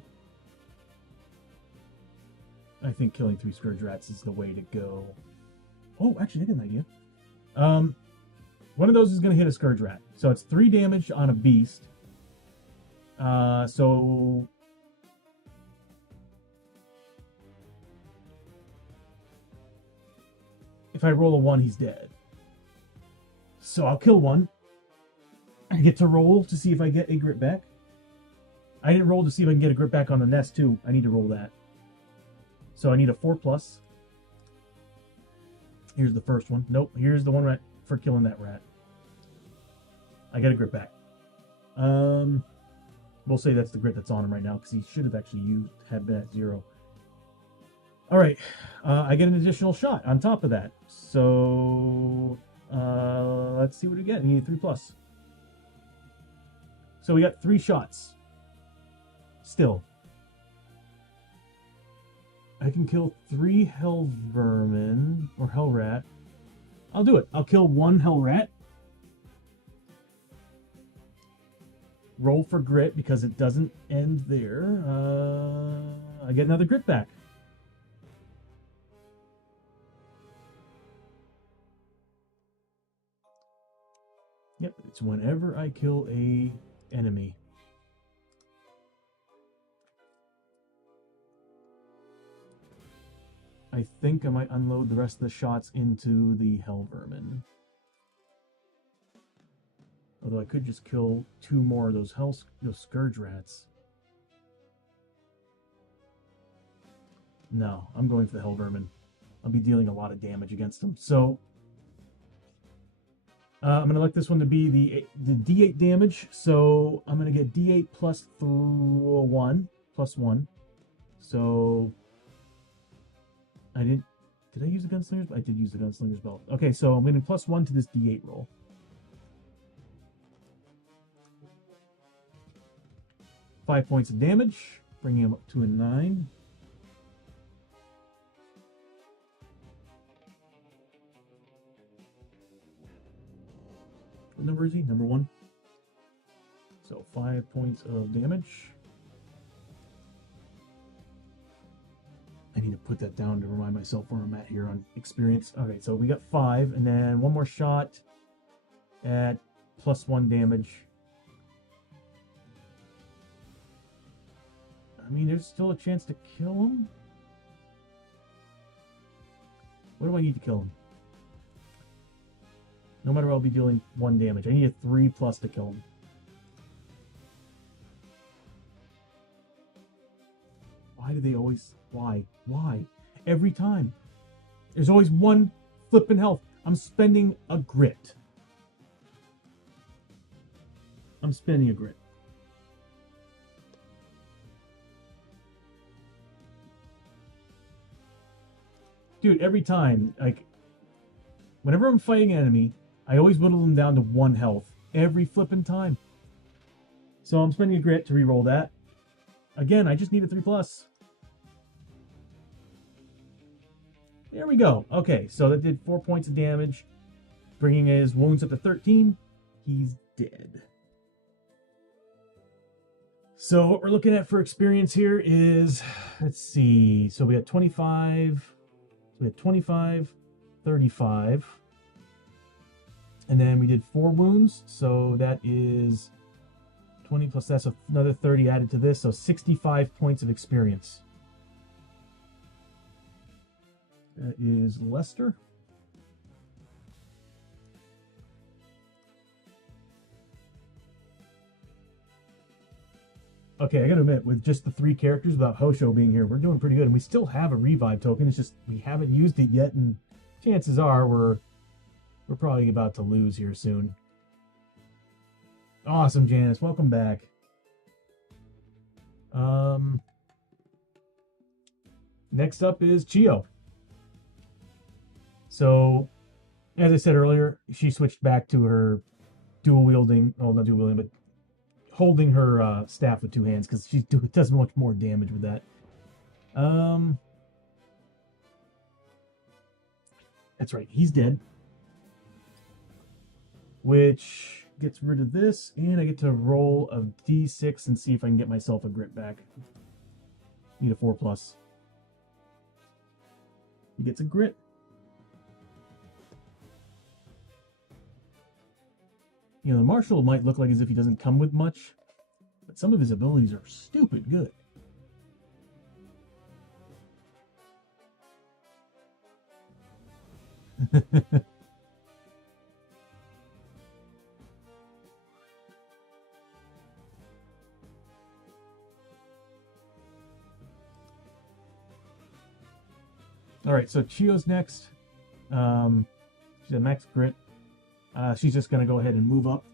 I think killing 3 Scourge Rats is the way to go. Oh, actually, I got an idea. One of those is going to hit a Scourge Rat. So it's 3 damage on a beast. So if I roll a 1, he's dead. So I'll kill 1. I get to roll to see if I get a grit back. I didn't roll to see if I can get a grit back on the nest too. I need to roll that. So I need a 4+. Here's the first one. Nope. Here's the one rat for killing that rat. I get a grit back. We'll say that's the grit that's on him right now because he should have actually had been at 0. All right, I get an additional shot on top of that. So let's see what we get. I need a 3+. So we got 3 shots. Still, I can kill 3 hell vermin or hell rat. I'll do it. I'll kill 1 hell rat. Roll for grit because it doesn't end there. I get another grit back. Yep, it's whenever I kill a enemy. I think I might unload the rest of the shots into the hell vermin. Although I could just kill 2 more of those Scourge Rats. No, I'm going for the hell vermin. I'll be dealing a lot of damage against them. So I'm going to like this one to be the D8 damage. So I'm going to get D8 plus 1. So did I use the Gunslinger's? I did use the Gunslinger's belt. Okay, so I'm getting +1 to this D8 roll. Five points of damage, bringing him up to a 9. What number is he? Number 1. So 5 points of damage. I need to put that down to remind myself where I'm at here on experience. Okay, so we got 5, and then 1 more shot. at +1 damage. I mean, there's still a chance to kill him. What do I need to kill him? No matter what, I'll be dealing 1 damage. I need a 3+ to kill him. Why do they always... Why? Why? Every time. There's always 1 flippin' health. I'm spending a grit. I'm spending a grit. Dude, every time, like, whenever I'm fighting an enemy, I always whittle them down to 1 health. Every flippin' time. So I'm spending a grit to reroll that. Again, I just need a 3+. There we go. Okay, so that did 4 points of damage, bringing his wounds up to 13. He's dead. So what we're looking at for experience here is, let's see. So we got 25, so we had 25, 35. And then we did 4 wounds, so that is 20 plus that, so another 30 added to this, so 65 points of experience. That is Lester. Okay, I gotta admit, with just the 3 characters without Hosho being here, we're doing pretty good. And we still have a revive token, it's just we haven't used it yet, and chances are we're probably about to lose here soon. Awesome, Janice. Welcome back. Next up is Chiyo. So, as I said earlier, she switched back to her dual wielding, well, not dual wielding, but holding her staff with 2 hands, because she does much more damage with that. That's right, he's dead. Which gets rid of this, and I get to roll a d6 and see if I can get myself a grit back. Need a 4+. He gets a grit. You know, the Marshal might look like as if he doesn't come with much, but some of his abilities are stupid good. Alright, so Chiyo's next. She's at max grit. She's just going to go ahead and move up.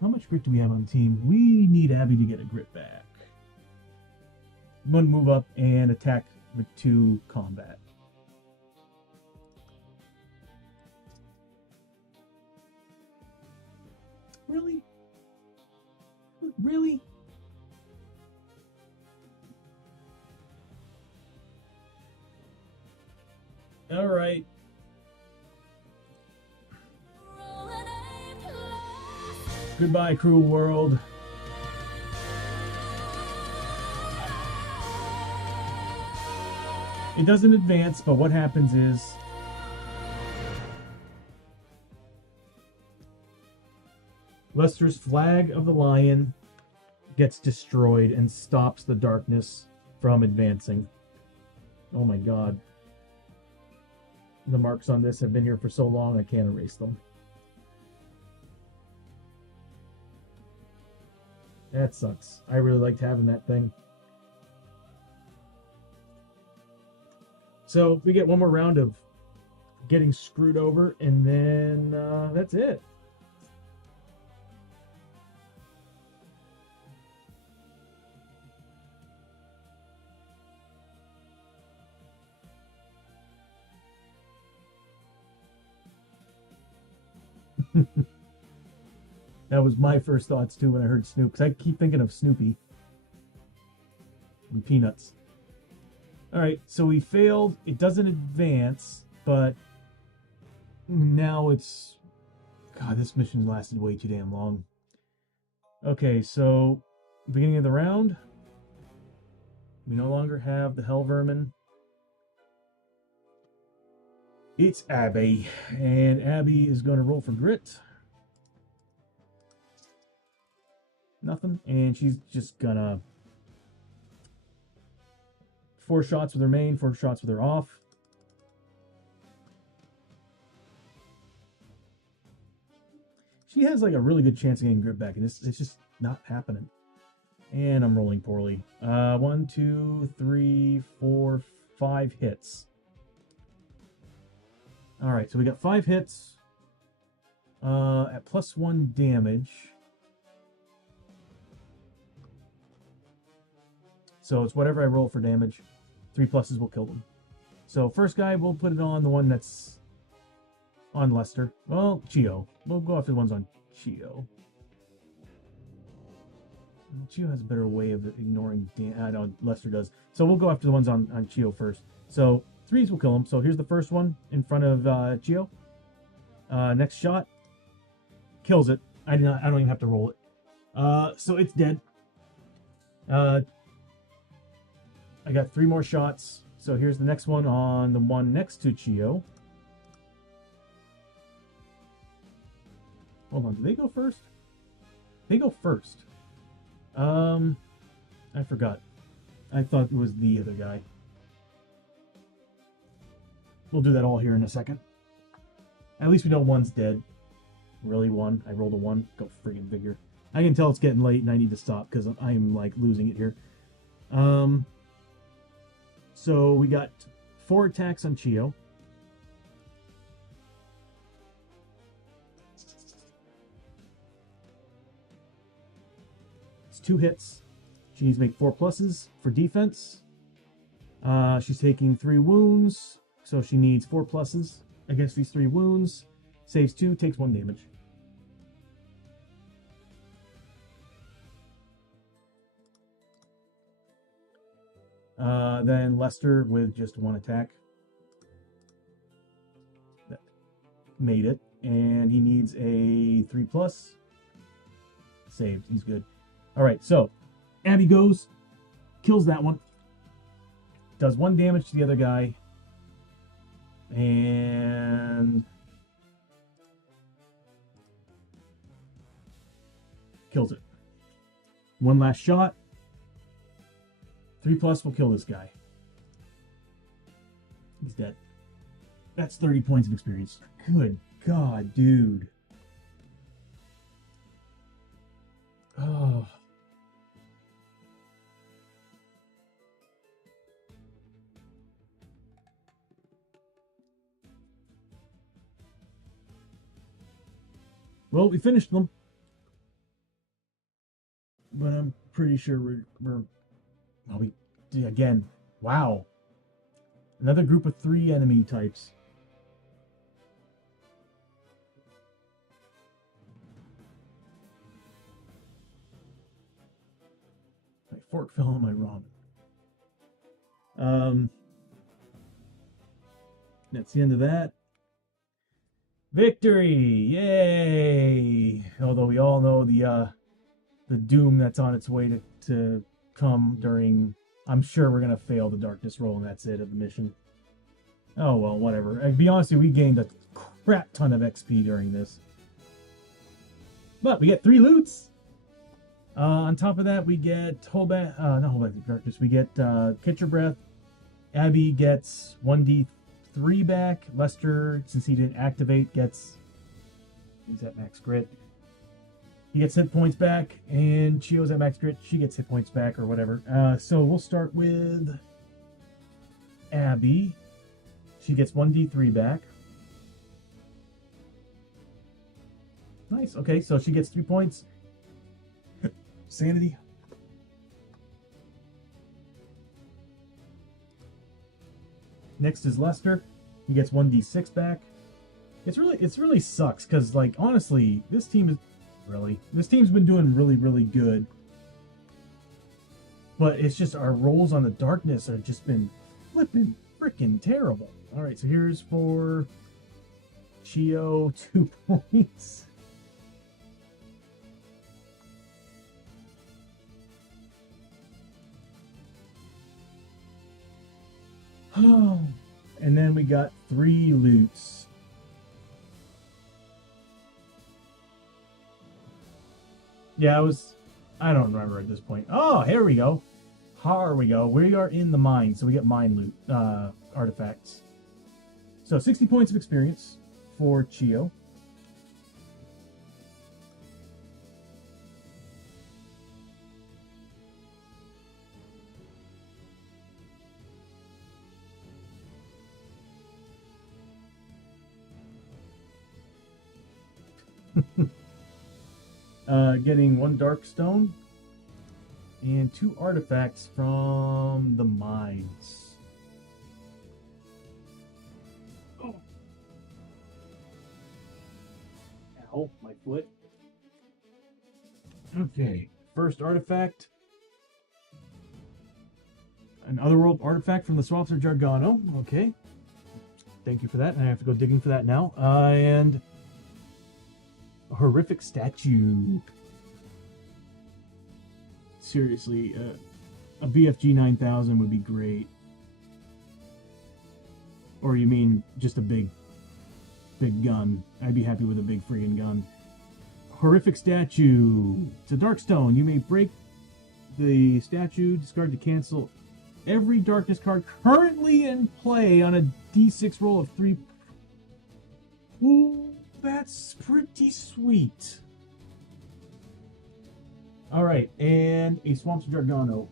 How much grit do we have on the team? We need Abbie to get a grit back. 1 move up and attack with 2 combat. Really? Really? All right. Goodbye, cruel world. It doesn't advance, but what happens is Lester's Flag of the Lion gets destroyed and stops the darkness from advancing. Oh my god. The marks on this have been here for so long I can't erase them. That sucks. I really liked having that thing. So we get 1 more round of getting screwed over, and then that's it. That was my first thoughts too when I heard Snoop, because I keep thinking of Snoopy and Peanuts. Alright, so we failed. It doesn't advance, but now it's... God, this mission lasted way too damn long. Okay, so beginning of the round, we no longer have the Hell Vermin. It's Abbie, and Abbie is going to roll for grit. Nothing. And she's just gonna 4 shots with her main, 4 shots with her off. She has like a really good chance of getting grip back, and it's just not happening. And I'm rolling poorly. 1, 2, 3, 4, 5 hits. Alright, so we got 5 hits at +1 damage. So it's whatever I roll for damage. 3 pluses will kill them. So first guy, we'll put it on the one that's on Lester. Well, Chiyo. We'll go after the ones on Chiyo. Chiyo has a better way of ignoring I know Lester does. So we'll go after the ones on Chiyo first. So 3s will kill him. So here's the first one in front of Chiyo. Next shot. Kills it. I don't even have to roll it. So it's dead. I got 3 more shots. So here's the next one on the one next to Chiyo. Hold on, do they go first? They go first. I forgot. I thought it was the other guy. We'll do that all here in a second. At least we know one's dead. Really, one. I rolled a 1. Go friggin' figure. I can tell it's getting late and I need to stop because I'm like losing it here. So we got 4 attacks on Chiyo. It's 2 hits. She needs to make 4 pluses for defense. She's taking 3 wounds, so she needs 4 pluses against these 3 wounds. Saves 2, takes 1 damage. Then Lester with just 1 attack. That made it. And he needs a 3 plus. Saved. He's good. Alright, so Abbie goes, kills that one. Does 1 damage to the other guy. And kills it. 1 last shot. 3 plus will kill this guy. He's dead. That's 30 points of experience. Good God, dude. Oh. Well, we finished them. But I'm pretty sure we're well, we did again. Wow. Another group of 3 enemy types. My fork fell on my ramen. That's the end of that. Victory! Yay! Although we all know the doom that's on its way to come during. I'm sure we're gonna fail the darkness roll and that's it of the mission. Oh well, whatever. To be honest with you, we gained a crap ton of XP during this. But we get 3 loots. On top of that, we get not hold back the darkness. We get catch your breath. Abbie gets 1d3 back. Lester, since he didn't activate, gets. He's at max grit. He gets hit points back, and Chiyo's at max grit. She gets hit points back, or whatever. So we'll start with Abbie. She gets 1d3 back. Nice. Okay, so she gets 3 points. Sanity. Next is Lester. He gets 1d6 back. It's really sucks because, like, honestly, this team's been doing really good. But it's just our rolls on the darkness have just been flipping freaking terrible. All right, so here's for Chiyo 2 points. Oh, and then we got 3 loots. Yeah, I don't remember at this point. Oh, here we go. Here we go. We are in the mine, so we get mine loot artifacts. So 60 points of experience for Chiyo. Getting 1 dark stone and 2 artifacts from the mines. Oh. Ow, my foot. Okay, first artifact. An Otherworld artifact from the Swamps of Jargano. Okay. Thank you for that. I have to go digging for that now. And a horrific statue. Seriously, a BFG 9000 would be great. Or you mean just a big gun? I'd be happy with a big friggin' gun. Horrific statue. It's a Darkstone. You may break the statue, discard to cancel every darkness card currently in play on a D6 roll of 3. Ooh, that's pretty sweet. All right, and a Swamps of Jargano.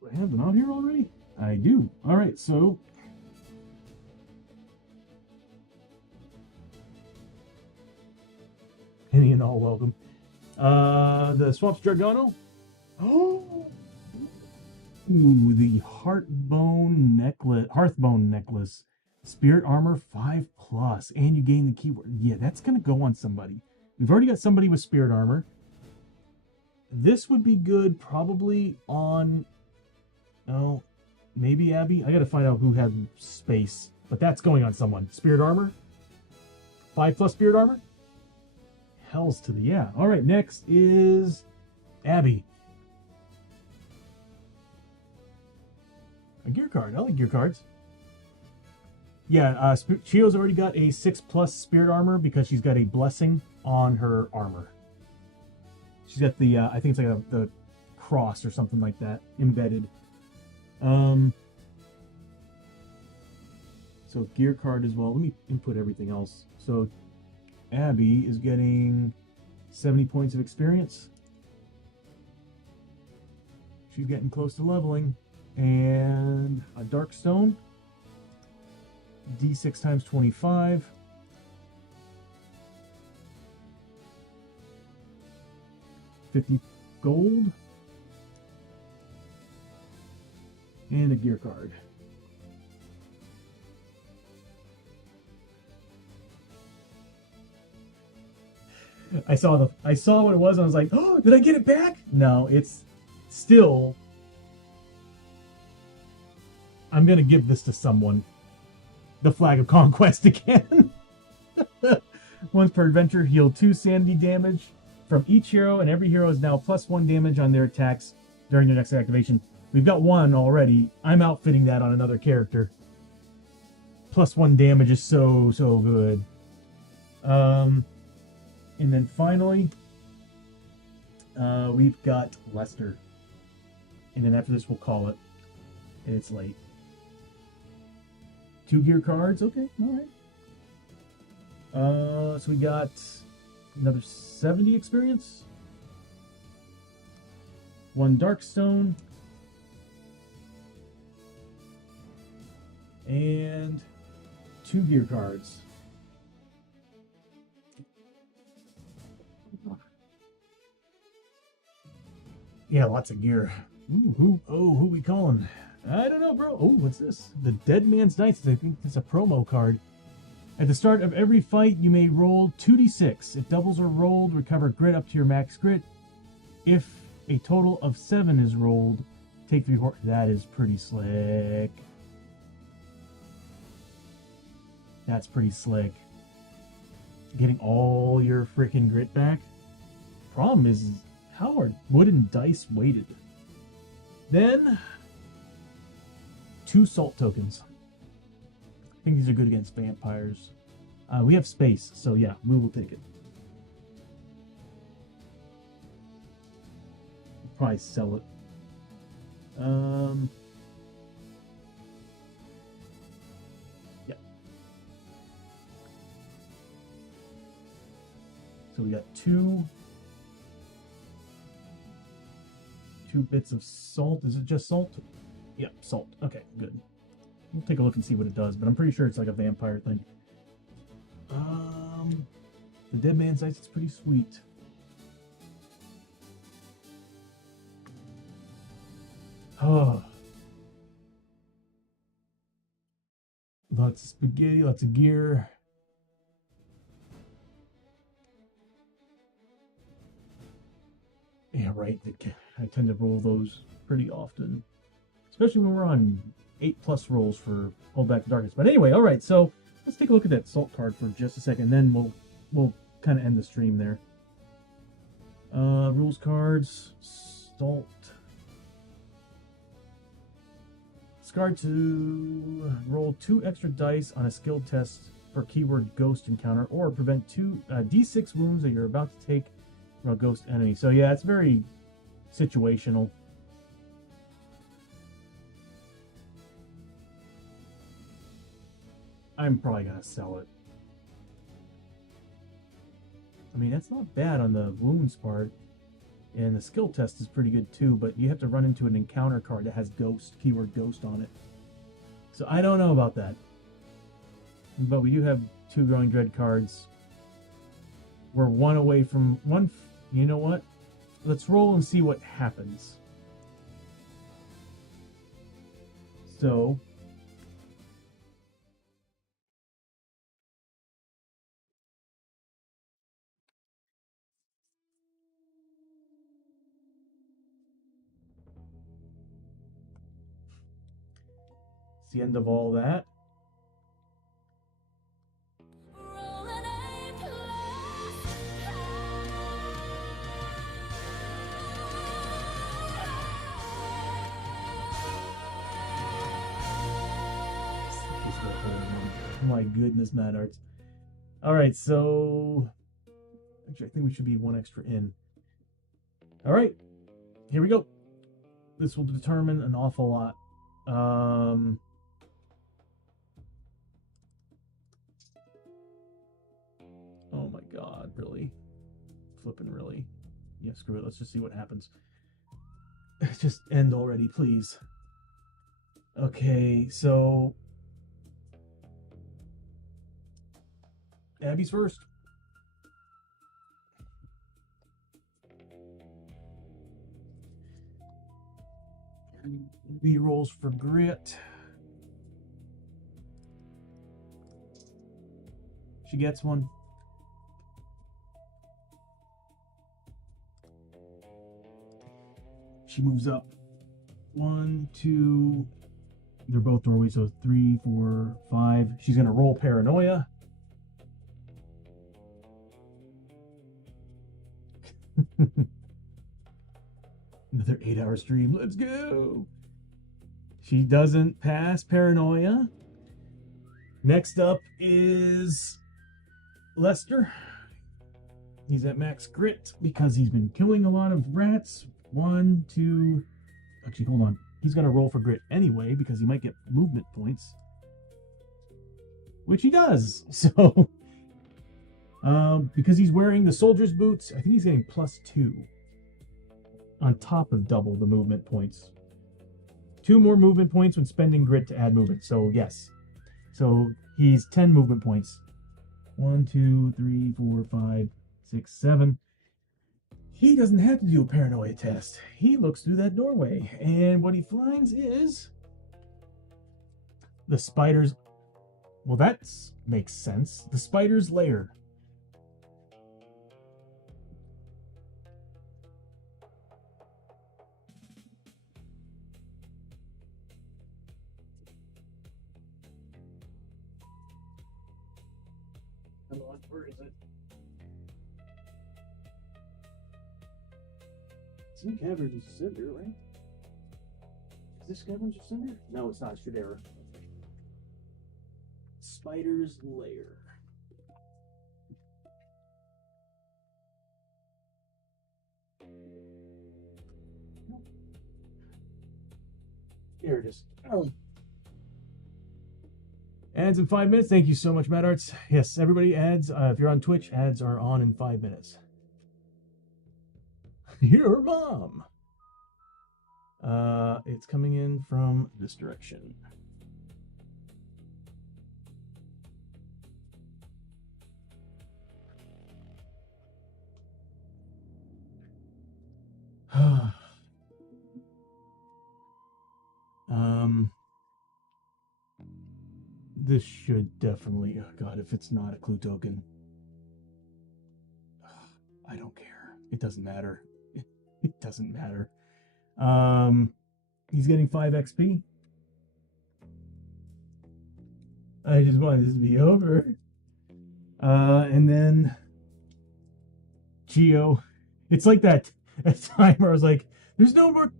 Do I have them out here already? I do. All right, so any and all welcome. The Swamps Jargano. Oh, ooh, the Hearthbone necklace. Spirit armor 5+, and you gain the keyword. Yeah, that's gonna go on somebody. We've already got somebody with spirit armor. This would be good, probably on. Oh, maybe Abbie. I gotta find out who has space, but that's going on someone. Spirit armor. 5+ spirit armor. Hells to the yeah. All right, next is Abbie. A gear card. I like gear cards. Yeah, Chiyo's already got a 6+ spirit armor because she's got a blessing on her armor. She's got the I think it's like the cross or something like that embedded. So gear card as well. Let me input everything else. So Abbie is getting 70 points of experience. She's getting close to leveling. And a dark stone. D6 times 25. $50 gold. And a gear card. I saw what it was and I was like, oh, did I get it back? No, it's still. I'm gonna give this to someone. The Flag of Conquest again. Once per adventure, heal 2 sanity damage from each hero, and every hero is now +1 damage on their attacks during their next activation. We've got 1 already. I'm outfitting that on another character. +1 damage is so good. And then finally, we've got Lester. And then after this, we'll call it. And it's late. 2 gear cards. Okay, all right. So we got another 70 experience. 1 Darkstone. And 2 gear cards. Yeah, lots of gear. Ooh, who we calling? I don't know, bro. Oh, what's this? The Dead Man's Knights. I think it's a promo card. At the start of every fight, you may roll 2d6. If doubles are rolled, recover grit up to your max grit. If a total of 7 is rolled, take 3 horse. That is pretty slick. That's pretty slick. Getting all your freaking grit back. problem is, how are wooden dice weighted? Then, 2 salt tokens. I think these are good against vampires. We have space, so yeah, we will take it. Probably sell it. Yeah. So we got two bits of salt. Is it just salt? Yep, salt. Okay, good. We'll take a look and see what it does, but I'm pretty sure it's like a vampire thing. The Dead Man's Ice is pretty sweet. Oh. Lots of spaghetti, lots of gear. Yeah, right. I tend to roll those pretty often, especially when we're on 8+ rolls for Hold Back the Darkness. But anyway, all right. So let's take a look at that salt card for just a second, then we'll kind of end the stream there. Rules cards, salt. Scar to roll 2 extra dice on a skill test for keyword ghost encounter, or prevent 2 d6 wounds that you're about to take from a ghost enemy. So yeah, it's very situational. I'm probably gonna sell it. I mean, that's not bad on the wounds part. And the skill test is pretty good too, but you have to run into an encounter card that has ghost, keyword ghost on it. So I don't know about that. But we do have 2 Growing Dread cards. We're 1 away from one. You know what? Let's roll and see what happens. So it's the end of all that. My goodness, Mad Arts. Alright, so actually I think we should be 1 extra in. Alright, here we go. This will determine an awful lot. Oh my god, really? Flipping really? Yeah, screw it. Let's just see what happens. Just end already, please. Okay, so Abbie's first. B rolls for grit. She gets one. She moves up. 1, 2. They're both doorways, so 3, 4, 5. She's gonna roll paranoia. Another 8-hour stream. Let's go. She doesn't pass paranoia. Next up is Lester. He's at max grit because he's been killing a lot of rats. 1, 2. Actually, hold on. He's going to roll for grit anyway because he might get movement points. Which he does. So, because he's wearing the soldier's boots, I think he's getting +2 on top of double the movement points. 2 more movement points when spending grit to add movement. So, yes. So, he's 10 movement points. 1, 2, 3, 4, 5, 6, 7. He doesn't have to do a paranoia test. He looks through that doorway, and what he finds is the spider's... Well, that makes sense. The spider's lair. Where is it? Two caverns of cinder, right? Is this caverns of cinder? No, it's not. Shadera. Spider's lair. Here it is. Oh. Ads in 5 minutes. Thank you so much, Mad Arts. Yes, everybody, ads. If you're on Twitch, ads are on in 5 minutes. Your mom. It's coming in from this direction. This should definitely, oh God, if it's not a clue token, I don't care. It doesn't matter. It doesn't matter. He's getting 5 XP. I just wanted this to be over. And then Chiyo. It's like that time where I was like, there's no more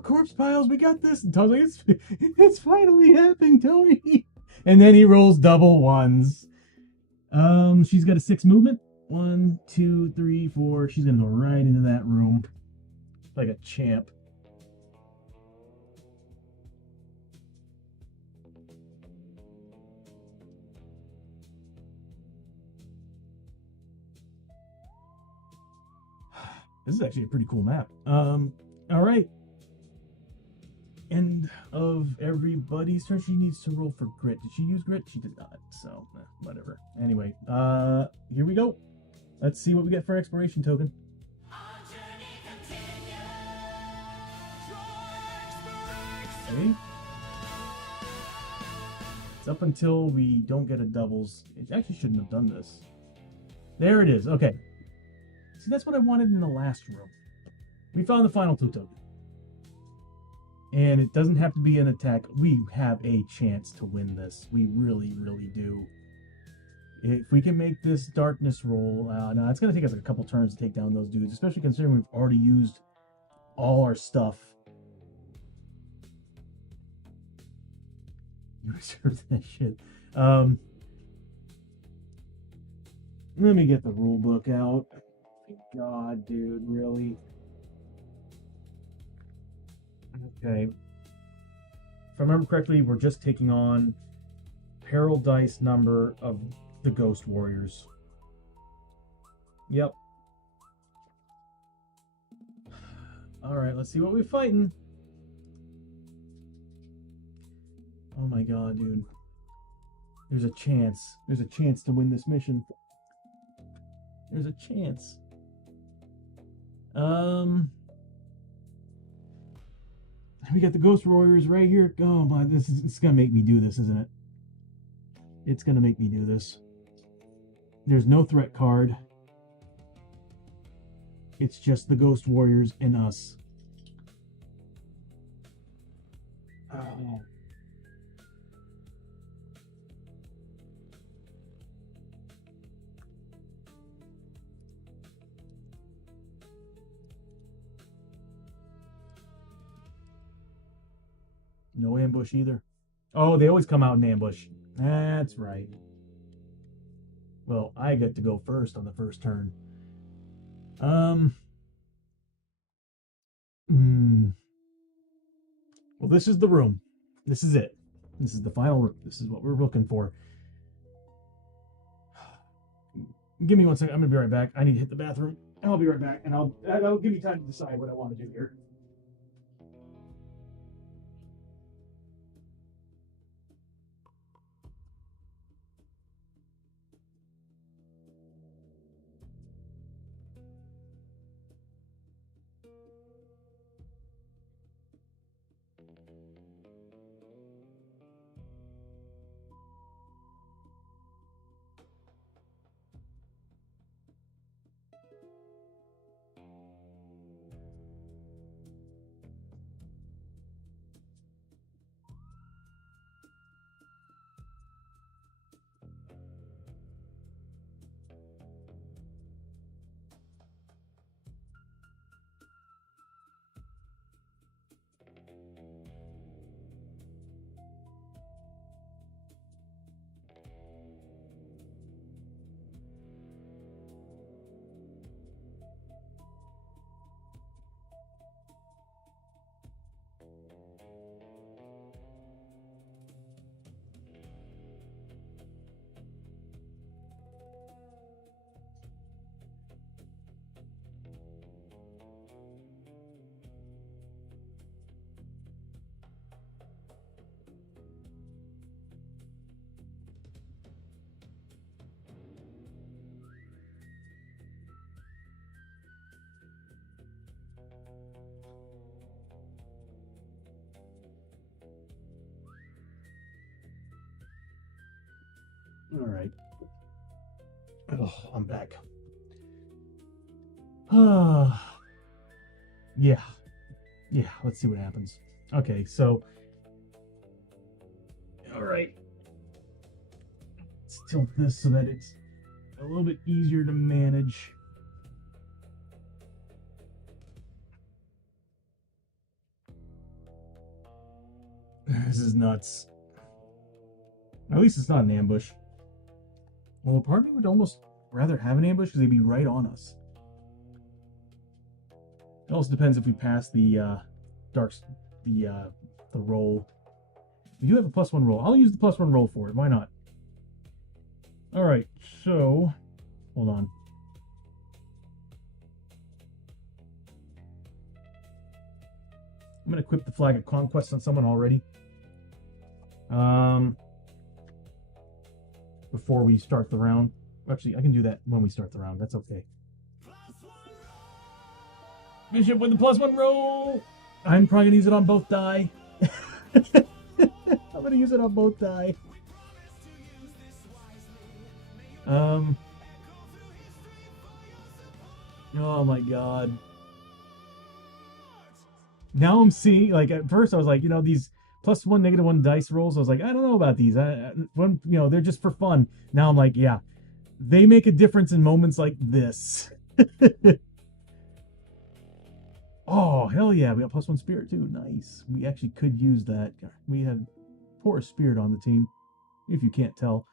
corpse piles. We got this. And Tony's like, it's finally happening, Tony. And then he rolls double ones. She's got a 6 movement. 1, 2, 3, 4. She's gonna go right into that room like a champ. This is actually a pretty cool map. All right. End of everybody's turn. She needs to roll for grit. Did she use grit? She did not. So, whatever. Anyway, here we go. Let's see what we get for exploration token. Okay. It's up until we don't get a doubles. It actually shouldn't have done this. There it is. Okay. See, that's what I wanted in the last room. We found the final 2 token. And it doesn't have to be an attack. We have a chance to win this. We really, really do. If we can make this darkness roll, now it's going to take us a couple turns to take down those dudes, especially considering we've already used all our stuff. You reserve that shit. Let me get the rule book out. God, dude, really? Okay. If I remember correctly, we're just taking on peril dice number of the Ghost Warriors. Yep. Alright, let's see what we're fighting. Oh my god, dude. There's a chance. There's a chance to win this mission. There's a chance. We got the Ghost Warriors right here. Oh my, it's gonna make me do this, isn't it? It's gonna make me do this. There's no threat card. It's just the Ghost Warriors and us. Oh. No ambush either. Oh, they always come out in ambush. That's right. Well, I get to go first on the first turn. Well, this is the room. This is it. This is the final room. This is what we're looking for. Give me 1 second. I'm gonna be right back. I need to hit the bathroom. I'll be right back, and I'll give you time to decide what I want to do here. All right. Oh, I'm back. Yeah. Yeah, let's see what happens. Okay, so... All right. Let's tilt this so that it's a little bit easier to manage. This is nuts. At least it's not an ambush. Well, part of me would almost rather have an ambush because they'd be right on us. It also depends if we pass the the roll. We do have a +1 roll. I'll use the +1 roll for it. Why not? All right. So, hold on. I'm gonna equip the flag of conquest on someone already. Before we start the round. Actually, I can do that when we start the round. That's okay. Bishop with the +1 roll. I'm probably gonna use it on both die. I'm gonna use it on both die. Oh my god. Now I'm seeing, like, at first I was like, you know, these +1, -1 dice rolls. I was like, I don't know about these. When, you know, they're just for fun. Now I'm like, yeah, they make a difference in moments like this. Oh, hell yeah. We got +1 spirit too. Nice. We actually could use that. We have poor spirit on the team, if you can't tell.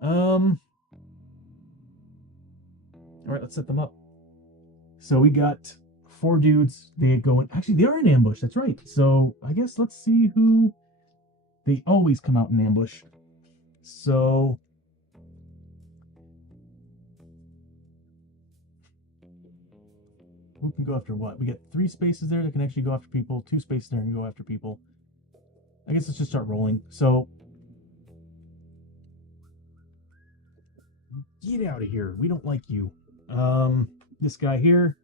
All right, let's set them up. So we got 4 dudes. They go in. Actually, they are in ambush. That's right. So I guess let's see who. They always come out in ambush. So who can go after what? We get 3 spaces there that can actually go after people. 2 spaces there and go after people. I guess let's just start rolling. So get out of here. We don't like you. This guy here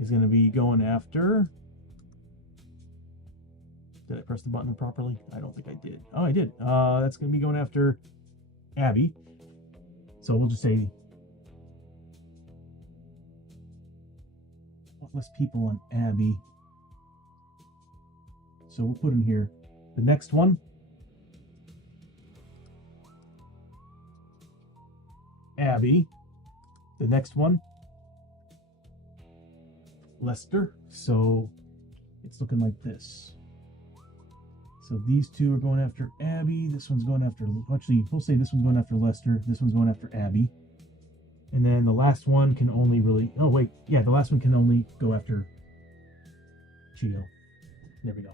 is going to be going after... Did I press the button properly? I don't think I did. Oh, I did. That's going to be going after Abbie. So we'll just say... less people on Abbie. So we'll put him here. The next one... Abbie. The next one... Lester. So it's looking like this. So these 2 are going after Abbie. This one's going after... Actually, we'll say this one's going after Lester. This one's going after Abbie. And then the last one can only really... Oh, wait. Yeah, the last one can only go after Chiyo. There we go.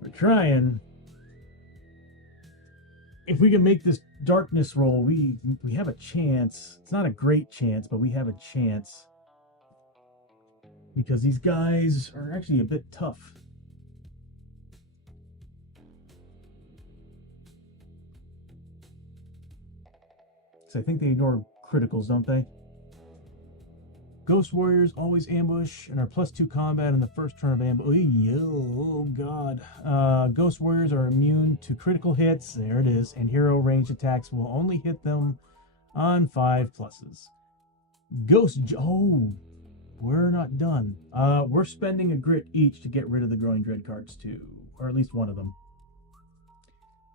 We're trying. If we can make this darkness roll, we have a chance. It's not a great chance, but we have a chance. Because these guys are actually a bit tough. So I think they ignore criticals, don't they? Ghost Warriors always ambush and are +2 combat in the first turn of ambush. Oh, God. Ghost Warriors are immune to critical hits. There it is. And hero ranged attacks will only hit them on 5 pluses. Oh, we're not done. We're spending a grit each to get rid of the Growing Dread cards, too. Or at least one of them.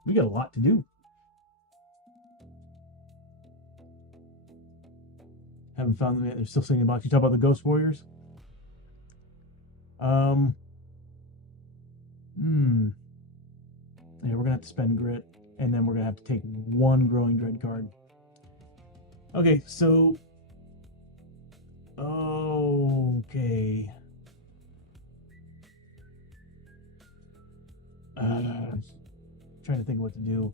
We got a lot to do. Haven't found them yet. They're still singing about you. Talk about the Ghost Warriors. Yeah, we're gonna have to spend grit, and then we're gonna have to take 1 Growing Dread card. Okay, so okay. Trying to think of what to do.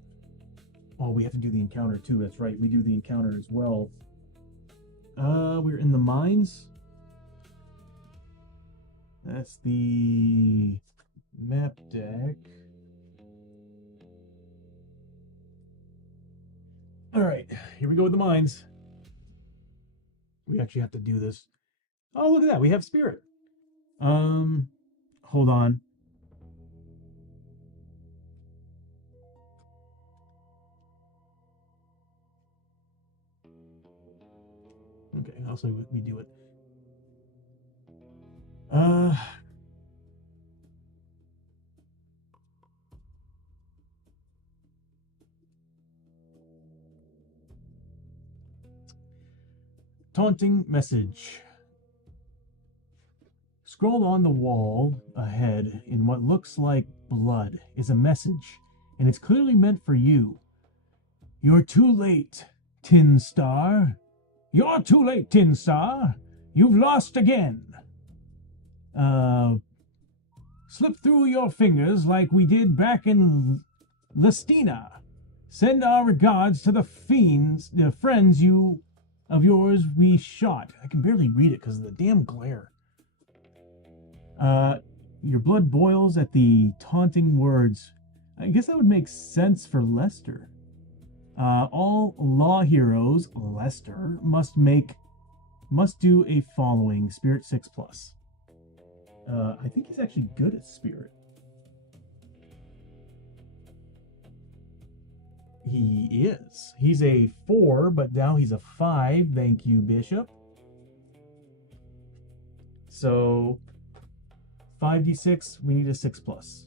Oh, we have to do the encounter too. That's right. We do the encounter as well. We're in the mines. That's the map deck. All right, here we go with the mines. We actually have to do this. Oh, look at that. We have spirit. Hold on. else we do it. Taunting message. Scrolled on the wall ahead in what looks like blood is a message, and it's clearly meant for you. You're too late, Tin Star. You're too late, Tin Star. You've lost again. Slip through your fingers like we did back in Lestina. Send our regards to the fiends, the friends of yours we shot. I can barely read it because of the damn glare. Your blood boils at the taunting words. I guess that would make sense for Lester. All law heroes, Lester, must do a following, Spirit 6+. I think he's actually good at Spirit. He is. He's a 4, but now he's a 5. Thank you, Bishop. So 5d6, we need a 6+.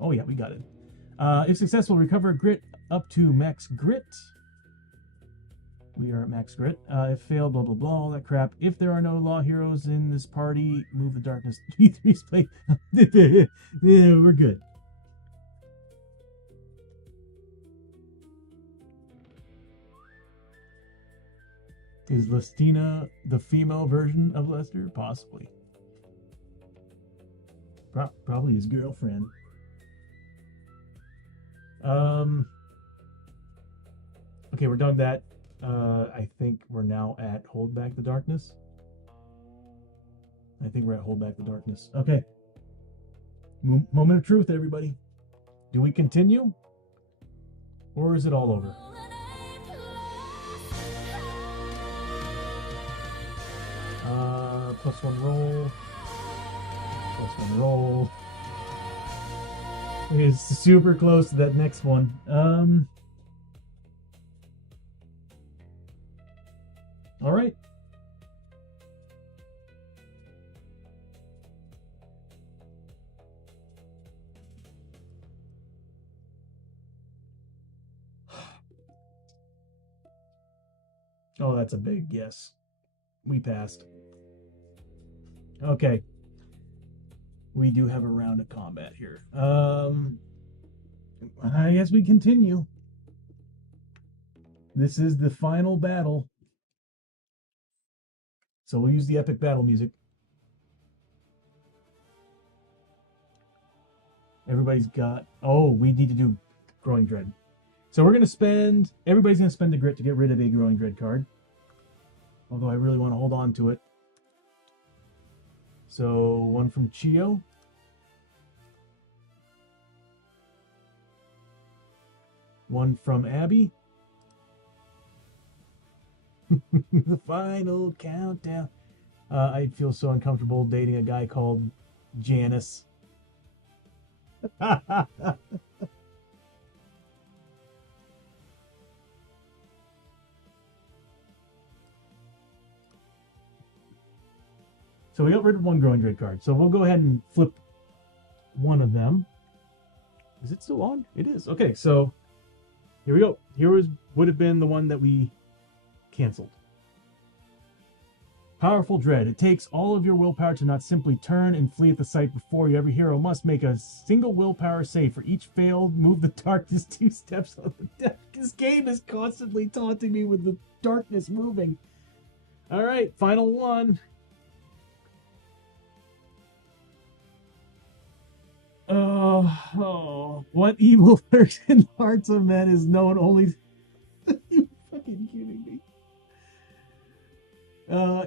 Oh yeah, we got it. If successful, recover grit up to max grit. We are at max grit. If failed, blah blah blah, all that crap. If there are no law heroes in this party, move the darkness. G3's play. Yeah, we're good. Is Lestina the female version of Lester? Possibly. Probably his girlfriend. Okay, we're done with that. I think we're now at Hold Back the Darkness. I think we're at Hold Back the Darkness. Okay. Moment of truth, everybody. Do we continue? Or is it all over? +1 roll. +1 roll. It's super close to that next one. All right. Oh, that's a big yes. We passed. Okay. We do have a round of combat here. I guess we continue. This is the final battle. So we'll use the epic battle music. Everybody's got... Oh, we need to do Growing Dread. So we're going to spend... Everybody's going to spend a grit to get rid of a Growing Dread card. Although I really want to hold on to it. So, one from Chiyo. One from Abbie. The final countdown. I feel so uncomfortable dating a guy called Janice. So we got rid of one Growing Dread card. So we'll go ahead and flip one of them. Is it still on? It is. Okay, so here we go. Would have been the one that we canceled. Powerful Dread. It takes all of your willpower to not simply turn and flee at the sight before you. Every hero must make a single willpower save. For each failed, move the darkness 2 steps on the deck. This game is constantly taunting me with the darkness moving. All right, final one. Oh, what evil lurks in the hearts of men is known only... You fucking kidding me?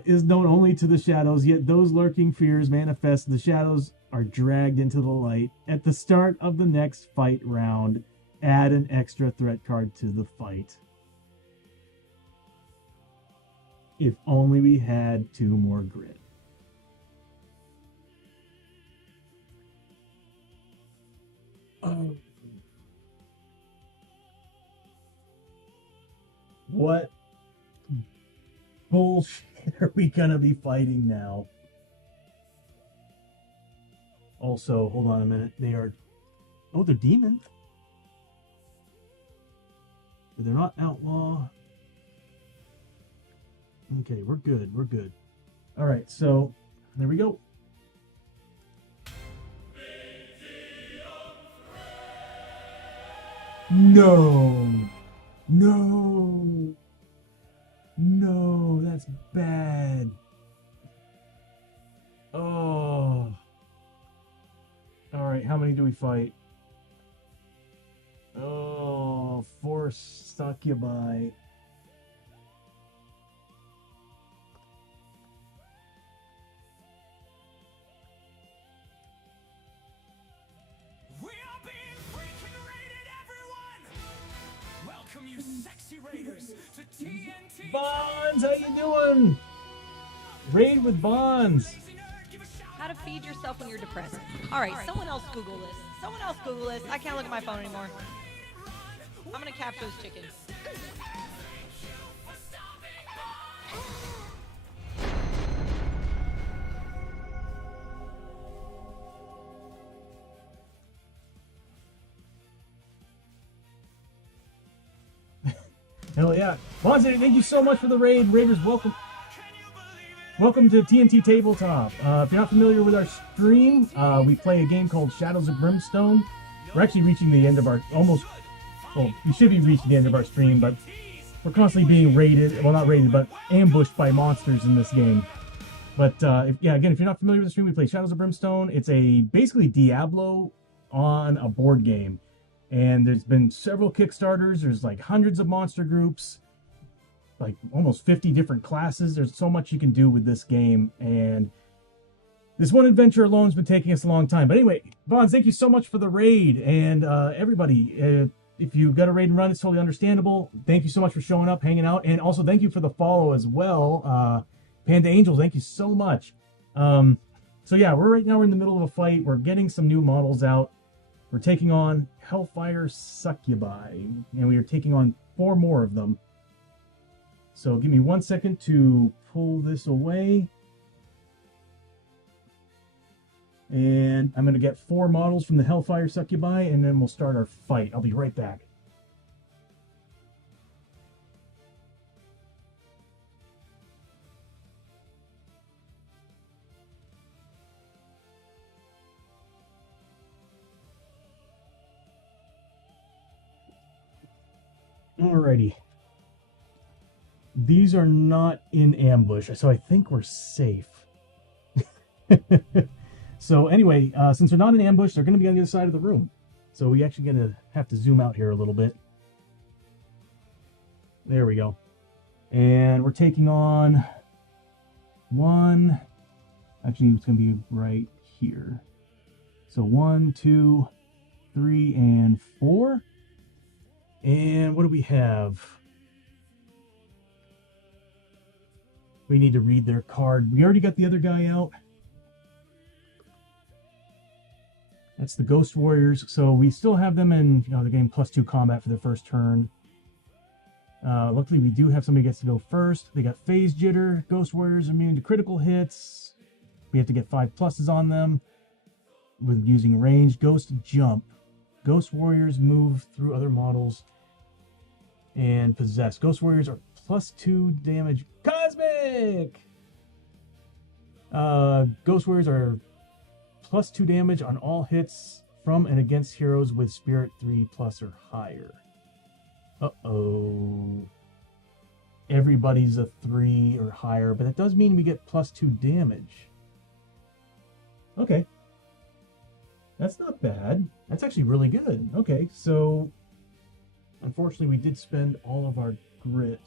Is known only to the shadows, yet those lurking fears manifest. The shadows are dragged into the light. At the start of the next fight round, add an extra threat card to the fight. If only we had 2 more grit. What bullshit are we gonna be fighting now? Also, hold on a minute. They are... Oh, they're demon. But they're not outlaw. Okay, we're good. We're good. Alright, so there we go. No. No. No, that's bad. Oh. Alright, how many do we fight? Oh, 4 succubi. We are being freaking raided, everyone! Welcome you sexy raiders to TNT. Bonds, how you doing? Raid with Bonds. How to feed yourself when you're depressed. All right, someone else Google this. Someone else Google this. I can't look at my phone anymore. I'm gonna capture those chickens. Hell yeah. Bonds, thank you so much for the raid. Raiders, welcome. Welcome to TNT Tabletop. If you're not familiar with our stream, we play a game called Shadows of Brimstone. We're actually reaching the end of our, well, we should be reaching the end of our stream, but we're constantly being raided, well not raided, but ambushed by monsters in this game. But if you're not familiar with the stream, we play Shadows of Brimstone. It's basically Diablo on a board game. And there's been several Kickstarters, there's like hundreds of monster groups, like almost 50 different classes. There's so much you can do with this game, and this one adventure alone has been taking us a long time. But anyway, Bonds, thank you so much for the raid, and everybody, if you've got a raid and run, it's totally understandable. Thank you so much for showing up, hanging out, and also thank you for the follow as well. Panda Angel, thank you so much. So yeah, we're in the middle of a fight. We're getting some new models out. We're taking on Hellfire Succubi, and we are taking on 4 more of them. So give me 1 second to pull this away. And I'm going to get 4 models from the Hellfire Succubi, and then we'll start our fight. I'll be right back. Alrighty. These are not in ambush, so I think we're safe. So anyway, since they're not in ambush, they're going to be on the other side of the room. So we actually going to have to zoom out here a little bit. There we go. And we're taking on 1. Actually, it's going to be right here. So 1, 2, 3, and 4. And what do we have? We need to read their card. We already got the other guy out. That's the Ghost Warriors. So we still have them in, the game +2 combat for their first turn. Luckily, we do have somebody who gets to go first. They got Phase Jitter. Ghost Warriors immune to critical hits. We have to get 5 pluses on them with using range. Ghost Jump. Ghost Warriors move through other models and possess. Ghost Warriors are +2 damage. Cosmic! Ghost Warriors are +2 damage on all hits from and against heroes with Spirit 3+ or higher. Uh-oh. Everybody's a 3 or higher, but that does mean we get +2 damage. Okay. That's not bad. That's actually really good. Okay, so unfortunately we did spend all of our grit.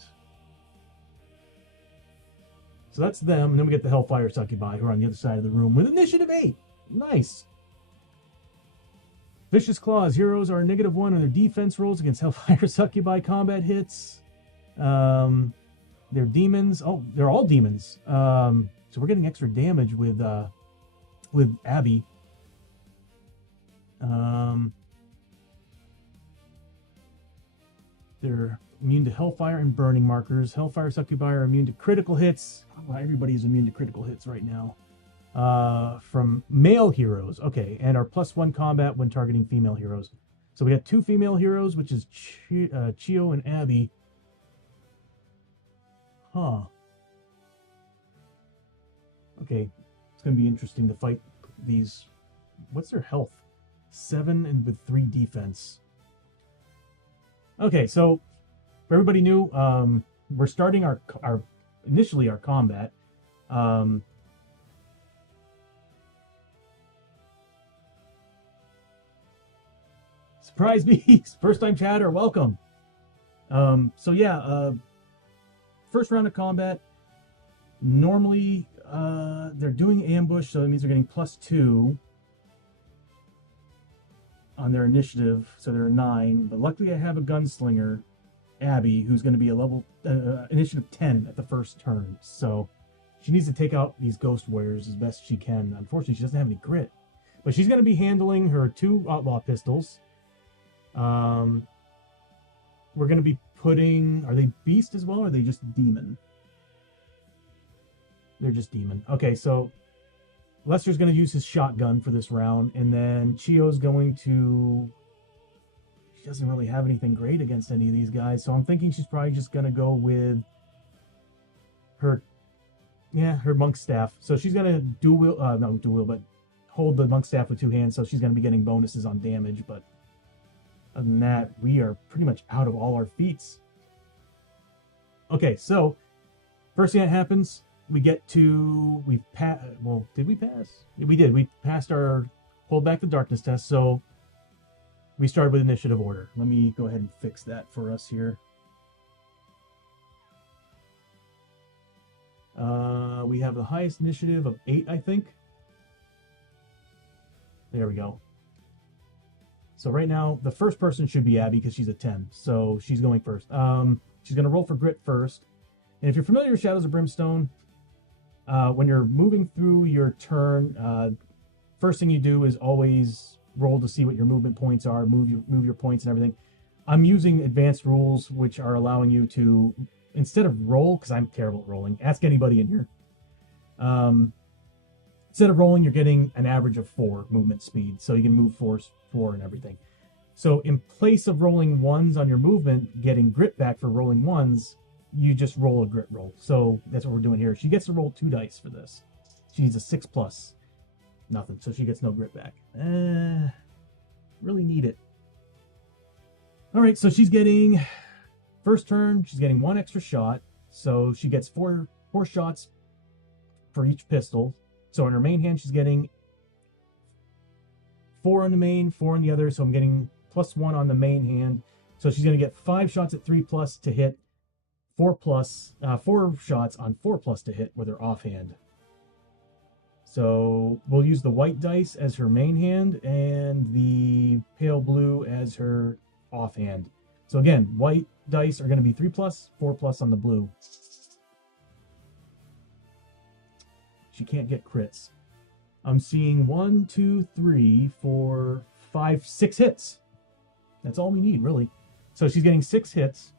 So that's them, and then we get the Hellfire Succubi who are on the other side of the room with initiative 8. Nice. Vicious Claws. Heroes are -1 on their defense rolls against Hellfire Succubi combat hits. They're demons. Oh, they're all demons. So we're getting extra damage with Abbie. They're immune to Hellfire and Burning Markers. Hellfire Succubi are immune to critical hits. Oh, everybody is immune to critical hits right now. From male heroes. Okay, and are +1 combat when targeting female heroes. So we got 2 female heroes, which is Chiyo and Abbie. Huh. Okay, it's going to be interesting to fight these. What's their health? 7 and with 3 defense. Okay, so for everybody new, we're starting our initially our combat. Surprise beast, first time chatter, welcome. So yeah, first round of combat. Normally, they're doing ambush, so that means they're getting +2 on their initiative, so they're 9. But luckily, I have a gunslinger, Abbie, who's going to be a level initiative 10 at the first turn. So she needs to take out these ghost warriors as best she can. Unfortunately, she doesn't have any grit, but she's going to be handling her 2 outlaw pistols. We're going to be putting. Are they beast as well, or are they just demon? They're just demon. Okay, so Lester's going to use his shotgun for this round, and then Chiyo's going to... She doesn't really have anything great against any of these guys, so I'm thinking she's probably just going to go with her... Yeah, her monk staff. So she's going to not dual wield, but hold the monk staff with 2 hands, so she's going to be getting bonuses on damage, but other than that, we are pretty much out of all our feats. Okay, so first thing that happens... We get to, well, did we pass? Yeah, we did. We passed our hold back the darkness test, so we started with initiative order. Let me go ahead and fix that for us here. We have the highest initiative of 8, I think. There we go. So right now, the first person should be Abbie because she's a 10, so she's going first. She's going to roll for grit first. And if you're familiar with Shadows of Brimstone, when you're moving through your turn, first thing you do is always roll to see what your movement points are, move your points and everything. I'm using advanced rules, which are allowing you to, instead of roll, because I'm terrible at rolling, ask anybody in here. Instead of rolling, you're getting an average of 4 movement speed, so you can move 4 and everything. So in place of rolling 1s on your movement, getting grit back for rolling 1s, you just roll a grit roll. So that's what we're doing here. She gets to roll 2 dice for this. She needs a 6+. Nothing. So she gets no grit back. Really need it. All right, so she's getting, first turn, she's getting 1 extra shot. So she gets 4 shots for each pistol. So in her main hand, she's getting 4 on the main, 4 on the other. So I'm getting +1 on the main hand. So she's going to get 5 shots at 3+ to hit. 4 shots on 4+ to hit with her offhand. So we'll use the white dice as her main hand and the pale blue as her offhand. So again, white dice are going to be 3+, 4+ on the blue. She can't get crits. I'm seeing 1, 2, 3, 4, 5, 6 hits. That's all we need, really. So she's getting 6 hits.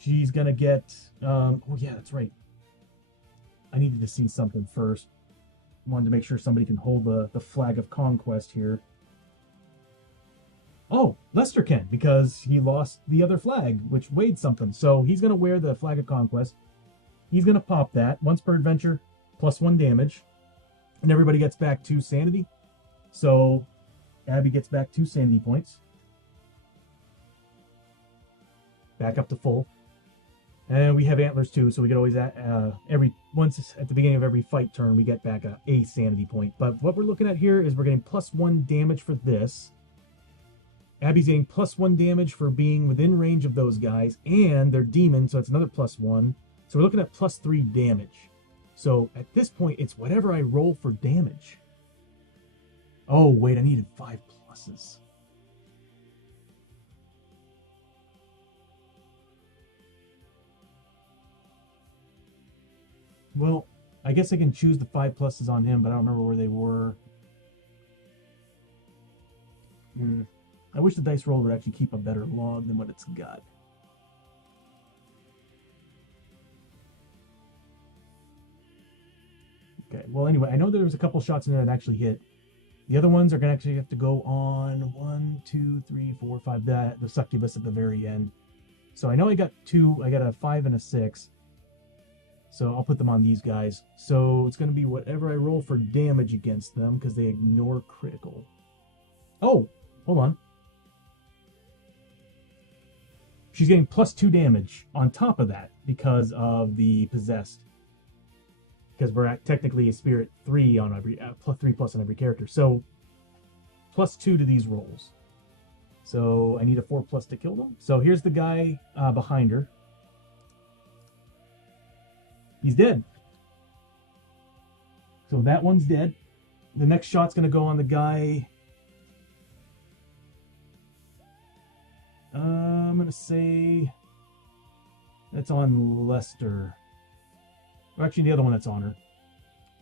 She's going to get... oh, yeah, that's right. I needed to see something first. Wanted to make sure somebody can hold the flag of conquest here. Oh, Lester can, because he lost the other flag, which weighed something. So he's going to wear the flag of conquest. He's going to pop that. Once per adventure, +1 damage. And everybody gets back 2 sanity. So Abbie gets back 2 sanity points. Back up to full. And we have antlers too, so we can always once at the beginning of every fight turn, we get back a sanity point. But what we're looking at here is we're getting +1 damage for this. Abbie's getting +1 damage for being within range of those guys, and they're demon, so it's another +1. So we're looking at +3 damage. So at this point, it's whatever I roll for damage. Oh wait, I needed 5 pluses. Well, I guess I can choose the 5 pluses on him, but I don't remember where they were. I wish the dice roll would actually keep a better log than what it's got. Okay, well, anyway, I know there was a couple shots in there that actually hit. The other ones are going to actually have to go on 1, 2, 3, 4, 5, that, the succubus at the very end. So I know I got 2, I got a 5 and a 6. So I'll put them on these guys. So it's going to be whatever I roll for damage against them, because they ignore critical. Oh, hold on. She's getting +2 damage on top of that because of the possessed. Because we're at technically a spirit 3 on every +3+ on every character. So +2 to these rolls. So I need a 4+ to kill them. So here's the guy behind her. He's dead. So that one's dead. The next shot's going to go on the guy. I'm going to say that's on Lester. Or actually, the other one that's on her.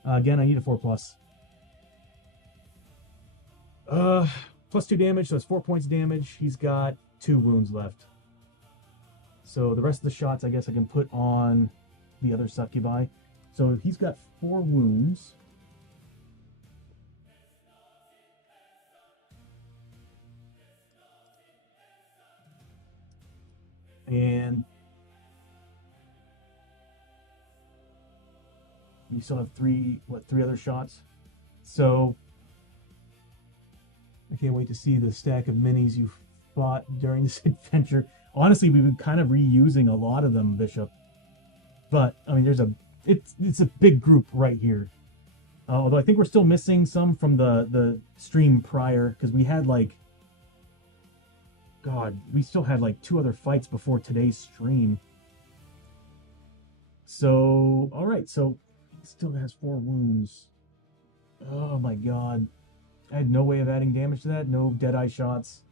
Again, I need a 4+. +2 damage, so it's 4 points damage. He's got 2 wounds left. So the rest of the shots, I guess I can put on the other succubi. So he's got 4 wounds. And you still have 3 other shots. So I can't wait to see the stack of minis you fought during this adventure. Honestly, we've been kind of reusing a lot of them, Bishop. But I mean, it's a big group right here. Although I think we're still missing some from the stream prior, because we had we still had 2 other fights before today's stream. So all right, so he still has 4 wounds. Oh my god, I had no way of adding damage to that. No deadeye shots.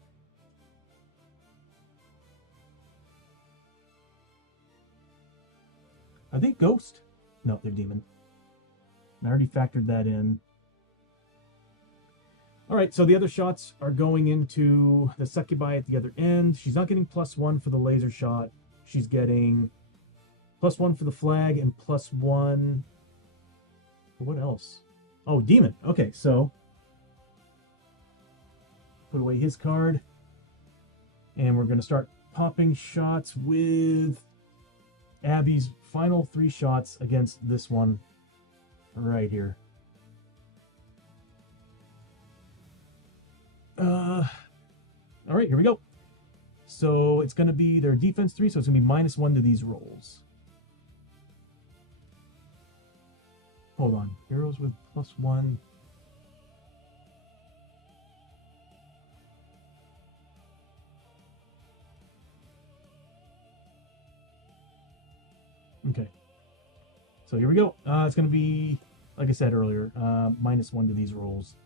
Are they ghost? No, they're demon. I already factored that in. All right, so the other shots are going into the succubi at the other end. She's not getting +1 for the laser shot. She's getting +1 for the flag and +1 for what else? Oh, demon. Okay, so put away his card. And we're going to start popping shots with Abbie's final 3 shots against this one right here. All right, here we go. So it's going to be their defense 3, so it's going to be -1 to these rolls. Hold on. Heroes with +1. Okay. So here we go. It's going to be, like I said earlier, -1 to these rolls.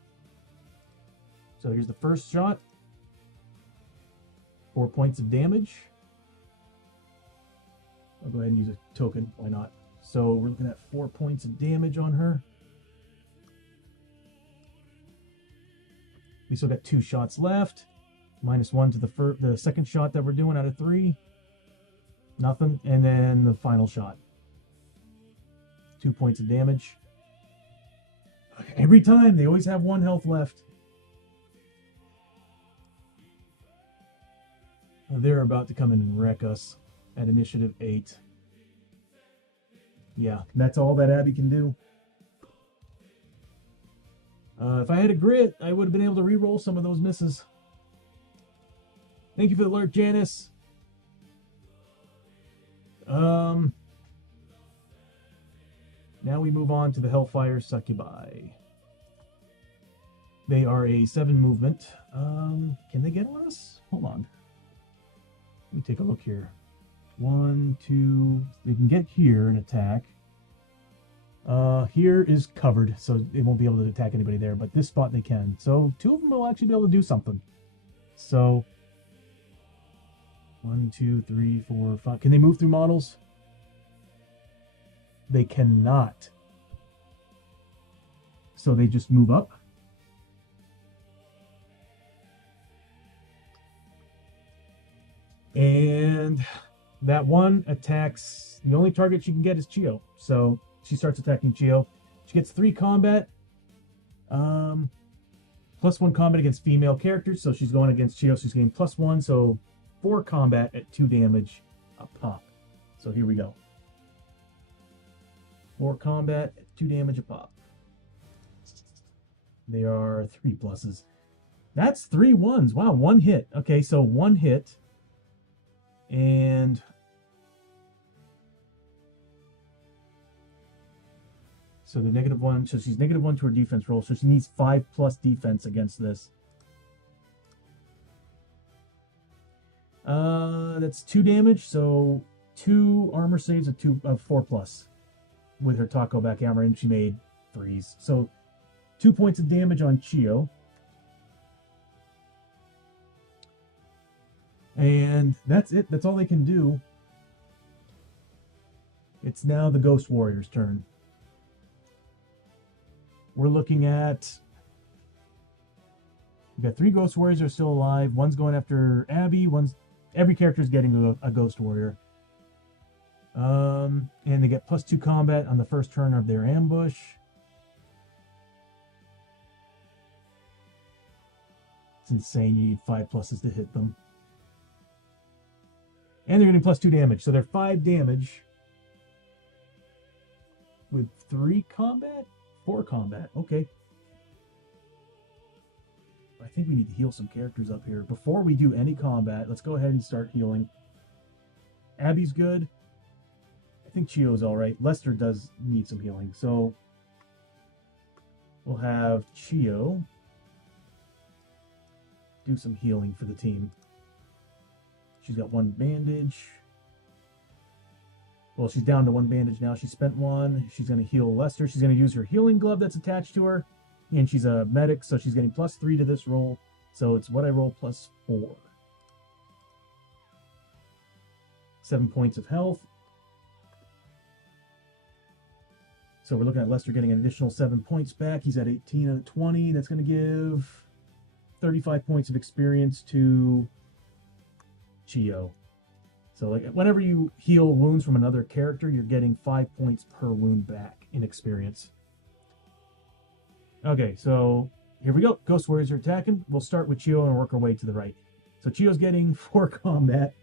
So here's the first shot. 4 points of damage. I'll go ahead and use a token. Why not? So we're looking at 4 points of damage on her. We still got 2 shots left. -1 to the second shot that we're doing out of 3. Nothing. And then the final shot. 2 points of damage. Every time, they always have 1 health left. They're about to come in and wreck us at initiative 8. Yeah, that's all that Abbie can do. If I had a grit, I would have been able to re-roll some of those misses. Thank you for the alert, Janice. Now we move on to the Hellfire Succubi. They are a 7 movement. Can they get on us? Hold on. Let me take a look here. 1, 2. They can get here and attack. Here is covered, so they won't be able to attack anybody there, but this spot they can. So 2 of them will actually be able to do something. So 1, 2, 3, 4, 5. Can they move through models? They cannot. So they just move up. And that one attacks, the only target she can get is Chiyo. So she starts attacking Chiyo. She gets 3 combat. +1 combat against female characters, so she's going against Chiyo, so she's getting +1, so 4 combat at 2 damage a pop. So here we go. 4 combat at 2 damage a pop. They are 3 pluses. That's 3 ones. Wow, 1 hit. Okay, so 1 hit. And so the -1, so she's -1 to her defense roll, so she needs 5+ defense against this. That's 2 damage, so 2 armor saves of 4+ with her taco back hammer, and she made 3s. So 2 points of damage on Chiyo. And that's it. That's all they can do. It's now the Ghost Warrior's turn. We're looking at... We've got 3 Ghost Warriors are still alive. One's going after Abbie. Every character is getting a Ghost Warrior. And they get +2 combat on the first turn of their ambush. It's insane. You need 5 pluses to hit them. And they're getting +2 damage. So they're 5 damage with 3 combat? 4 combat. Okay. I think we need to heal some characters up here. Before we do any combat, let's go ahead and start healing. Abbie's good. I think Chiyo's alright. Lester does need some healing. So we'll have Chiyo do some healing for the team. She's got 1 bandage. Well, she's down to 1 bandage now. She spent 1. She's going to heal Lester. She's going to use her healing glove that's attached to her. And she's a medic, so she's getting +3 to this roll. So it's what I roll +4. 7 points of health. So we're looking at Lester getting an additional 7 points back. He's at 18 out of 20. That's going to give 35 points of experience to Chiyo. So like whenever you heal wounds from another character, you're getting 5 points per wound back in experience. Okay, so here we go. Ghost Warriors are attacking. We'll start with Chiyo and work our way to the right. So Chiyo's getting 4 combat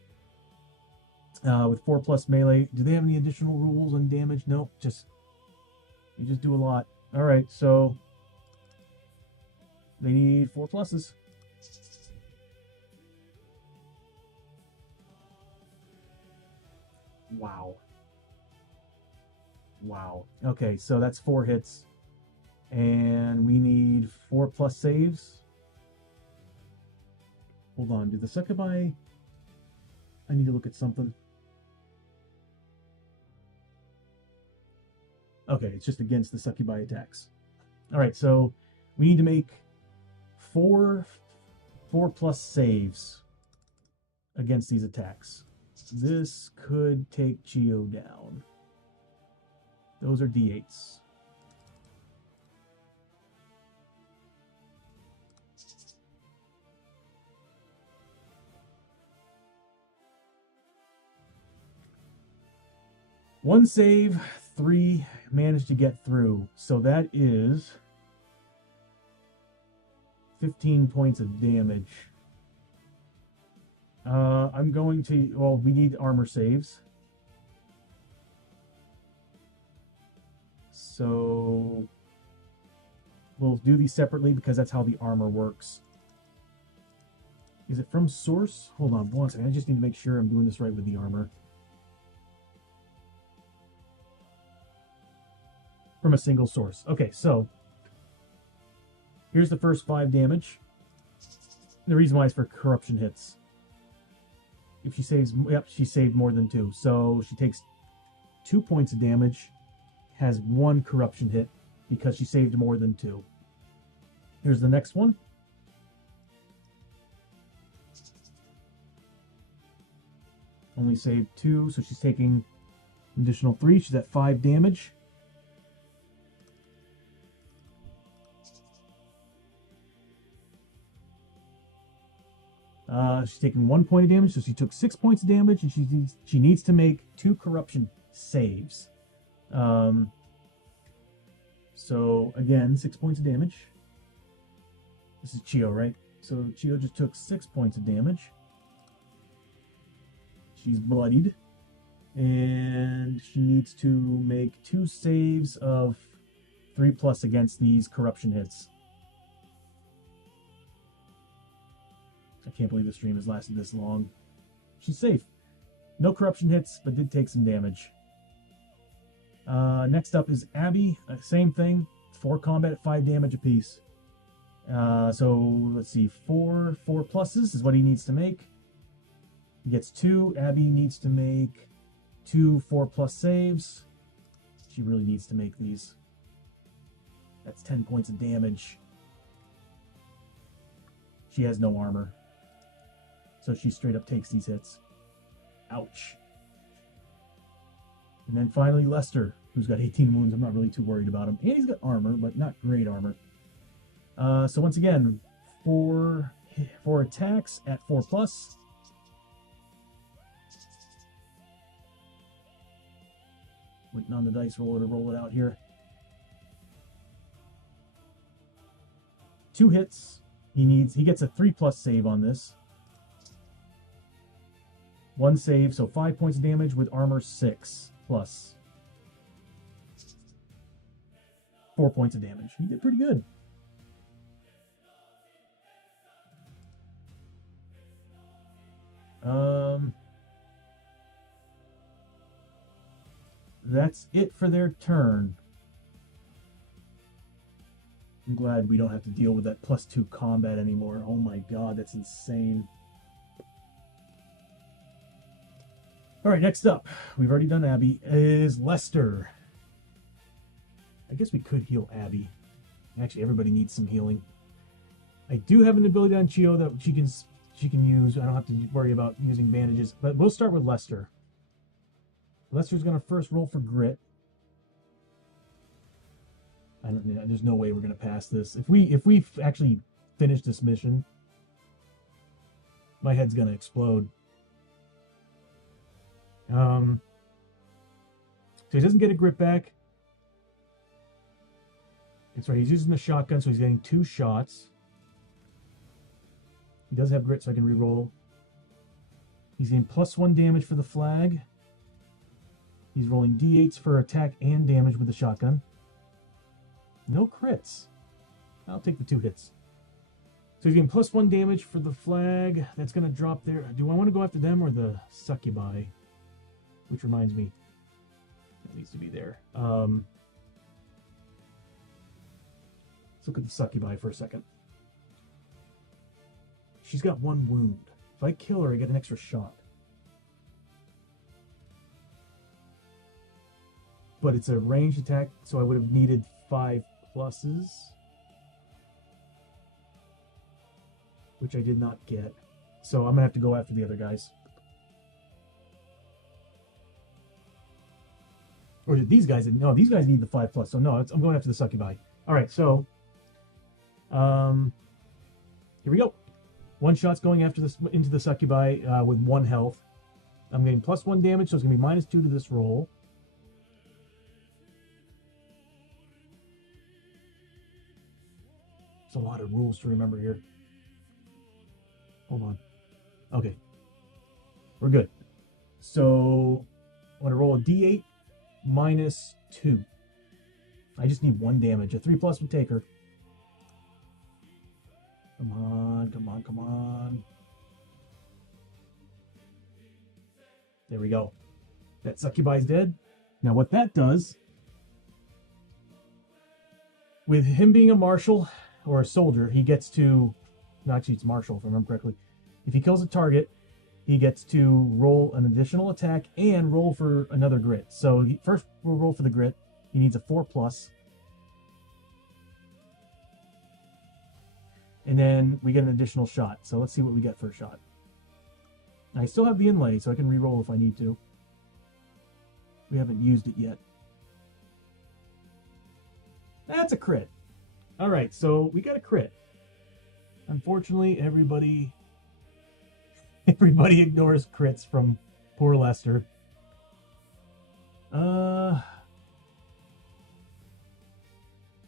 with 4+ melee. Do they have any additional rules on damage? Nope, you just do a lot. All right, so they need 4 pluses. Wow. Okay, so that's 4 hits. And we need 4+ saves. Hold on, do the succubi... I need to look at something. Okay, it's just against the succubi attacks. Alright, so we need to make 4+ saves against these attacks. This could take Chiyo down. Those are D8s. One save, 3 managed to get through. So that is 15 points of damage. I'm going to... Well, we need armor saves. So we'll do these separately because that's how the armor works. Is it from source? Hold on one second. I just need to make sure I'm doing this right with the armor. From a single source. Okay, so here's the first 5 damage. The reason why is for corruption hits. If she saves, yep, she saved more than 2. So she takes 2 points of damage, has 1 corruption hit because she saved more than 2. Here's the next one. Only saved 2, so she's taking an additional 3. She's at 5 damage. She's taking 1 point of damage, so she took 6 points of damage, and she needs to make 2 corruption saves. So So again, 6 points of damage. This is Chiyo, right? So Chiyo just took 6 points of damage. She's bloodied. And she needs to make 2 saves of 3+ against these corruption hits. I can't believe the stream has lasted this long. She's safe. No corruption hits, but did take some damage. Next up is Abbie. Same thing. 4 combat, 5 damage apiece. So let's see. 4 pluses is what he needs to make. He gets 2. Abbie needs to make 2 4+ saves. She really needs to make these. That's 10 points of damage. She has no armor. So she straight up takes these hits. Ouch. And then finally Lester, who's got 18 wounds. I'm not really too worried about him. And he's got armor, but not great armor. So once again, 4 attacks at 4+. Waiting on the dice roller to roll it out here. 2 hits. He gets a 3+ save on this. 1 save, so 5 points of damage with armor 6+. 4 points of damage. He did pretty good. That's it for their turn. I'm glad we don't have to deal with that +2 combat anymore. Oh my god, that's insane. Alright, next up, we've already done Abbie, is Lester. I guess we could heal Abbie. Actually, everybody needs some healing. I do have an ability on Chiyo that she can use. I don't have to worry about using bandages. But we'll start with Lester. Lester's going to first roll for grit. There's no way we're going to pass this. If we actually finish this mission, my head's going to explode. So he doesn't get a grit back. That's right, he's using the shotgun, so he's getting 2 shots. He does have grit, so I can reroll. He's getting +1 damage for the flag. He's rolling d8s for attack and damage with the shotgun. No crits. I'll take the 2 hits. So he's getting +1 damage for the flag. That's going to drop there. Do I want to go after them or the succubi? Which reminds me, that needs to be there. Let's look at the succubi for a second. She's got 1 wound. If I kill her, I get an extra shot. But it's a ranged attack, so I would have needed 5 pluses. Which I did not get. So I'm going to have to go after the other guys. Or did these guys? No, these guys need the 5+. So no, I'm going after the succubi. All right, so here we go. 1 shot's going after this into the succubi with 1 health. I'm getting +1 damage, so it's going to be -2 to this roll. There's a lot of rules to remember here. Hold on. Okay. We're good. So I want to roll a d8 -2. I just need 1 damage. A 3+ would take her. Come on, come on, come on. There we go. That succubi's dead. Now what that does, with him being a marshal or a soldier, he gets to, no, actually it's marshal if I remember correctly. If he kills a target, he gets to roll an additional attack and roll for another grit. So first we'll roll for the grit. He needs a 4+. And then we get an additional shot. So let's see what we get for a shot. I still have the inlay, so I can re-roll if I need to. We haven't used it yet. That's a crit. All right, so we got a crit. Unfortunately, everybody ignores crits from poor Lester.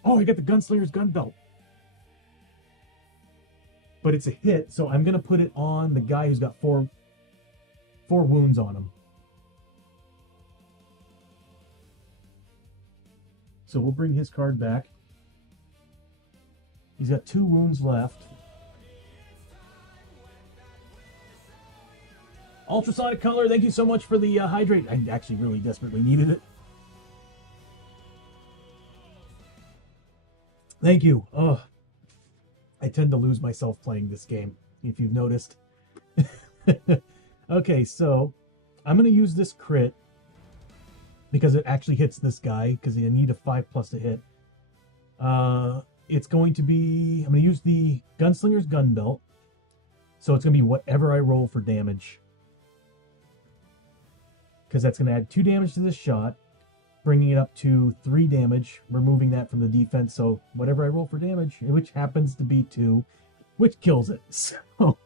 Oh, I got the Gunslinger's gun belt. But it's a hit, so I'm going to put it on the guy who's got four wounds on him. So we'll bring his card back. He's got 2 wounds left. Ultrasonic color, thank you so much for the hydrate. I actually really desperately needed it. Thank you. Oh, I tend to lose myself playing this game, if you've noticed. Okay, so I'm going to use this crit because it actually hits this guy, because you need a 5+ to hit. It's going to be, I'm going to use the Gunslinger's gun belt, so it's going to be whatever I roll for damage, because that's going to add 2 damage to this shot, bringing it up to 3 damage, removing that from the defense. So whatever I roll for damage, which happens to be 2, which kills it. So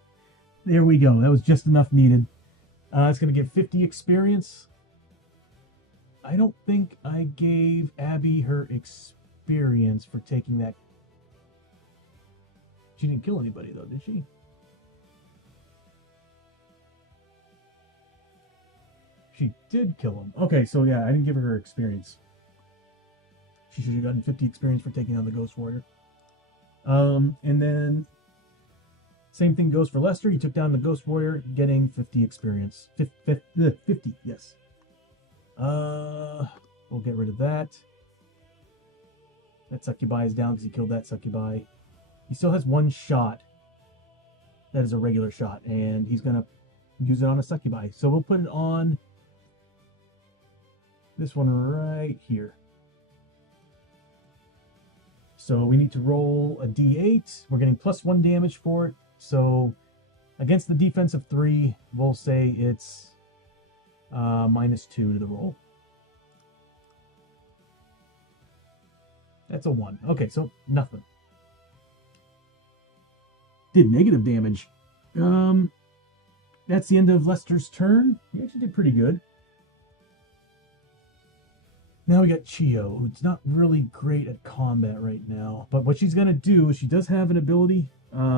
there we go. That was just enough needed. It's going to give 50 experience. I don't think I gave Abbie her experience for taking that. She didn't kill anybody though, did she? She did kill him. Okay, so yeah, I didn't give her experience. She should have gotten 50 experience for taking on the Ghost Warrior. And then same thing goes for Lester. He took down the Ghost Warrior, getting 50 experience. 50, yes. We'll get rid of that. That Succubi is down because he killed that Succubi. He still has 1 shot. That is a regular shot, and he's gonna use it on a Succubi. So we'll put it on this one right here. So we need to roll a d8. We're getting +1 damage for it. So against the defense of 3, we'll say it's -2 to the roll. That's a 1. Okay, so nothing. Did negative damage. That's the end of Lester's turn. He actually did pretty good. Now we got Chiyo, who's not really great at combat right now. But what she's going to do is she does have an ability.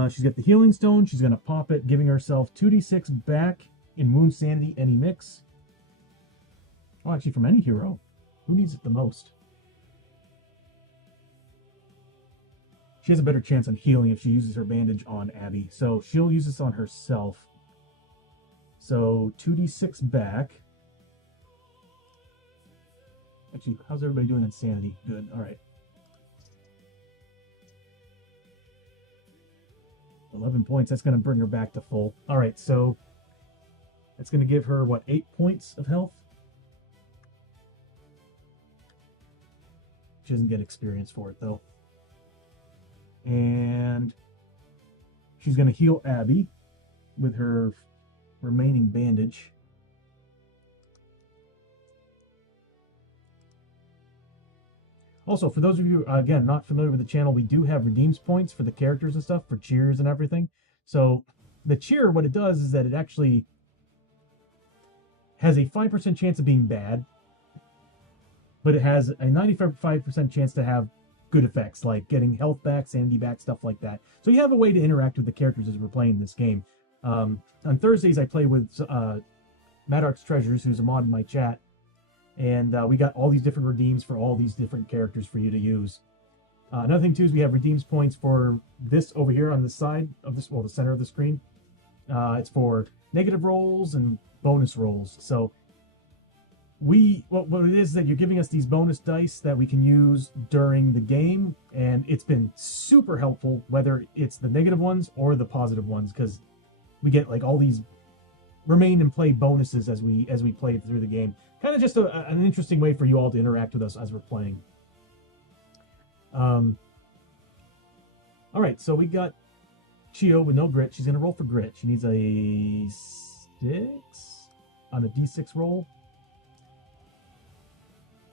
She's got the Healing Stone. She's going to pop it, giving herself 2d6 back in Wound Sanity, any mix. Oh, actually, from any hero. Who needs it the most? She has a better chance on healing if she uses her bandage on Abbie. So she'll use this on herself. So 2d6 back. Actually, how's everybody doing on sanity? Good. All right. 11 points. That's going to bring her back to full. All right, so that's going to give her, what, 8 points of health? She doesn't get experience for it, though. And she's going to heal Abbie with her remaining bandage. Also, for those of you, again, not familiar with the channel, we do have redeems points for the characters and stuff, for cheers and everything. So the cheer, what it does is that it actually has a 5% chance of being bad, but it has a 95% chance to have good effects, like getting health back, sanity back, stuff like that. So you have a way to interact with the characters as we're playing this game. On Thursdays, I play with Maddark's Treasures, who's a mod in my chat. And we got all these different redeems for all these different characters for you to use. Another thing too is we have redeems points for this over here on the side of this, well, the center of the screen. It's for negative rolls and bonus rolls. So what it is that you're giving us these bonus dice that we can use during the game, and it's been super helpful, whether it's the negative ones or the positive ones, because we get like all these remain and play bonuses as we play through the game. Kind of just an interesting way for you all to interact with us as we're playing. All right, so we got Chiyo with no grit. She's going to roll for grit. She needs a 6 on a d6 roll.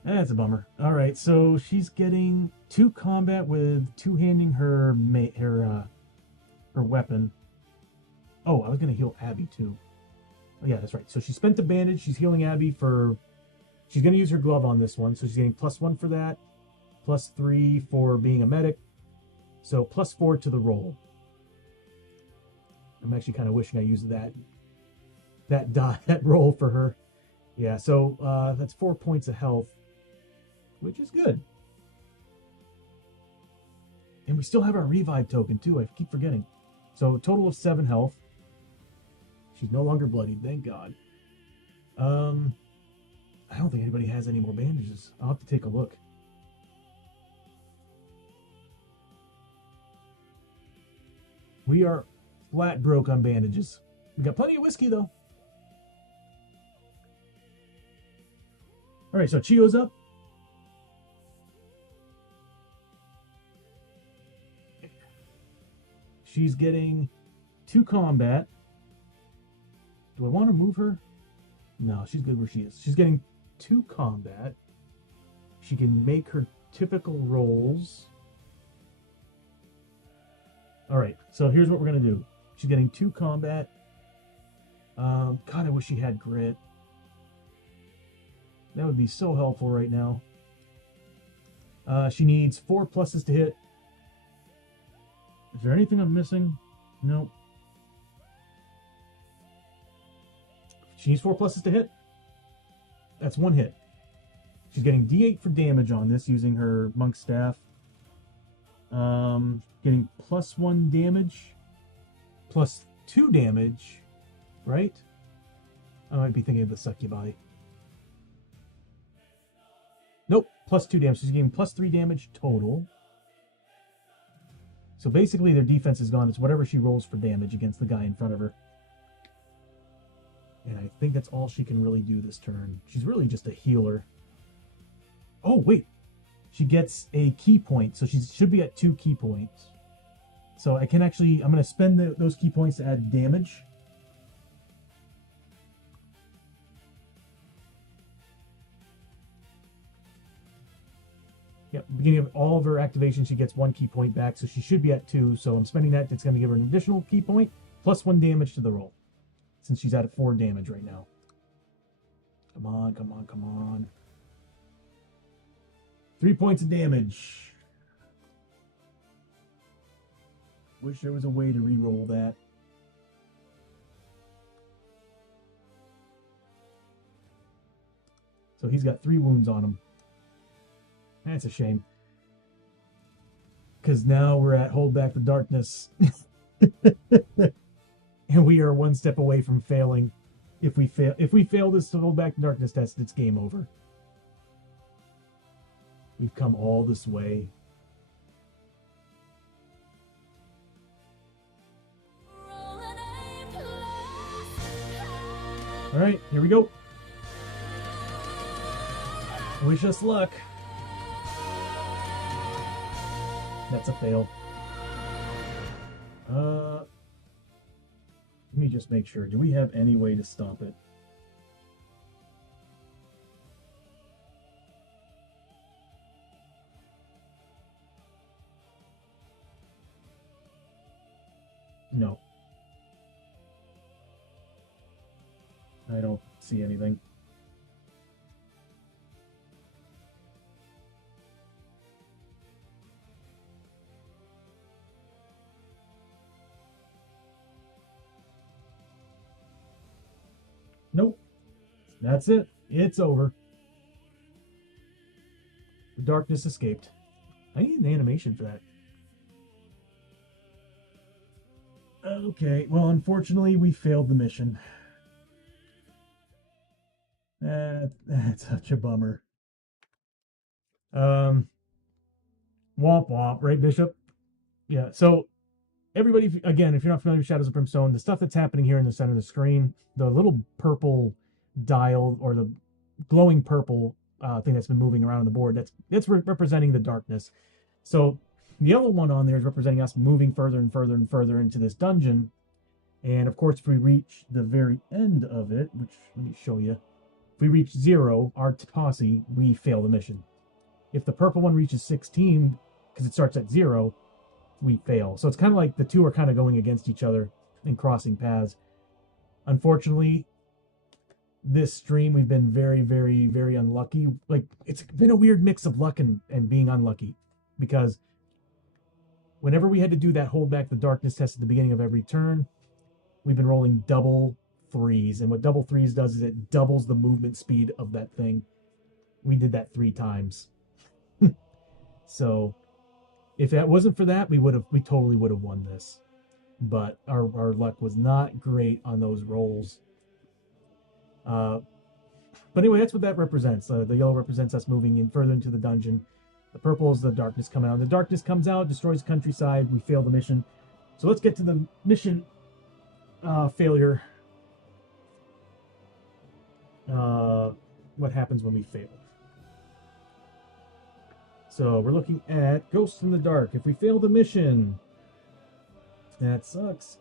That's a bummer. All right, so she's getting 2 combat with two-handing her weapon. Oh, I was going to heal Abbie too. Oh, yeah, that's right. So she spent the bandage. She's healing Abbie for... She's going to use her glove on this one, so she's getting +1 for that. +3 for being a medic. So +4 to the roll. I'm actually kind of wishing I used that roll for her. Yeah, so that's 4 points of health, which is good. And we still have our revive token too. I keep forgetting. So total of 7 health. She's no longer bloodied, thank God. I don't think anybody has any more bandages. I'll have to take a look. We are flat broke on bandages. We got plenty of whiskey though. All right, so Chiyo's up. She's getting 2 combat. Do I want to move her? No, she's good where she is. She's getting 2 combat. She can make her typical rolls. All right, so here's what we're going to do. She's getting 2 combat. God, I wish she had grit. That would be so helpful right now. She needs 4 pluses to hit. Is there anything I'm missing? Nope. She needs 4 pluses to hit. That's 1 hit. She's getting D8 for damage on this using her monk staff. Getting +1 damage. +2 damage. Right? I might be thinking of the succubi. Nope. +2 damage. She's getting +3 damage total. So basically their defense is gone. It's whatever she rolls for damage against the guy in front of her. And I think that's all she can really do this turn. She's really just a healer. Oh, wait. She gets a key point. So she should be at 2 key points. So I can actually... I'm going to spend those key points to add damage. Yep, beginning of all of her activations, she gets 1 key point back, so she should be at 2. So I'm spending that. It's going to give her an additional key point, +1 damage to the roll, since she's at 4 damage right now. Come on, come on, come on. 3 points of damage. Wish there was a way to re-roll that. So he's got 3 wounds on him. That's a shame. Because now we're at Hold Back the Darkness. And we are 1 step away from failing. If we fail this Hold Back the Darkness test, it's game over. We've come all this way. Alright, here we go. Wish us luck. That's a fail. Let me just make sure. Do we have any way to stop it? No. I don't see anything. Nope. That's it. It's over. The darkness escaped. I need an animation for that. Okay, well, unfortunately, we failed the mission. That's such a bummer. Womp womp, right, Bishop? Yeah, so everybody, again, if you're not familiar with Shadows of Brimstone, the stuff that's happening here in the center of the screen, the little purple dial, or the glowing purple thing that's been moving around on the board, that's representing the darkness. So the yellow one on there is representing us moving further and further and further into this dungeon. And of course, if we reach the very end of it, which, let me show you. If we reach 0, our posse, we fail the mission. If the purple one reaches 16, because it starts at 0, we fail. So it's kind of like the two are kind of going against each other and crossing paths. Unfortunately, this stream we've been very, very, very unlucky. Like, it's been a weird mix of luck and being unlucky, because whenever we had to do that hold back the darkness test at the beginning of every turn, we've been rolling double threes. And what double threes does is it doubles the movement speed of that thing. We did that 3 times. So if that wasn't for that, we totally would have won this. But our luck was not great on those rolls. But anyway, that's what that represents. The yellow represents us moving in further into the dungeon. The purple is the darkness coming out. The darkness comes out, destroys the countryside. We fail the mission. So let's get to the mission failure. What happens when we fail? So we're looking at Ghosts in the Dark. If we fail the mission, that sucks.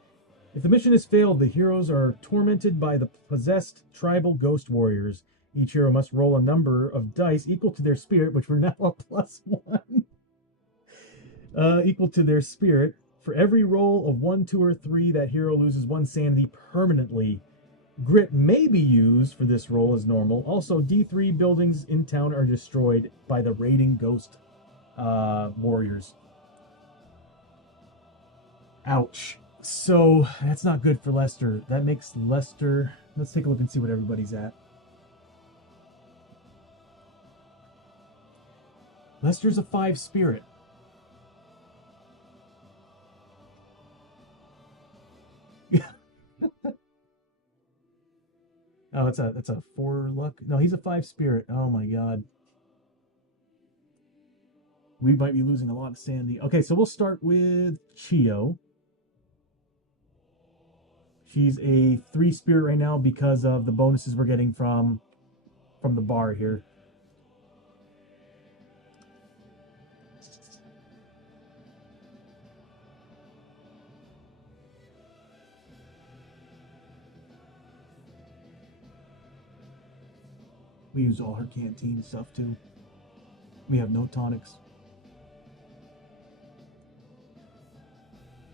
If the mission is failed, the heroes are tormented by the possessed tribal ghost warriors. Each hero must roll a number of dice equal to their spirit, which we're now a +1. Equal to their spirit. For every roll of 1, 2, or 3, that hero loses 1 sanity permanently. Grit may be used for this roll as normal. Also, D3 buildings in town are destroyed by the raiding ghost warriors. Ouch. So, that's not good for Lester. That makes Lester... Let's take a look and see what everybody's at. Lester's a 5 spirit. Oh, that's a 4 luck. No, he's a 5 spirit. Oh my god. We might be losing a lot of sanity. Okay, so we'll start with Chiyo. She's a 3 spirit right now because of the bonuses we're getting from the bar here. We use all her canteen stuff too. We have no tonics.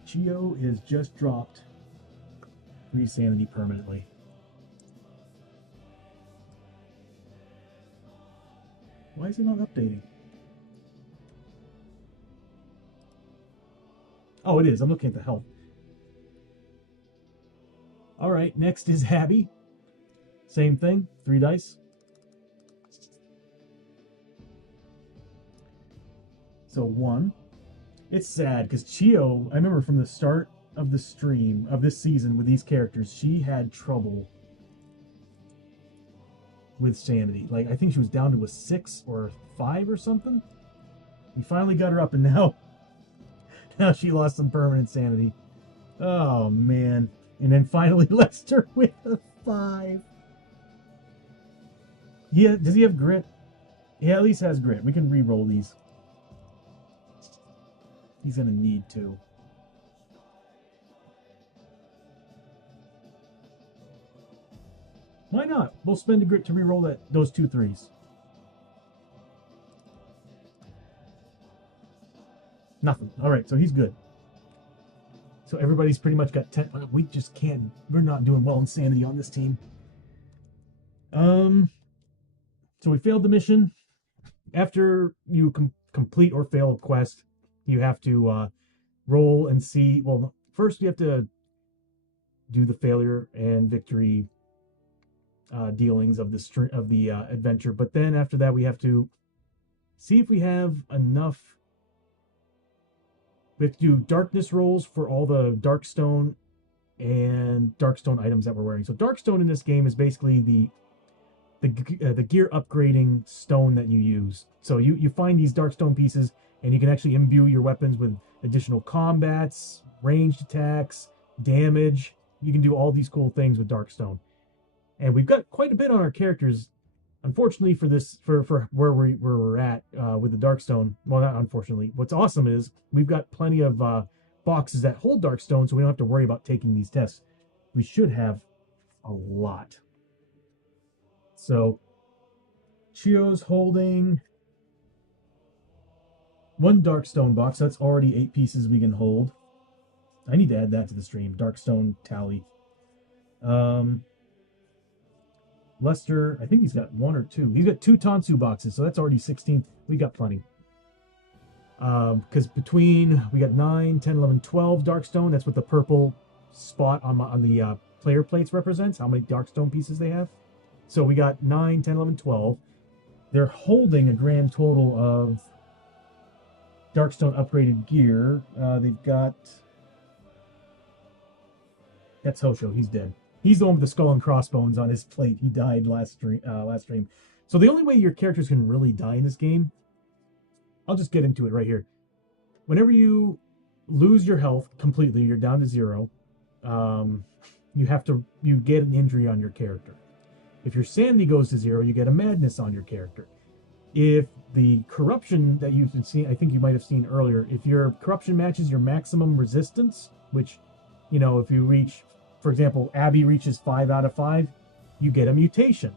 Chiyo is just dropped 3 sanity permanently. Why is it not updating? Oh, it is. I'm looking at the health. Alright, next is Abbie. Same thing, 3 dice. So 1. It's sad because Chiyo, I remember from the start of the stream of this season with these characters, she had trouble with sanity. Like, I think she was down to a 6 or 5 or something. We finally got her up, and now she lost some permanent sanity. Oh man. And then finally Lester with a 5. Yeah, does he have grit? He at least has grit. We can re-roll these. He's gonna need to. Why not? We'll spend a grit to re-roll those 2 3s. Nothing. Alright, so he's good. So everybody's pretty much got 10. We just can't. We're not doing well in sanity on this team. So we failed the mission. After you complete or fail a quest, you have to roll and see. Well, first you have to do the failure and victory dealings of the adventure. But then after that, we have to see if we have enough. We have to do darkness rolls for all the darkstone and darkstone items that we're wearing. So darkstone in this game is basically the gear upgrading stone that you use. So you find these darkstone pieces, and you can actually imbue your weapons with additional combats, ranged attacks, damage. You can do all these cool things with darkstone. And we've got quite a bit on our characters. Unfortunately for this, for where we're at with the darkstone, well, not unfortunately. What's awesome is we've got plenty of boxes that hold darkstone, so we don't have to worry about taking these tests. We should have a lot. So Chiyo's holding 1 darkstone box. That's already 8 pieces we can hold. I need to add that to the stream. Darkstone tally. Lester, I think he's got 1 or 2. He's got 2 Tansu boxes, so that's already 16. We got plenty. Because between, we got 9, 10, 11, 12 Darkstone. That's what the purple spot on the player plates represents, how many Darkstone pieces they have. So we got 9, 10, 11, 12. They're holding a grand total of Darkstone upgraded gear. They've got... That's Hosho. He's dead. He's the one with the skull and crossbones on his plate. He died last stream. So the only way your characters can really die in this game, I'll just get into it right here. Whenever you lose your health completely, you're down to 0. You get an injury on your character. If your sanity goes to 0, you get a madness on your character. If the corruption that you've seen, I think you might have seen earlier, if your corruption matches your maximum resistance, which, you know, if you reach, for example, Abbie reaches 5 out of 5, you get a mutation.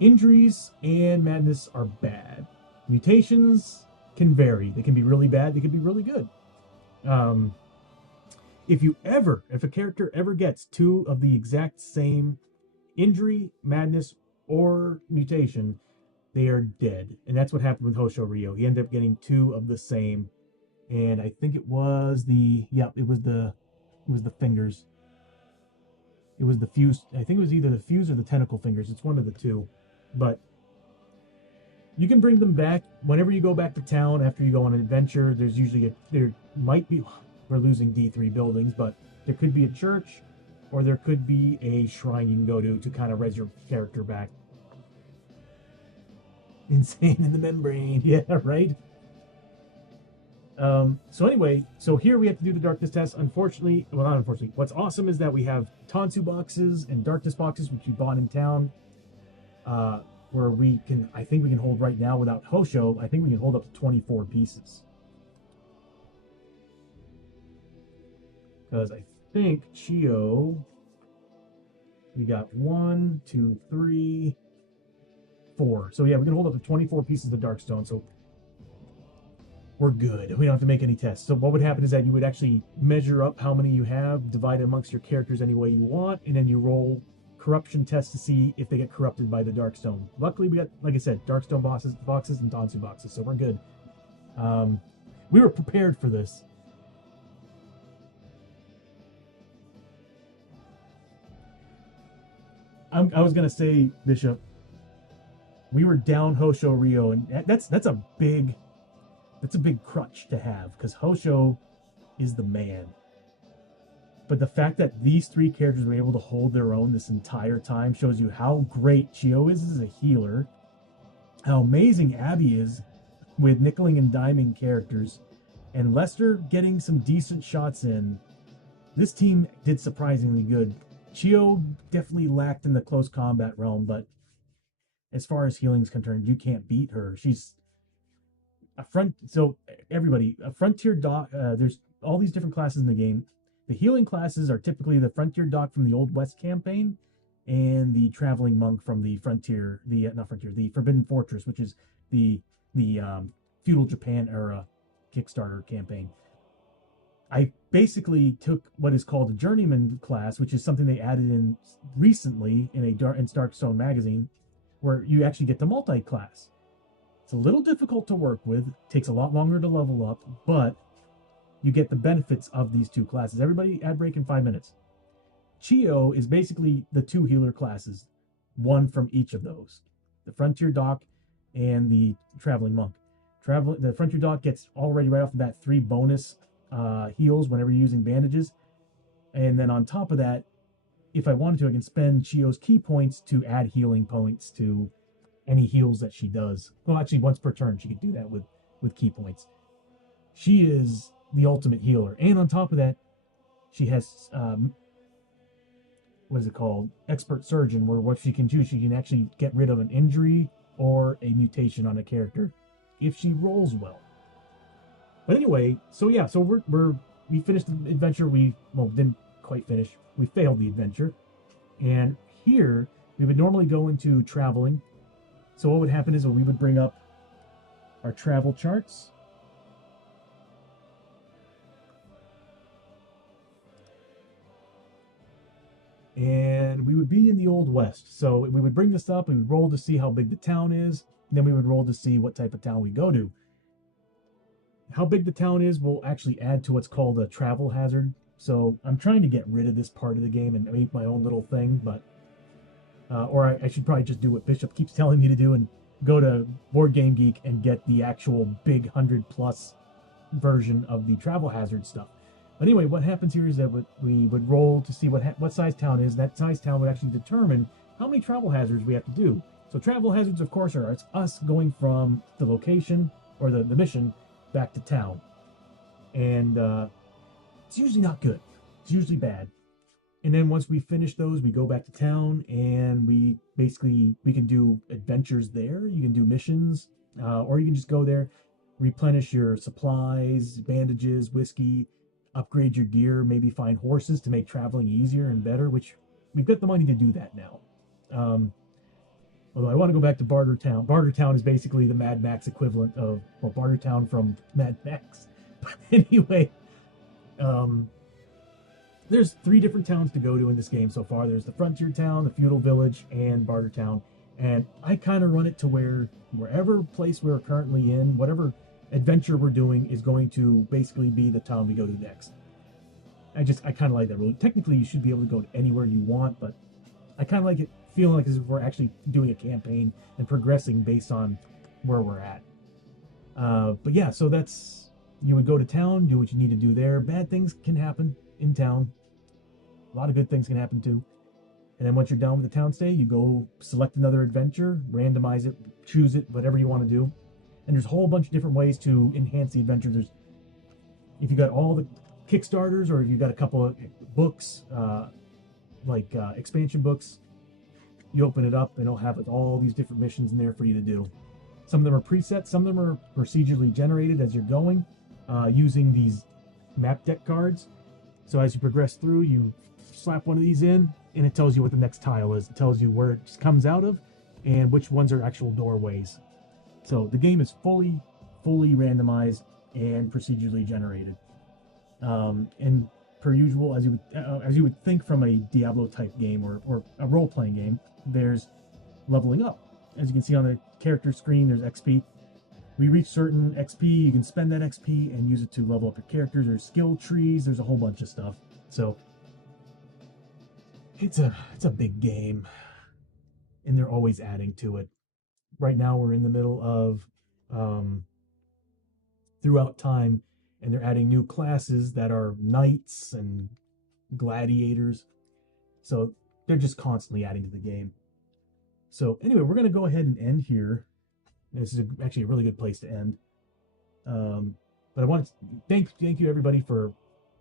Injuries and madness are bad. Mutations can vary. They can be really bad. They can be really good. If a character ever gets 2 of the exact same injury, madness, or mutation, they are dead. And that's what happened with Hosho Ryo. He ended up getting 2 of the same. And I think it was the fingers. It was the fuse. I think it was either the fuse or the tentacle fingers. It's one of the 2. But you can bring them back whenever you go back to town after you go on an adventure. There's usually there might be, we're losing D3 buildings, but there could be a church or there could be a shrine you can go to kind of res your character back. Insane in the membrane. Yeah, right? So anyway, so here we have to do the darkness test. Unfortunately, well, not unfortunately, what's awesome is that we have Tansu boxes and darkness boxes, which we bought in town, where I think we can hold right now without Hosho, I think we can hold up to 24 pieces. Because I think Chiyo, we got 1, 2, 3, 4. So yeah, we can hold up to 24 pieces of Darkstone. So we're good. We don't have to make any tests. So what would happen is that you would actually measure up how many you have, divide it amongst your characters any way you want, and then you roll corruption tests to see if they get corrupted by the Darkstone. Luckily, we got, like I said, Darkstone boxes and Tansu boxes, so we're good. We were prepared for this. I was gonna say, Bishop, we were down Hosho Ryo, and that's a big crutch to have, because Hosho is the man. But the fact that these 3 characters were able to hold their own this entire time shows you how great Chiyo is as a healer, how amazing Abbie is with nickeling and diming characters, and Lester getting some decent shots in. This team did surprisingly good. Chiyo definitely lacked in the close combat realm, but as far as healing's concerned, you can't beat her. She's a frontier doc. There's all these different classes in the game. The healing classes are typically the frontier doc from the Old West campaign and the traveling monk from the the Forbidden Fortress, which is the feudal Japan era Kickstarter campaign. I basically took what is called a journeyman class, which is something they added in recently in Darkstone magazine, where you actually get the multi-class. It's a little difficult to work with, takes a lot longer to level up, but you get the benefits of these 2 classes. Everybody, ad break in 5 minutes. Chiyo is basically the 2 healer classes, 1 from each of those. The Frontier Doc and the Traveling Monk. The Frontier Doc gets already right off the bat 3 bonus heals whenever you're using bandages. And then on top of that, if I wanted to, I can spend Chiyo's key points to add healing points to any heals that she does. Well, actually, once per turn, she could do that with key points. She is the ultimate healer. And on top of that, she has, what is it called? Expert Surgeon, where what she can do, she can actually get rid of an injury or a mutation on a character if she rolls well. But anyway, so yeah, so we finished the adventure. We didn't quite finish. We failed the adventure. And here, we would normally go into traveling. So what would happen is we would bring up our travel charts. and we would be in the Old West. So we would bring this up, we would roll to see how big the town is, then we would roll to see what type of town we go to. How big the town is will actually add to what's called a travel hazard. So I'm trying to get rid of this part of the game and make my own little thing, but or I should probably just do what Bishop keeps telling me to do and go to Board Game Geek and get the actual big 100+ version of the travel hazard stuff. But anyway, what happens here is that we would roll to see what size town is. That size town would actually determine how many travel hazards we have to do. So travel hazards, of course, are us going from the location or the mission back to town. And it's usually not good. It's usually bad. And then once we finish those, we go back to town, and we can do adventures there. You can do missions, or you can just go there, replenish your supplies, bandages, whiskey, upgrade your gear, maybe find horses to make traveling easier and better, which we've got the money to do that now. Although I want to go back to Bartertown. Bartertown is basically the Mad Max equivalent of, well, Bartertown from Mad Max. But anyway, there's 3 different towns to go to in this game so far. There's the Frontier Town, the Feudal Village, and Bartertown. And I kind of run it to wherever place we're currently in, whatever adventure we're doing is going to basically be the town we go to next. I kind of like that rule. Technically, you should be able to go to anywhere you want, but I kind of like it feeling like as if we're actually doing a campaign and progressing based on where we're at. But yeah, so you would go to town, do what you need to do there. Bad things can happen in town. A lot of good things can happen too. And then once you're done with the town stay, you go select another adventure, randomize it, choose it, whatever you want to do. And there's a whole bunch of different ways to enhance the adventure. If you got all the Kickstarters, or if you got a couple of books, expansion books, you open it up and it'll have all these different missions in there for you to do. Some of them are preset, some of them are procedurally generated as you're going, using these map deck cards. So as you progress through, you slap one of these in, and it tells you what the next tile is. It tells you where it comes out of, and which ones are actual doorways. So the game is fully randomized and procedurally generated. And per usual, as you would think from a Diablo type game or a role-playing game, there's leveling up. As you can see on the character screen, there's XP. We reach certain XP, you can spend that XP and use it to level up your characters. There's skill trees, there's a whole bunch of stuff. So it's a big game, and they're always adding to it. Right now we're in the middle of throughout time, and they're adding new classes that are knights and gladiators. So they're just constantly adding to the game. So anyway, we're going to go ahead and end here. This is actually a really good place to end. But I want to thank you everybody for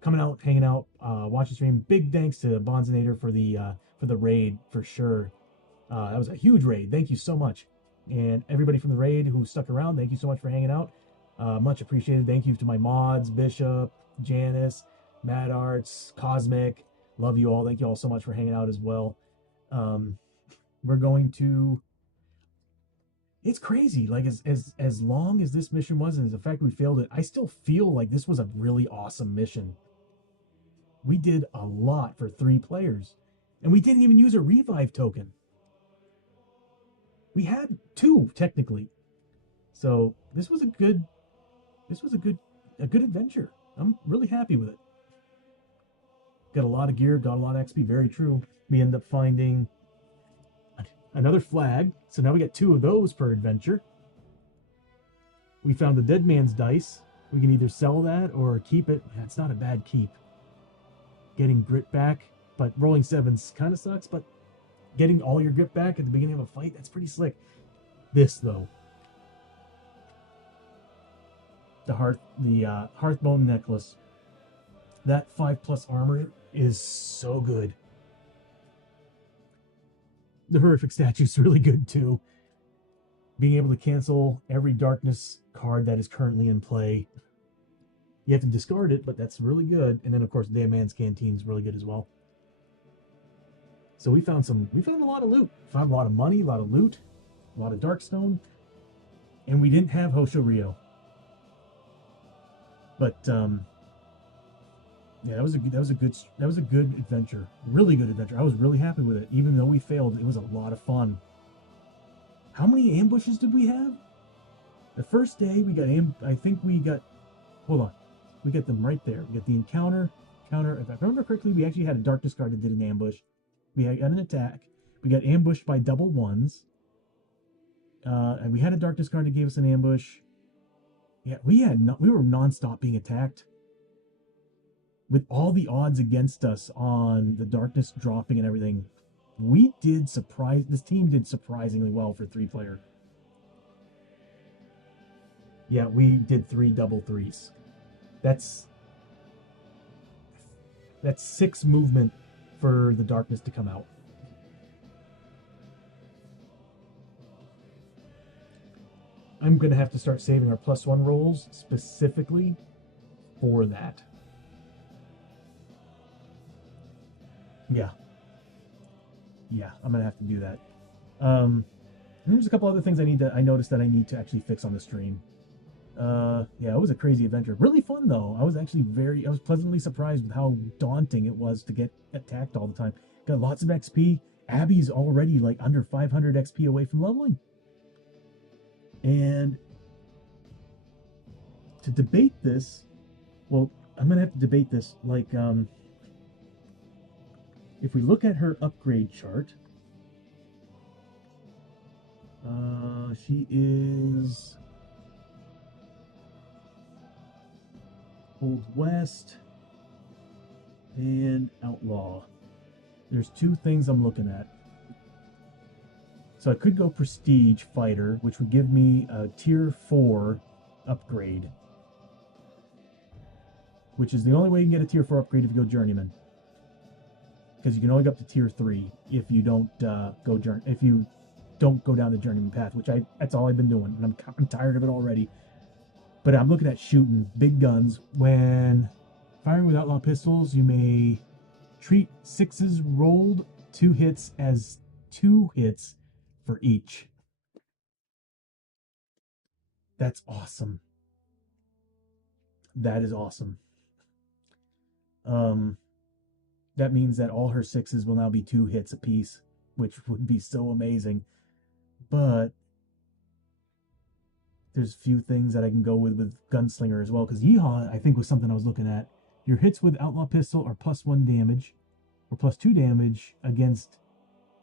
coming out, hanging out, watching the stream. Big thanks to Bonzinator for the raid, for sure. That was a huge raid. Thank you so much. And everybody from the raid who stuck around, thank you so much for hanging out. Much appreciated. Thank you to my mods, Bishop, Janice, Mad Arts, Cosmic. Love you all. Thank you all so much for hanging out as well. We're going to... It's crazy. Like, as long as this mission was, and the fact we failed it, I still feel like this was a really awesome mission. We did a lot for 3 players. And we didn't even use a revive token. We had 2, technically. So this was a good adventure. I'm really happy with it. Got a lot of gear, got a lot of XP, very true. We end up finding another flag, so now we got 2 of those per adventure. We found the Dead Man's Dice. We can either sell that or keep it. It's not a bad keep. Getting grit back, but rolling 7s kind of sucks, but getting all your grit back at the beginning of a fight, that's pretty slick. This, though. The Hearthbone necklace. That 5+ armor is so good. The horrific statue is really good too. Being able to cancel every darkness card that is currently in play. You have to discard it, but that's really good. And then of course, Dead Man's Canteen is really good as well. So we found a lot of loot. Found a lot of money, a lot of loot, a lot of Darkstone, and we didn't have Hosho Rio. But Yeah, that was a good adventure. Really good adventure. I was really happy with it. Even though we failed, it was a lot of fun. How many ambushes did we have? The first day we got I think we got, hold on. We got them right there. We got the encounter. If I remember correctly, we actually had a dark discard that did an ambush. We got an attack. We got ambushed by double ones. And we had a dark discard that gave us an ambush. Yeah, we were nonstop being attacked. With all the odds against us on the darkness dropping and everything, this team did surprisingly well for 3-player. Yeah, we did 3 double 3s. That's 6 movement for the darkness to come out. I'm going to have to start saving our +1 rolls specifically for that. Yeah, I'm going to have to do that. There's a couple other things I noticed that I need to actually fix on the stream. Yeah, it was a crazy adventure. Really fun though. I was pleasantly surprised with how daunting it was to get attacked all the time. Got lots of XP. Abbie's already like under 500 XP away from leveling. And to debate this, well, I'm gonna have to debate this. Like, if we look at her upgrade chart, she is Old West and Outlaw. There's 2 things I'm looking at. So I could go Prestige Fighter, which would give me a Tier 4 upgrade. Which is the only way you can get a Tier 4 upgrade if you go Journeyman. Because you can only go up to Tier 3 if you don't go down the Journeyman path, which that's all I've been doing, and I'm tired of it already. But I'm looking at shooting big guns. When firing with outlaw pistols, you may treat 6s rolled 2 hits as 2 hits for each. That's awesome. That is awesome. That means that all her 6s will now be 2 hits apiece, which would be so amazing. But there's a few things that I can go with Gunslinger as well, because Yeehaw, I think, was something I was looking at. Your hits with Outlaw Pistol are +1 damage, or +2 damage against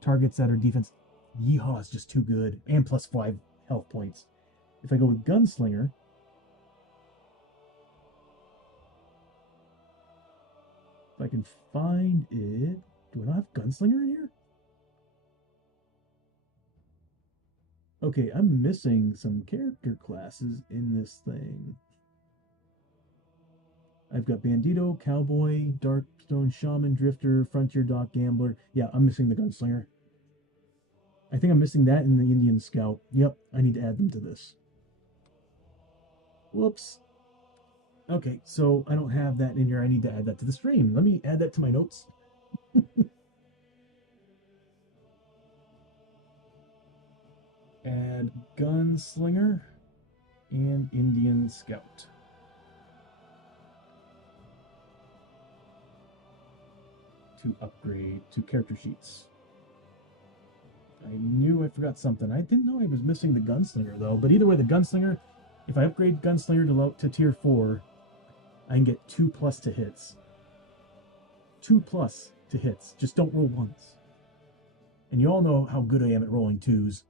targets that are defense. Yeehaw is just too good, and +5 health points. If I go with Gunslinger, if I can find it, do I not have Gunslinger in here? Okay, I'm missing some character classes in this thing. I've got Bandito, Cowboy, Darkstone Shaman, Drifter, Frontier Doc, Gambler. Yeah, I'm missing the Gunslinger. I think I'm missing that in the Indian Scout. Yep, I need to add them to this. Whoops. Okay, so I don't have that in here. I need to add that to the stream. Let me add that to my notes. Add Gunslinger and Indian Scout. To upgrade to character sheets. I knew I forgot something. I didn't know I was missing the Gunslinger though. But either way, the Gunslinger, if I upgrade Gunslinger to Tier 4, I can get 2+ to hits. 2+ to hits. Just don't roll once. And you all know how good I am at rolling 2s.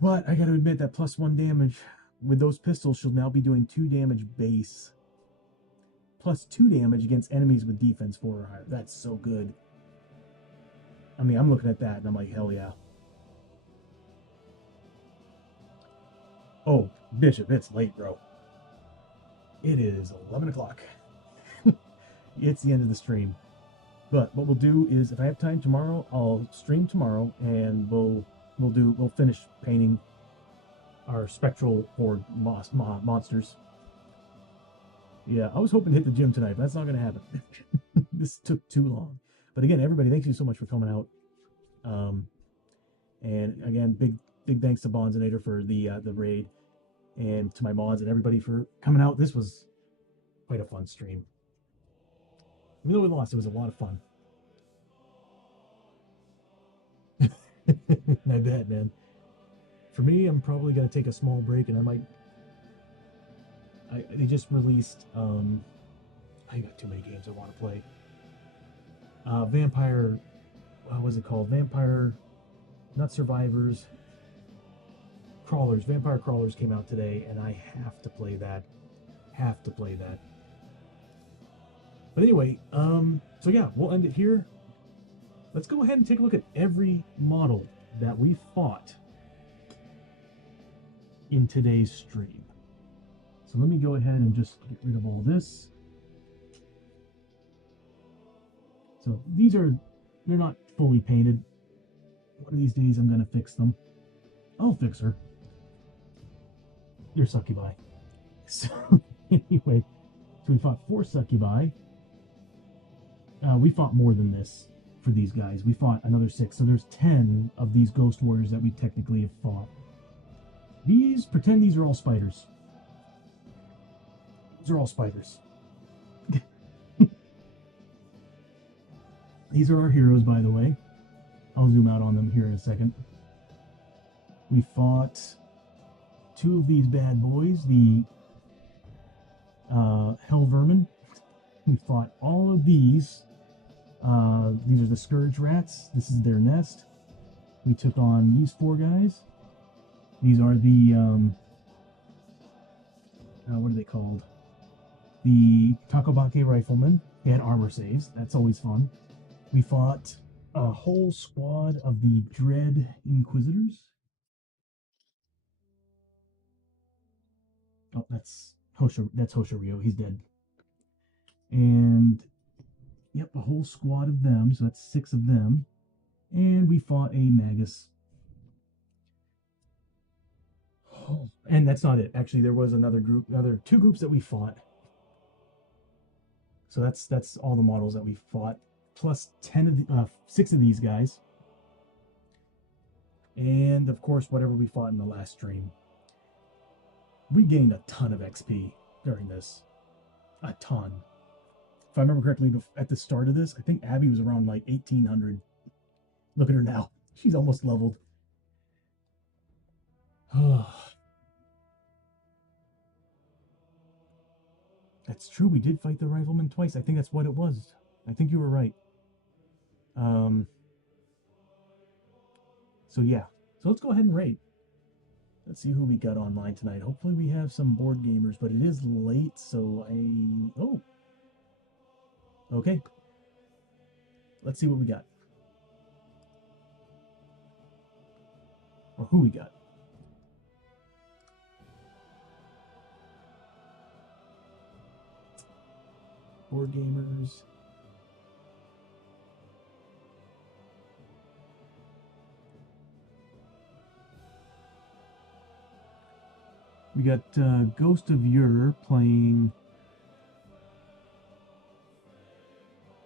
But I gotta admit that +1 damage with those pistols, she'll now be doing 2 damage base. +2 damage against enemies with defense 4 or higher. That's so good. I mean, I'm looking at that and I'm like, hell yeah. Oh, Bishop, it's late, bro. It is 11 o'clock. It's the end of the stream. But what we'll do is, if I have time tomorrow, I'll stream tomorrow and we'll finish painting our Spectral Horde monsters. Yeah, I was hoping to hit the gym tonight, but that's not going to happen. This took too long. But again, everybody, thank you so much for coming out. And again, big thanks to Bonzinator for the raid, and to my mods and everybody for coming out. This was quite a fun stream. Even though we lost, it was a lot of fun. I bet, man. For me, I'm probably gonna take a small break, and I might. They just released. I got too many games I want to play. Vampire. What was it called? Vampire. Not Survivors. Crawlers. Vampire Crawlers came out today, and I have to play that. Have to play that. But anyway, so yeah, we'll end it here. Let's go ahead and take a look at every model that we fought in today's stream. So let me go ahead and just get rid of all this. So these are, they're not fully painted. One of these days I'm going to fix them. I'll fix her. You're succubi. So anyway, so we fought 4 succubi. We fought more than this for these guys. We fought another 6. So there's 10 of these ghost warriors that we technically have fought. Pretend these are all spiders. These are all spiders. These are our heroes, by the way. I'll zoom out on them here in a second. We fought 2 of these bad boys, the Hell Vermin. We fought all of these. These are the Scourge Rats. This is their nest. We took on these 4 guys. These are the, what are they called? The Takobake Riflemen. They had armor saves. That's always fun. We fought a whole squad of the Dread Inquisitors. Oh, that's Hoshirio. He's dead. And, yep, a whole squad of them. So that's 6 of them. And we fought a Magus. Oh, and that's not it. Actually, there was another 2 groups that we fought. So that's all the models that we fought, plus 6 of these guys, and of course whatever we fought in the last stream. We gained a ton of XP during this, a ton. If I remember correctly, at the start of this, I think Abbie was around like 1800. Look at her now; she's almost leveled. That's true. We did fight the rifleman twice. I think that's what it was. I think you were right. So yeah. So let's go ahead and raid. Let's see who we got online tonight. Hopefully we have some board gamers, but it is late, so oh. Okay. Let's see what we got. Or who we got. Board gamers. We got Ghost of Ur playing.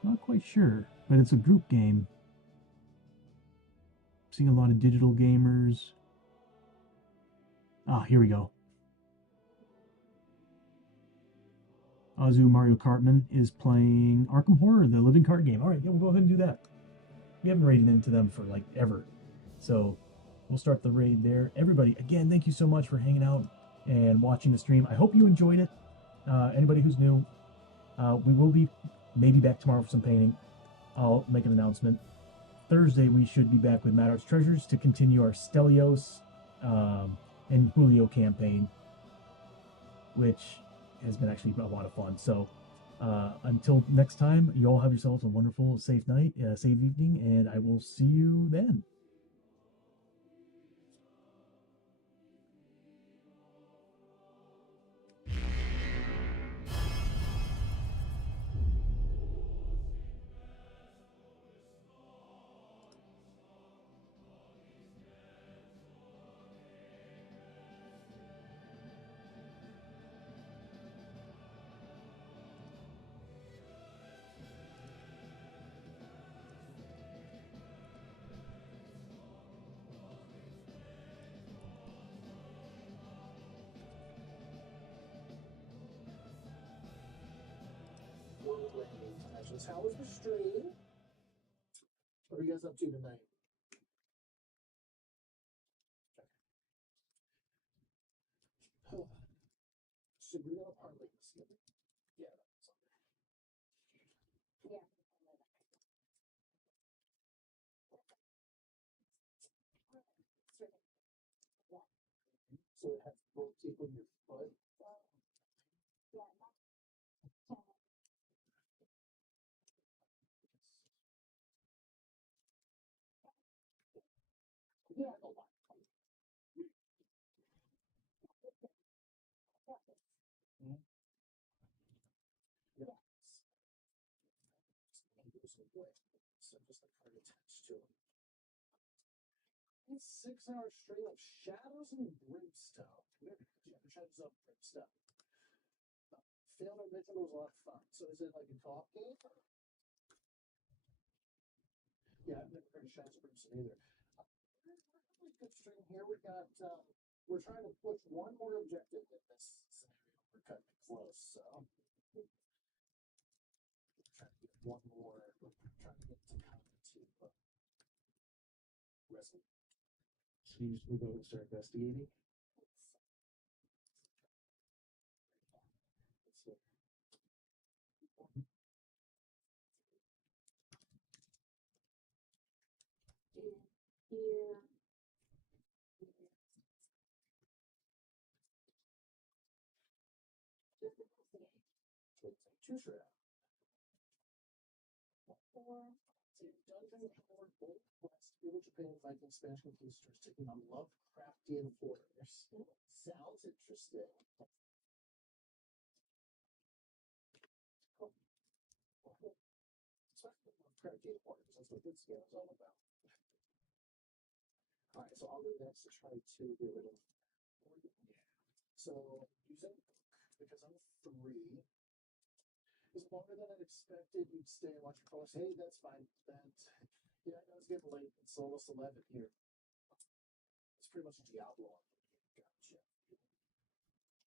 Not quite sure, but it's a group game. Seeing a lot of digital gamers. Ah, here we go. Azu Mario Kartman is playing Arkham Horror, the living card game. All right, yeah, we'll go ahead and do that. We haven't raided into them for like ever. So we'll start the raid there. Everybody, again, thank you so much for hanging out and watching the stream. I hope you enjoyed it. Anybody who's new, we will be maybe back tomorrow for some painting. I'll make an announcement. Thursday, we should be back with Mad Art's Treasures to continue our Stelios and Julio campaign, which has been actually a lot of fun. So until next time, you all have yourselves a wonderful, safe night, safe evening, and I will see you then. Congratulations. How was the stream? What are you guys up to tonight? Okay. So we're gonna parlay this together. Yeah, that's okay. Yeah. So it has both tip on your foot. Yeah, a lot. Mm-hmm. Yeah. So just like hard attached to it. It's 6 hour stream of Shadows and Brimstone. Shadows of Brimstone. Failed or mentioned was a lot of fun. So is it like a co-op game? Yeah, I've never heard of Shadows of Brimstone either. Really good stream here. We got we're trying to push one more objective in this scenario. We're cutting it close, so we're trying to get one more. We're trying to get to wrestle. Should you just move over and start investigating? Here. Choose your app. Dungeon Crawler Bold Quest, Feudal Japan, Viking, Spanish conquistadors taking on Lovecraftian horrors. Sounds interesting. Cool. Lovecraftian horrors, that's what this game is all about. Alright, so I'll go next to try to get rid of. Yeah. So using book, because I'm 3. Is longer than I expected. You'd stay and watch your course. Hey, that's fine. That, yeah, I know it's getting late. It's almost 11 here. It's pretty much a Diablo. Gotcha.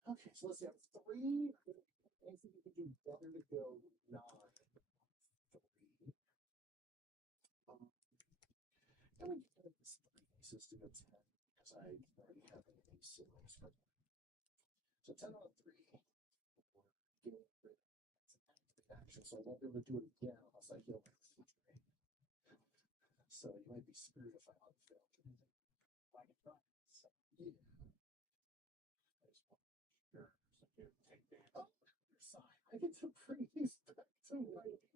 Okay, so let's see. I have 3. I think you could do better to go 9. 3. And we get this 3 aces to go 10 because I already have an ace in race for 9. So 10 on a 3. We're getting rid of action, so I won't be able to do it again unless I heal my refrigerator. So you might be screwed if I unfail. I can try. So, yeah. I just want to sure so you take damage. Oh, other side. I get to bring these back to life.